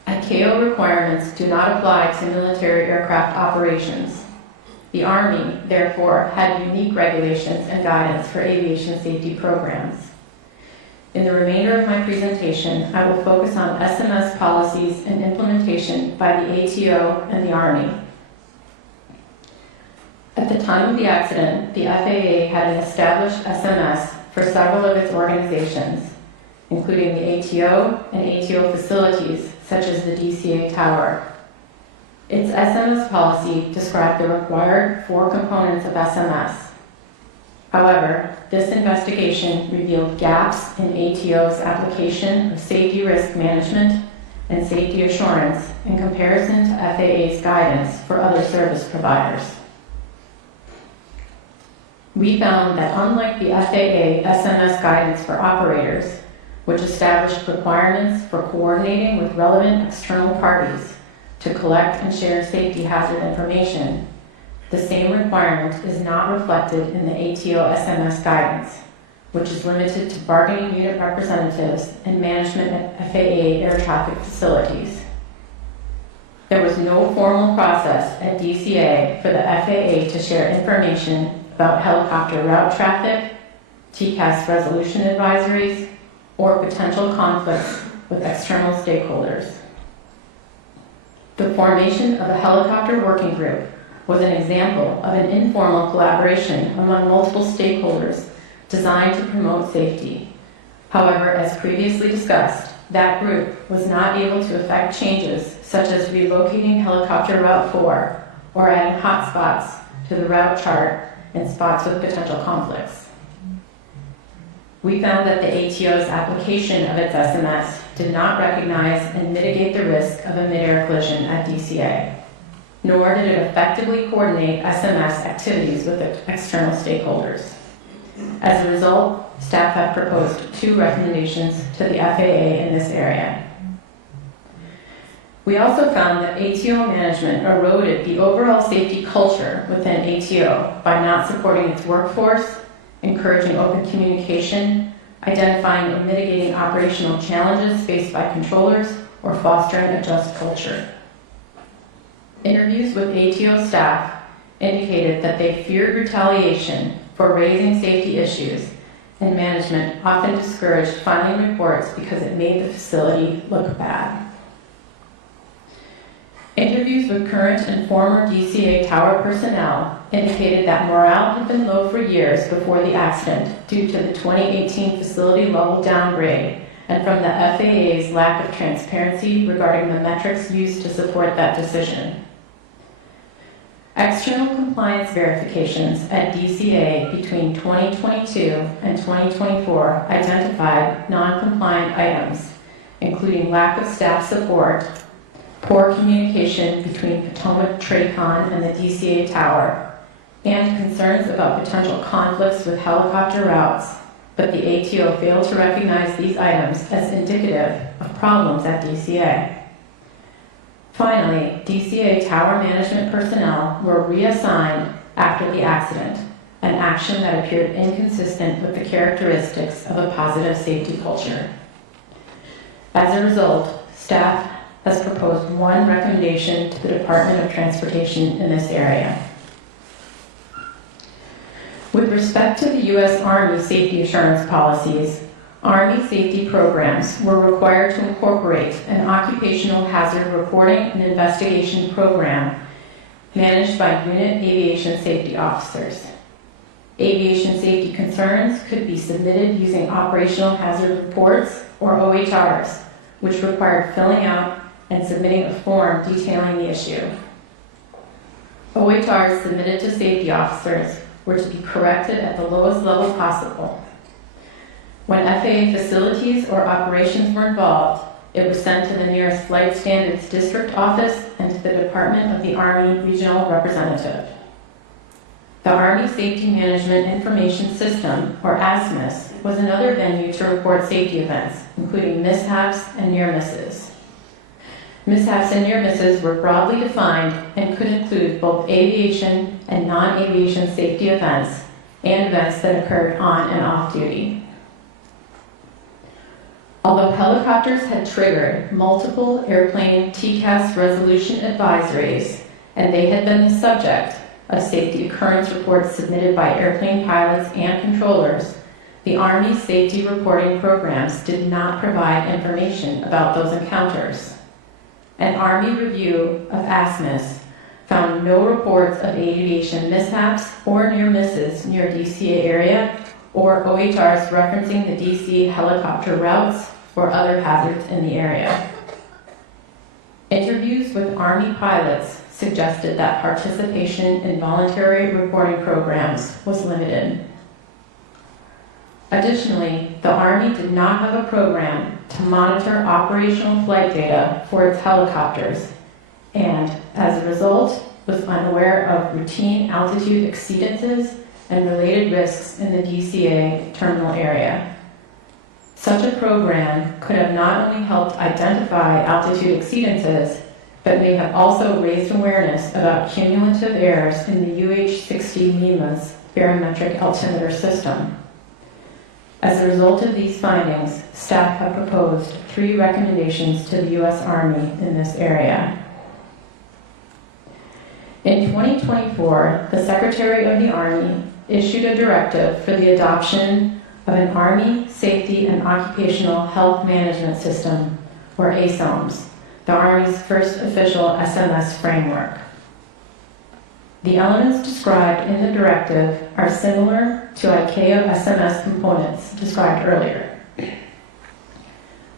ICAO requirements do not apply to military aircraft operations. The Army, therefore, had unique regulations and guidance for aviation safety programs. In the remainder of my presentation, I will focus on SMS policies and implementation by the ATO and the Army. At the time of the accident, the FAA had an established SMS for several of its organizations, including the ATO and ATO facilities, such as the DCA Tower. Its SMS policy described the required 4 components of SMS. However, this investigation revealed gaps in ATO's application of safety risk management and safety assurance in comparison to FAA's guidance for other service providers. We found that unlike the FAA SMS guidance for operators, which established requirements for coordinating with relevant external parties to collect and share safety hazard information, the same requirement is not reflected in the ATO SMS guidance, which is limited to bargaining unit representatives and management at FAA air traffic facilities. There was no formal process at DCA for the FAA to share information about helicopter route traffic, TCAS resolution advisories, or potential conflicts with external stakeholders. The formation of a helicopter working group was an example of an informal collaboration among multiple stakeholders designed to promote safety. However, as previously discussed, that group was not able to effect changes such as relocating helicopter Route 4 or adding hotspots to the route chart and spots with potential conflicts. We found that the ATO's application of its SMS did not recognize and mitigate the risk of a mid-air collision at DCA, nor did it effectively coordinate SMS activities with external stakeholders. As a result, staff have proposed 2 recommendations to the FAA in this area. We also found that ATO management eroded the overall safety culture within ATO by not supporting its workforce, encouraging open communication, identifying and mitigating operational challenges faced by controllers, or fostering a just culture. Interviews with ATO staff indicated that they feared retaliation for raising safety issues, and management often discouraged filing reports because it made the facility look bad. Interviews with current and former DCA tower personnel indicated that morale had been low for years before the accident due to the 2018 facility level downgrade and from the FAA's lack of transparency regarding the metrics used to support that decision. External compliance verifications at DCA between 2022 and 2024 identified non-compliant items, including lack of staff support, poor communication between Potomac TRACON and the DCA tower, and concerns about potential conflicts with helicopter routes, but the ATO failed to recognize these items as indicative of problems at DCA. Finally, DCA tower management personnel were reassigned after the accident, an action that appeared inconsistent with the characteristics of a positive safety culture. As a result, staff has proposed 1 recommendation to the Department of Transportation in this area. With respect to the U.S. Army safety assurance policies, Army safety programs were required to incorporate an occupational hazard reporting and investigation program managed by unit aviation safety officers. Aviation safety concerns could be submitted using operational hazard reports or OHRs, which required filling out and submitting a form detailing the issue. OHRs submitted to safety officers were to be corrected at the lowest level possible. When FAA facilities or operations were involved, it was sent to the nearest Flight Standards District Office and to the Department of the Army Regional Representative. The Army Safety Management Information System, or ASMIS, was another venue to report safety events, including mishaps and near misses. Mishaps and near misses were broadly defined and could include both aviation and non-aviation safety events and events that occurred on and off duty. Although helicopters had triggered multiple airplane TCAS resolution advisories, and they had been the subject of safety occurrence reports submitted by airplane pilots and controllers, the Army's safety reporting programs did not provide information about those encounters. An Army review of ASMIS found no reports of aviation mishaps or near misses near DCA area or OHRs referencing the DC helicopter routes or other hazards in the area. Interviews with Army pilots suggested that participation in voluntary reporting programs was limited. Additionally, the Army did not have a program to monitor operational flight data for its helicopters, and as a result, was unaware of routine altitude exceedances and related risks in the DCA terminal area. Such a program could have not only helped identify altitude exceedances, but may have also raised awareness about cumulative errors in the UH-60 LEMA's barometric altimeter system. As a result of these findings, staff have proposed 3 recommendations to the U.S. Army in this area. In 2024, the Secretary of the Army issued a directive for the adoption of an Army Safety and Occupational Health Management System, or ASOMS, the Army's first official SMS framework. The elements described in the directive are similar to ICAO SMS components described earlier.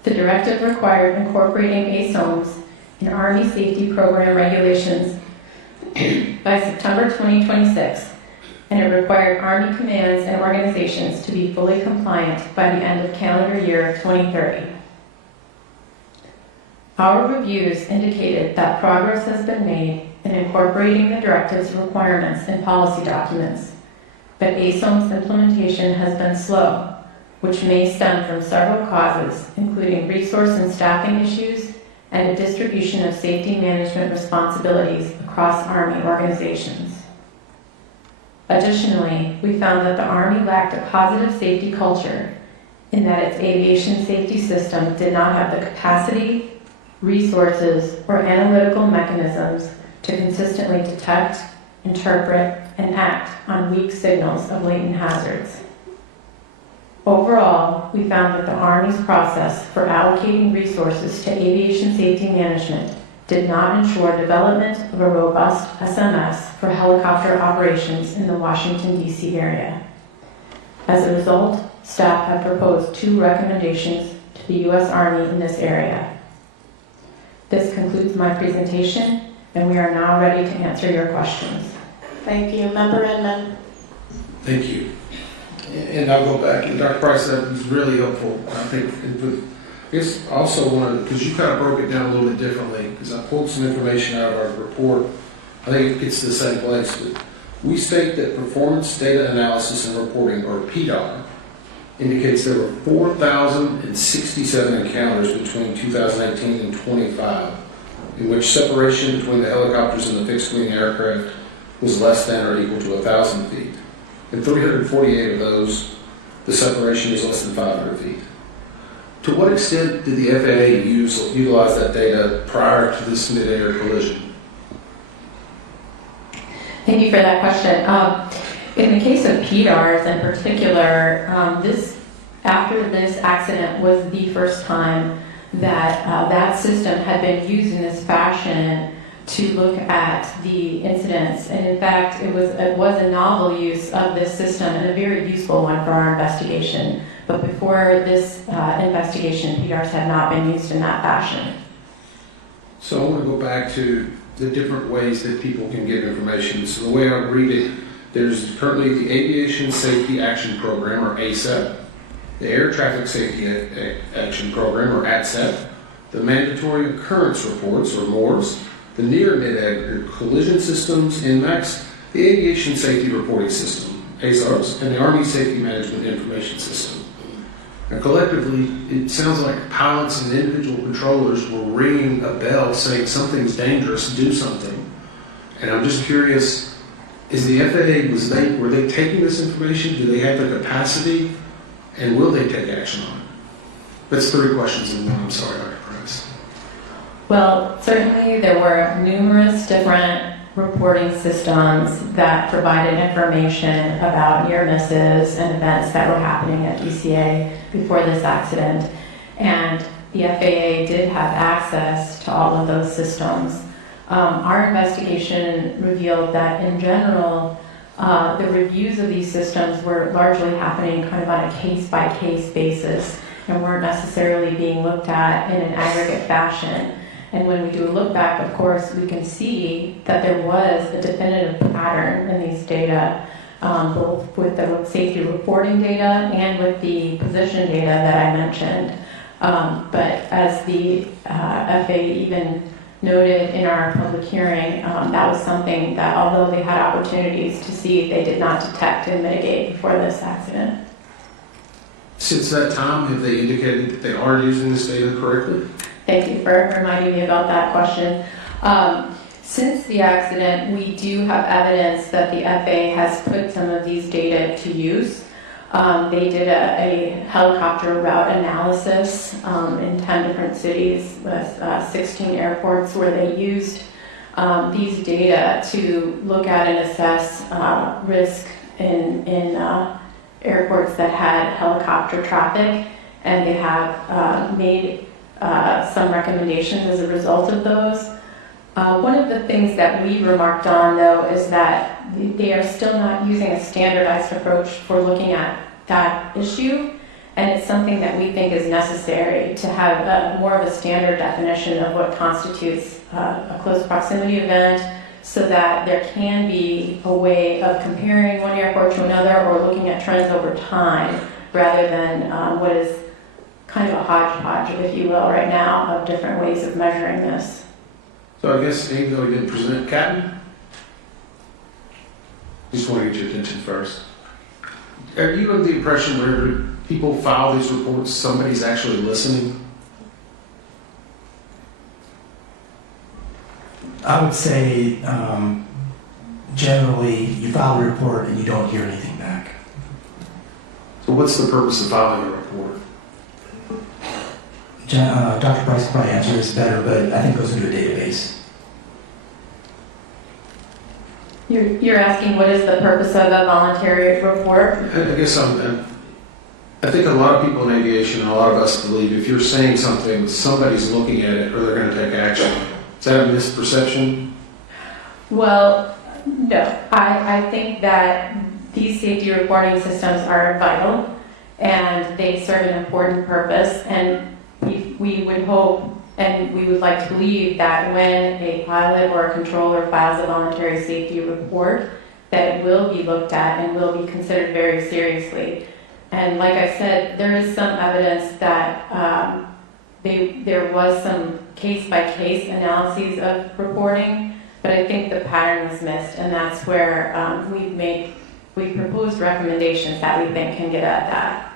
The directive required incorporating ASOMS in Army Safety Program regulations by September 2026, and it required Army commands and organizations to be fully compliant by the end of calendar year 2030. Our reviews indicated that progress has been made in incorporating the directive's requirements in policy documents, but ASOM's implementation has been slow, which may stem from several causes, including resource and staffing issues and a distribution of safety management responsibilities across Army organizations. Additionally, we found that the Army lacked a positive safety culture in that its aviation safety system did not have the capacity, resources, or analytical mechanisms to consistently detect, interpret, and act on weak signals of latent hazards. Overall, we found that the Army's process for allocating resources to aviation safety management did not ensure development of a robust SMS for helicopter operations in the Washington, D.C. area. As a result, staff have proposed 2 recommendations to the U.S. Army in this area. This concludes my presentation, and we are now ready to answer your questions. Thank you. Member Inman. Thank you. And I'll go back, and Dr. Price, that was really helpful. I think, I guess I also wanted, because you kind of broke it down a little bit differently, because I pulled some information out of our report. I think it gets to the same place, but we state that performance data analysis and reporting, or PDAR, indicates there were 4,067 encounters between 2018 and 25, in which separation between the helicopters and the fixed-wing aircraft was less than or equal to 1,000 feet. In 348 of those, the separation is less than 500 feet. To what extent did the FAA utilize that data prior to this mid-air collision? Thank you for that question. In the case of PDARs in particular, after this accident was the first time that that system had been used in this fashion to look at the incidents. And in fact, it was a novel use of this system and a very useful one for our investigation. But before this investigation, PDRs had not been used in that fashion. So I want to go back to the different ways that people can get information. So the way I read it, there's currently the Aviation Safety Action Program, or ASAP, the Air Traffic Safety Action Program, or ATSAP, the Mandatory Occurrence Reports, or MORS, the Near Mid-Air Collision Systems, NMACS, the Aviation Safety Reporting System, ASARS, and the Army Safety Management Information System. And collectively, it sounds like pilots and individual controllers were ringing a bell saying something's dangerous, do something. And I'm just curious, is the FAA, were they taking this information? Do they have the capacity? And will they take action on it? That's 3 questions in one. I'm sorry, Dr. Price. Well, certainly there were numerous different reporting systems that provided information about near misses and events that were happening at DCA before this accident. And the FAA did have access to all of those systems. Our investigation revealed that in general, the reviews of these systems were largely happening kind of on a case-by-case basis and weren't necessarily being looked at in an aggregate fashion. And when we do a look back, of course, we can see that there was a definitive pattern in these data, both with the safety reporting data and with the position data that I mentioned. But as the FAA even noted in our public hearing, that was something that although they had opportunities to see, they did not detect and mitigate before this accident. Since that time, have they indicated that they are using this data correctly? Thank you for reminding me about that question. Since the accident, we do have evidence that the FAA has put some of these data to use. They did a helicopter route analysis in 10 different cities with 16 airports where they used these data to look at and assess risk in airports that had helicopter traffic, and they have made some recommendations as a result of those. One of the things that we remarked on, though, is that they are still not using a standardized approach for looking at that issue, and it's something that we think is necessary to have more of a standard definition of what constitutes a close proximity event, so that there can be a way of comparing one airport to another or looking at trends over time, rather than what is kind of a hodgepodge, if you will, right now, of different ways of measuring this. So I guess, even though you didn't present, Captain, just want to get your attention first. Are you under the impression whenever people file these reports, somebody's actually listening? I would say generally you file a report and you don't hear anything back. So what's the purpose of filing a report? Dr. Price can probably answer this better, but I think it goes into a database. You're asking what is the purpose of a voluntary report? I guess I think a lot of people in aviation and a lot of us believe if you're saying something, somebody's looking at it or they're going to take action. Is that a misperception? Well, no. I think that these safety reporting systems are vital and they serve an important purpose, and we would hope and we would like to believe that when a pilot or a controller files a voluntary safety report, that it will be looked at and will be considered very seriously. And like I said, there is some evidence that there was some case-by-case analyses of reporting, but I think the pattern was missed, and that's where we've proposed recommendations that we think can get at that.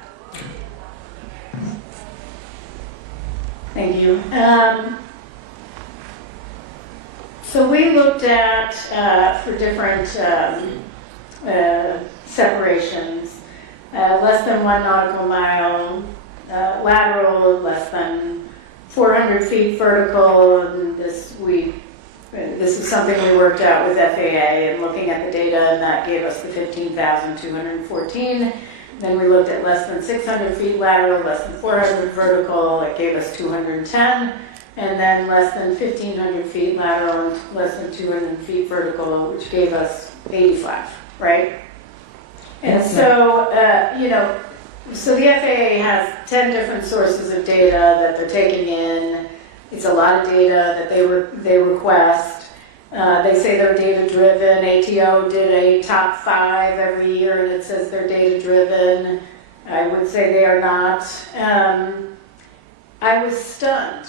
Thank you. So we looked at, for different separations, less than 1 nautical mile lateral, less than 400 feet vertical, and this is something we worked out with FAA and looking at the data, and that gave us the 15,214. Then we looked at less than 600 feet lateral, less than 400 vertical, it gave us 210. and then less than 1,500 feet lateral and less than 200 feet vertical, which gave us 85, right? And so, so the FAA has 10 different sources of data that they're taking in. It's a lot of data that they request. They say they're data-driven. ATO did a top 5 every year, and it says they're data-driven. I would say they are not. I was stunned,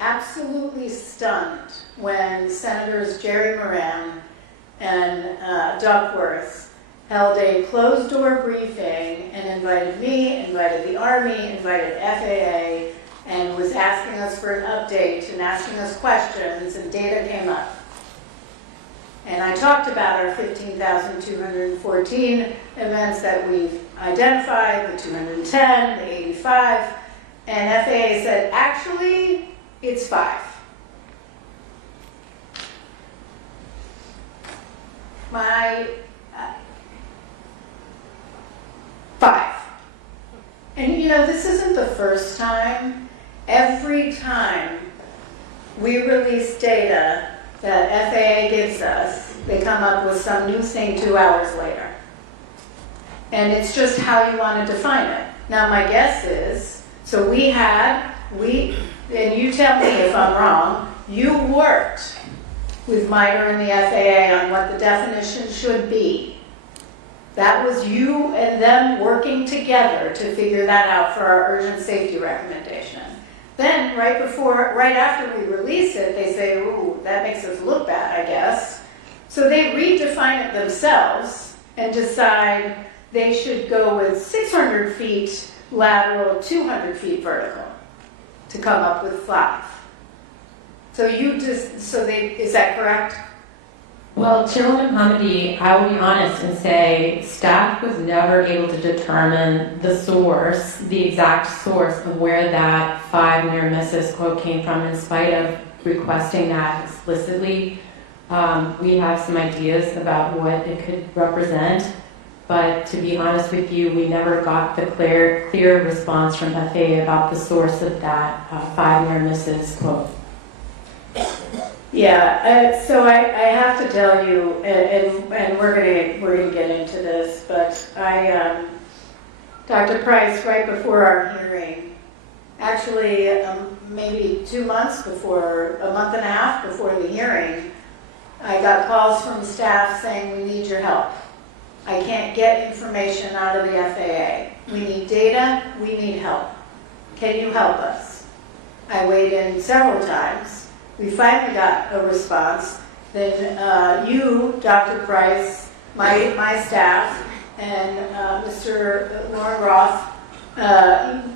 absolutely stunned, when Senators Jerry Moran and Duckworth held a closed-door briefing and invited me, invited the Army, invited FAA, and was asking us for an update and asking us questions, and data came up. And I talked about our 15,214 events that we've identified, the 210, the 85, and FAA said, actually, it's 5. Five. And this isn't the first time. Every time we release data that FAA gives us, they come up with some new thing 2 hours later. And it's just how you want to define it. Now my guess is, so and you tell me if I'm wrong, you worked with MITRE and the FAA on what the definition should be. That was you and them working together to figure that out for our urgent safety recommendation. Then, right after we release it, they say, ooh, that makes us look bad, I guess. So they redefine it themselves and decide they should go with 600 feet lateral, 200 feet vertical to come up with 5. So is that correct? Well, Chairwoman Hamidi, I will be honest and say staff was never able to determine the exact source of where that 5 near misses quote came from, in spite of requesting that explicitly. We have some ideas about what it could represent, but to be honest with you, we never got the clear response from FAA about the source of that 5 near misses quote. Yeah, so I have to tell you, and we're gonna get into this, but Dr. Price, right before our hearing, actually maybe 2 months before, a month and a half before the hearing, I got calls from staff saying, we need your help. I can't get information out of the FAA. We need data, we need help. Can you help us? I weighed in several times. We finally got a response. Then you, Dr. Price, my staff, and Mr. Lauren Roth,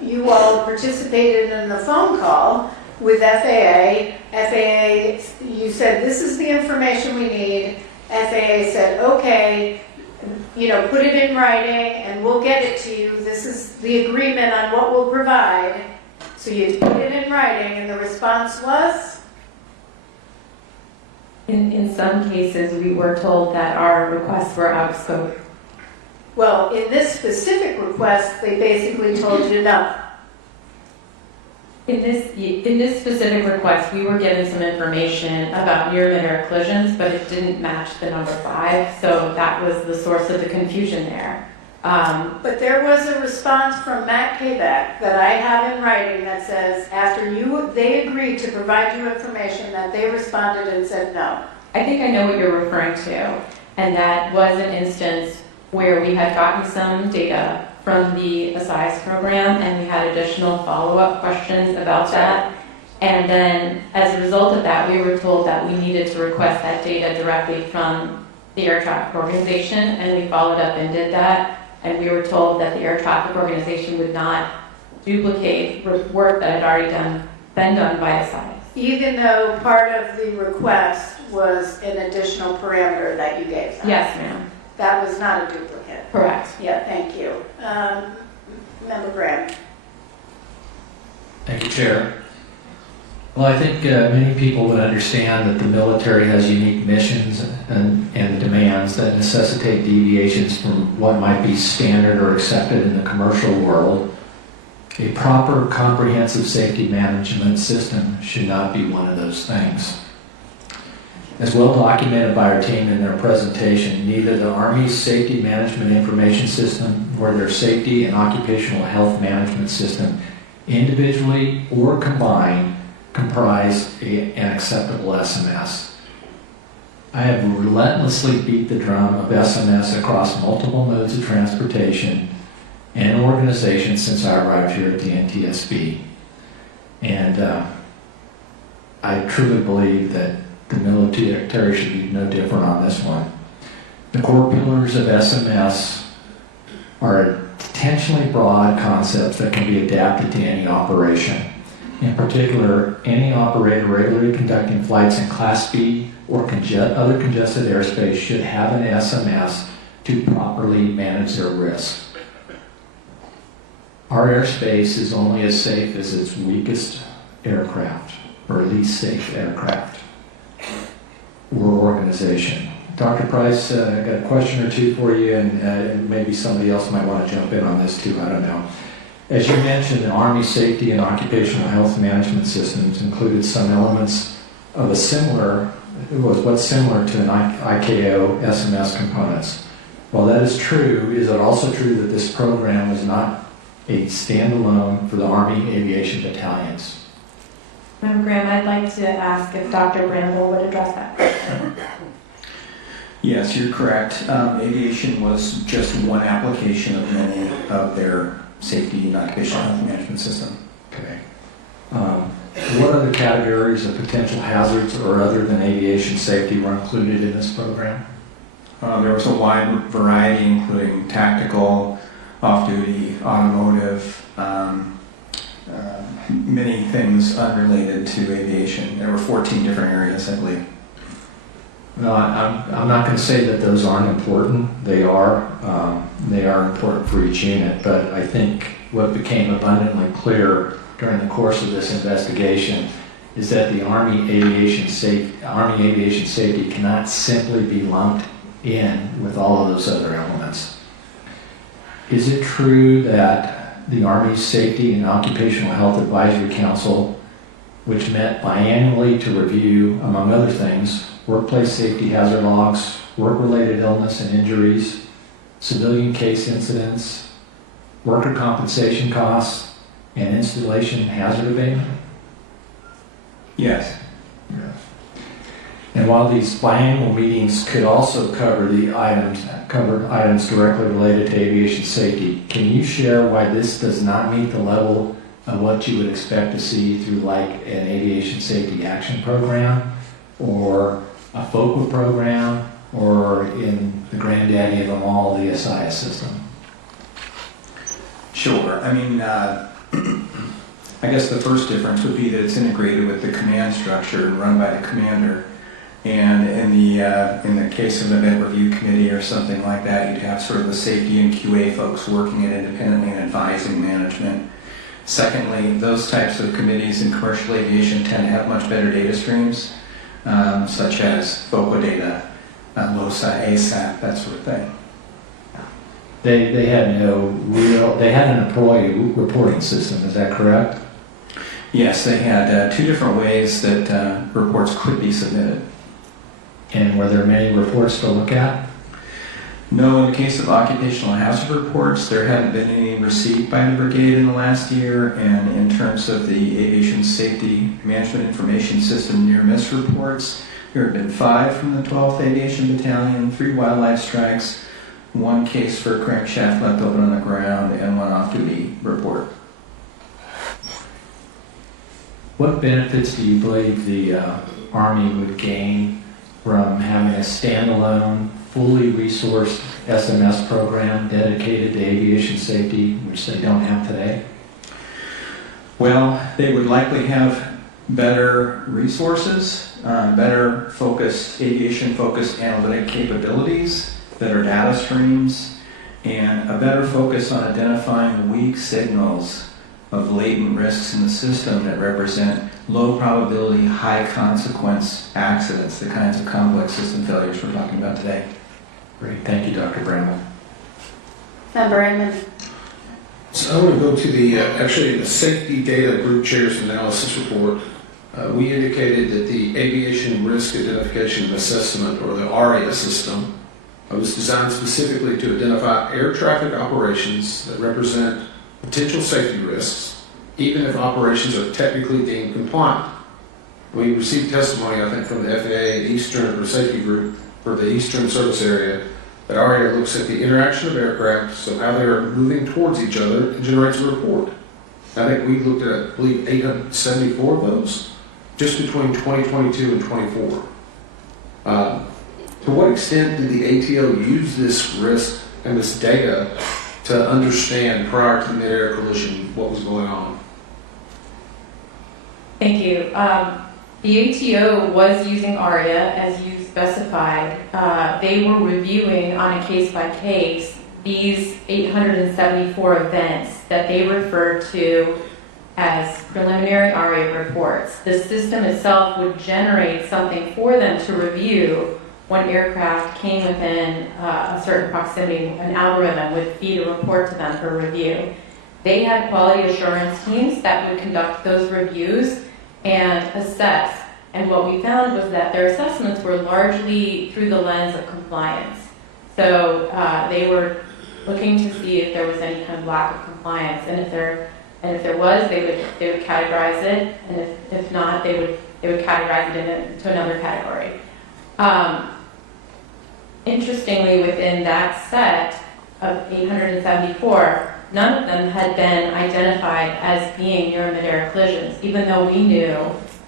you all participated in the phone call with FAA. FAA, you said, this is the information we need. FAA said, okay, put it in writing and we'll get it to you. This is the agreement on what we'll provide. So you put it in writing, and the response was? In some cases, we were told that our requests were out of scope. Well, in this specific request, they basically told you no. In this specific request, we were given some information about near-midair collisions, but it didn't match the number 5, so that was the source of the confusion there. But there was a response from Matt Kaybeck that I have in writing that says, after they agreed to provide you information, that they responded and said no. I think I know what you're referring to, and that was an instance where we had gotten some data from the ASIS program, and we had additional follow-up questions about that. And then, as a result of that, we were told that we needed to request that data directly from the air traffic organization, and we followed up and did that. And we were told that the air traffic organization would not duplicate work that had already been done by ASIS. Even though part of the request was an additional parameter that you gave them? Yes, ma'am. That was not a duplicate? Correct. Yeah, thank you. Member Graham. Thank you, Chair. Well, I think many people would understand that the military has unique missions and demands that necessitate deviations from what might be standard or accepted in the commercial world. A proper comprehensive safety management system should not be one of those things. As well documented by our team in their presentation, neither the Army's Safety Management Information System nor their Safety and Occupational Health Management System, individually or combined, comprise an acceptable SMS. I have relentlessly beat the drum of SMS across multiple modes of transportation and organizations since I arrived here at the NTSB. And I truly believe that the military should be no different on this one. The core pillars of SMS are intentionally broad concepts that can be adapted to any operation. In particular, any operator regularly conducting flights in Class B or other congested airspace should have an SMS to properly manage their risk. Our airspace is only as safe as its weakest aircraft, or least safe aircraft, or organization. Dr. Price, I got a question or two for you, and maybe somebody else might want to jump in on this too, I don't know. As you mentioned, the Army Safety and Occupational Health Management Systems included some elements of what's similar to an ICAO SMS components. While that is true, is it also true that this program was not a standalone for the Army Aviation Battalions? Member Graham, I'd like to ask if Dr. Bramble would address that question. Yes, you're correct. Aviation was just one application of many of their safety and occupational health management system. Okay. What other categories of potential hazards or other than aviation safety were included in this program? There was a wide variety, including tactical, off-duty, automotive, many things unrelated to aviation. There were 14 different areas, I believe. No, I'm not going to say that those aren't important. They are important for each unit, but I think what became abundantly clear during the course of this investigation is that the Army Aviation Safety cannot simply be lumped in with all of those other elements. Is it true that the Army's Safety and Occupational Health Advisory Council, which met biannually to review, among other things, workplace safety hazard logs, work-related illness and injuries, civilian case incidents, worker compensation costs, and installation hazard abatement? Yes. And while these biannual meetings could also cover items directly related to aviation safety, can you share why this does not meet the level of what you would expect to see through like an aviation safety action program, or a FOCA program, or in the granddaddy of them all, the SIS system? Sure. I mean, I guess the first difference would be that it's integrated with the command structure and run by the commander. And in the case of an event review committee or something like that, you'd have sort of the safety and QA folks working it independently and advising management. Secondly, those types of committees in commercial aviation tend to have much better data streams, such as FOCA data, LOSA, ASAP, that sort of thing. They had an employee reporting system, is that correct? Yes, they had two different ways that reports could be submitted. And were there many reports to look at? No, in the case of occupational hazard reports, there hadn't been any received by the brigade in the last year, and in terms of the Aviation Safety Management Information System near-miss reports, there have been 5 from the 12th Aviation Battalion, 3 wildlife strikes, 1 case for a crankshaft left open on the ground, and 1 off-duty report. What benefits do you believe the Army would gain from having a standalone, fully resourced SMS program dedicated to aviation safety, which they don't have today? Well, they would likely have better resources, better focused, aviation-focused analytic capabilities, better data streams, and a better focus on identifying weak signals of latent risks in the system that represent low probability, high consequence accidents, the kinds of complex system failures we're talking about today. Great, thank you, Dr. Bramble. Member Inman. So I want to go to the, actually the Safety Data Group Chair's Analysis Report. We indicated that the Aviation Risk Identification and Assessment, or the ARIA system, was designed specifically to identify air traffic operations that represent potential safety risks, even if operations are technically deemed compliant. We received testimony, I think, from the FAA Eastern or Safety Group for the Eastern Service Area that ARIA looks at the interaction of aircraft, so how they are moving towards each other, and generates a report. I think we looked at, I believe, 874 of those, just between 2022 and 24. To what extent did the ATO use this risk and this data to understand prior to the mid-air collision what was going on? Thank you. The ATO was using ARIA, as you specified. They were reviewing on a case-by-case these 874 events that they referred to as preliminary ARIA reports. The system itself would generate something for them to review when aircraft came within a certain proximity. An algorithm would feed a report to them for review. They had quality assurance teams that would conduct those reviews and assess. And what we found was that their assessments were largely through the lens of compliance. So they were looking to see if there was any kind of lack of compliance, and if there was, they would categorize it, and if not, they would categorize it into another category. Interestingly, within that set of 874, none of them had been identified as being near mid-air collisions, even though we knew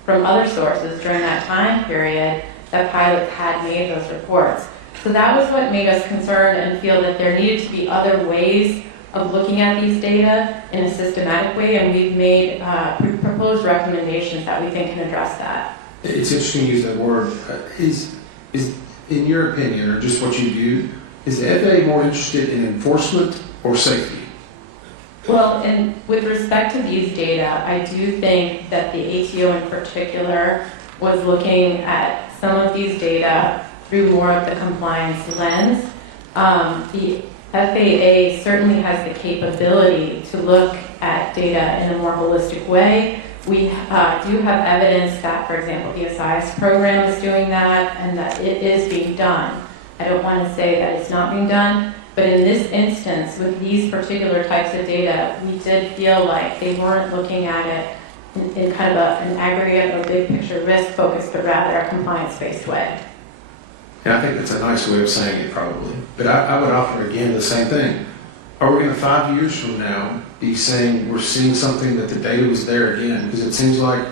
from other sources during that time period that pilots had made those reports. So that was what made us concerned and feel that there needed to be other ways of looking at these data in a systematic way, and we've made proposed recommendations that we think can address that. It's interesting to use that word. Is in your opinion, or just what you view, is the FAA more interested in enforcement or safety? Well, and with respect to these data, I do think that the ATO in particular was looking at some of these data through more of the compliance lens. The FAA certainly has the capability to look at data in a more holistic way. We do have evidence that, for example, the SIS program is doing that and that it is being done. I don't want to say that it's not being done, but in this instance, with these particular types of data, we did feel like they weren't looking at it in kind of an aggregate or big picture risk focused, but rather a compliance-based way. And I think that's a nice way of saying it, probably. But I would offer again the same thing. Are we going to 5 years from now be saying we're seeing something that the data was there again? Because it seems like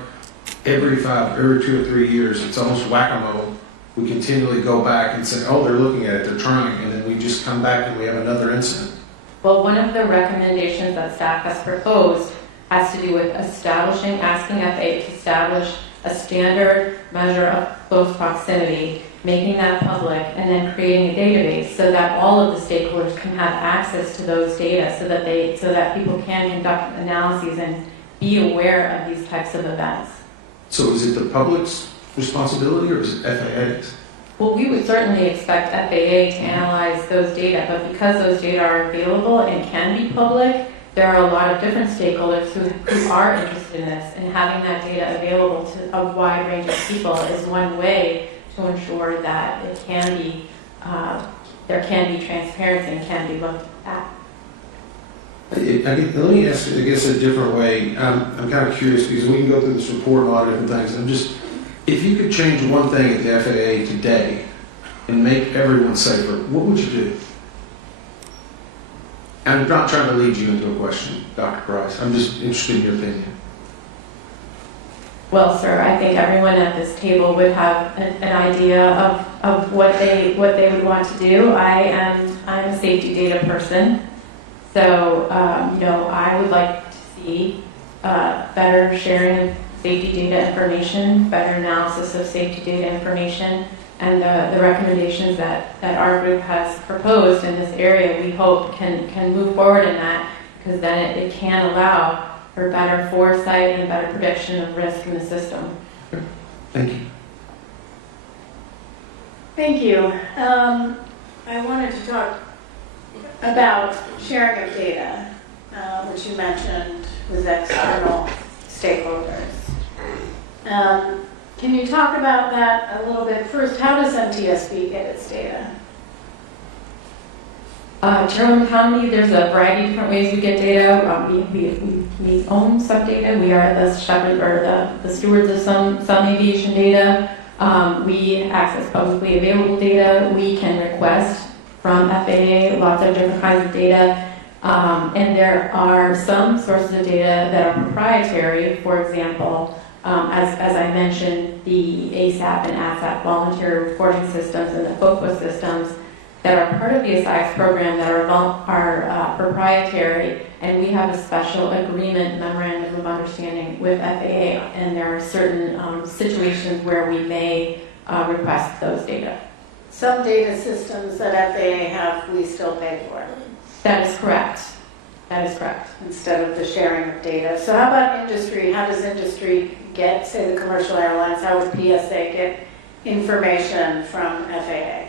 every 2 or 3 years, it's almost whack-a-mole. We continually go back and say, oh, they're looking at it, they're trying, and then we just come back and we have another incident. Well, one of the recommendations that staff has proposed has to do with asking FAA to establish a standard measure of close proximity, making that public, and then creating a database so that all of the stakeholders can have access to those data, so that people can conduct analyses and be aware of these types of events. So is it the public's responsibility or is it FAA's? Well, we would certainly expect FAA to analyze those data, but because those data are available and can be public, there are a lot of different stakeholders who are interested in this, and having that data available to a wide range of people is one way to ensure that it can be, there can be transparency and can be looked at. Let me ask, I guess, a different way. I'm kind of curious because we can go through this report and a lot of different things. If you could change one thing at the FAA today and make everyone safer, what would you do? I'm not trying to lead you into a question, Dr. Price. I'm just interested in your opinion. Well, sir, I think everyone at this table would have an idea of what they would want to do. I'm a safety data person, so I would like to see better sharing of safety data information, better analysis of safety data information, and the recommendations that our group has proposed in this area, we hope can move forward in that, because then it can allow for better foresight and better prediction of risk in the system. Thank you. Thank you. I wanted to talk about sharing of data. which you mentioned with external stakeholders. Can you talk about that a little bit? First, how does NTSB get its data? Chairwoman Connolly, there's a variety of different ways we get data. We own some data. We are the shepherd or the stewards of some aviation data. We access publicly available data. We can request from FAA lots of different kinds of data. And there are some sources of data that are proprietary. For example, as I mentioned, the ASAP and ASAP voluntary reporting systems and the FOPA systems that are part of the ASICE program that are proprietary, and we have a special agreement memorandum of understanding with FAA, and there are certain situations where we may request those data. Some data systems that FAA have, we still pay for. That is correct. That is correct. Instead of the sharing of data. So how about industry? How does industry get, say the commercial airlines, how would PSA get information from FAA?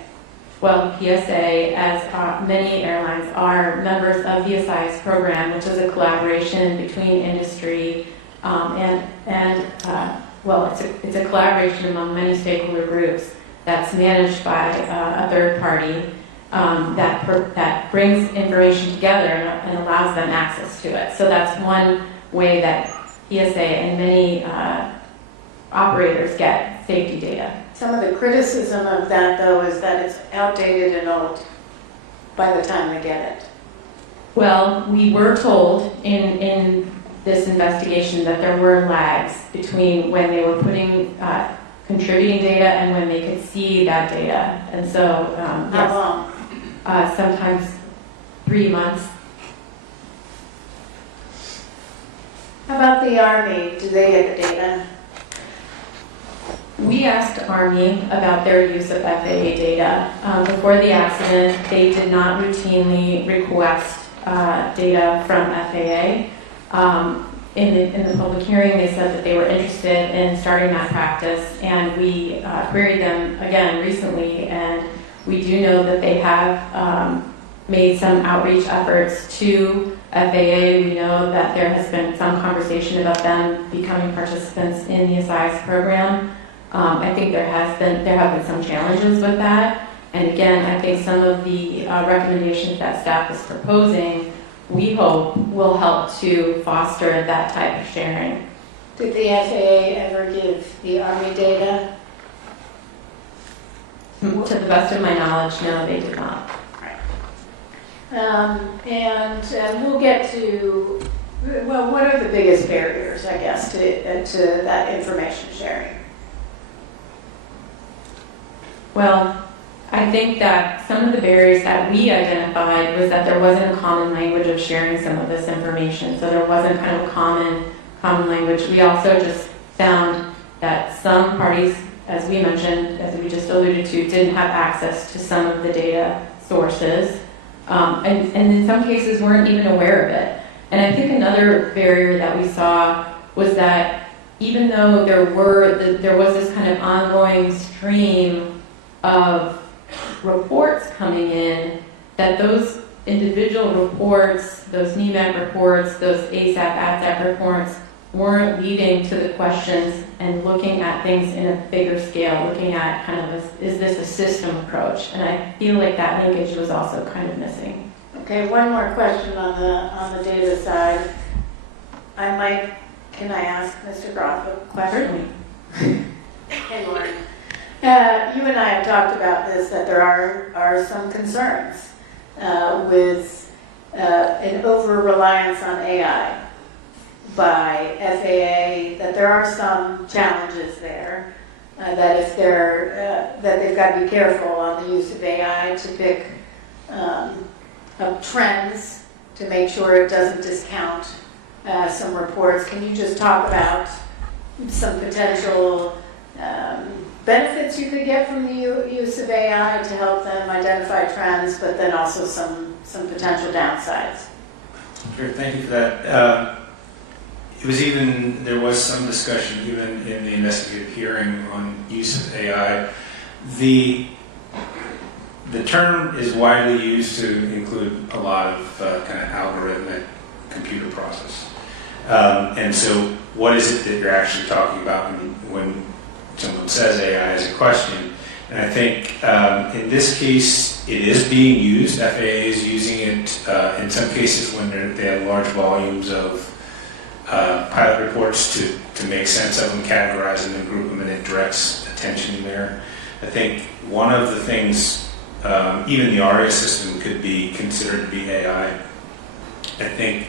Well, PSA, as many airlines, are members of the ASICE program, which is a collaboration between industry it's a collaboration among many stakeholder groups that's managed by a third party that brings information together and allows them access to it. So that's one way that PSA and many operators get safety data. Some of the criticism of that, though, is that it's outdated and old by the time they get it. Well, we were told in this investigation that there were lags between when they were contributing data and when they could see that data. And so, how long? Sometimes 3 months. How about the Army? Do they get the data? We asked Army about their use of FAA data. Before the accident, they did not routinely request data from FAA. In the public hearing, they said that they were interested in starting that practice, and we queried them again recently, and we do know that they have made some outreach efforts to FAA. We know that there has been some conversation about them becoming participants in the ASICE program. I think there have been some challenges with that. And again, I think some of the recommendations that staff is proposing, we hope will help to foster that type of sharing. Did the FAA ever give the Army data? To the best of my knowledge, no, they did not. And we'll get to, well, what are the biggest barriers, I guess, to that information sharing? Well, I think that some of the barriers that we identified was that there wasn't a common language of sharing some of this information. So there wasn't kind of a common language. We also just found that some parties, as we mentioned, as we just alluded to, didn't have access to some of the data sources. And in some cases weren't even aware of it. And I think another barrier that we saw was that even though there was this kind of ongoing stream of reports coming in, that those individual reports, those NEMAC reports, those ASAP, ASAP reports, weren't leading to the questions and looking at things in a bigger scale, looking at kind of is this a system approach? And I feel like that linkage was also kind of missing. Okay, one more question on the data side. Can I ask Mr. Groff a question? Certainly. Hey, Lauren. You and I have talked about this, that there are some concerns with an over-reliance on AI by FAA, that there are some challenges there, that if that they've got to be careful on the use of AI to pick up trends to make sure it doesn't discount some reports. Can you just talk about some potential benefits you could get from the use of AI to help them identify trends, but then also some potential downsides? Sure, thank you for that. There was some discussion even in the investigative hearing on use of AI. The term is widely used to include a lot of kind of algorithmic computer process. And so what is it that you're actually talking about when someone says AI is a question? And I think in this case, it is being used. FAA is using it in some cases when they have large volumes of pilot reports to make sense of them, categorize them, and group them, and it directs attention there. I think one of the things, even the ARIA system could be considered to be AI. I think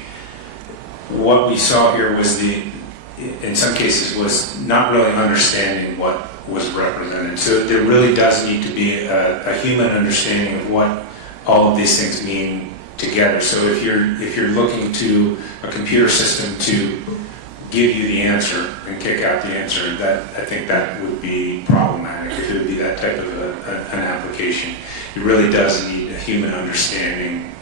what we saw here was in some cases, was not really understanding what was represented. So there really does need to be a human understanding of what all of these things mean together. So if you're looking to a computer system to give you the answer and kick out the answer, that I think that would be problematic if it would be that type of an application. It really does need a human understanding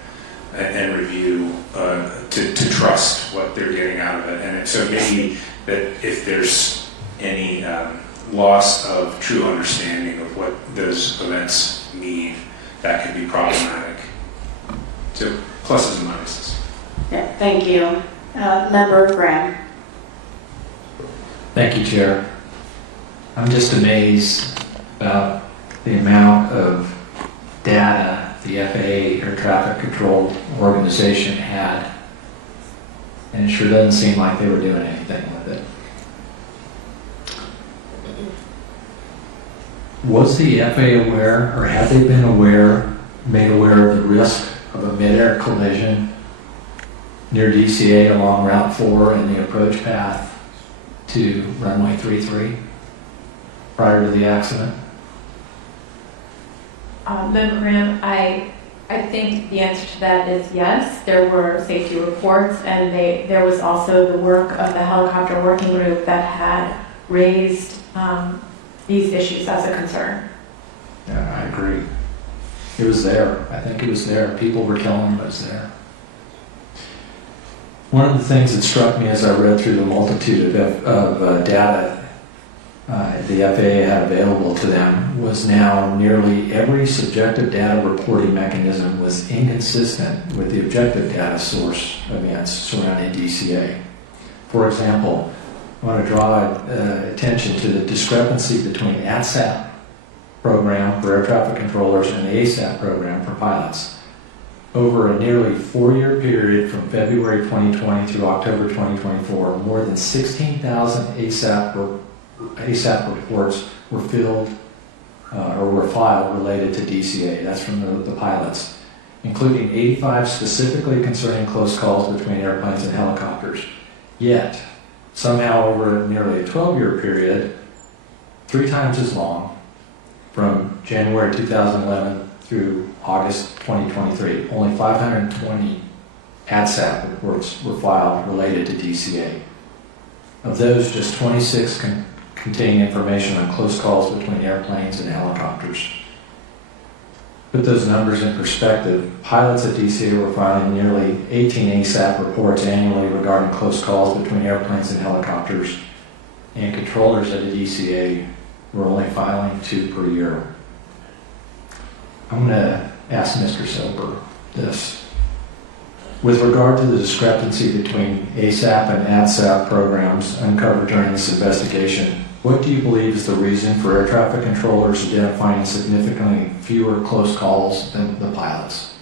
and review to trust what they're getting out of it. And so maybe that if there's any loss of true understanding of what those events mean, that could be problematic. So pluses and minuses. Yeah, thank you. Member Graham. Thank you, Chair. I'm just amazed about the amount of data the FAA Air Traffic Control Organization had, and it sure doesn't seem like they were doing anything with it. Was the FAA aware, or had they been made aware of the risk of a mid-air collision near DCA along Route 4 and the approach path to runway 33 prior to the accident? Member Graham, I think the answer to that is yes. There were safety reports, and there was also the work of the helicopter working group that had raised these issues as a concern. Yeah, I agree. It was there. I think it was there. People were telling me it was there. One of the things that struck me as I read through the multitude of data the FAA had available to them was now nearly every subjective data reporting mechanism was inconsistent with the objective data source events surrounding DCA. For example, I want to draw attention to the discrepancy between the ATSAP program for air traffic controllers and the ASAP program for pilots. Over a nearly 4-year period from February 2020 through October 2024, more than 16,000 ASAP reports were filled or were filed related to DCA. That's from the pilots, including 85 specifically concerning close calls between airplanes and helicopters. Yet, somehow over nearly a 12-year period, 3 times as long, from January 2011 through August 2023, only 520 ADSAP reports were filed related to DCA. Of those, just 26 contain information on close calls between airplanes and helicopters. Put those numbers in perspective, pilots at DCA were filing nearly 18 ASAP reports annually regarding close calls between airplanes and helicopters, and controllers at the DCA were only filing 2 per year. I'm going to ask Mr. Soper this. With regard to the discrepancy between ASAP and ADSAP programs uncovered during this investigation, what do you believe is the reason for air traffic controllers identifying significantly fewer close calls than the pilots?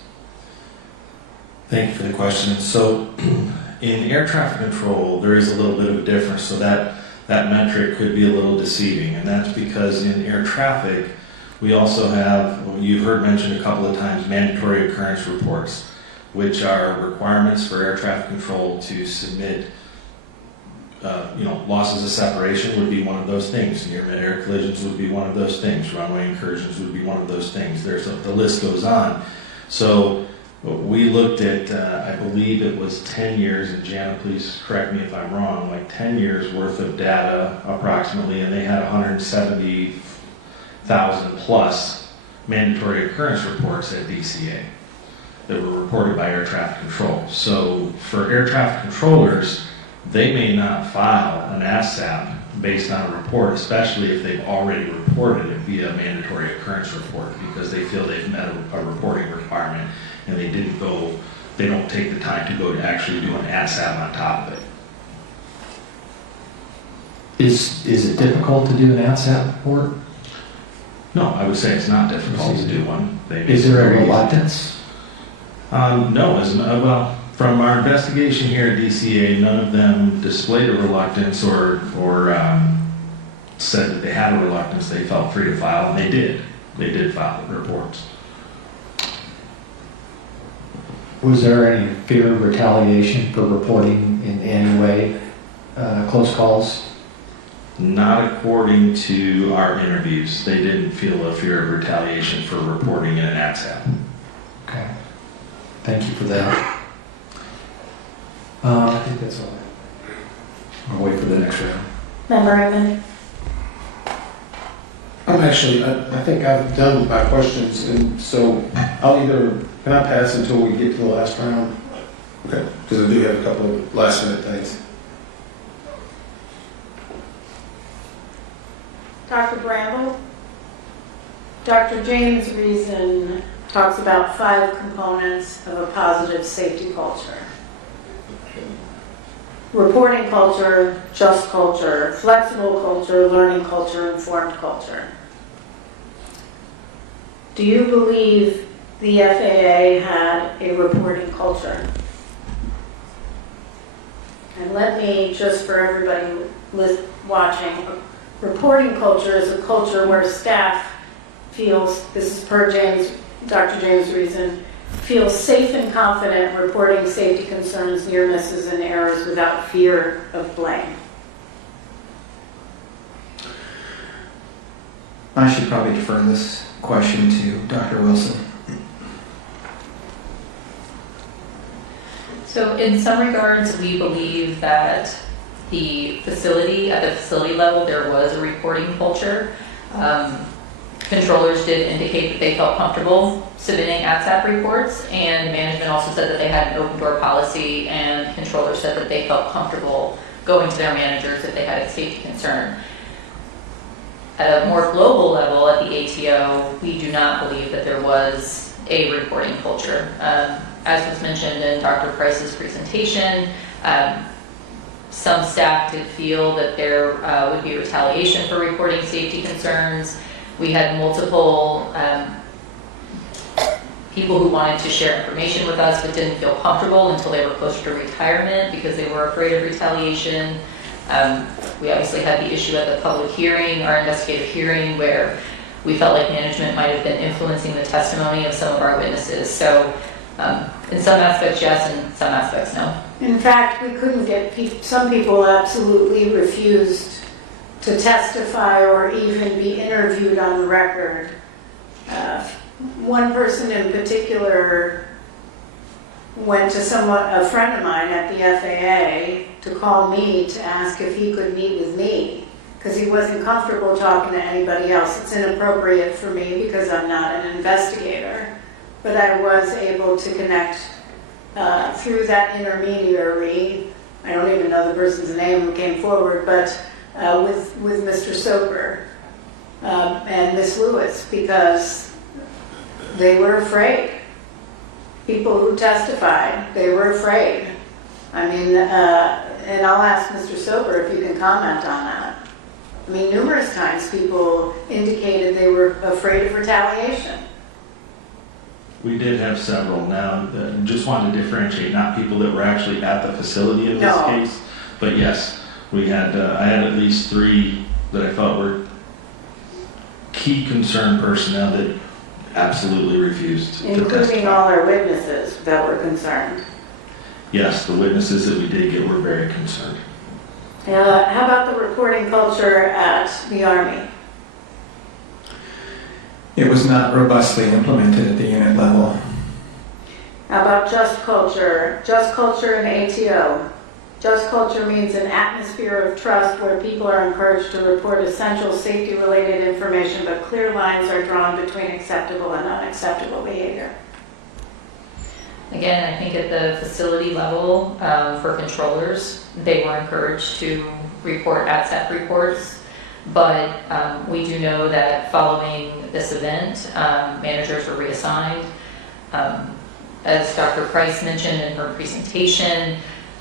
Thank you for the question. So in air traffic control, there is a little bit of a difference, so that metric could be a little deceiving, and that's because in air traffic, we also have, you've heard mentioned a couple of times, mandatory occurrence reports, which are requirements for air traffic control to submit. Losses of separation would be one of those things. Near mid-air collisions would be one of those things. Runway incursions would be one of those things. The list goes on. So we looked at, I believe it was 10 years, and Jana, please correct me if I'm wrong, like 10 years worth of data approximately, and they had 170,000 plus mandatory occurrence reports at DCA that were reported by air traffic control. So for air traffic controllers, they may not file an ASAP based on a report, especially if they've already reported it via a mandatory occurrence report, because they feel they've met a reporting requirement and they didn't go they don't take the time to go to actually do an ASAP on top of it. Is it difficult to do an ASAP report? No, I would say it's not difficult to do one. Is there a reluctance? No, well, from our investigation here at DCA, none of them displayed a reluctance or said that they had a reluctance. They felt free to file, and they did. They did file the reports. Was there any fear of retaliation for reporting in any way close calls? Not according to our interviews. They didn't feel a fear of retaliation for reporting in an ASAP. Okay. Thank you for that. I think that's all. I'll wait for the next round. Member Raymond? I think I've done with my questions, and so can I pass until we get to the last round? Okay, because I do have a couple of last minute things. Dr. Bramble? Dr. James Reason talks about 5 components of a positive safety culture. Reporting culture, just culture, flexible culture, learning culture, informed culture. Do you believe the FAA had a reporting culture? And let me, just for everybody watching, reporting culture is a culture where staff feels, this is per Dr. James Reason, feels safe and confident reporting safety concerns, near misses, and errors without fear of blame. I should probably defer this question to Dr. Wilson. So in some regards, we believe that at the facility level, there was a reporting culture. Controllers did indicate that they felt comfortable submitting ATSAP reports, and management also said that they had an open door policy, and controllers said that they felt comfortable going to their managers if they had a safety concern. At a more global level, at the ATO, we do not believe that there was a reporting culture. As was mentioned in Dr. Price's presentation, some staff did feel that there would be retaliation for reporting safety concerns. We had multiple people who wanted to share information with us but didn't feel comfortable until they were closer to retirement because they were afraid of retaliation. We obviously had the issue at the public hearing, our investigative hearing, where we felt like management might have been influencing the testimony of some of our witnesses. So in some aspects, yes, and some aspects, no. In fact, we couldn't get some people absolutely refused to testify or even be interviewed on the record. One person in particular went to a friend of mine at the FAA to call me to ask if he could meet with me because he wasn't comfortable talking to anybody else. It's inappropriate for me because I'm not an investigator, but I was able to connect through that intermediary. I don't even know the person's name who came forward, but with Mr. Soper and Miss Lewis because they were afraid. People who testified, they were afraid. I mean, and I'll ask Mr. Soper if you can comment on that. I mean, numerous times people indicated they were afraid of retaliation. We did have several. Now, just wanted to differentiate, not people that were actually at the facility in this case, but yes, we had. I had at least 3 that I felt were key concern personnel that absolutely refused to testify. Including all our witnesses that were concerned. Yes, the witnesses that we did get were very concerned. How about the reporting culture at the Army? It was not robustly implemented at the unit level. How about just culture? Just culture in ATO. Just culture means an atmosphere of trust where people are encouraged to report essential safety-related information, but clear lines are drawn between acceptable and unacceptable behavior. Again, I think at the facility level, for controllers, they were encouraged to report ATSAP reports, but we do know that following this event, managers were reassigned. as Dr. Price mentioned in her presentation,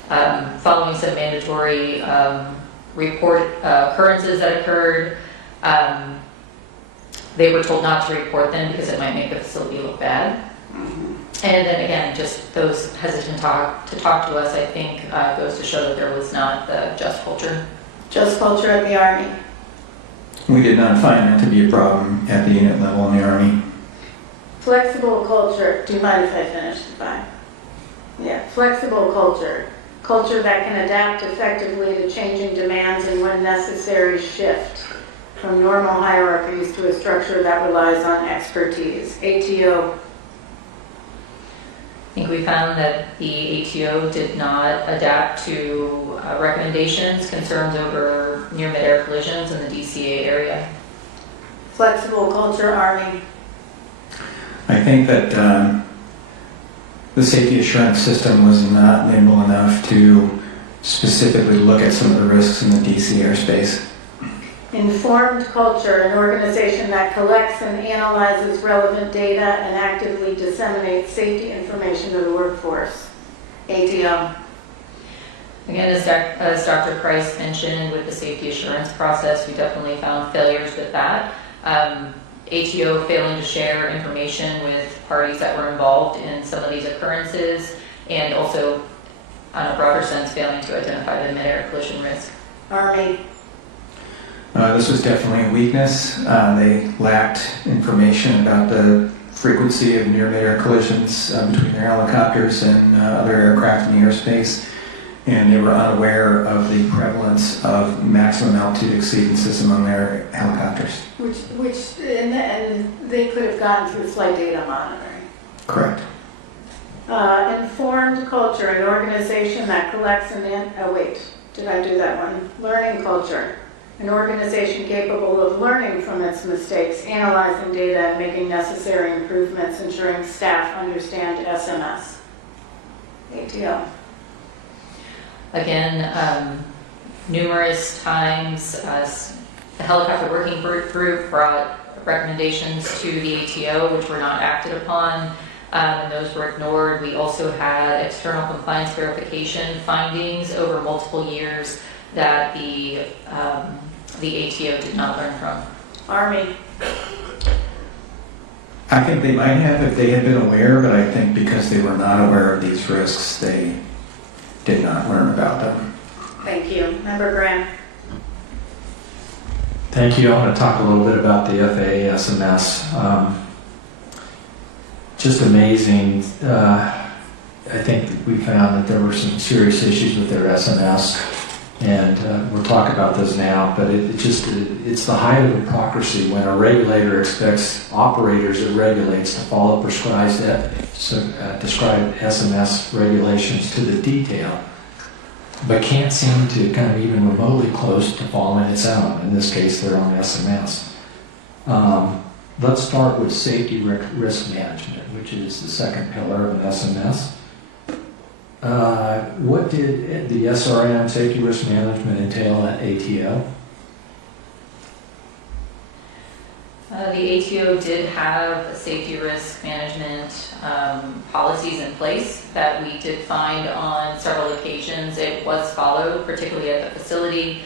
following some mandatory report occurrences that occurred. They were told not to report them because it might make the facility look bad. And then again, just those hesitant to talk to us, I think, goes to show that there was not the just culture. Just culture at the Army. We did not find that to be a problem at the unit level in the Army. Flexible culture. Do you mind if I finish the five? Yeah, flexible culture. Culture that can adapt effectively to changing demands and when necessary shift from normal hierarchies to a structure that relies on expertise. ATO. I think we found that the ATO did not adapt to recommendations, concerns over near mid-air collisions in the DCA area. Flexible culture, Army. I think that the safety assurance system was not nimble enough to specifically look at some of the risks in the DC airspace. Informed culture, an organization that collects and analyzes relevant data and actively disseminates safety information to the workforce. ATO. Again, as Dr. Price mentioned, with the safety assurance process, we definitely found failures with that. ATO failing to share information with parties that were involved in some of these occurrences, and also, on a broader sense, failing to identify the mid-air collision risk. Army. This was definitely a weakness. They lacked information about the frequency of near mid-air collisions between their helicopters and other aircraft in the airspace, and they were unaware of the prevalence of maximum altitude exceedances among their helicopters. And they could have gotten through flight data monitoring. Correct. Informed culture, an organization that collects and did I do that one? Learning culture, an organization capable of learning from its mistakes, analyzing data, and making necessary improvements, ensuring staff understand SMS. ATO. Again, numerous times, the helicopter working group brought recommendations to the ATO, which were not acted upon, and those were ignored. We also had external compliance verification findings over multiple years that the ATO did not learn from. Army. I think they might have if they had been aware, but I think because they were not aware of these risks, they did not learn about them. Thank you. Member Graham. Thank you. I want to talk a little bit about the FAA SMS. Just amazing. I think we found that there were some serious issues with their SMS, and we'll talk about those now, but it's the height of hypocrisy when a regulator expects operators it regulates to follow prescribed SMS regulations to the detail, but can't seem to kind of even remotely close to following its own. In this case, their own SMS. Let's start with safety risk management, which is the second pillar of an SMS. What did the SRM, safety risk management, entail at ATO? The ATO did have safety risk management policies in place that we did find on several occasions. It was followed, particularly at the facility.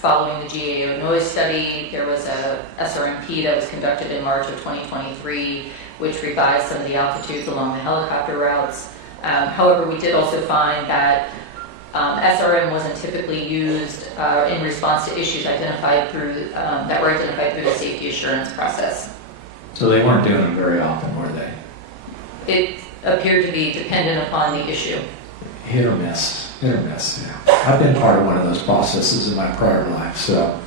Following the GAO noise study, there was a SRMP that was conducted in March of 2023, which revised some of the altitudes along the helicopter routes. However, we did also find that SRM wasn't typically used in response to issues identified through that were identified through the safety assurance process. So they weren't doing them very often, were they? It appeared to be dependent upon the issue. Hit or miss. Hit or miss. Yeah. I've been part of one of those processes in my prior life. So,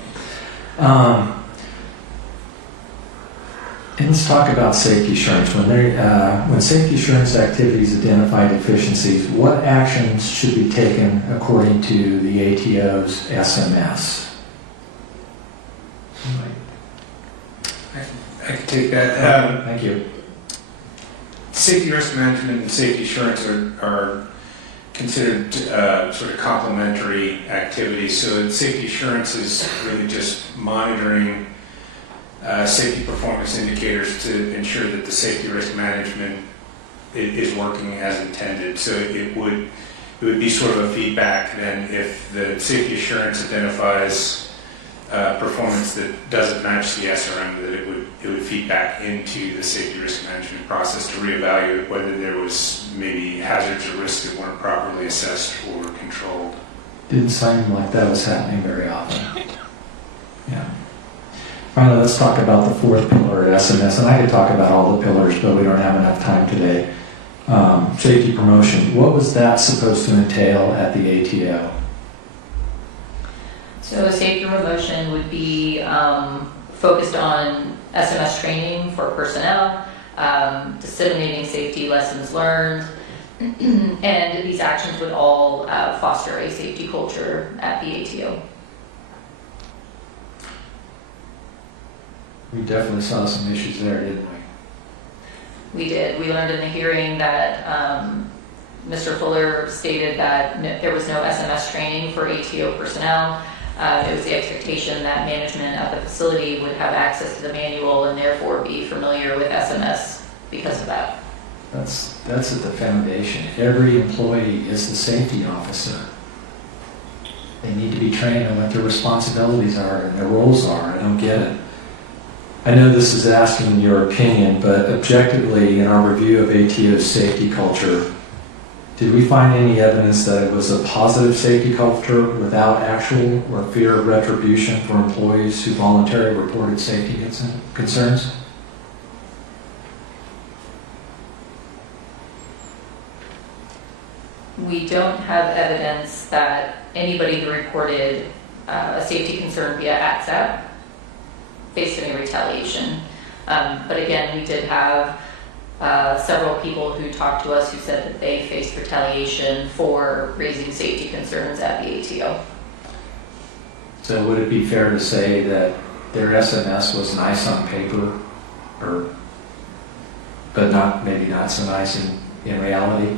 and let's talk about safety assurance. When safety assurance activities identify deficiencies, what actions should be taken according to the ATO's SMS? I can take that. Thank you. Safety risk management and safety assurance are considered sort of complementary activities. So safety assurance is really just monitoring safety performance indicators to ensure that the safety risk management it is working as intended. So it would be sort of a feedback then if the safety assurance identifies performance that doesn't match the SRM, that it would feed back into the safety risk management process to reevaluate whether there was maybe hazards or risks that weren't properly assessed or controlled. Didn't seem like that was happening very often. Yeah. Finally, let's talk about the fourth pillar at SMS, and I could talk about all the pillars, but we don't have enough time today. Safety promotion. What was that supposed to entail at the ATO? So safety promotion would be focused on SMS training for personnel, disseminating safety lessons learned, and these actions would all foster a safety culture at the ATO. We definitely saw some issues there, didn't we? We did. We learned in the hearing that Mr. Fuller stated that there was no SMS training for ATO personnel. It was the expectation that management at the facility would have access to the manual and therefore be familiar with SMS because of that. That's at the foundation. Every employee is the safety officer. They need to be trained on what their responsibilities are and their roles are. I don't get it. I know this is asking your opinion, but objectively, in our review of ATO's safety culture, did we find any evidence that it was a positive safety culture without actual or fear of retribution for employees who voluntarily reported safety concerns? We don't have evidence that anybody who reported a safety concern via ATSAP faced any retaliation. But again, we did have several people who talked to us who said that they faced retaliation for raising safety concerns at the ATO. So would it be fair to say that their SMS was nice on paper, but maybe not so nice in reality?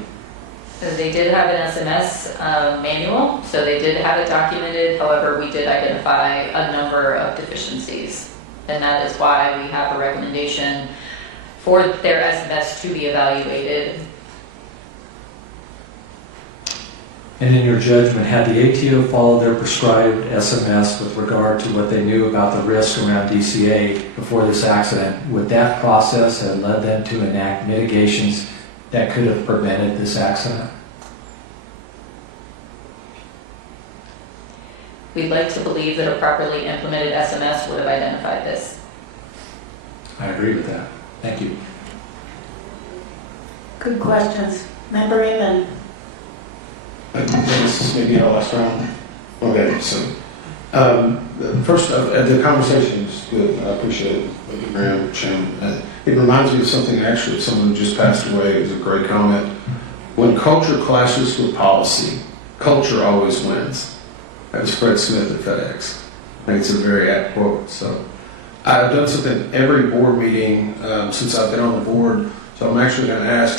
They did have an SMS manual, so they did have it documented. However, we did identify a number of deficiencies. And that is why we have a recommendation for their SMS to be evaluated. And in your judgment, had the ATO followed their prescribed SMS with regard to what they knew about the risk around DCA before this accident, would that process have led them to enact mitigations that could have prevented this accident? We'd like to believe that a properly implemented SMS would have identified this. I agree with that. Thank you. Good questions. Member Raymond. This is maybe our last round. Okay, so first, the conversation is good. I appreciate it. Thank you, Graham, Jim. It reminds me of something actually, someone who just passed away. It was a great comment. When culture clashes with policy, culture always wins. That was Fred Smith at FedEx. I think it's a very apt quote. So I've done something every board meeting since I've been on the board. So I'm actually going to ask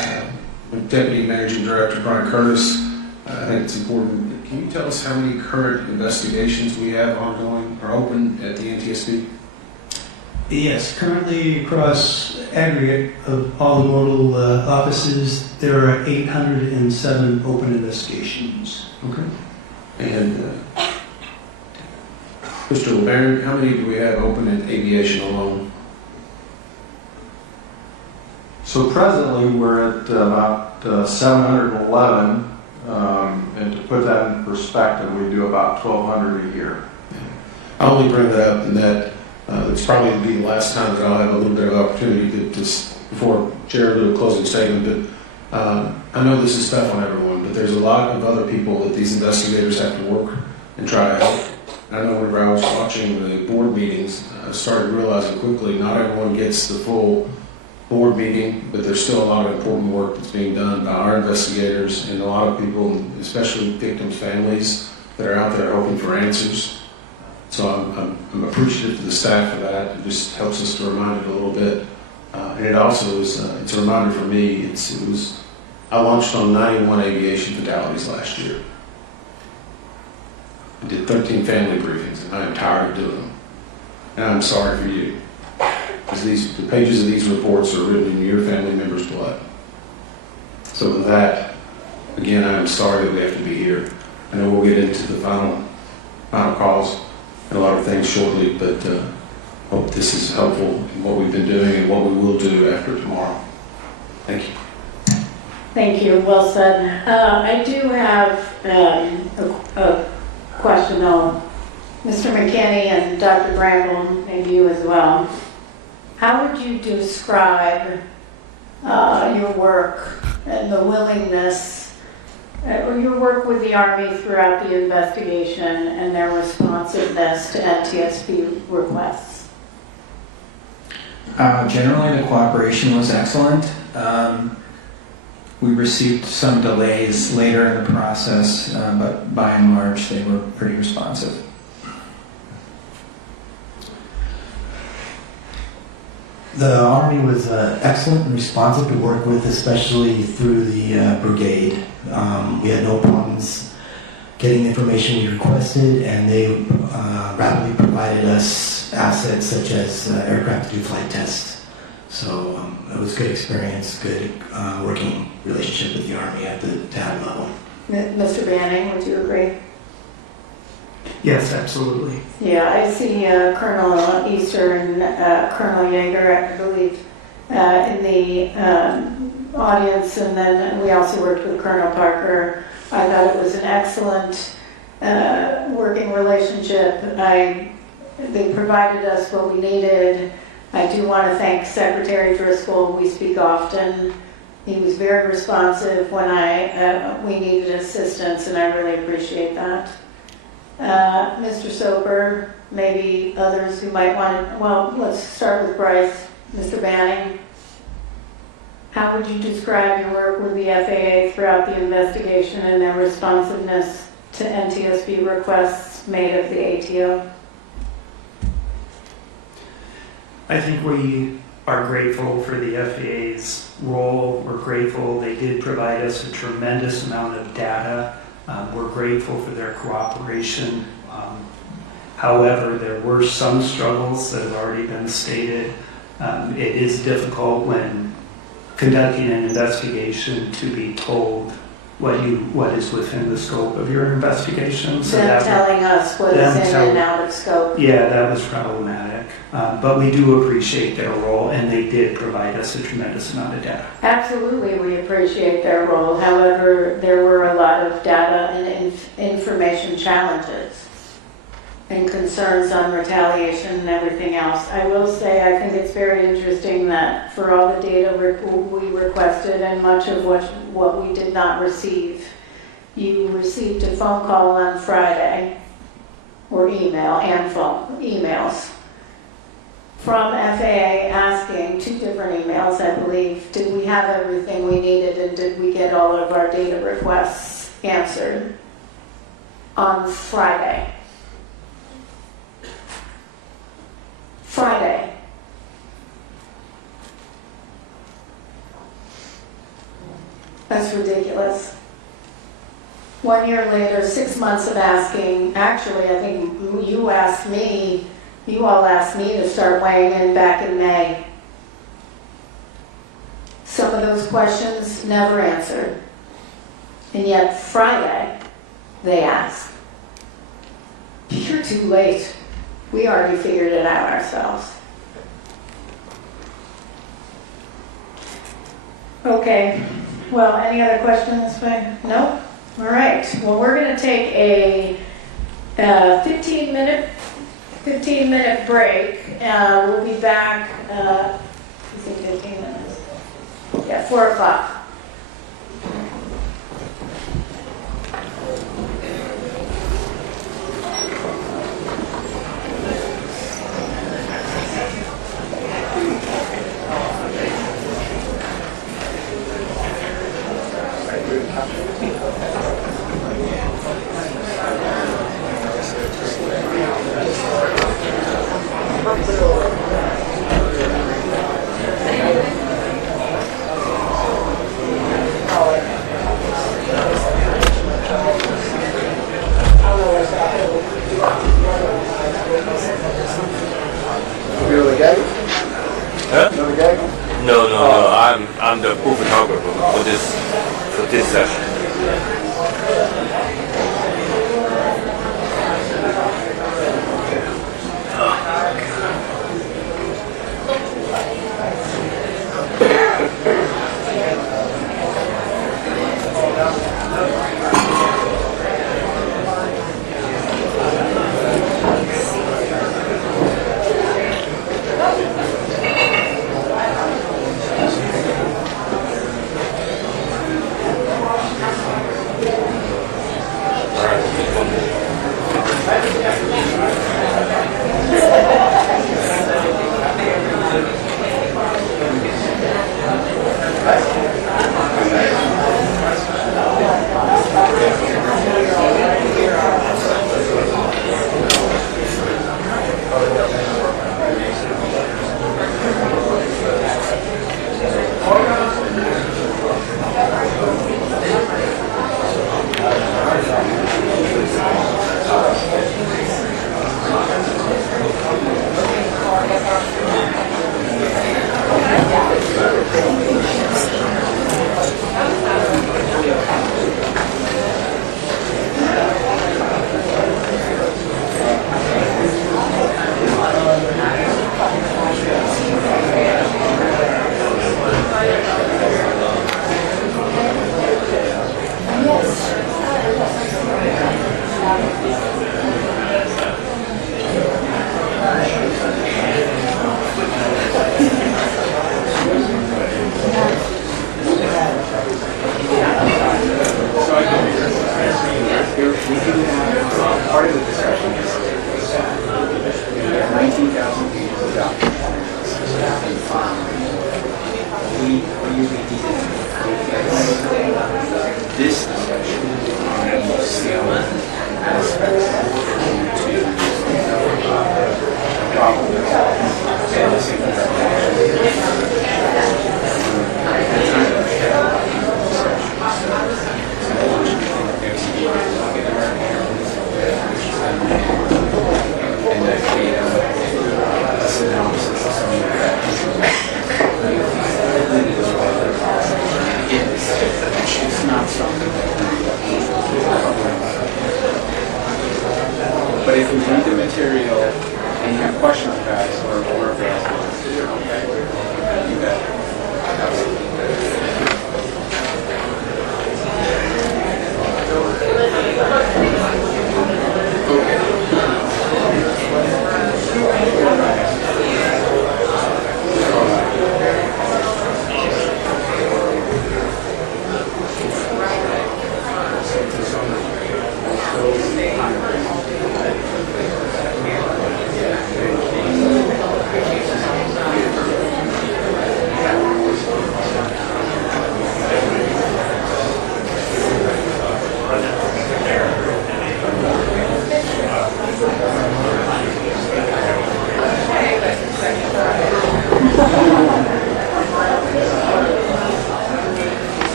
Deputy Managing Director Brian Curtis. I think it's important. Can you tell us how many current investigations we have ongoing or open at the NTSB? Yes, currently across aggregate of all the modal offices, there are 807 open investigations. Okay. And Mr. LeBaron, how many do we have open in aviation alone? So presently we're at about 711, and to put that in perspective, we do about 1,200 a year. I only bring that up in that it's probably going to be the last time that I'll have a little bit of opportunity to before Chair do a closing statement, but I know this is tough on everyone, but there's a lot of other people that these investigators have to work and try to help. I know whenever I was watching the board meetings, I started realizing quickly not everyone gets the full board meeting, but there's still a lot of important work that's being done by our investigators and a lot of people, especially victims' families, that are out there hoping for answers. So I'm appreciative to the staff for that. It just helps us to remind it a little bit. And it also is, it's a reminder for me, I launched on 91 aviation fatalities last year. I did 13 family briefings, and I am tired of doing them. And I'm sorry for you. Because the pages of these reports are written in your family members' blood. So with that, again, I'm sorry that we have to be here. I know we'll get into the final calls and a lot of things shortly, but hope this is helpful in what we've been doing and what we will do after tomorrow. Thank you. Thank you. Well said. I do have a question, though. Mr. McKinney and Dr. Bramble, maybe you as well. How would you describe your work and the willingness, or your work with the Army throughout the investigation and their responsiveness to NTSB requests? Generally, the cooperation was excellent. We received some delays later in the process, but by and large, they were pretty responsive. The Army was excellent and responsive to work with, especially through the brigade. We had no problems getting the information we requested, and they rapidly provided us assets such as aircraft to do flight tests. So it was a good experience, good working relationship with the Army at the TAB level. Mr. Banning, would you agree? Yes, absolutely. Yeah, I see Colonel Easter and Colonel Yeager, I believe, in the audience, and then we also worked with Colonel Parker. I thought it was an excellent working relationship. They provided us what we needed. I do want to thank Secretary Driscoll. We speak often. He was very responsive when we needed assistance, and I really appreciate that. Mr. Soper, maybe others who might want to, well, let's start with Bryce. Mr. Banning, how would you describe your work with the FAA throughout the investigation and their responsiveness to NTSB requests made of the ATO? I think we are grateful for the FAA's role. We're grateful they did provide us a tremendous amount of data. We're grateful for their cooperation. However, there were some struggles that have already been stated. It is difficult when conducting an investigation to be told what is within the scope of your investigation. So them telling us what is in and out of scope. Yeah, that was problematic. But we do appreciate their role, and they did provide us a tremendous amount of data. Absolutely, we appreciate their role. However, there were a lot of data and information challenges and concerns on retaliation and everything else. I will say I think it's very interesting that for all the data we requested and much of what we did not receive, you received a phone call on Friday, or emails from FAA asking, 2 different emails I believe, did we have everything we needed and did we get all of our data requests answered on Friday. That's ridiculous. 1 year later, 6 months of asking, actually I think you all asked me to start weighing in back in May. Some of those questions never answered. And yet Friday, they asked. You're too late. We already figured it out ourselves. Okay. Well, any other questions? No? All right. Well, we're going to take a 15-minute break. We'll be back, is it 15 minutes? Yeah, 4 o'clock. I'm the booth photographer for this session.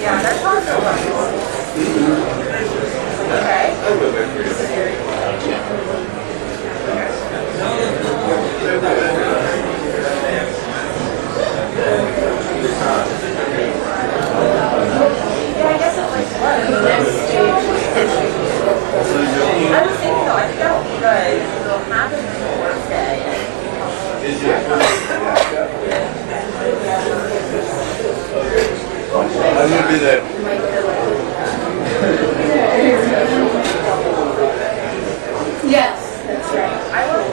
Yeah, that's also wonderful. I was thinking, though, I think that would be good. It'll happen on the work day. I'm gonna be there. Yes, that's right. I will.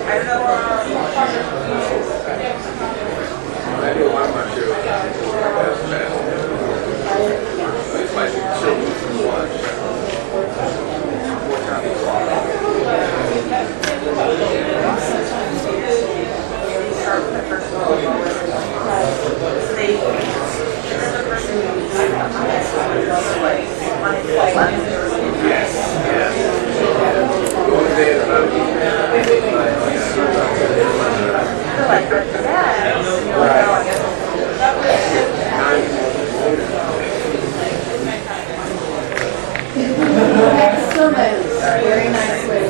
I don't know. I do a lot of my shows. It's like children's watch. Excellent. Very nice way.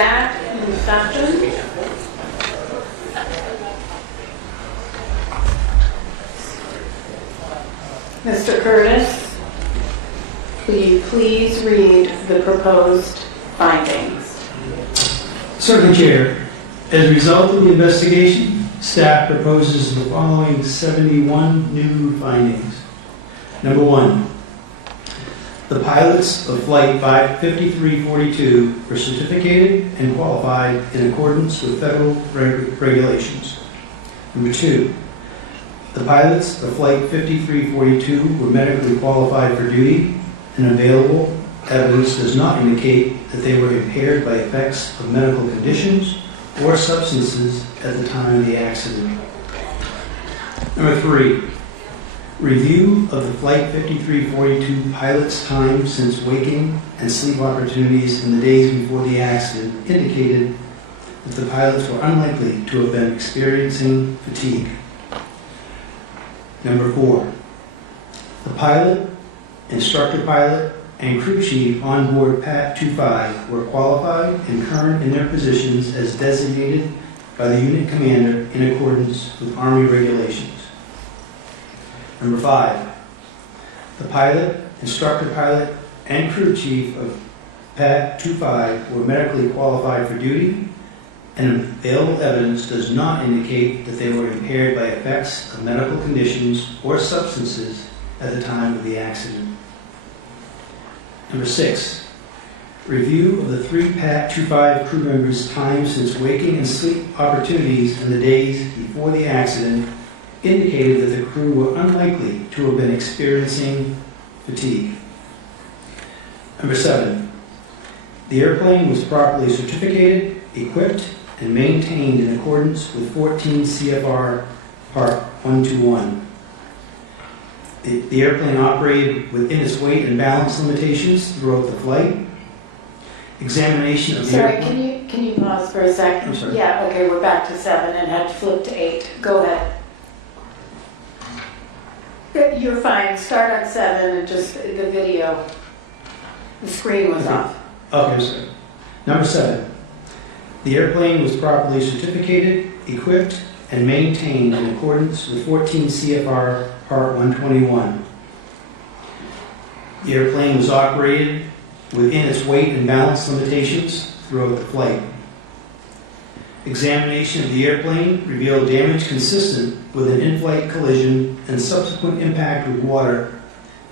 that introduction, Mr. Curtis, will you please read the proposed findings? Certainly, Chair. As a result of the investigation, staff proposes the following 71 new findings. Number 1, the pilots of Flight 5342 were certificated and qualified in accordance with federal regulations. Number 2, the pilots of Flight 5342 were medically qualified for duty, and available evidence does not indicate that they were impaired by effects of medical conditions or substances at the time of the accident. Number 3, review of the Flight 5342 pilot's time since waking and sleep opportunities in the days before the accident indicated that the pilots were unlikely to have been experiencing fatigue. Number 4, the pilot, instructor pilot, and crew chief on board PAT 25 were qualified and current in their positions as designated by the unit commander in accordance with Army regulations. Number 5, the pilot, instructor pilot, and crew chief of PAT 25 were medically qualified for duty, and available evidence does not indicate that they were impaired by effects of medical conditions or substances at the time of the accident. Number 6, review of the 3 PAT 25 crew members' time since waking and sleep opportunities in the days before the accident indicated that the crew were unlikely to have been experiencing fatigue. Number 7, the airplane was properly certificated, equipped, and maintained in accordance with 14 CFR Part 121. The airplane operated within its weight and balance limitations throughout the flight. Examination of the Sorry, airplane. can you pause for a second? I'm sorry. Yeah, okay, we're back to 7 and had to flip to 8. Go ahead. You're fine. Start on 7 and just the video. The screen was off. Okay, sorry. Number 7, the airplane was properly certificated, equipped, and maintained in accordance with 14 CFR Part 121. The airplane was operated within its weight and balance limitations throughout the flight. Examination of the airplane revealed damage consistent with an in-flight collision and subsequent impact with water,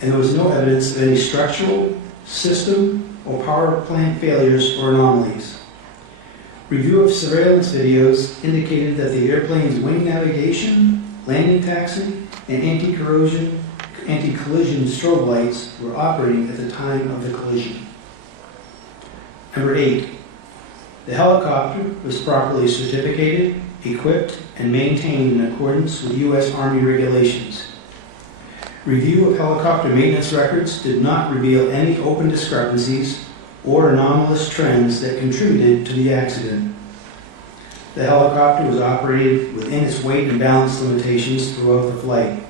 and there was no evidence of any structural, system, or power plant failures or anomalies. Review of surveillance videos indicated that the airplane's wing navigation, landing taxi, and anti-collision strobe lights were operating at the time of the collision. Number 8, the helicopter was properly certificated, equipped, and maintained in accordance with U.S. Army regulations. Review of helicopter maintenance records did not reveal any open discrepancies or anomalous trends that contributed to the accident. The helicopter was operated within its weight and balance limitations throughout the flight.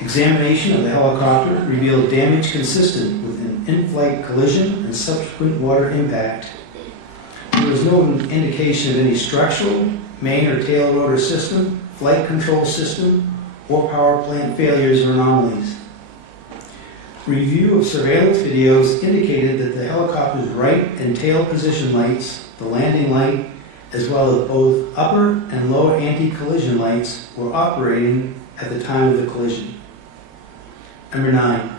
Examination of the helicopter revealed damage consistent with an in-flight collision and subsequent water impact. There was no indication of any structural, main or tail rotor system, flight control system, or power plant failures or anomalies. Review of surveillance videos indicated that the helicopter's right and tail position lights, the landing light, as well as both upper and lower anti-collision lights were operating at the time of the collision. Number 9,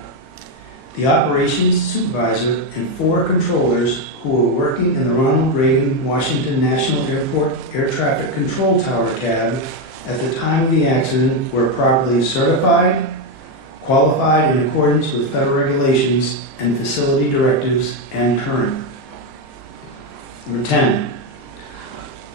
the operations supervisor and 4 controllers who were working in the Ronald Reagan Washington National Airport Air Traffic Control Tower cab at the time of the accident were properly certified, qualified in accordance with federal regulations and facility directives, and current. Number 10,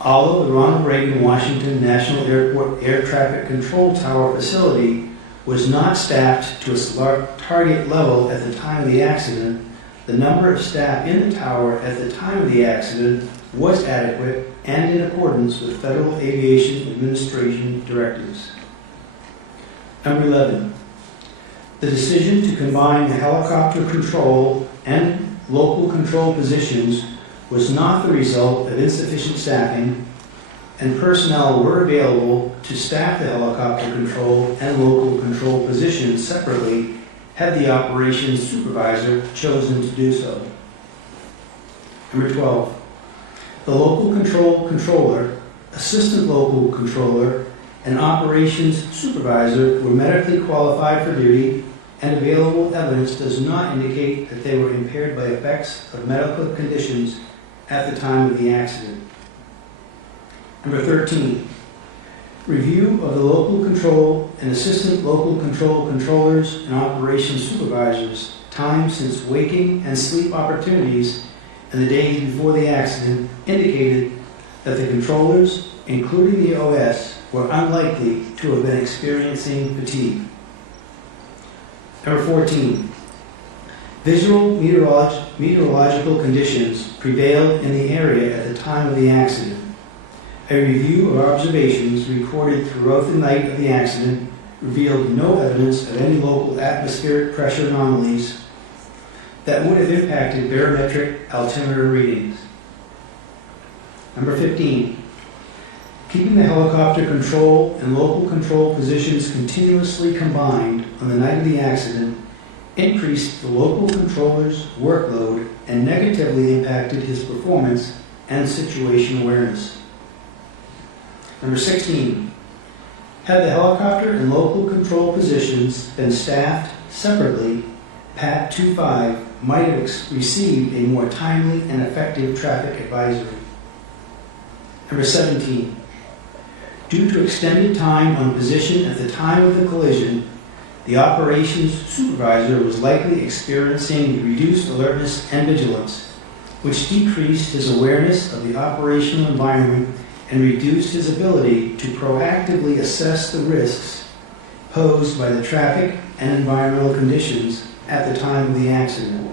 although the Ronald Reagan Washington National Airport Air Traffic Control Tower facility was not staffed to its target level at the time of the accident, the number of staff in the tower at the time of the accident was adequate and in accordance with Federal Aviation Administration directives. Number 11, the decision to combine the helicopter control and local control positions was not the result of insufficient staffing, and personnel were available to staff the helicopter control and local control positions separately had the operations supervisor chosen to do so. Number 12, the local control controller, assistant local controller, and operations supervisor were medically qualified for duty, and available evidence does not indicate that they were impaired by effects of medical conditions at the time of the accident. Number 13, review of the local control and assistant local control controllers and operations supervisors' time since waking and sleep opportunities in the days before the accident indicated that the controllers, including the OS, were unlikely to have been experiencing fatigue. Number 14, visual meteorological conditions prevailed in the area at the time of the accident. A review of observations recorded throughout the night of the accident revealed no evidence of any local atmospheric pressure anomalies that would have impacted barometric altimeter readings. Number 15, keeping the helicopter control and local control positions continuously combined on the night of the accident increased the local controller's workload and negatively impacted his performance and situation awareness. Number 16, had the helicopter and local control positions been staffed separately, PAT 25 might have received a more timely and effective traffic advisory. Number 17, due to extended time on position at the time of the collision, the operations supervisor was likely experiencing reduced alertness and vigilance, which decreased his awareness of the operational environment and reduced his ability to proactively assess the risks posed by the traffic and environmental conditions at the time of the accident.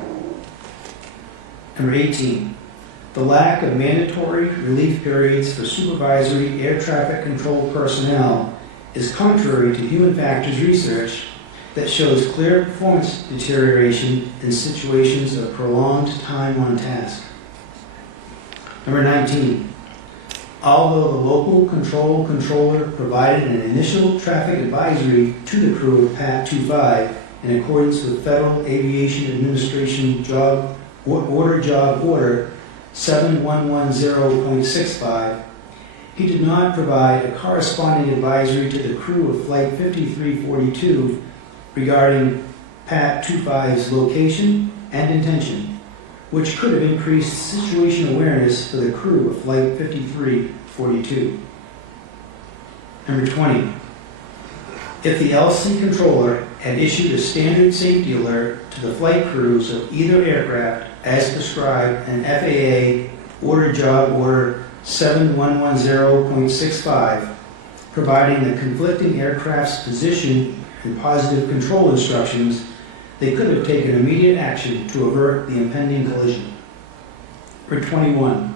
Number 18, the lack of mandatory relief periods for supervisory air traffic control personnel is contrary to human factors research that shows clear performance deterioration in situations of prolonged time on task. Number 19, although the local control controller provided an initial traffic advisory to the crew of PAT 25 in accordance with Federal Aviation Administration Order 7110.65, he did not provide a corresponding advisory to the crew of Flight 5342 regarding PAT 25's location and intention, which could have increased situation awareness for the crew of Flight 5342. Number 20, if the LC controller had issued a standard safety alert to the flight crews of either aircraft as prescribed in FAA Order 7110.65, providing the conflicting aircraft's position and positive control instructions, they could have taken immediate action to avert the impending collision. Number 21,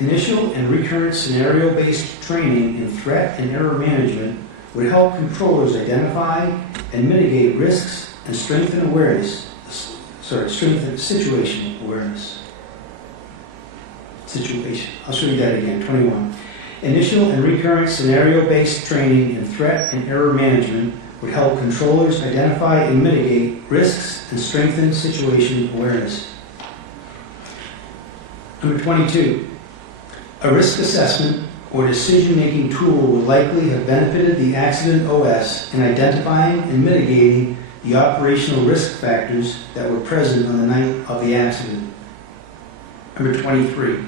initial and recurrent scenario-based training in threat and error management would help controllers identify and mitigate risks and strengthen situational awareness. I'll show you that again. 21. Initial and recurrent scenario-based training in threat and error management would help controllers identify and mitigate risks and strengthen situation awareness. Number 22. A risk assessment or decision-making tool would likely have benefited the accident OS in identifying and mitigating the operational risk factors that were present on the night of the accident. Number 23.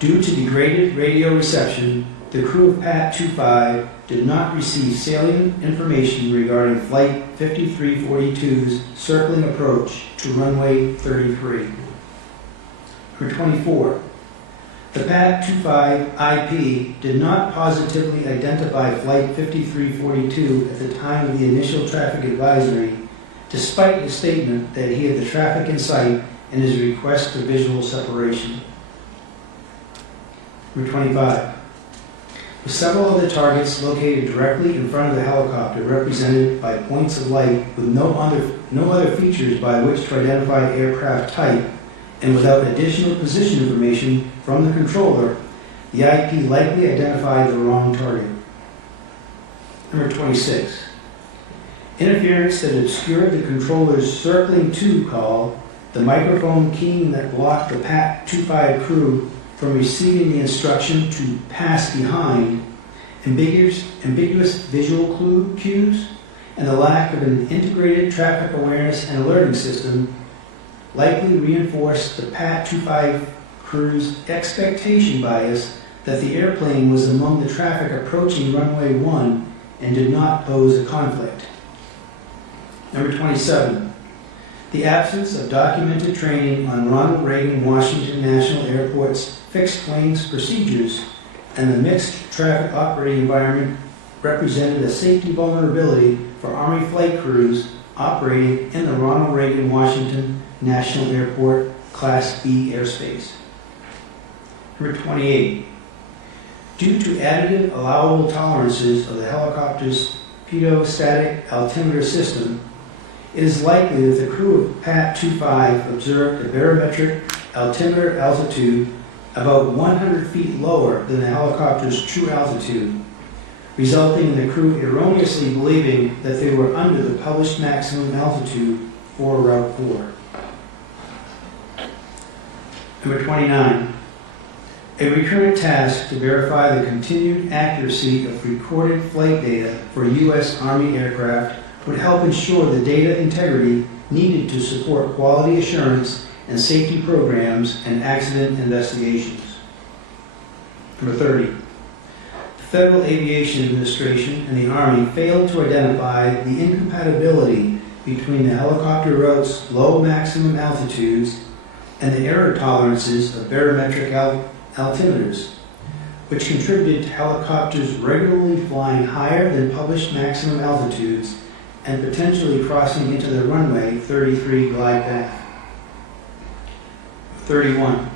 Due to degraded radio reception, the crew of PAT 25 did not receive salient information regarding Flight 5342's circling approach to runway 33. Number 24. The PAT 25 IP did not positively identify Flight 5342 at the time of the initial traffic advisory, despite his statement that he had the traffic in sight and his request for visual separation. Number 25. With several other targets located directly in front of the helicopter represented by points of light with no other features by which to identify aircraft type and without additional position information from the controller, the IP likely identified the wrong target. Number 26. Interference that obscured the controller's circling to call, the microphone keying that blocked the PAT 25 crew from receiving the instruction to pass behind, ambiguous visual cues, and the lack of an integrated traffic awareness and alerting system likely reinforced the PAT 25 crew's expectation bias that the airplane was among the traffic approaching runway 1 and did not pose a conflict. Number 27. The absence of documented training on Ronald Reagan Washington National Airport's fixed wings procedures and the mixed traffic operating environment represented a safety vulnerability for Army flight crews operating in the Ronald Reagan Washington National Airport Class B airspace. Number 28. Due to additive allowable tolerances of the helicopter's pitot-static altimeter system, it is likely that the crew of PAT 25 observed a barometric altimeter altitude about 100 feet lower than the helicopter's true altitude, resulting in the crew erroneously believing that they were under the published maximum altitude for Route 4. Number 29. A recurrent task to verify the continued accuracy of recorded flight data for U.S. Army aircraft would help ensure the data integrity needed to support quality assurance and safety programs and accident investigations. Number 30. The Federal Aviation Administration and the Army failed to identify the incompatibility between the helicopter route's low maximum altitudes and the error tolerances of barometric altimeters, which contributed to helicopters regularly flying higher than published maximum altitudes and potentially crossing into the runway 33 glide path. 31.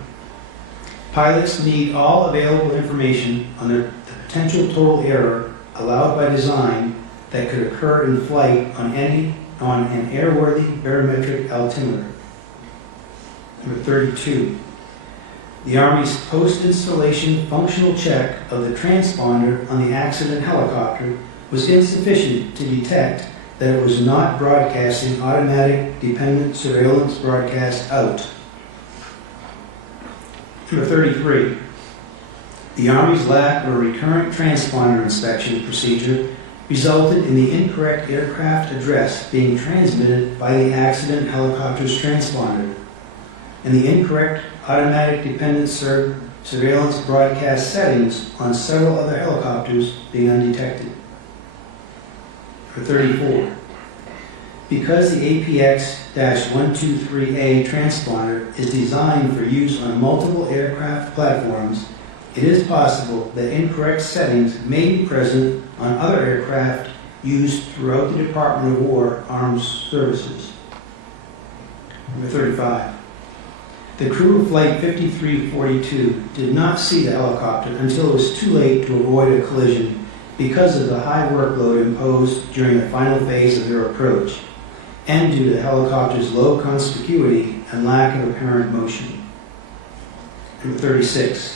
Pilots need all available information on the potential total error allowed by design that could occur in flight on an airworthy barometric altimeter. Number 32. The Army's post-installation functional check of the transponder on the accident helicopter was insufficient to detect that it was not broadcasting automatic dependent surveillance broadcast out. Number 33. The Army's lack of a recurrent transponder inspection procedure resulted in the incorrect aircraft address being transmitted by the accident helicopter's transponder, and the incorrect automatic dependent surveillance broadcast settings on several other helicopters being undetected. For 34. Because the APX-123A transponder is designed for use on multiple aircraft platforms, it is possible that incorrect settings may be present on other aircraft used throughout the Department of War Armed Services. Number 35. The crew of Flight 5342 did not see the helicopter until it was too late to avoid a collision because of the high workload imposed during the final phase of their approach, and due to the helicopter's low conspicuity and lack of apparent motion. Number 36.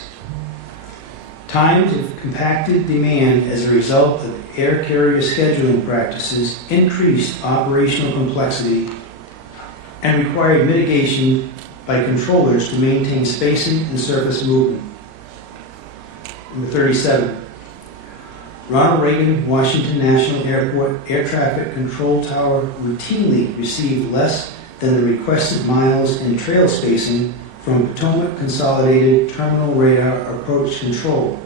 Times of compacted demand as a result of air carrier scheduling practices increased operational complexity and required mitigation by controllers to maintain spacing and surface movement. Number 37. Ronald Reagan Washington National Airport Air Traffic Control Tower routinely received less than the requested miles in trail spacing from Potomac Consolidated Terminal Radar Approach Control,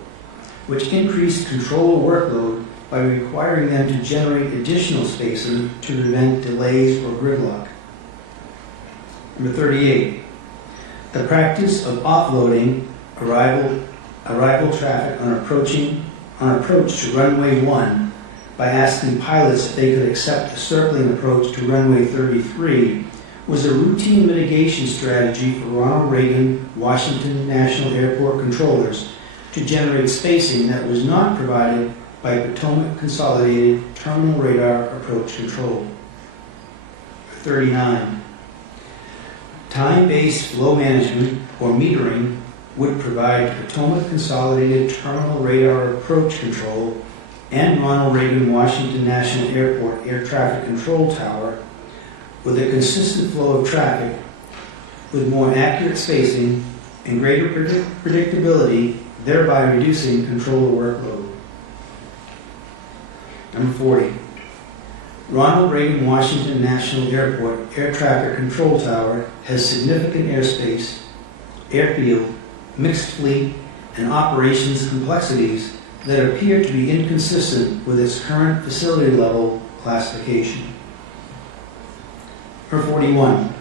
which increased controller workload by requiring them to generate additional spacing to prevent delays or gridlock. Number 38. The practice of offloading arrival traffic on approach to runway 1 by asking pilots if they could accept a circling approach to runway 33 was a routine mitigation strategy for Ronald Reagan Washington National Airport controllers to generate spacing that was not provided by Potomac Consolidated Terminal Radar Approach Control. 39. Time-based flow management, or metering, would provide Potomac Consolidated Terminal Radar Approach Control and Ronald Reagan Washington National Airport Air Traffic Control Tower with a consistent flow of traffic with more accurate spacing and greater predictability, thereby reducing controller workload. Number 40. Ronald Reagan Washington National Airport Air Traffic Control Tower has significant airspace, airfield, mixed fleet, and operations complexities that appear to be inconsistent with its current facility level classification. Number 41.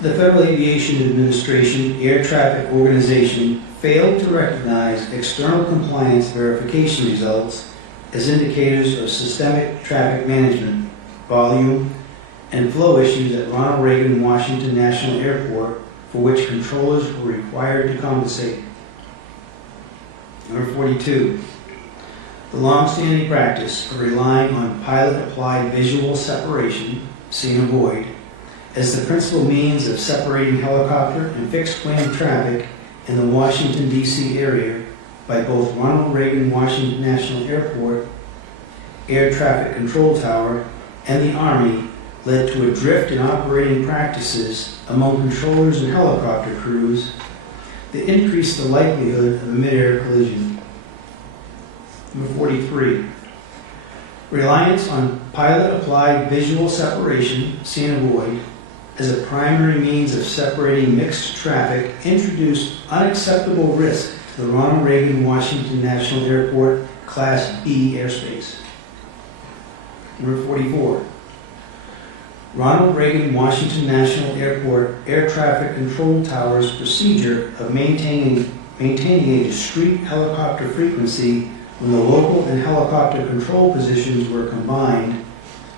The Federal Aviation Administration Air Traffic Organization failed to recognize external compliance verification results as indicators of systemic traffic management, volume, and flow issues at Ronald Reagan Washington National Airport for which controllers were required to compensate. Number 42. The long-standing practice of relying on pilot-applied visual separation, see and avoid, as the principal means of separating helicopter and fixed-wing traffic in the Washington, D.C. area by both Ronald Reagan Washington National Airport Air Traffic Control Tower and the Army led to a drift in operating practices among controllers and helicopter crews that increased the likelihood of a mid-air collision. Number 43. Reliance on pilot-applied visual separation, see and avoid, as a primary means of separating mixed traffic introduced unacceptable risk to the Ronald Reagan Washington National Airport Class B airspace. Number 44. Ronald Reagan Washington National Airport Air Traffic Control Tower's procedure of maintaining a discrete helicopter frequency when the local and helicopter control positions were combined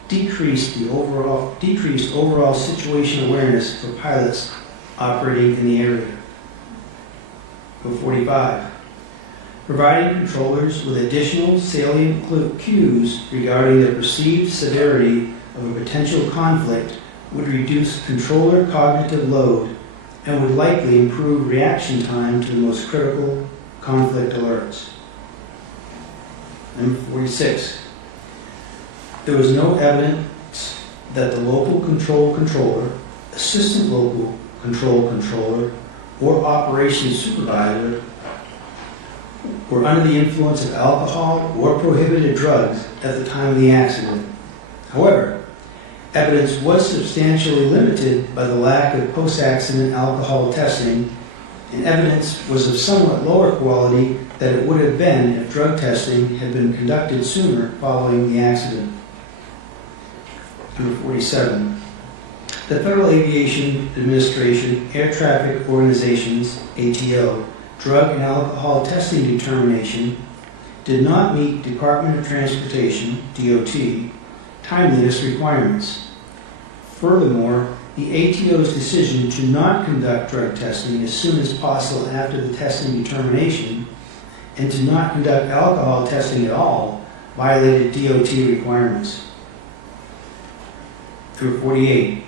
decreased overall situation awareness for pilots operating in the area. Number 45. Providing controllers with additional salient cues regarding the perceived severity of a potential conflict would reduce controller cognitive load and would likely improve reaction time to the most critical conflict alerts. Number 46. There was no evidence that the local controller, assistant local controller, or operations supervisor were under the influence of alcohol or prohibited drugs at the time of the accident. However, evidence was substantially limited by the lack of post-accident alcohol testing, and evidence was of somewhat lower quality than it would have been if drug testing had been conducted sooner following the accident. Number 47. The Federal Aviation Administration Air Traffic Organization's ATO drug and alcohol testing determination did not meet Department of Transportation, DOT, timeliness requirements. Furthermore, the ATO's decision to not conduct drug testing as soon as possible after the testing determination and to not conduct alcohol testing at all violated DOT requirements. Number 48.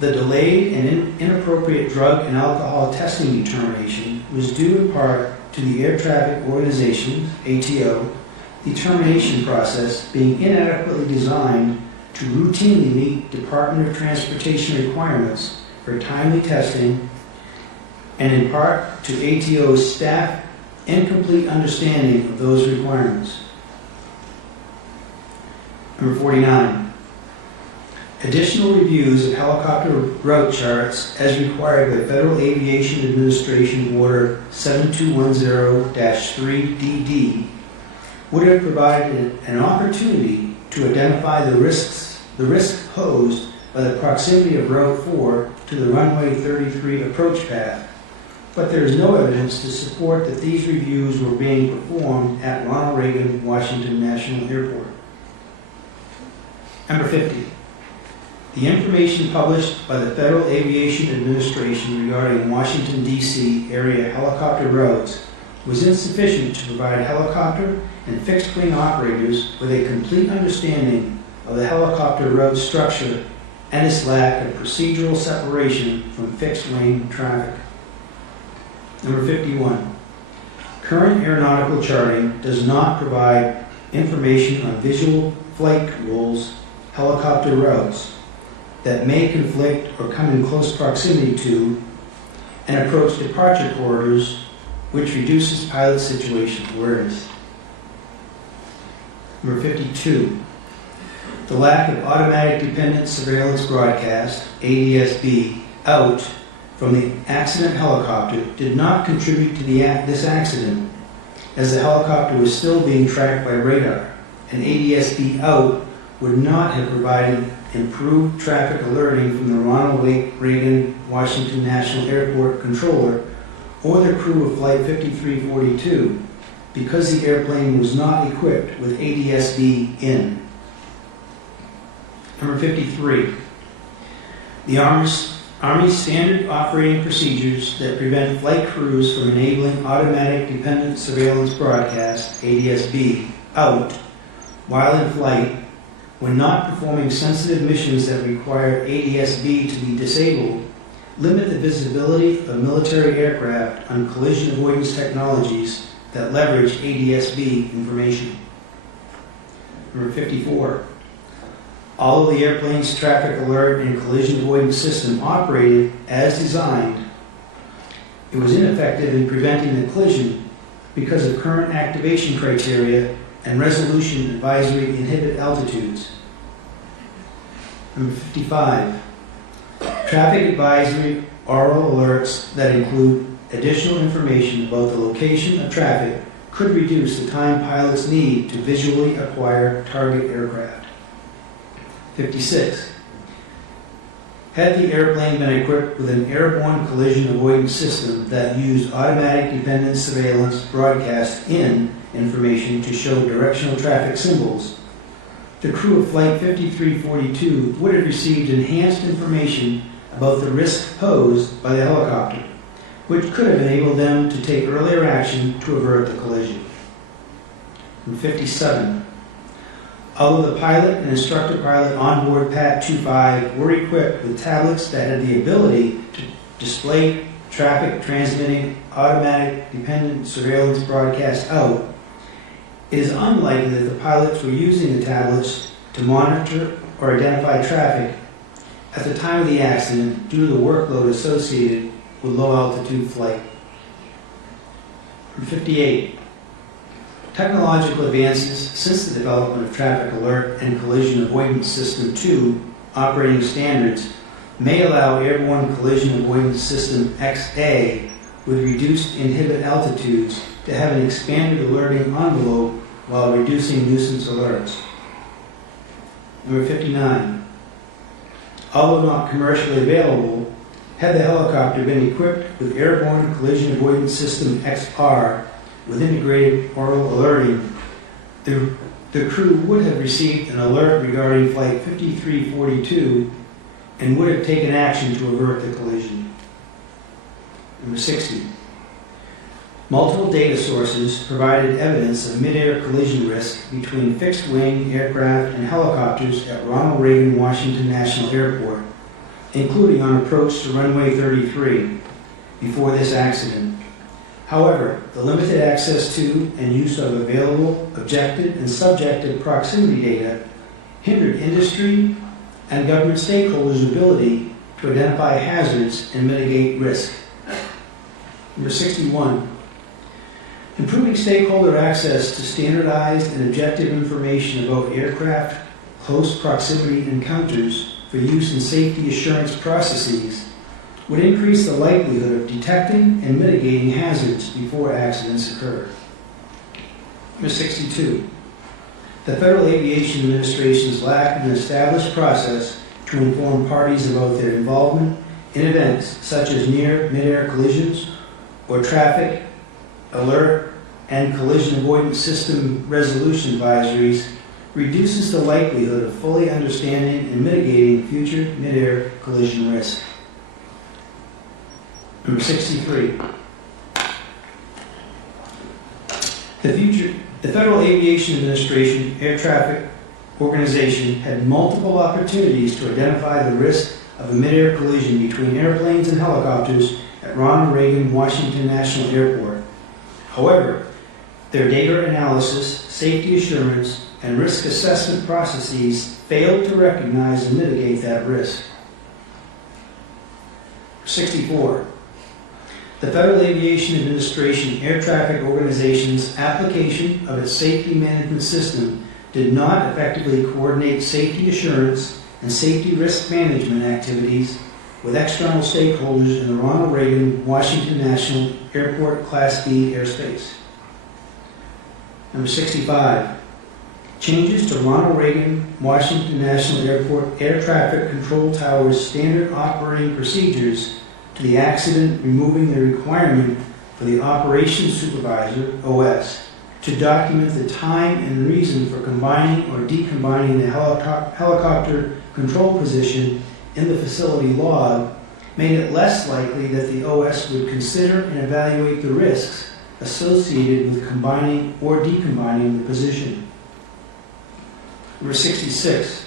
The delayed and inappropriate drug and alcohol testing determination was due in part to the Air Traffic Organization, ATO, determination process being inadequately designed to routinely meet Department of Transportation requirements for timely testing, and in part to ATO's staff incomplete understanding of those requirements. Number 49. Additional reviews of helicopter route charts as required by Federal Aviation Administration Order 7210-3DD would have provided an opportunity to identify the risk posed by the proximity of Route 4 to the runway 33 approach path, but there is no evidence to support that these reviews were being performed at Ronald Reagan Washington National Airport. Number 50. The information published by the Federal Aviation Administration regarding Washington, D.C. area helicopter routes was insufficient to provide helicopter and fixed-wing operators with a complete understanding of the helicopter route structure and its lack of procedural separation from fixed-wing traffic. Number 51. Current aeronautical charting does not provide information on visual flight rules, helicopter routes that may conflict or come in close proximity to and approach departure corridors, which reduces pilot situation awareness. Number 52. The lack of automatic dependent surveillance broadcast, ADSB, out from the accident helicopter did not contribute to this accident, as the helicopter was still being tracked by radar, and ADSB out would not have provided improved traffic alerting from the Ronald Reagan Washington National Airport controller or the crew of Flight 5342 because the airplane was not equipped with ADSB in. Number 53. The Army's standard operating procedures that prevent flight crews from enabling automatic dependent surveillance broadcast, ADSB, out while in flight when not performing sensitive missions that require ADSB to be disabled, limit the visibility of military aircraft on collision avoidance technologies that leverage ADSB information. Number 54. All of the airplane's traffic alert and collision avoidance system operated as designed. It was ineffective in preventing the collision because of current activation criteria and resolution advisory inhibit altitudes. Number 55. Traffic advisory oral alerts that include additional information about the location of traffic could reduce the time pilots need to visually acquire target aircraft. 56. Had the airplane been equipped with an airborne collision avoidance system that used automatic dependent surveillance broadcast in information to show directional traffic symbols, the crew of Flight 5342 would have received enhanced information about the risk posed by the helicopter, which could have enabled them to take earlier action to avert the collision. And 57. Although the pilot and instructor pilot onboard PAT 25 were equipped with tablets that had the ability to display traffic transmitting automatic dependent surveillance broadcast out, it is unlikely that the pilots were using the tablets to monitor or identify traffic at the time of the accident due to the workload associated with low-altitude flight. 58. Technological advances since the development of Traffic Alert and Collision Avoidance System 2 operating standards may allow Airborne Collision Avoidance System XA with reduced inhibit altitudes to have an expanded alerting envelope while reducing nuisance alerts. Number 59. Although not commercially available, had the helicopter been equipped with Airborne Collision Avoidance System XR with integrated oral alerting, the crew would have received an alert regarding Flight 5342 and would have taken action to avert the collision. Number 60. Multiple data sources provided evidence of mid-air collision risk between fixed-wing aircraft and helicopters at Ronald Reagan Washington National Airport, including on approach to runway 33 before this accident. However, the limited access to and use of available objective and subjective proximity data hindered industry and government stakeholders' ability to identify hazards and mitigate risk. Number 61. Improving stakeholder access to standardized and objective information about aircraft close proximity encounters for use in safety assurance processes would increase the likelihood of detecting and mitigating hazards before accidents occur. Number 62. The Federal Aviation Administration's lack of an established process to inform parties about their involvement in events such as near mid-air collisions or traffic alert and collision avoidance system resolution advisories reduces the likelihood of fully understanding and mitigating future mid-air collision risk. Number 63. The Federal Aviation Administration Air Traffic organization had multiple opportunities to identify the risk of a mid-air collision between airplanes and helicopters at Ronald Reagan Washington National Airport. However, their data analysis, safety assurance, and risk assessment processes failed to recognize and mitigate that risk. 64. The Federal Aviation Administration Air Traffic Organization's application of its safety management system did not effectively coordinate safety assurance and safety risk management activities with external stakeholders in the Ronald Reagan Washington National Airport Class B airspace. Number 65. Changes to Ronald Reagan Washington National Airport Air Traffic Control Tower's standard operating procedures to the accident, removing the requirement for the operations supervisor, OS, to document the time and reason for combining or decombining the helicopter control position in the facility log made it less likely that the OS would consider and evaluate the risks associated with combining or decombining the position. Number 66.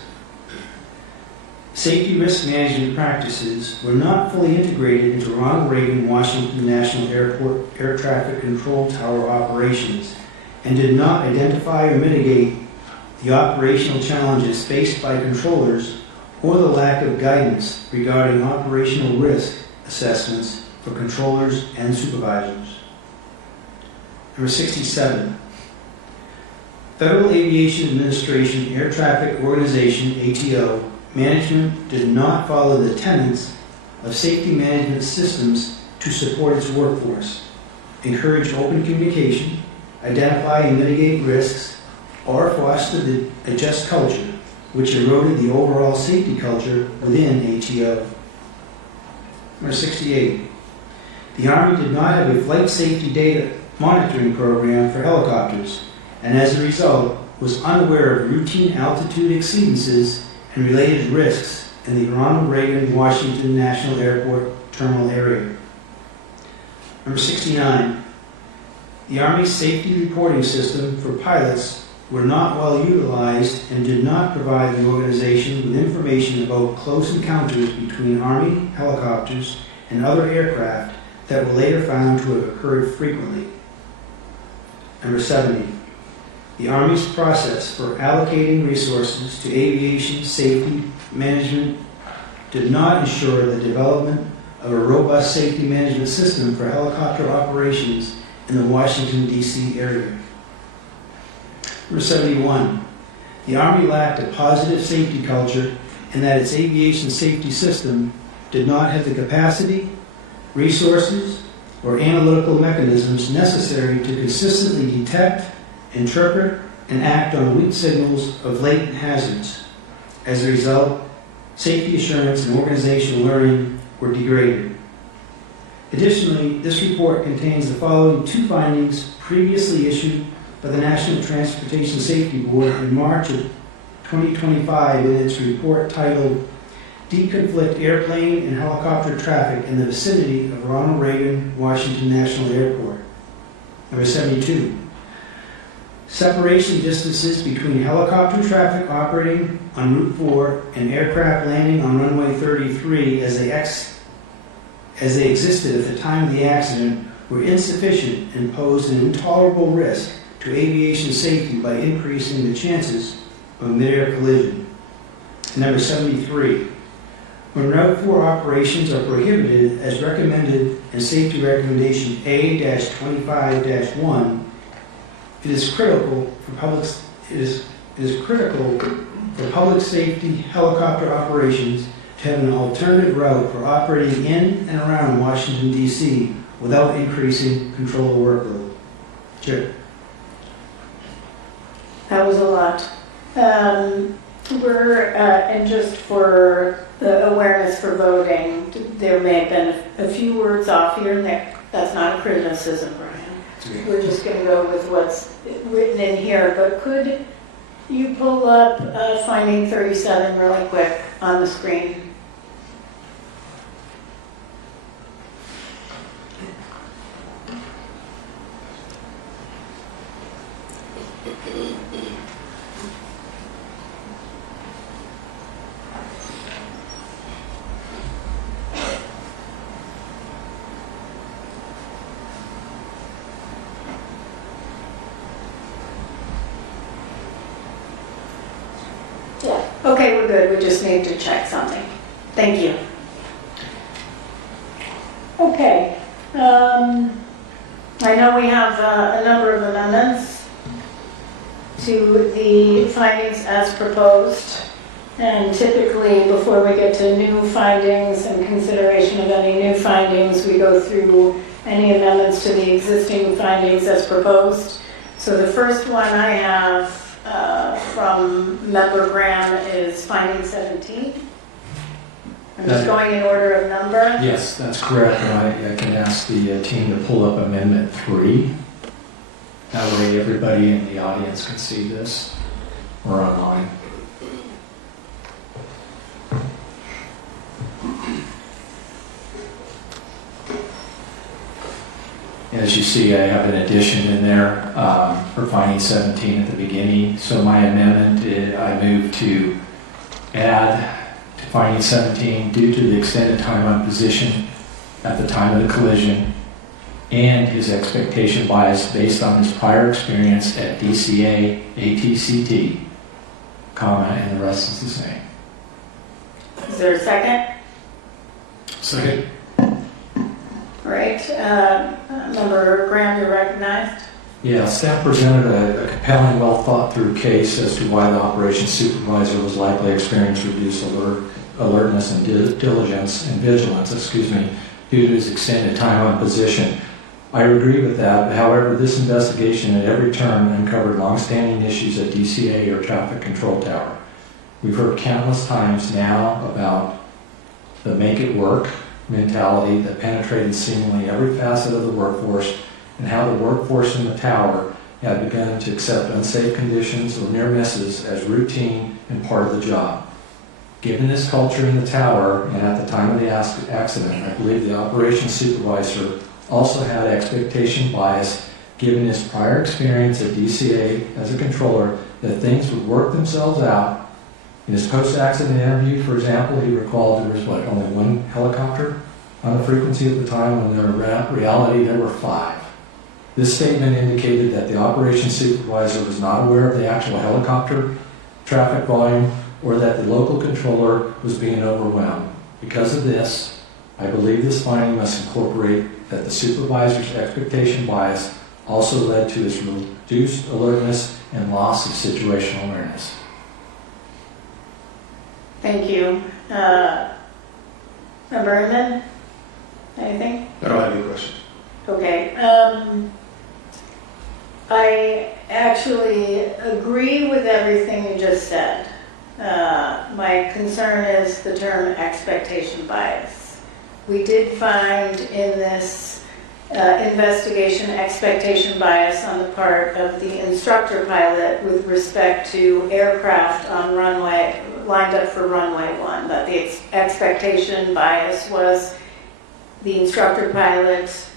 Safety risk management practices were not fully integrated into Ronald Reagan Washington National Airport Air Traffic Control Tower operations and did not identify or mitigate the operational challenges faced by controllers or the lack of guidance regarding operational risk assessments for controllers and supervisors. Number 67. Federal Aviation Administration Air Traffic Organization, ATO, management did not follow the tenets of safety management systems to support its workforce, encourage open communication, identify and mitigate risks, or foster a just culture, which eroded the overall safety culture within ATO. Number 68. The Army did not have a flight safety data monitoring program for helicopters, and as a result, was unaware of routine altitude exceedances and related risks in the Ronald Reagan Washington National Airport terminal area. Number 69. The Army's safety reporting system for pilots were not well utilized and did not provide the organization with information about close encounters between Army helicopters and other aircraft that were later found to have occurred frequently. Number 70. The Army's process for allocating resources to aviation safety management did not ensure the development of a robust safety management system for helicopter operations in the Washington, D.C. area. Number 71. The Army lacked a positive safety culture in that its aviation safety system did not have the capacity, resources, or analytical mechanisms necessary to consistently detect, interpret, and act on weak signals of latent hazards. As a result, safety assurance and organizational learning were degraded. Additionally, this report contains the following two findings previously issued by the National Transportation Safety Board in March of 2025 in its report titled Deconflict Airplane and Helicopter Traffic in the Vicinity of Ronald Reagan Washington National Airport. Number 72. Separation distances between helicopter traffic operating on Route 4 and aircraft landing on runway 33 as they existed at the time of the accident were insufficient and posed an intolerable risk to aviation safety by increasing the chances of a mid-air collision. Number 73. When Route 4 operations are prohibited as recommended in Safety Recommendation A-25-1, it is critical for public safety helicopter operations to have an alternative route for operating in and around Washington, D.C. without increasing controller workload. Chair. That was a lot. And just for the awareness for voting, there may have been a few words off here and there. That's not a criticism, Brian. We're just going to go with what's written in here. But could you pull up finding 37 really quick on the screen? good, we just need to check something. Thank you. Okay. I know we have a number of amendments to the findings as proposed. And typically, before we get to new findings and consideration of any new findings, we go through any amendments to the existing findings as proposed. So the first one I have from Member Graham is finding 17. I'm just going in order of number. Yes, that's correct. And I can ask the team to pull up Amendment 3. That way everybody in the audience can see this or online. As you see, I have an addition in there for finding 17 at the beginning. So my amendment, I move to add to finding 17 due to the extended time on position at the time of the collision and his expectation bias based on his prior experience at DCA, ATCT, comma, and the rest is the same. Is there a second? Second. All right. Member Graham, you're recognized. Yeah, staff presented a compelling, well-thought-through case as to why the operations supervisor was likely to experience reduced alertness and diligence and vigilance, due to his extended time on position. I agree with that. However, this investigation at every turn uncovered long-standing issues at DCA or traffic control tower. We've heard countless times now about the make it work mentality that penetrated seemingly every facet of the workforce, and how the workforce in the tower had begun to accept unsafe conditions or near misses as routine and part of the job. Given this culture in the tower and at the time of the accident, I believe the operations supervisor also had expectation bias given his prior experience at DCA as a controller that things would work themselves out. In his post-accident interview, for example, he recalled there was only one helicopter on the frequency at the time, when in reality there were 5. This statement indicated that the operations supervisor was not aware of the actual helicopter traffic volume or that the local controller was being overwhelmed. Because of this, I believe this finding must incorporate that the supervisor's expectation bias also led to his reduced alertness and loss of situational awareness. Thank you. Member Inman, anything? I don't have any questions. Okay. I actually agree with everything you just said. My concern is the term expectation bias. We did find in this investigation expectation bias on the part of the instructor pilot with respect to aircraft on runway, lined up for runway 1, that the expectation bias was the instructor pilot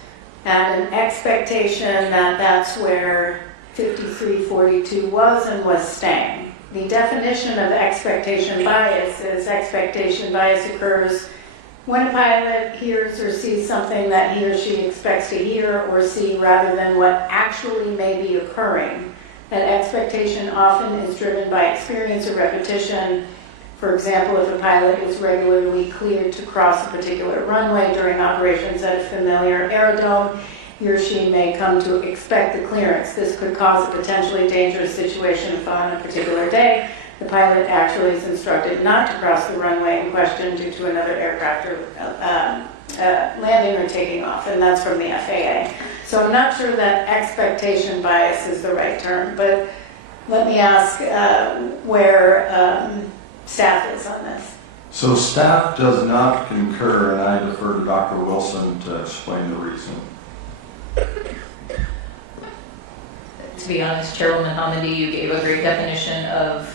had an expectation that that's where 5342 was and was staying. The definition of expectation bias is expectation bias occurs when a pilot hears or sees something that he or she expects to hear or see rather than what actually may be occurring. That expectation often is driven by experience or repetition. For example, if a pilot is regularly cleared to cross a particular runway during operations at a familiar aerodrome, he or she may come to expect the clearance. This could cause a potentially dangerous situation if on a particular day the pilot actually is instructed not to cross the runway in question due to another aircraft landing or taking off, and that's from the FAA. So I'm not sure that expectation bias is the right term, but let me ask where staff is on this. So staff does not concur, and I defer to Dr. Wilson to explain the reason. To be honest, Chairwoman Hamidi, you gave a great definition of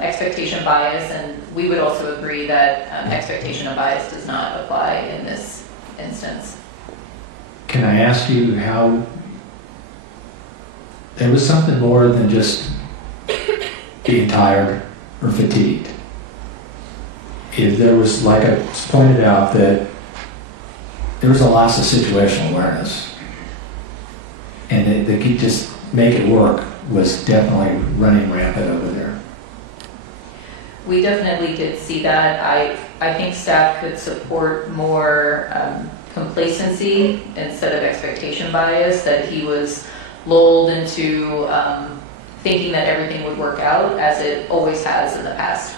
expectation bias, and we would also agree that expectation of bias does not apply in this instance. Can I ask you how there was something more than just being tired or fatigued? If there was, like I pointed out, that there was a loss of situational awareness, and they could just make it work was definitely running rampant over there. We definitely did see that. I think staff could support more complacency instead of expectation bias, that he was lulled into thinking that everything would work out as it always has in the past.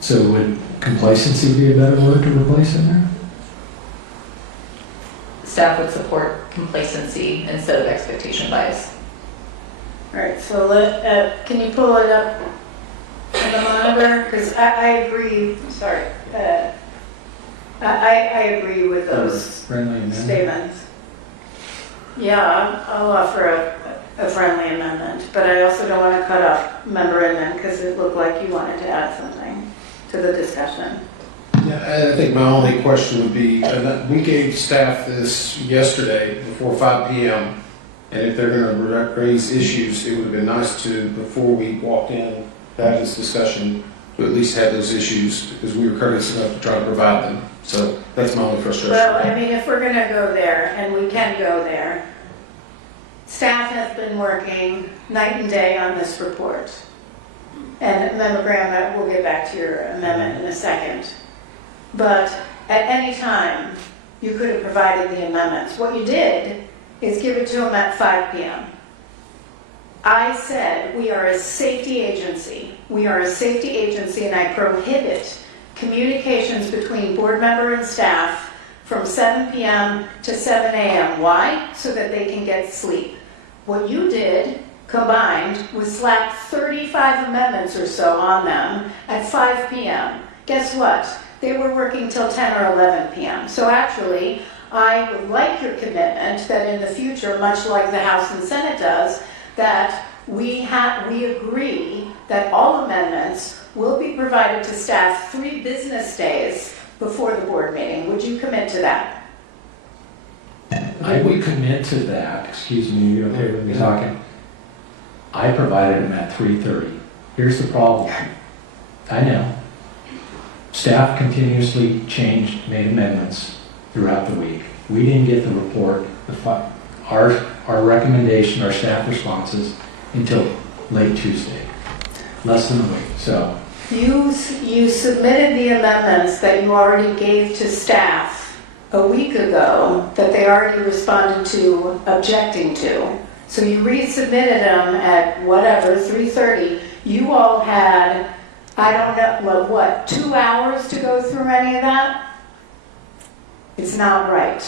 So would complacency be a better word to replace in there? Staff would support complacency instead of expectation bias. All right, so can you pull it up on the monitor? Because I agree, sorry. I agree with those Friendly amendment. statements. Yeah, I'll offer a friendly amendment, but I also don't want to cut off member Inman because it looked like you wanted to add something to the discussion. Yeah, I think my only question would be, we gave staff this yesterday before 5 p.m. And if they're going to raise issues, it would have been nice to, before we walked in, have this discussion, to at least have those issues, because we were courteous enough to try to provide them. So that's my only frustration. Well, I mean, if we're going to go there, and we can go there, staff has been working night and day on this report. And Member Graham, we'll get back to your amendment in a second. But at any time, you could have provided the amendments. What you did is give it to them at 5 p.m. I said we are a safety agency. We are a safety agency, and I prohibit communications between board member and staff from 7 p.m. to 7 a.m. Why? So that they can get sleep. What you did, combined, was slap 35 amendments or so on them at 5 p.m. Guess what? They were working till 10 or 11 p.m. So actually, I would like your commitment that in the future, much like the House and Senate does, that we agree that all amendments will be provided to staff 3 business days before the board meeting. Would you commit to that? I would commit to that. Excuse me, you okay with me talking? I provided them at 3:30. Here's the problem. I know. Staff continuously made amendments throughout the week. We didn't get the report, our recommendation, our staff responses, until late Tuesday, less than a week. So You submitted the amendments that you already gave to staff a week ago that they already responded to objecting to. So you resubmitted them at whatever, 3:30. You all had, I don't know, what, 2 hours to go through any of that? It's not right.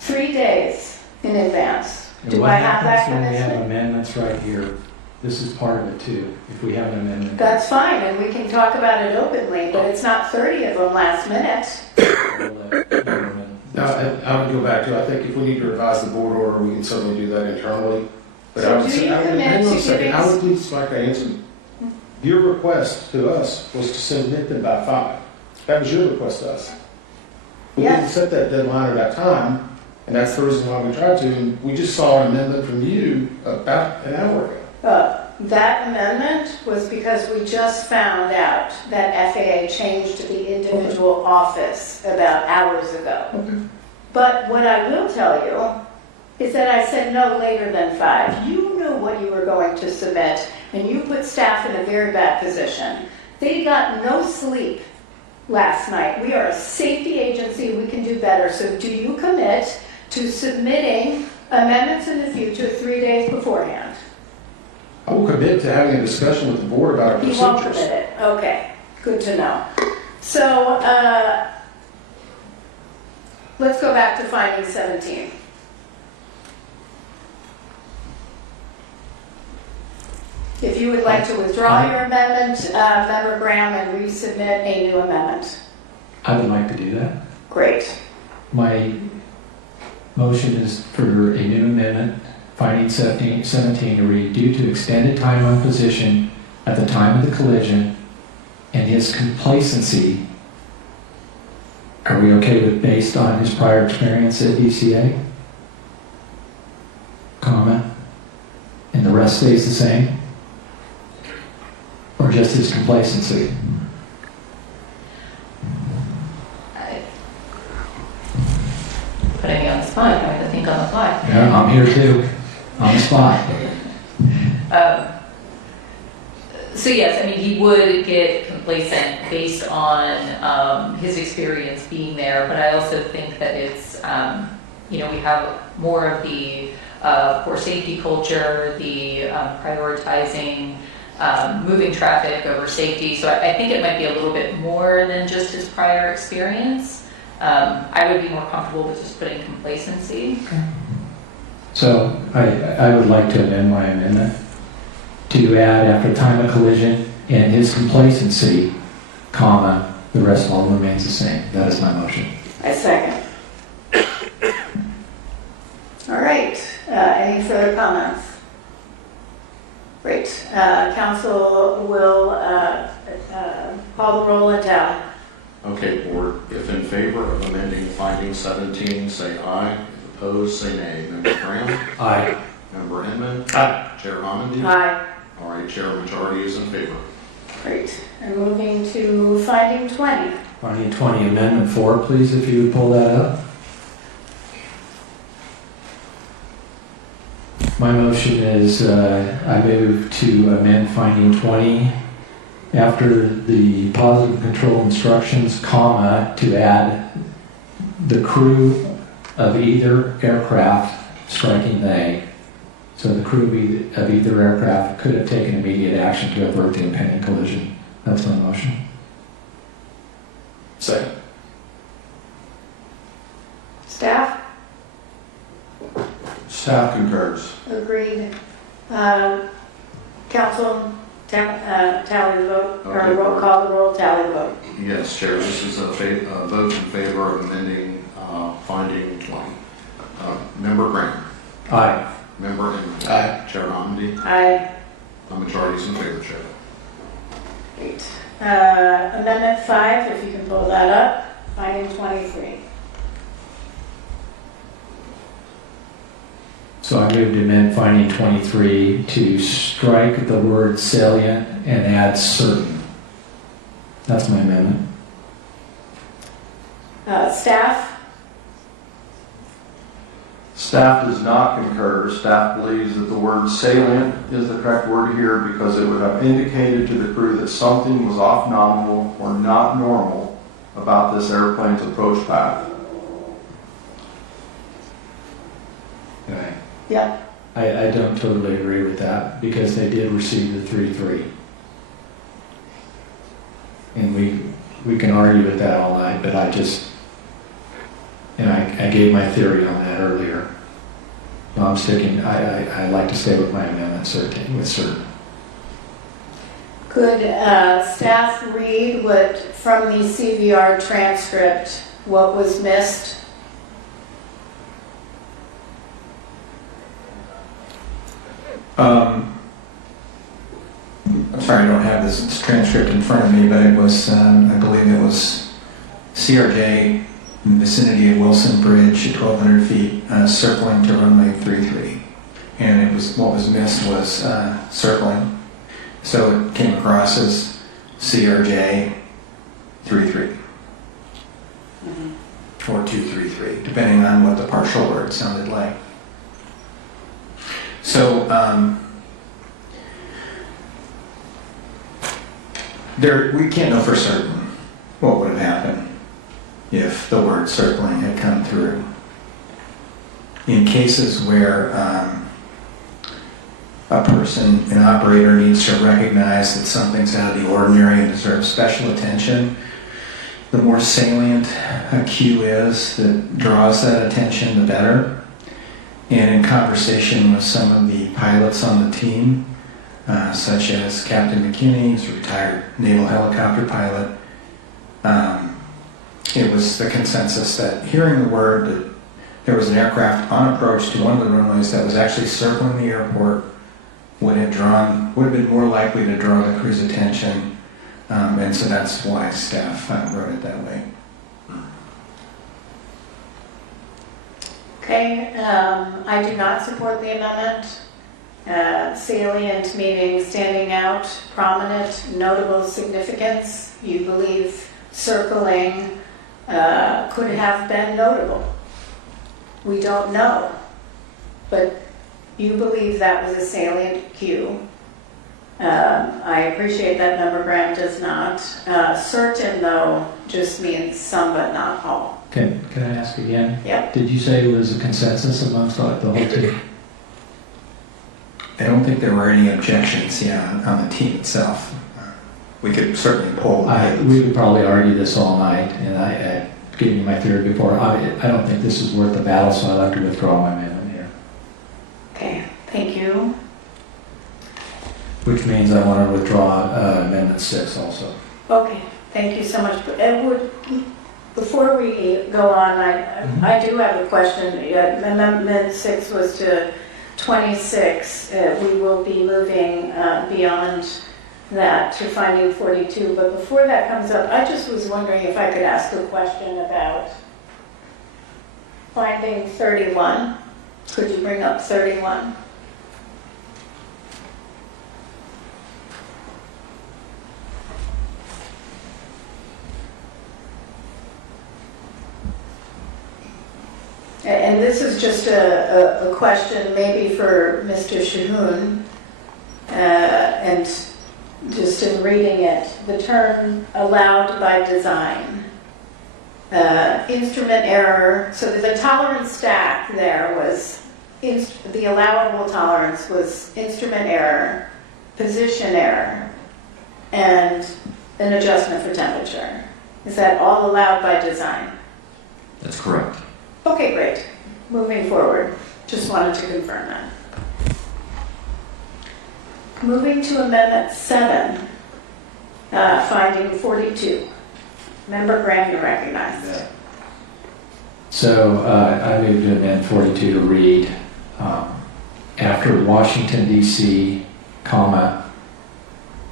3 days in advance. Do I have that when we have commitment? amendments right here? This is part of it too, if we have an amendment. That's fine, and we can talk about it openly, but it's not 30 of them last minute. Now, I would go back to, I think if we need to revise the board order, we can certainly do that internally. But So I would do say, you commit hang on to a second, giving- I would please like to answer. Your request to us was to submit them by 5. That was your request to us. We didn't Yes. set that deadline or that time, and that's the reason why we tried to. And we just saw an amendment from you about an hour ago. That amendment was because we just found out that FAA changed the individual office about hours ago. But what I will tell you is that I said no later than 5. You knew what you were going to submit, and you put staff in a very bad position. They got no sleep last night. We are a safety agency. We can do better. So do you commit to submitting amendments in the future 3 days beforehand? I will commit to having a discussion with the board about our You won't procedures. commit it. Okay, good to know. So let's go back to finding 17. If you would like to withdraw your amendment, Member Graham, and resubmit a new amendment. I would like to do that. Great. My motion is for a new amendment, finding 17 to read, due to extended time on position at the time of the collision and his complacency. Are we okay with based on his prior experience at DCA? Comma. And the rest stays the same? Or just his complacency? Putting me on the spot, I have to think on the fly. Yeah, I'm here too, on the spot. So yes, I mean, he would get complacent based on his experience being there, but I also think that it's, we have more of the poor safety culture, the prioritizing moving traffic over safety. So I think it might be a little bit more than just his prior experience. I would be more comfortable with just putting complacency. So I would like to amend my amendment to add after time of collision and his complacency, comma, the rest all remains the same. That is my motion. I second. All right, any further comments? Great, council will call the roll and tally. Okay, board, if in favor of amending finding 17, say aye. If opposed, say nay. Member Graham? Aye. Member Inman? Aye. Chair Homendy? Aye. All right, chair majority is in favor. Great, and moving to finding 20. Finding 20, amendment 4, please, if you would pull that up. My motion is I move to amend finding 20 after the positive control instructions, comma, to add the crew of either aircraft striking they. So the crew of either aircraft could have taken immediate action to avert the impending collision. That's my motion. Second. Staff? Staff concurs. Agreed. Council, tally the vote, or Okay. roll call the roll, tally the vote. Yes, Chair, this is a vote in favor of amending finding 20. Member Graham? Aye. Member Inman? Aye. Chair Homendy? Aye. The majority is in favor, Chair. Great. Amendment 5, if you can pull that up, finding 23. So I move to amend finding 23 to strike the word salient and add certain. That's my amendment. Staff? Staff does not concur. Staff believes that the word salient is the correct word here because it would have indicated to the crew that something was off nominal or not normal about this airplane's approach path. Okay. Yeah. I don't totally agree with that because they did receive the 3-3. And we can argue with that all night, but I gave my theory on that earlier. So I'm sticking, I like to stay with my amendment, certain. Could staff read what, from the CVR transcript, what was missed? I'm sorry, I don't have this transcript in front of me, but it was, I believe it was CRJ in the vicinity of Wilson Bridge at 1,200 feet, circling to runway 33. And it was, what was missed was circling. So it came across as CRJ 33. Or 233, depending on what the partial word sounded like. So we can't know for certain what would have happened if the word circling had come through. In cases where a person, an operator, needs to recognize that something's out of the ordinary and deserves special attention, the more salient a cue is that draws that attention, the better. And in conversation with some of the pilots on the team, such as Captain McKinney, who's a retired naval helicopter pilot, it was the consensus that hearing the word that there was an aircraft on approach to one of the runways that was actually circling the airport would have been more likely to draw the crew's attention, and so that's why staff wrote it that way. Okay, I do not support the amendment. Salient meaning standing out, prominent, notable significance. You believe circling could have been notable. We don't know, but you believe that was a salient cue. I appreciate that membergram does not. Certain, though, just means some but not all. Can I ask again? Yep. Did you say it was a consensus amongst the whole team? I don't think there were any objections, on the team itself. We could certainly poll. We would probably argue this all night, and I gave you my theory before. I don't think this is worth the battle, so I'd like to withdraw my amendment here. Okay, thank you. Which means I want to withdraw Amendment 6 also. Okay, thank you so much. Before we go on, I do have a question. Amendment 6 was to 26. We will be moving beyond that to finding 42. But before that comes up, I just was wondering if I could ask a question about finding 31. Could you bring up 31? And this is just a question maybe for Mr. Shahoon, and just in reading it, the term allowed by design, instrument error, so the tolerance stack there was, the allowable tolerance was instrument error, position error, and an adjustment for temperature. Is that all allowed by design? That's correct. Okay, great. Moving forward. Just wanted to confirm that. Moving to Amendment 7, finding 42. Member Graham, you're recognized. So I move to amend 42 to read, after Washington, D.C.,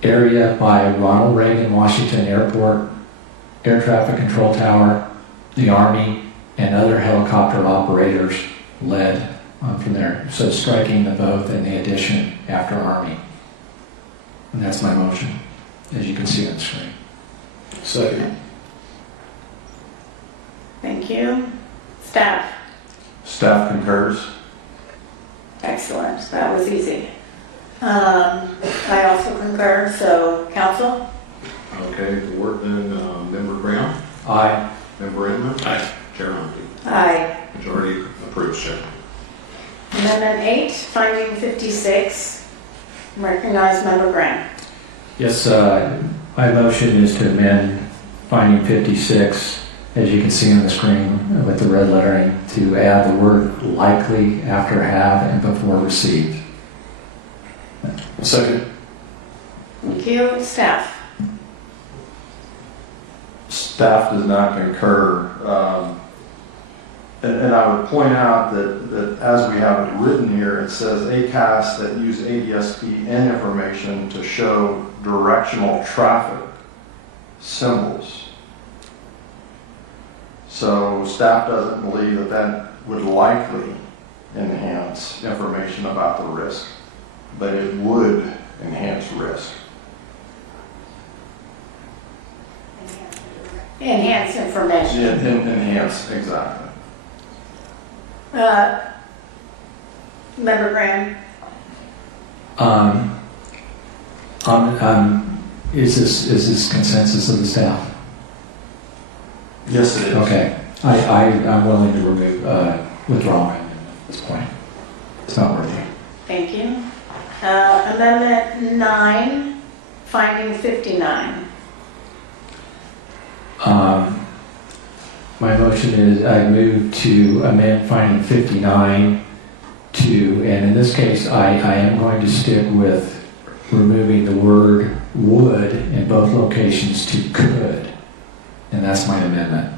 area by Ronald Reagan Washington Airport, Air Traffic Control Tower, the Army, and other helicopter operators led from there. So striking the both and the addition after Army. And that's my motion, as you can see on the screen. Second. Thank you. Staff. Staff concurs. Excellent. That was easy. I also concur. So, Council? Okay, the word then, Member Brown? Aye. Member Inman? Aye. Chair Humphrey? Aye. Majority approves, Chair. Amendment 8, finding 56. Recognize Member Graham. Yes, my motion is to amend finding 56, as you can see on the screen with the red lettering, to add the word likely after have and before received. Second. Thank you. Staff. Staff does not concur. And I would point out that as we have it written here, it says ACAS that use ADSB information to show directional traffic symbols. So staff doesn't believe that that would likely enhance information about the risk, but it would enhance risk. Enhance information. Yeah, enhance, exactly. Member Graham. Is this consensus of the staff? Yes, it is. Okay. I'm willing to withdraw my amendment at this point. It's not worth it. Thank you. Amendment 9, finding 59. My motion is I move to amend finding 59 to, and in this case, I am going to stick with removing the word would in both locations to could. And that's my amendment.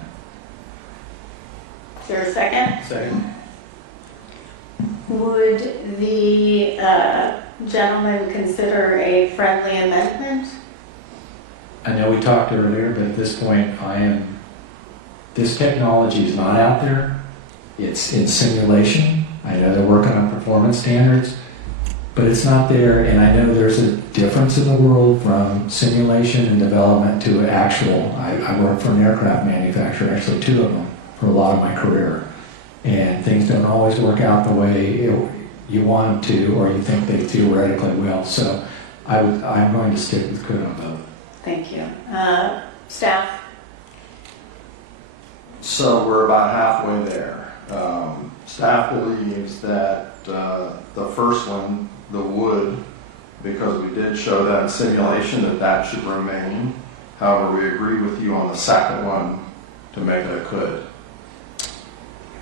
Is there a second? Second. Would the gentleman consider a friendly amendment? I know we talked earlier, but at this point, this technology is not out there. It's in simulation. I know they're working on performance standards, but it's not there. And I know there's a difference in the world from simulation and development to actual. I worked for an aircraft manufacturer, actually 2 of them, for a lot of my career. And things don't always work out the way you want them to, or you think they theoretically will. So I'm going to stick with could on both. Thank you. Staff? So we're about halfway there. Staff believes that the first one, the would, because we did show that in simulation that should remain. However, we agree with you on the second one to make it a could.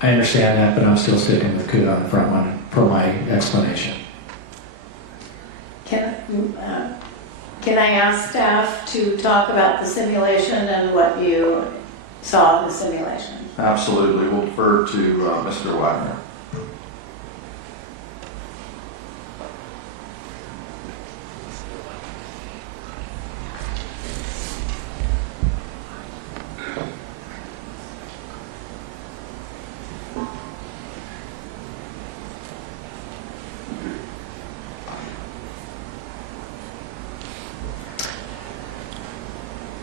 I understand that, but I'm still sticking with could on the front one for my explanation. Can I ask staff to talk about the simulation and what you saw in the simulation? Absolutely. We'll defer to Mr. Wagner.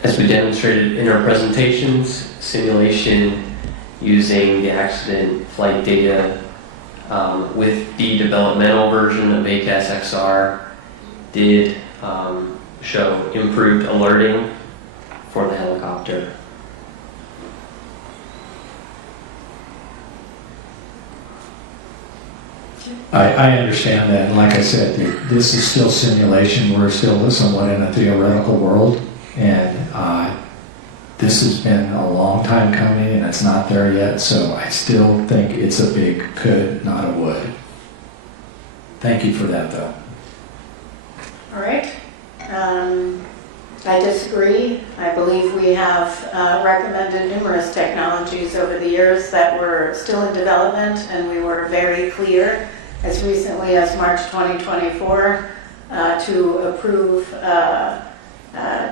As we demonstrated in our presentations, simulation using the accident flight data with the developmental version of ACAS XR did show improved alerting for the helicopter. I understand that, and like I said, this is still simulation. We're still somewhat in a theoretical world, and this has been a long time coming, and it's not there yet, so I still think it's a big could, not a would. Thank you for that, though. All right. I disagree. I believe we have recommended numerous technologies over the years that were still in development, and we were very clear as recently as March 2024 to approve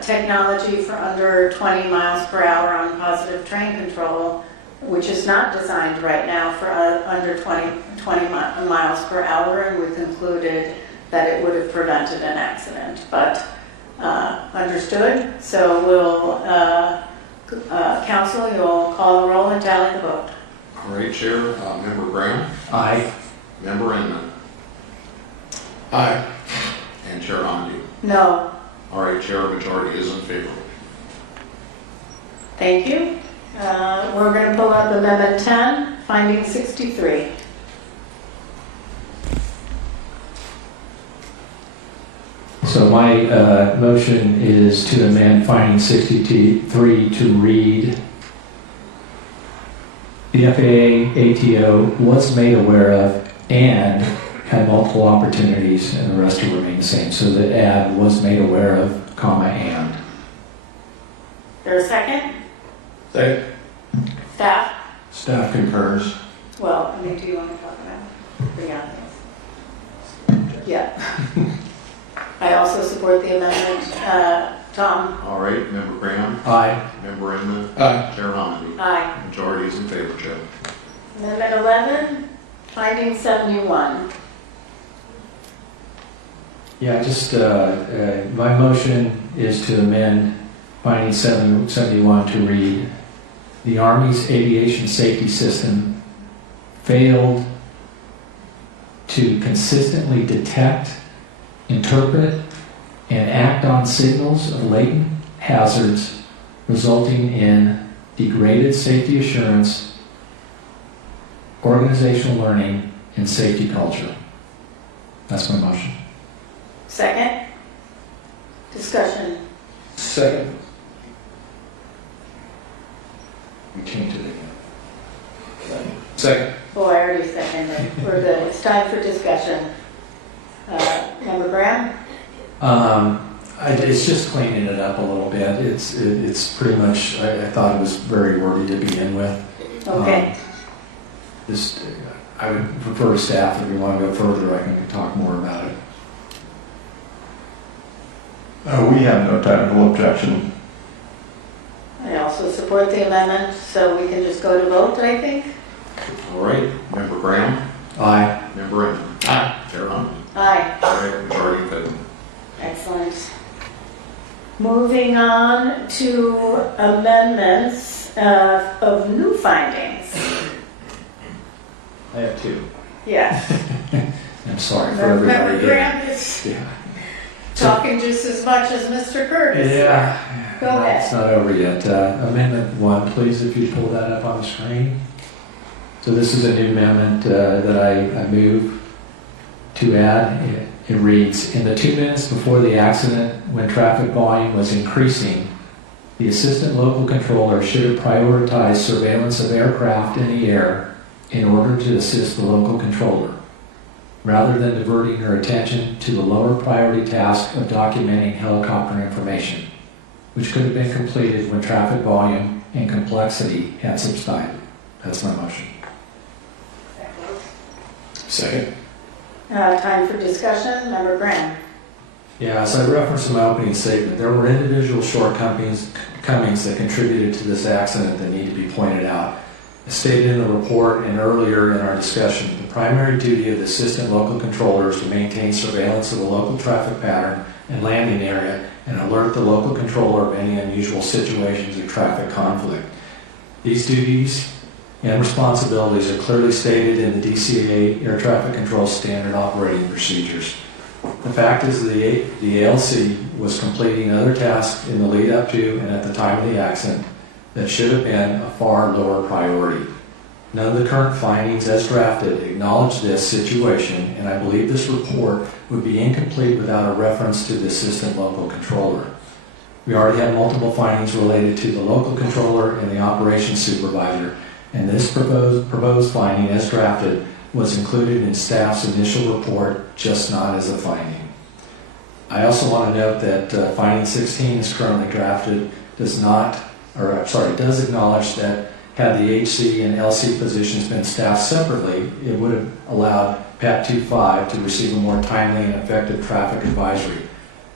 technology for under 20 miles per hour on positive train control, which is not designed right now for under 20 miles per hour, and we concluded that it would have prevented an accident. But understood. So we'll, council, you'll call the roll and tally the vote. All right, Chair. Member Graham? Aye. Member Inman? Aye. And Chair Hamdi? No. All right, Chair, majority is in favor. Thank you. We're going to pull up Amendment 10, finding 63. So my motion is to amend finding 63 to read: the FAA ATO was made aware of and had multiple opportunities, and the rest will remain the same. So the add was made aware of, comma, and. There a second? Second. Staff? Staff concurs. Well, I mean, do you want to talk about it? Yeah. I also support the amendment. Tom? All right, Member Graham? Aye. Member Inman? Aye. Chair Hamdi? Aye. Majority is in favor, Chair. Amendment 11, finding 71. Yeah, just my motion is to amend finding 71 to read: the Army's aviation safety system failed to consistently detect, interpret, and act on signals of latent hazards, resulting in degraded safety assurance, organizational learning, and safety culture. That's my motion. Second? Discussion. Second. We changed it again. Second. Oh, I already seconded. We're good. It's time for discussion. Member Graham? It's just cleaning it up a little bit. It's pretty much, I thought it was very wordy to begin with. Okay. I would prefer staff, if you want to go further, I can talk more about it. We have no technical objection. I also support the amendment, so we can just go to vote, I think. All right, Member Graham? Aye. Member Inman? Aye. Chair Hamdi? Aye. All right, majority in favor. Excellent. Moving on to amendments of new findings. I have two. Yes. I'm sorry for Member everybody. Graham is... Yeah. talking just as much as Mr. Curtis. Yeah. Go ahead. It's not over yet. Amendment 1, please, if you pull that up on the screen. So this is a new amendment that I move to add. It reads, in the 2 minutes before the accident, when traffic volume was increasing, the assistant local controller should have prioritized surveillance of aircraft in the air in order to assist the local controller, rather than diverting her attention to the lower priority task of documenting helicopter information, which could have been completed when traffic volume and complexity had subsided. That's my motion. Second. Time for discussion. Member Graham. Yeah, as I referenced in my opening statement, there were individual shortcomings that contributed to this accident that need to be pointed out. As stated in the report and earlier in our discussion, the primary duty of the assistant local controller is to maintain surveillance of the local traffic pattern and landing area and alert the local controller of any unusual situations of traffic conflict. These duties and responsibilities are clearly stated in the DCAA Air Traffic Control Standard Operating Procedures. The fact is the ALC was completing other tasks in the lead up to and at the time of the accident that should have been a far lower priority. None of the current findings as drafted acknowledge this situation, and I believe this report would be incomplete without a reference to the assistant local controller. We already have multiple findings related to the local controller and the operations supervisor, and this proposed finding as drafted was included in staff's initial report, just not as a finding. I also want to note that finding 16 is currently drafted does acknowledge that had the HC and LC positions been staffed separately, it would have allowed PAT 25 to receive a more timely and effective traffic advisory,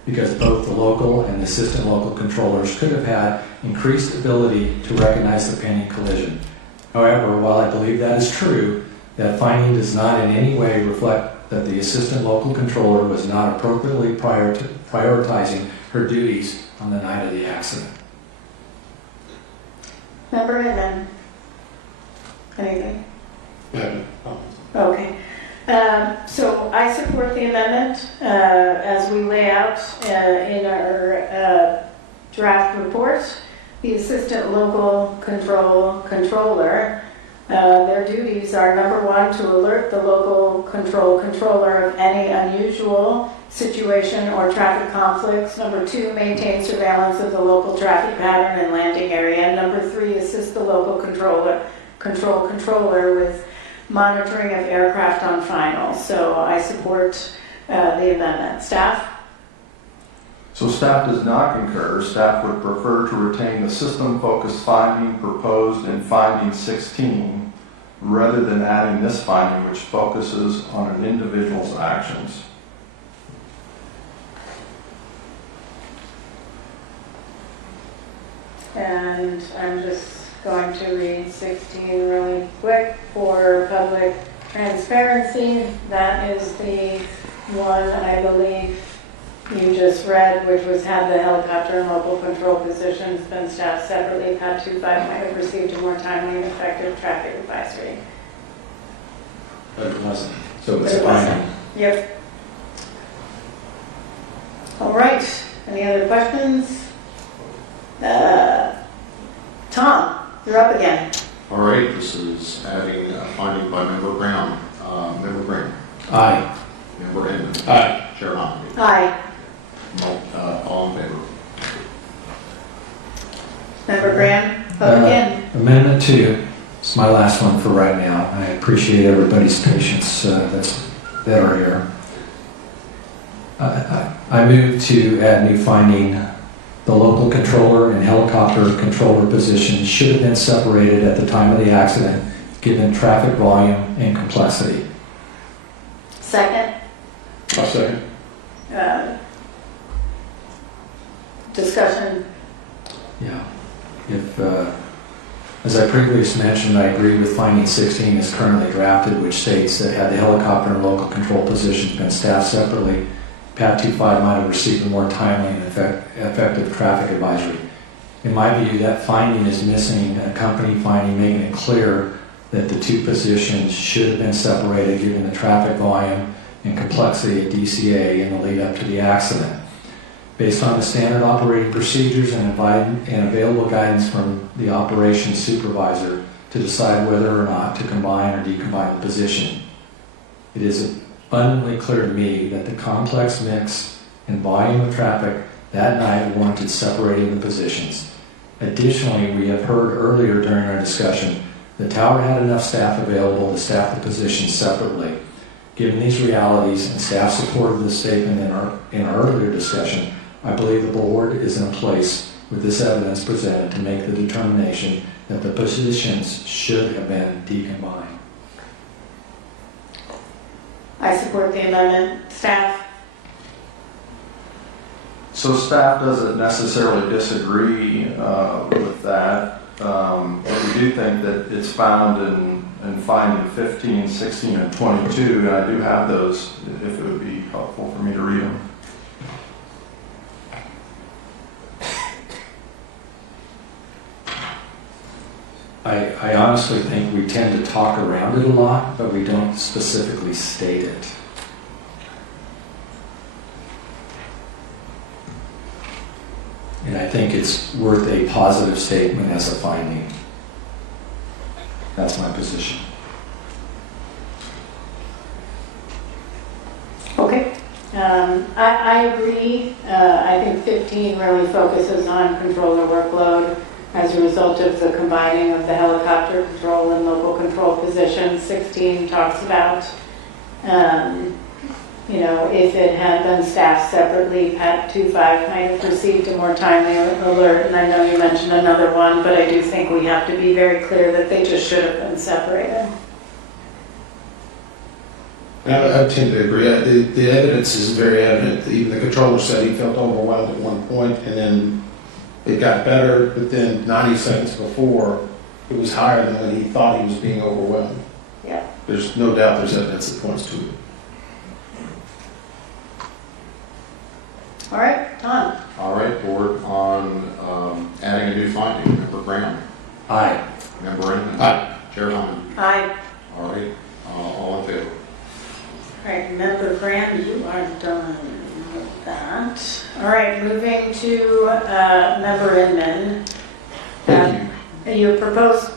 because both the local and the assistant local controllers could have had increased ability to recognize the pending collision. However, while I believe that is true, that finding does not in any way reflect that the assistant local controller was not appropriately prioritizing her duties on the night of the accident. Member Inman. Anything? No. Okay. So I support the amendment as we lay out in our draft report. The assistant local controller, their duties are number 1, to alert the local controller of any unusual situation or traffic conflicts. Number 2, maintain surveillance of the local traffic pattern and landing area. And number 3, assist the local controller with monitoring of aircraft on final. So I support the amendment. Staff? So staff does not concur. Staff would prefer to retain the system-focused finding proposed in finding 16 rather than adding this finding which focuses on an individual's actions. And I'm just going to read 16 really quick for public transparency. That is the one I believe you just read, which was had the helicopter and local control positions been staffed separately, PAT 25 might have received a more timely and effective traffic advisory. But it wasn't. So it's a finding. Yep. All right. Any other questions? Tom, you're up again. All right, this is adding a finding by Member Brown. Member Green. Aye. Member Inman. Aye. Chair Hockney. Aye. All in favor. Member Graham, up again. Amendment 2 is my last one for right now. I appreciate everybody's patience that are here. I move to add new finding. The local controller and helicopter controller positions should have been separated at the time of the accident, given traffic volume and complexity. Second. I'll second. Discussion. Yeah. If, as I previously mentioned, I agree with finding 16 as currently drafted, which states that had the helicopter and local control positions been staffed separately, PAT 25 might have received a more timely and effective traffic advisory. In my view, that finding is missing a company finding making it clear that the two positions should have been separated given the traffic volume and complexity at DCA in the lead up to the accident. based on the standard operating procedures and available guidance from the operations supervisor to decide whether or not to combine or decombine the position. It is abundantly clear to me that the complex mix and volume of traffic that night warranted separating the positions. Additionally, we have heard earlier during our discussion, the tower had enough staff available to staff the positions separately. Given these realities and staff support of this statement in our earlier discussion, I believe the board is in a place with this evidence presented to make the determination that the positions should have been decombined. I support the amendment. Staff? So staff doesn't necessarily disagree with that, but we do think that it's found in finding 15, 16, and 22, and I do have those if it would be helpful for me to read them. I honestly think we tend to talk around it a lot, but we don't specifically state it. And I think it's worth a positive statement as a finding. That's my position. Okay. I agree. I think 15 really focuses on controller workload as a result of the combining of the helicopter control and local control positions. 16 talks about, if it had been staffed separately, Pat 2.5 might have received a more timely alert. And I know you mentioned another one, but I do think we have to be very clear that they just should have been separated. I tend to agree. The evidence is very evident. Even the controller said he felt overwhelmed at one point, and then it got better, but then 90 seconds before, it was higher than when he thought he was being overwhelmed. Yeah. There's no doubt there's evidence that points to it. All right, Tom. All right, board, on adding a new finding. Member Graham. Aye. Member Inman. Aye. Chair Hyman. Aye. All right, all in favor. All right, Member Graham, you are done with that. All right, moving to Member Inman. Thank you. Your proposed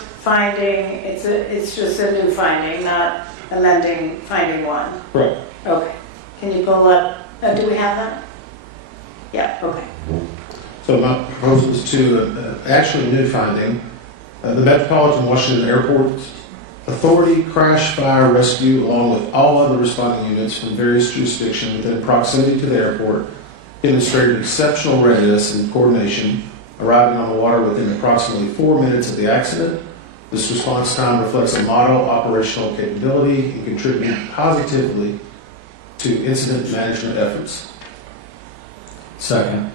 finding, it's just a new finding, not amending finding one. Right. Okay. Can you pull up, do we have that? Yeah, okay. So my proposal is to actually new finding. The Metropolitan Washington Airport Authority Crash Fire Rescue, along with all other responding units from various jurisdictions within proximity to the airport, demonstrated exceptional readiness and coordination, arriving on the water within approximately 4 minutes of the accident. This response time reflects a model operational capability and contributed positively to incident management efforts. Second.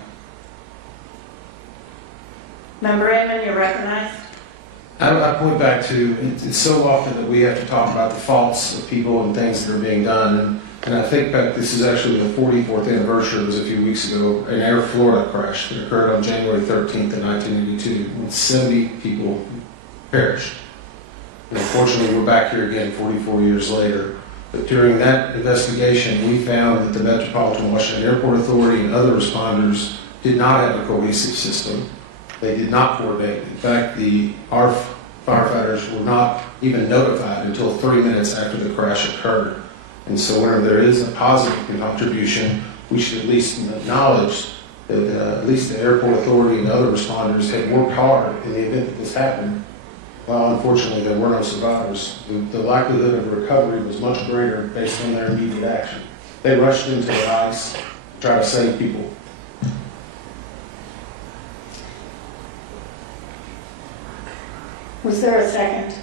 Member Inman, you're recognized. I point back to, it's so often that we have to talk about the faults of people and things that are being done. And I think back, this is actually the 44th anniversary, it was a few weeks ago, an Air Florida crash that occurred on January 13th of 1982, when 70 people perished. And unfortunately, we're back here again 44 years later. But during that investigation, we found that the Metropolitan Washington Airport Authority and other responders did not have a cohesive system. They did not coordinate. In fact, our firefighters were not even notified until 3 minutes after the crash occurred. And so whenever there is a positive contribution, we should at least acknowledge that at least the airport authority and other responders had worked hard in the event that this happened. While unfortunately there were no survivors, the likelihood of recovery was much greater based on their immediate action. They rushed into the ice to try to save people. Was there a second?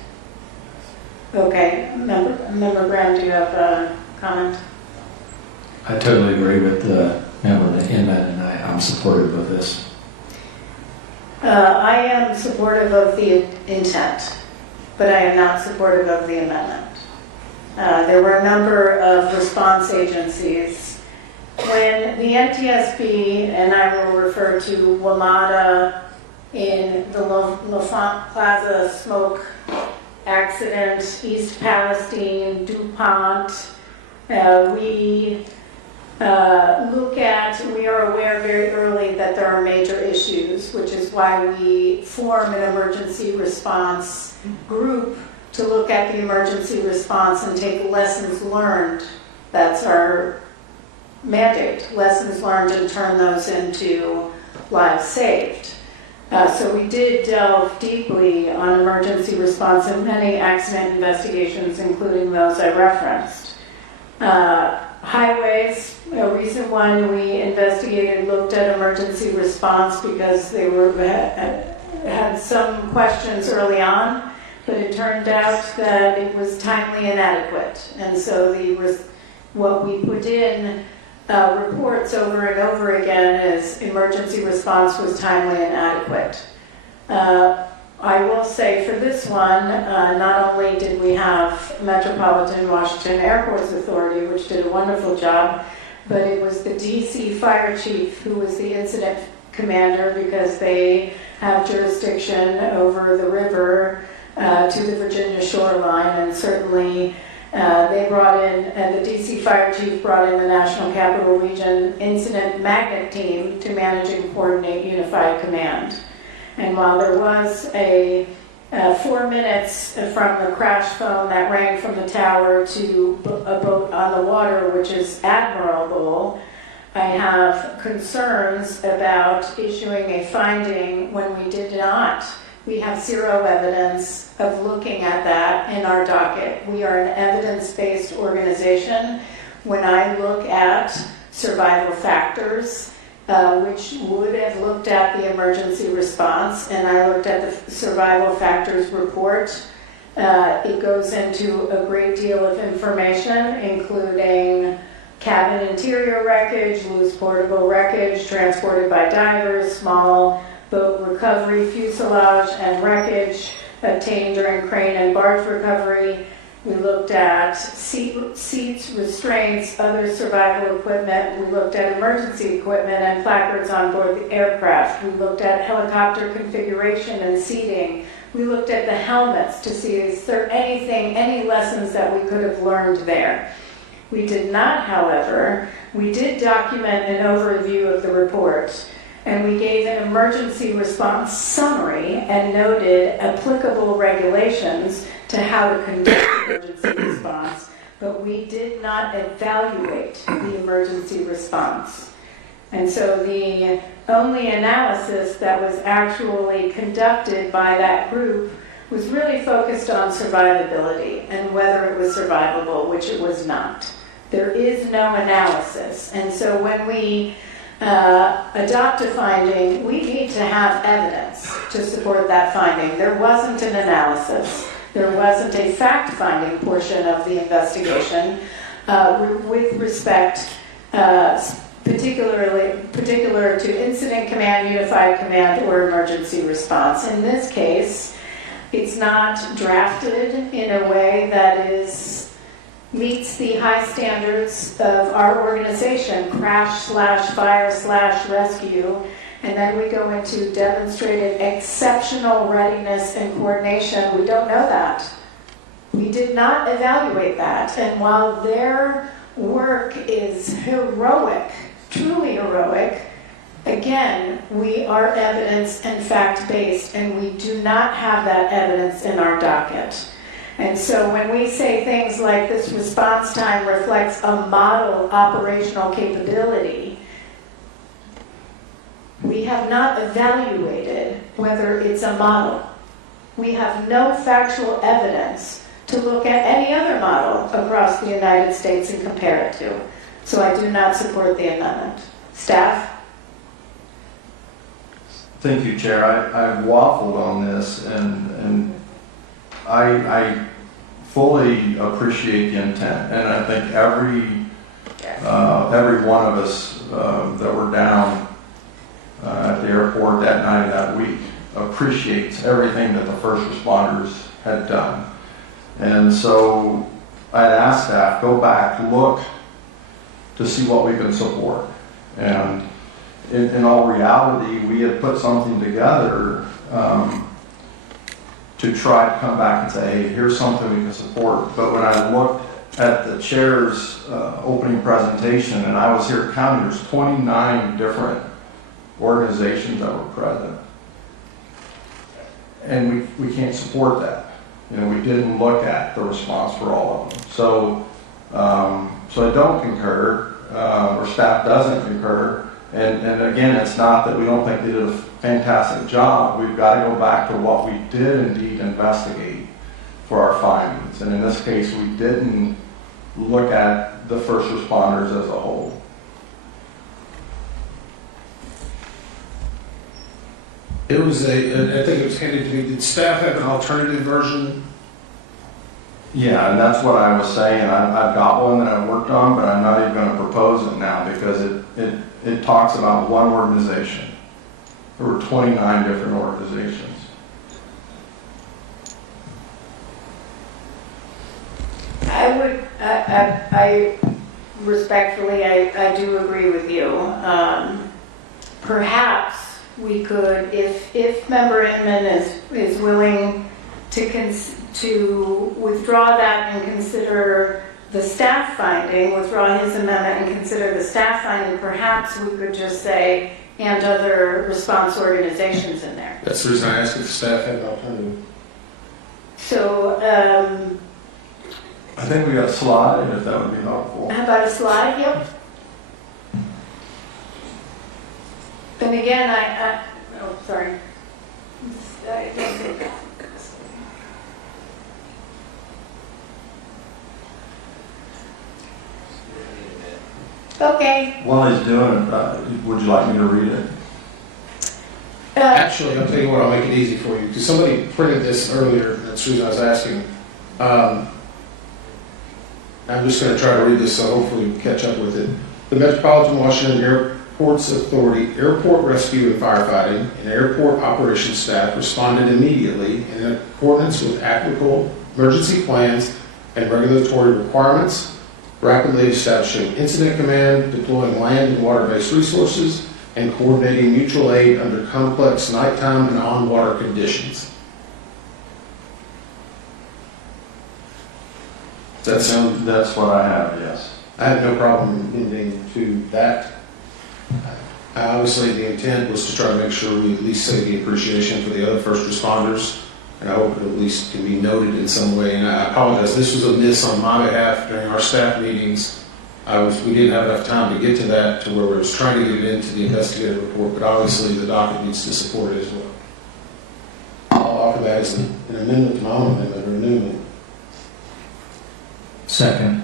Okay, Member Graham, do you have a comment? I totally agree with the member Inman, and I'm supportive of this. I am supportive of the intent, but I am not supportive of the amendment. There were a number of response agencies. When the NTSB, and I will refer to WMATA in the L'Enfant Plaza smoke accident, East Palestine, DuPont, we we are aware very early that there are major issues, which is why we form an emergency response group to look at the emergency response and take lessons learned. That's our mandate, lessons learned, and turn those into lives saved. So we did delve deeply on emergency response in many accident investigations, including those I referenced. Highways, a recent one we investigated, looked at emergency response because they had some questions early on, but it turned out that it was timely inadequate. And so what we put in reports over and over again is emergency response was timely and adequate. I will say for this one, not only did we have Metropolitan Washington Airports Authority, which did a wonderful job, but it was the DC Fire Chief who was the incident commander because they have jurisdiction over the river to the Virginia shoreline, and certainly they brought in, and the DC Fire Chief brought in the National Capital Region Incident Magnet Team to manage and coordinate unified command. And while there was a 4 minutes from the crash phone that rang from the tower to a boat on the water, which is admirable, I have concerns about issuing a finding when we did not. We have zero evidence of looking at that in our docket. We are an evidence-based organization. When I look at survival factors, which would have looked at the emergency response, and I looked at the survival factors report, it goes into a great deal of information, including cabin interior wreckage, loose portable wreckage transported by divers, small boat recovery, fuselage and wreckage obtained during crane and barge recovery. We looked at seats, restraints, other survival equipment. We looked at emergency equipment and placards on board the aircraft. We looked at helicopter configuration and seating. We looked at the helmets to see is there any lessons that we could have learned there. We did not, however, we did document an overview of the report, and we gave an emergency response summary and noted applicable regulations to how to conduct emergency response, but we did not evaluate the emergency response. And so the only analysis that was actually conducted by that group was really focused on survivability and whether it was survivable, which it was not. There is no analysis. And so when we adopt a finding, we need to have evidence to support that finding. There wasn't an analysis. There wasn't a fact-finding portion of the investigation with respect particular to incident command, unified command, or emergency response. In this case, it's not drafted in a way that meets the high standards of our organization, crash/fire/rescue, and then we go into demonstrated exceptional readiness and coordination. We don't know that. We did not evaluate that, and while their work is heroic, truly heroic, again, we are evidence and fact-based, and we do not have that evidence in our docket. And so when we say things like this response time reflects a model operational capability, we have not evaluated whether it's a model. We have no factual evidence to look at any other model across the United States and compare it to. So I do not support the amendment. Staff? Thank you, Chair. I've waffled on this, and I fully appreciate the intent, and I think every one of us that were down at the airport that night, that week, appreciates everything that the first responders had done. And so I'd ask staff, go back, look to see what we can support. And in all reality, we had put something together to try to come back and say, hey, here's something we can support. But when I looked at the chair's opening presentation, and I was here counting, there's 29 different organizations that were present. And we can't support that. You know, we didn't look at the response for all of them. So, so I don't concur, or staff doesn't concur. And again, it's not that we don't think they did a fantastic job. We've got to go back to what we did indeed investigate for our findings. And in this case, we didn't look at the first responders as a whole. It was I think it was handed to me. Did staff have an alternative version? Yeah, and that's what I was saying. I've got one that I worked on, but I'm not even going to propose it now because it talks about one organization. There were 29 different organizations. I respectfully, I do agree with you. Perhaps we could, if Member Inman is willing to withdraw that and consider the staff finding, withdraw his amendment and consider the staff finding, perhaps we could just say, and other response organizations in there. That's the reason I asked if the staff had an alternative. So, I think we got a slide, if that would be helpful. how about a slide? Yep. And again, oh, sorry. Okay. While he's doing it, would you like me to read it? Actually, I'll tell you what, I'll make it easy for you. Because somebody printed this earlier, that's the reason I was asking. I'm just going to try to read this so hopefully we catch up with it. The Metropolitan Washington Airports Authority Airport Rescue and Firefighting and Airport Operations staff responded immediately in accordance with applicable emergency plans and regulatory requirements, rapidly establishing incident command, deploying land and water-based resources, and coordinating mutual aid under complex nighttime and on-water conditions. Does that sound? That's what I have, yes. I have no problem ending to that. Obviously, the intent was to try to make sure we at least say the appreciation for the other first responders, and I hope it at least can be noted in some way. And I apologize, this was a miss on my behalf during our staff meetings. We didn't have enough time to get to that, to where we was trying to get it into the investigative report, but obviously the docket needs to support it as well. I'll offer that as an amendment to my own amendment, or a new amendment. Second.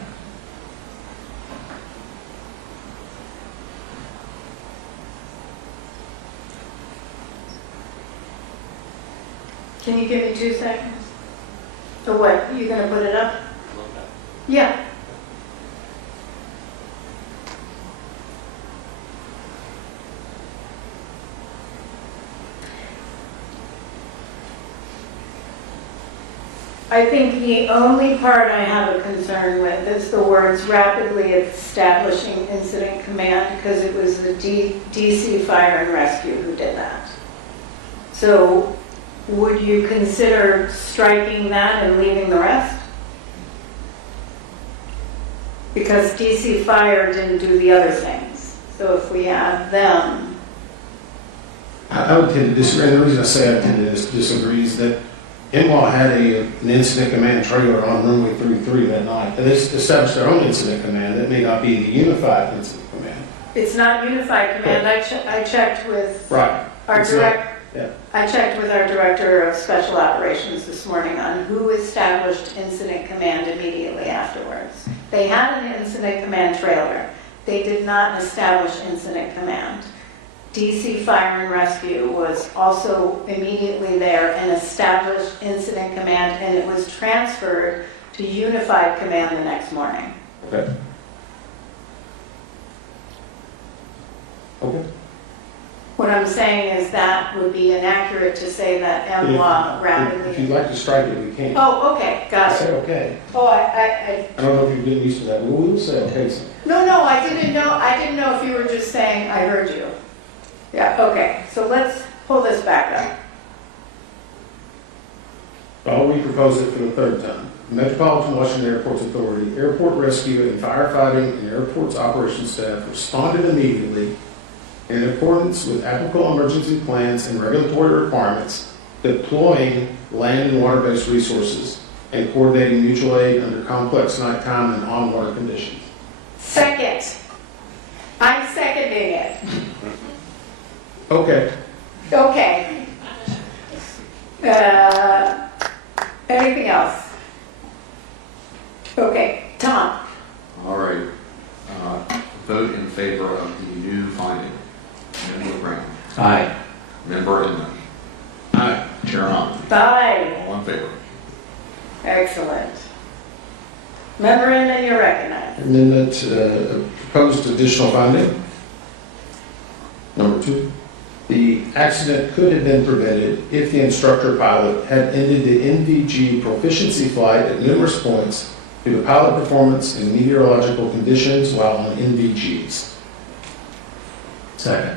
Can you give me 2 seconds? So what, you gonna put it up? Yeah. I think the only part I have a concern with is the words rapidly establishing incident command, because it was the DC Fire and Rescue who did that. So would you consider striking that and leaving the rest? Because DC Fire didn't do the other things. So if we add them. I would tend to disagree. And the reason I say I tend to disagree is that NWA had an incident command trailer on runway 33 that night. And they established their own incident command. That may not be the unified incident command. It's not unified command. I checked with our Yeah. I checked with our director of special operations this morning on who established incident command immediately afterwards. They had an incident command trailer. They did not establish incident command. DC Fire and Rescue was also immediately there and established incident command, and it was transferred to unified command the next morning. Okay. Okay. What I'm saying is that would be inaccurate to say that MWA rapidly. If you'd like to strike it, we can. Oh, okay, got it. Say okay. Oh, I don't know if you've been used to that. We'll say okay. So. No, I didn't know if you were just saying, I heard you. Yeah, okay, so let's pull this back up. I'll re-propose it for the third time. Metropolitan Washington Airports Authority, airport rescue and firefighting and airports operations staff responded immediately in accordance with applicable emergency plans and regulatory requirements, deploying land and water-based resources and coordinating mutual aid under complex nighttime and on-water conditions. Second. I'm seconding it. Okay. Okay. Anything else? Okay, Tom. All right. Vote in favor of the new finding. Member Brown. Aye. Member Inman. Aye. Chair Hunt. Aye. All in favor. Excellent. Member Inman, you're recognized. Amendment, proposed additional finding. Number 2. The accident could have been prevented if the instructor pilot had ended the NVG proficiency flight at numerous points due to pilot performance and meteorological conditions while on NVGs. Second.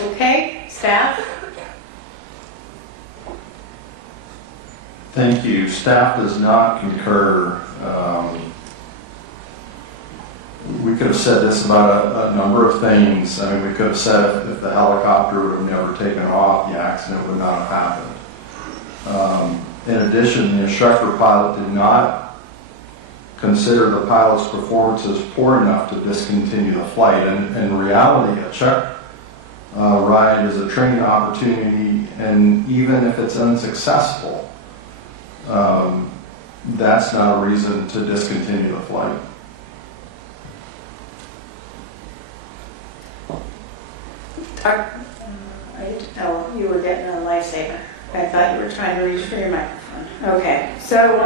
Okay, staff? Thank you. Staff does not concur. We could have said this about a number of things. I mean, we could have said if the helicopter would have never taken off, the accident would not have happened. In addition, the instructor pilot did not consider the pilot's performances poor enough to discontinue the flight. And in reality, a check ride is a training opportunity, and even if it's unsuccessful, that's not a reason to discontinue the flight. Oh, you were getting a lifesaver. I thought you were trying to reach for your microphone. Okay, so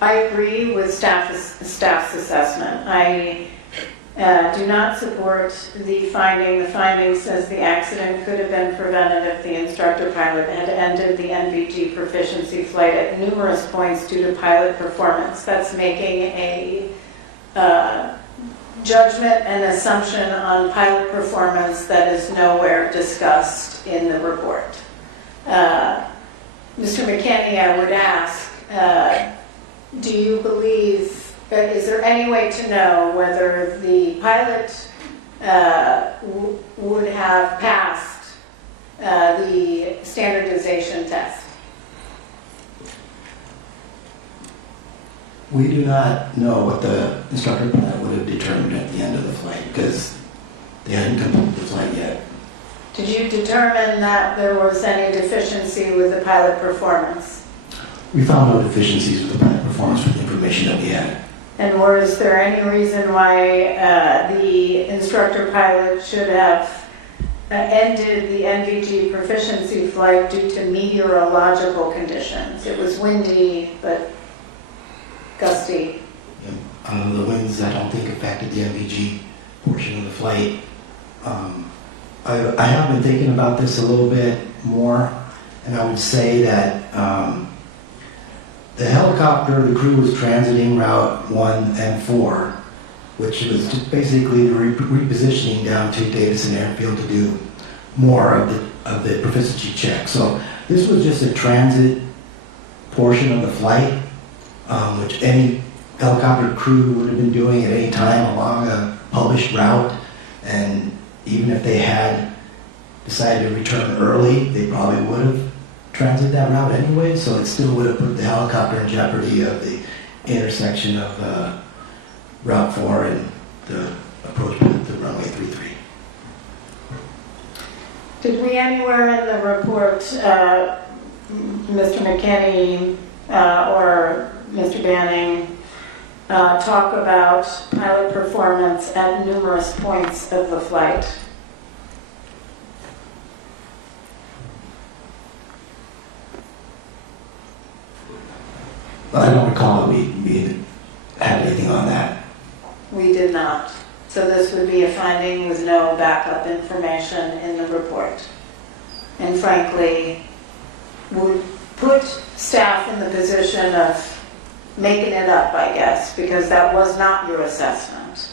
I agree with staff's assessment. I do not support the finding. The finding says the accident could have been prevented if the instructor pilot had ended the NVG proficiency flight at numerous points due to pilot performance. That's making a judgment and assumption on pilot performance that is nowhere discussed in the report. Mr. McKinney, I would ask, do you believe, is there any way to know whether the pilot would have passed the standardization test? We do not know what the instructor pilot would have determined at the end of the flight because they hadn't completed the flight yet. Did you determine that there was any deficiency with the pilot performance? We found no deficiencies with the pilot performance with the information that we had. And was there any reason why the instructor pilot should have ended the NVG proficiency flight due to meteorological conditions? It was windy, but gusty. The winds, I don't think affected the NVG portion of the flight. I have been thinking about this a little bit more, and I would say that the helicopter, the crew was transiting Route 1 and 4, which was just basically the repositioning down to Davidson Airfield to do more of the proficiency check. So this was just a transit portion of the flight, which any helicopter crew would have been doing at any time along a published route. And even if they had decided to return early, they probably would have transited that route anyway. So it still would have put the helicopter in jeopardy of the intersection of Route 4 and the approach point to runway 33. Did we anywhere in the report, Mr. McKinney or Mr. Banning, talk about pilot performance at numerous points of the flight? I don't recall that we had anything on that. We did not. So this would be a finding with no backup information in the report. And frankly, would put staff in the position of making it up, I guess, because that was not your assessment.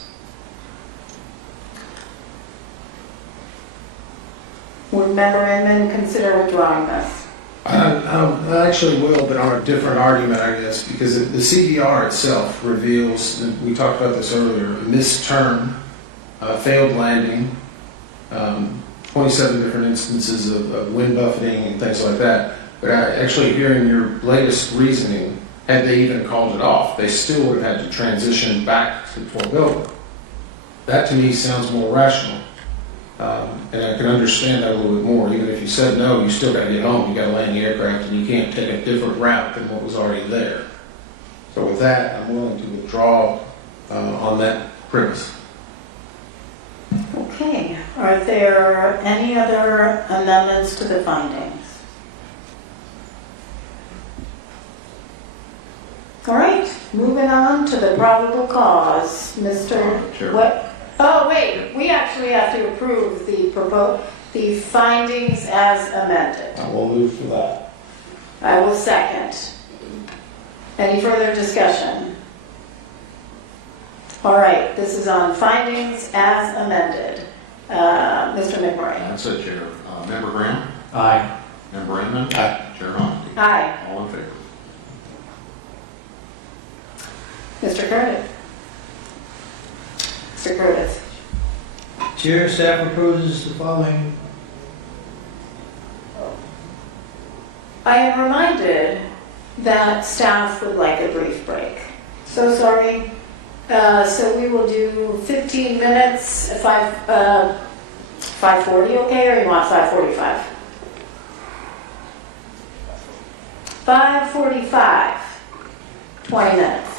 Would Member Inman consider withdrawing this? I actually will, but on a different argument, I guess, because the CDR itself reveals, and we talked about this earlier, a missed turn, failed landing, 27 different instances of wind buffeting and things like that. But actually hearing your latest reasoning, had they even called it off, they still would have had to transition back to Fort Belvoir. That to me sounds more rational. And I can understand that a little bit more. Even if you said no, you still got to get home. You got to land the aircraft, and you can't take a different route than what was already there. So with that, I'm willing to withdraw on that premise. Okay, are there any other amendments to the findings? All right, moving on to the probable cause. Mr. Chair. What? Oh, wait, we actually have to approve the findings as amended. I will move for that. I will second. Any further discussion? All right, this is on findings as amended. Mr. McMurray. That's it, Chair. Member Graham? Aye. Member Inman? Aye. Chair Honesty? Aye. All in favor? Mr. Curtis. Mr. Curtis. Chair, staff proposes the following. I am reminded that staff would like a brief break. So sorry. So we will do 15 minutes, 5:40, okay, or you want 5:45? 5:45, 20 minutes.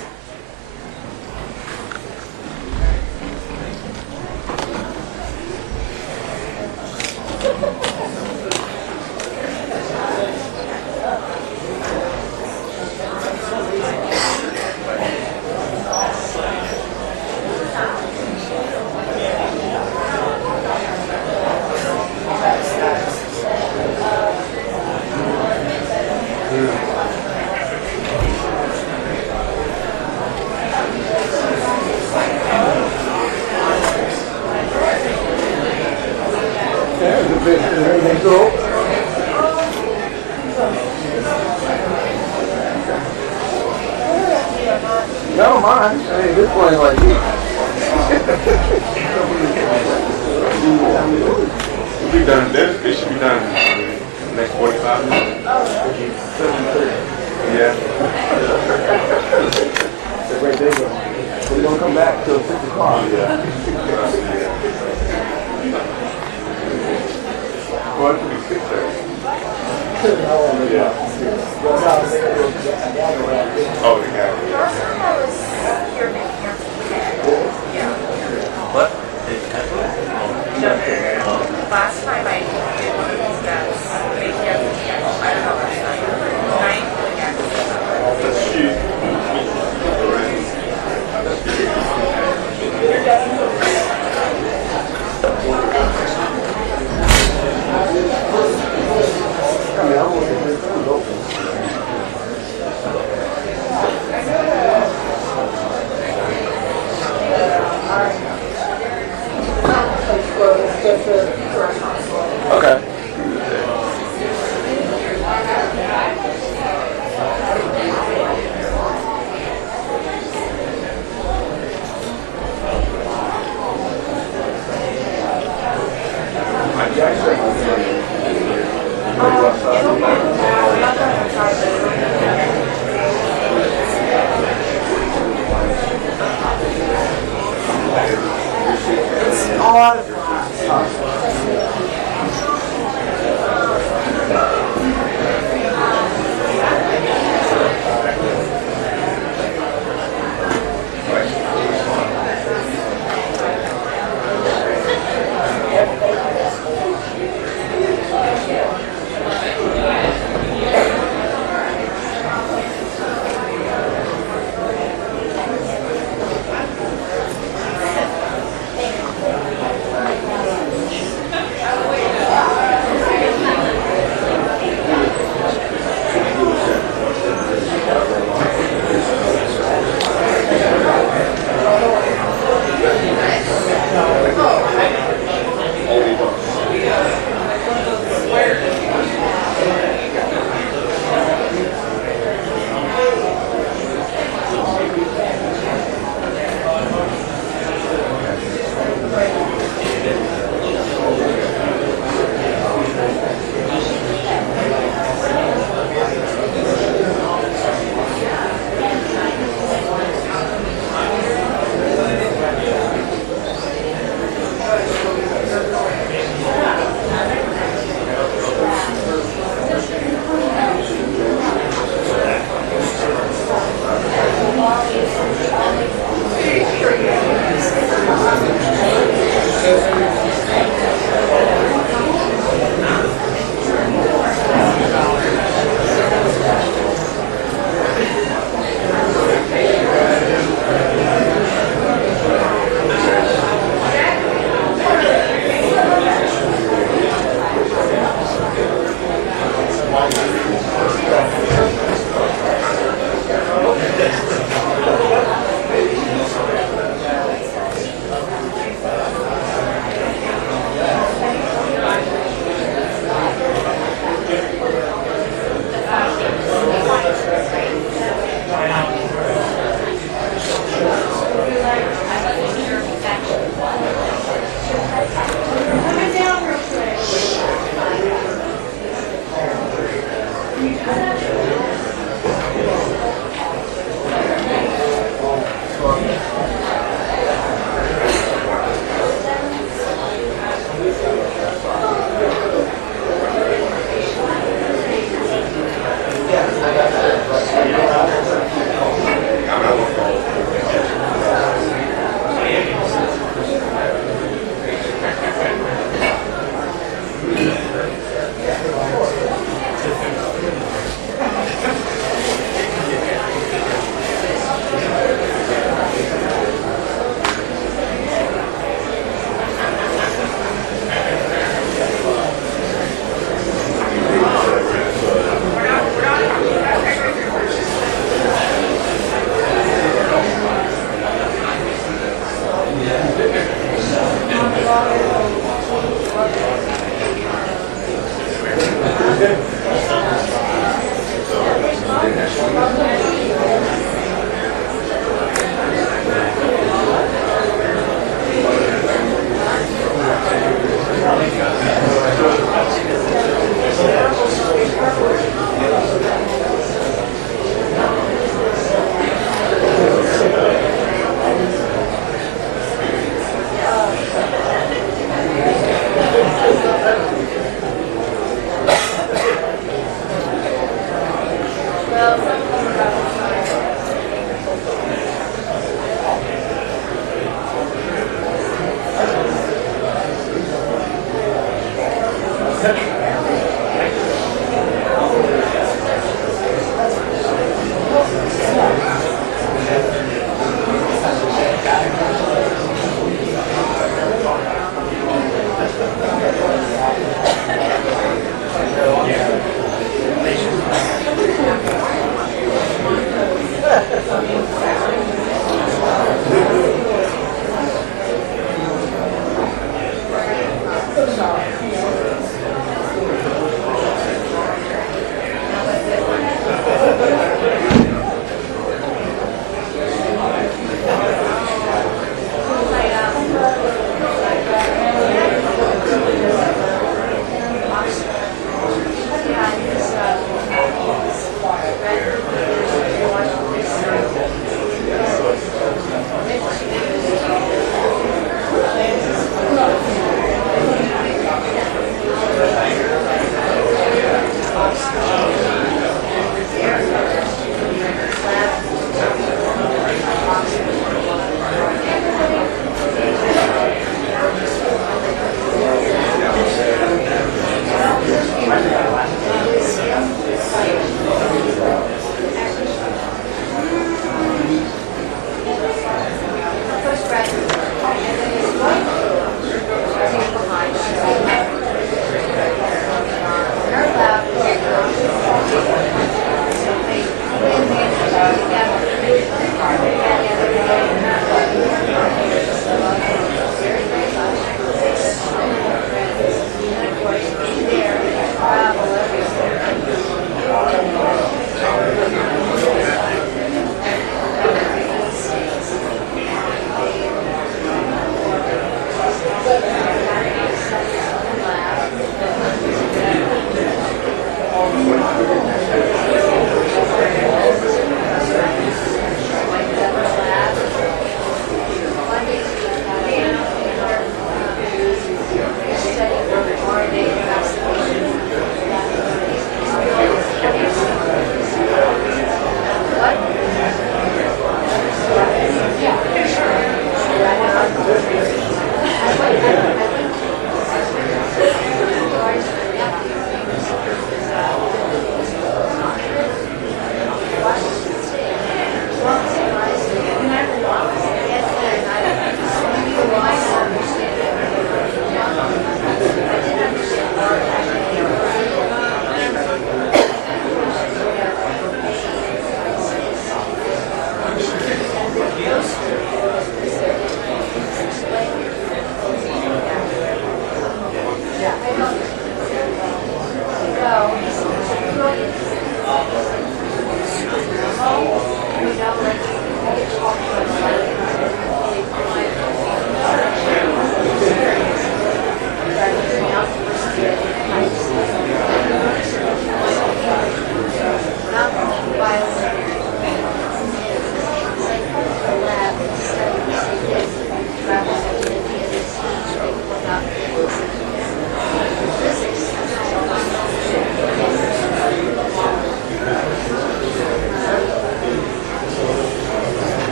Never mind. I mean, this one like you. We'll be done. It should be done in the next 45 minutes. Yeah. We're gonna come back till 6 o'clock. Yeah. Well, it could be 6:30. Yeah. Oh, the gallery. What? Last time I did one of these guys, they had me, I don't know, That's huge.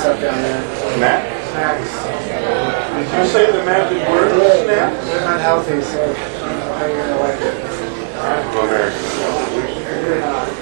stuff down there. Snap? Snacks. Did you say the magic word? Snap? They're unhealthy, so how are you gonna like it? I'm American. You're not.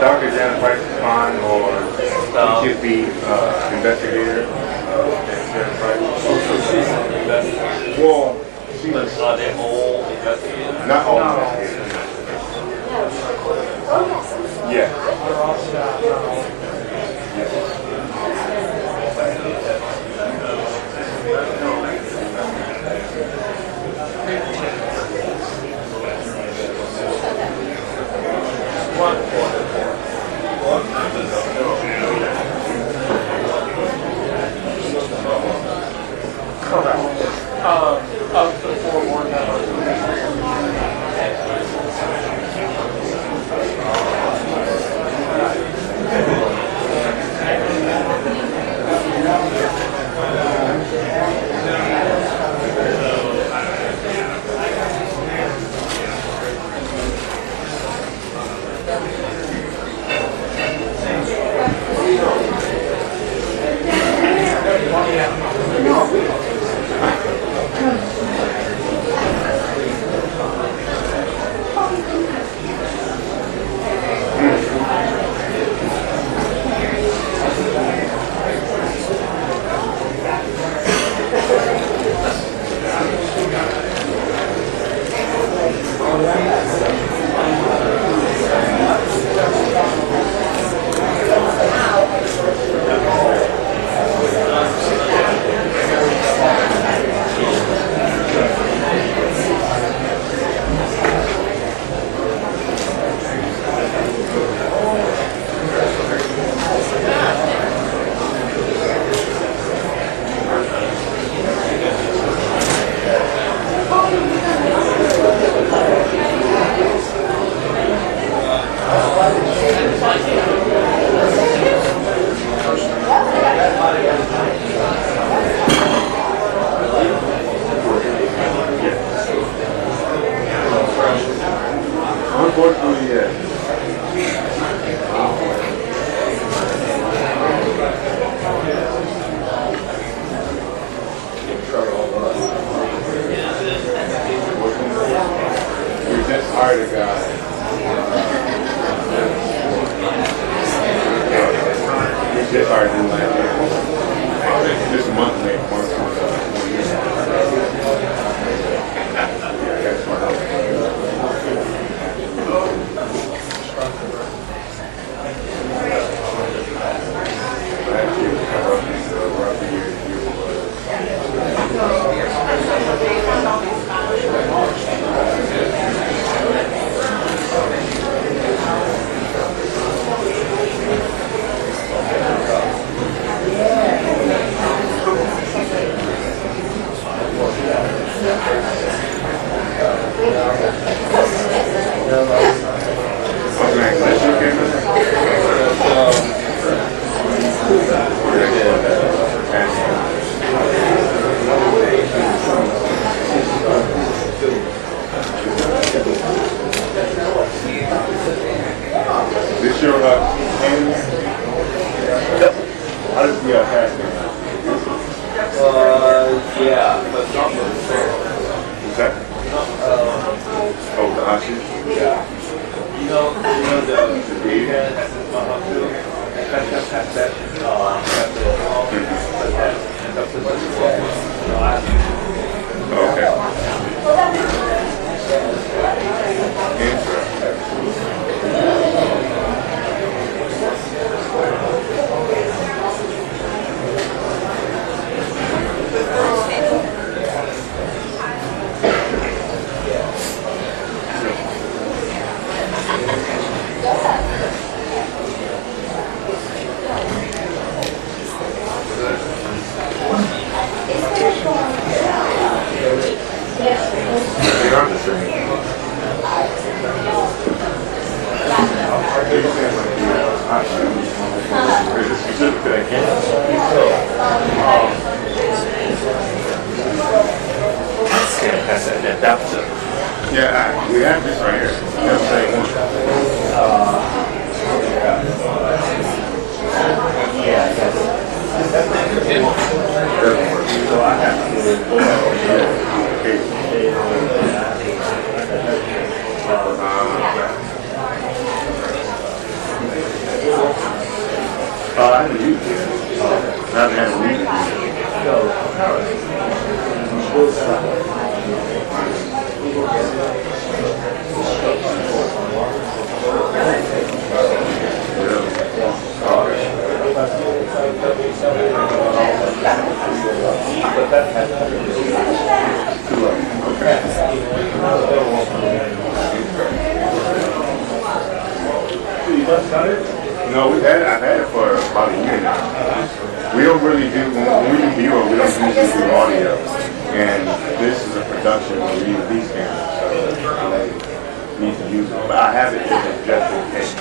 Dr. Janet Price is fine, or NTSB investigator. Janet Price. She's an investigator. Well, but are they all investigators? not all investigators. Yeah. We just hired a guy. We just hired him last year. This month, late, month. This your hands? Yep. How does the pass go? Yeah, but not the What's that? Oh, the hot shoe? Yeah. You know the big head has a hot shoe. That's an adapter. Yeah, we have this right here. That's the same one. So I have I haven't used it. I haven't had a week. No, I've had it for about a year now. We don't really do, when we do B-roll, we don't usually do audio. And this is a production where we use these cameras, so I need to use it. But I have it just in case.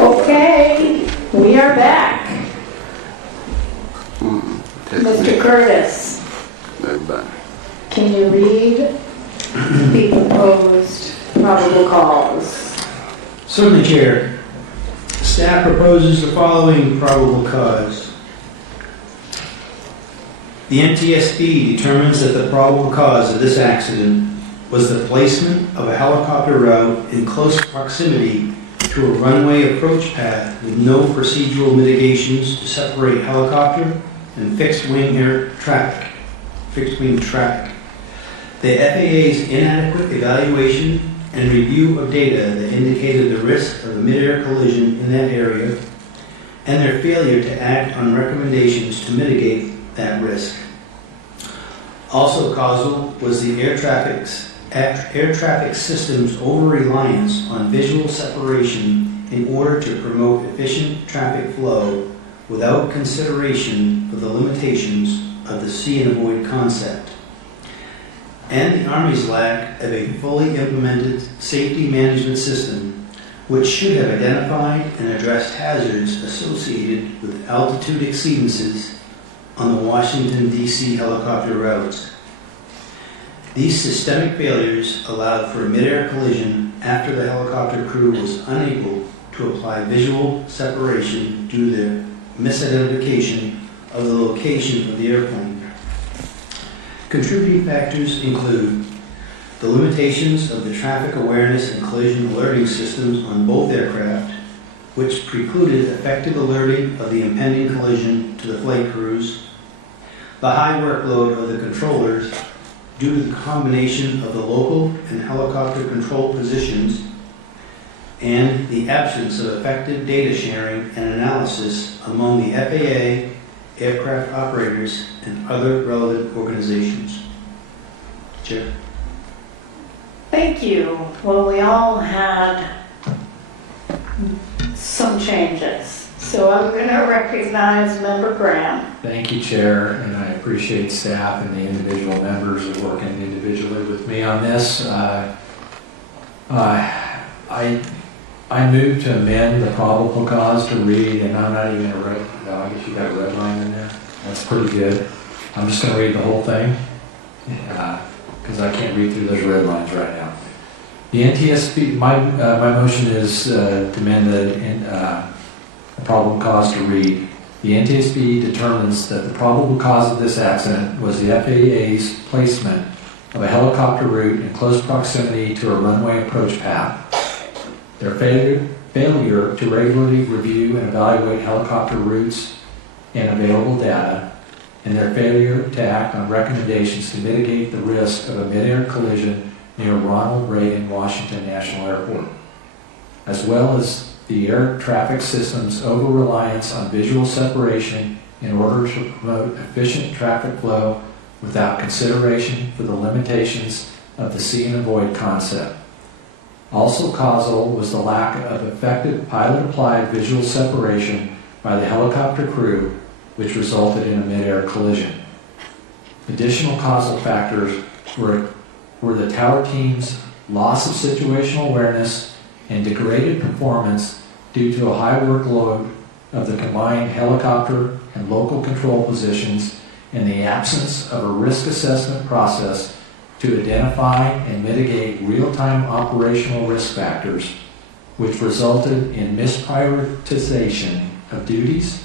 Okay, we are back. Mr. Curtis, can you read the proposed probable cause? Certainly, Chair. Staff proposes the following probable cause. The NTSB determines that the probable cause of this accident was the placement of a helicopter route in close proximity to a runway approach path with no procedural mitigations to separate helicopter and fixed-wing traffic. The FAA's inadequate evaluation and review of data that indicated the risk of a mid-air collision in that area, and their failure to act on recommendations to mitigate that risk. Also causal was the air traffic system's over-reliance on visual separation in order to promote efficient traffic flow without consideration for the limitations of the see and avoid concept. And the Army's lack of a fully implemented safety management system which should have identified and addressed hazards associated with altitude exceedances on the Washington, D.C. helicopter routes. These systemic failures allowed for a mid-air collision after the helicopter crew was unable to apply visual separation due to the misidentification of the location of the airplane. Contributing factors include the limitations of the traffic awareness and collision alerting systems on both aircraft, which precluded effective alerting of the impending collision to the flight crews, the high workload of the controllers due to the combination of the local and helicopter control positions, and the absence of effective data sharing and analysis among the FAA, aircraft operators, and other relevant organizations. Chair. Thank you. Well, we all had some changes. So I'm going to recognize Member Graham. Thank you, Chair, and I appreciate staff and the individual members who are working individually with me on this. I move to amend the probable cause to read, and I'm not even going to read, no, I guess you got a red line in there. That's pretty good. I'm just going to read the whole thing, because I can't read through those red lines right now. The NTSB, my motion is to amend the probable cause to read. The NTSB determines that the probable cause of this accident was the FAA's placement of a helicopter route in close proximity to a runway approach path, their failure to regularly review and evaluate helicopter routes and available data, and their failure to act on recommendations to mitigate the risk of a mid-air collision near Ronald Reagan Washington National Airport, as well as the air traffic system's over-reliance on visual separation in order to promote efficient traffic flow without consideration for the limitations of the see and avoid concept. Also causal was the lack of effective pilot-applied visual separation by the helicopter crew, which resulted in a mid-air collision. Additional causal factors were the tower team's loss of situational awareness and degraded performance due to a high workload of the combined helicopter and local control positions and the absence of a risk assessment process to identify and mitigate real-time operational risk factors, which resulted in misprioritization of duties,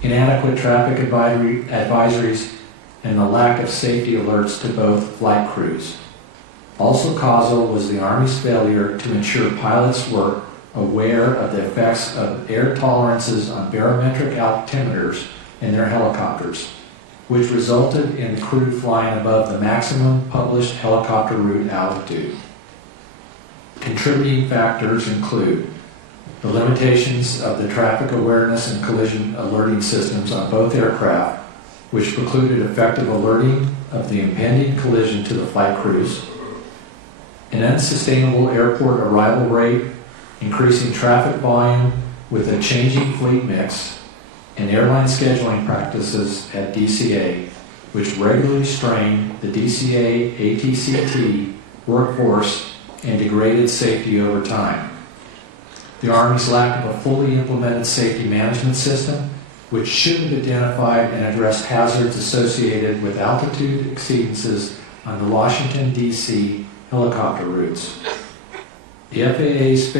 inadequate traffic advisories, and the lack of safety alerts to both flight crews. Also causal was the Army's failure to ensure pilots were aware of the effects of air tolerances on barometric altimeters in their helicopters, which resulted in the crew flying above the maximum published helicopter route altitude. Contributing factors include the limitations of the traffic awareness and collision alerting systems on both aircraft, which precluded effective alerting of the impending collision to the flight crews, an unsustainable airport arrival rate, increasing traffic volume with a changing fleet mix, and airline scheduling practices at DCA, which regularly strained the DCA ATCT workforce and degraded safety over time. The Army's lack of a fully implemented safety management system, which should have identified and addressed hazards associated with altitude exceedances on the Washington, D.C. helicopter routes. The FAA's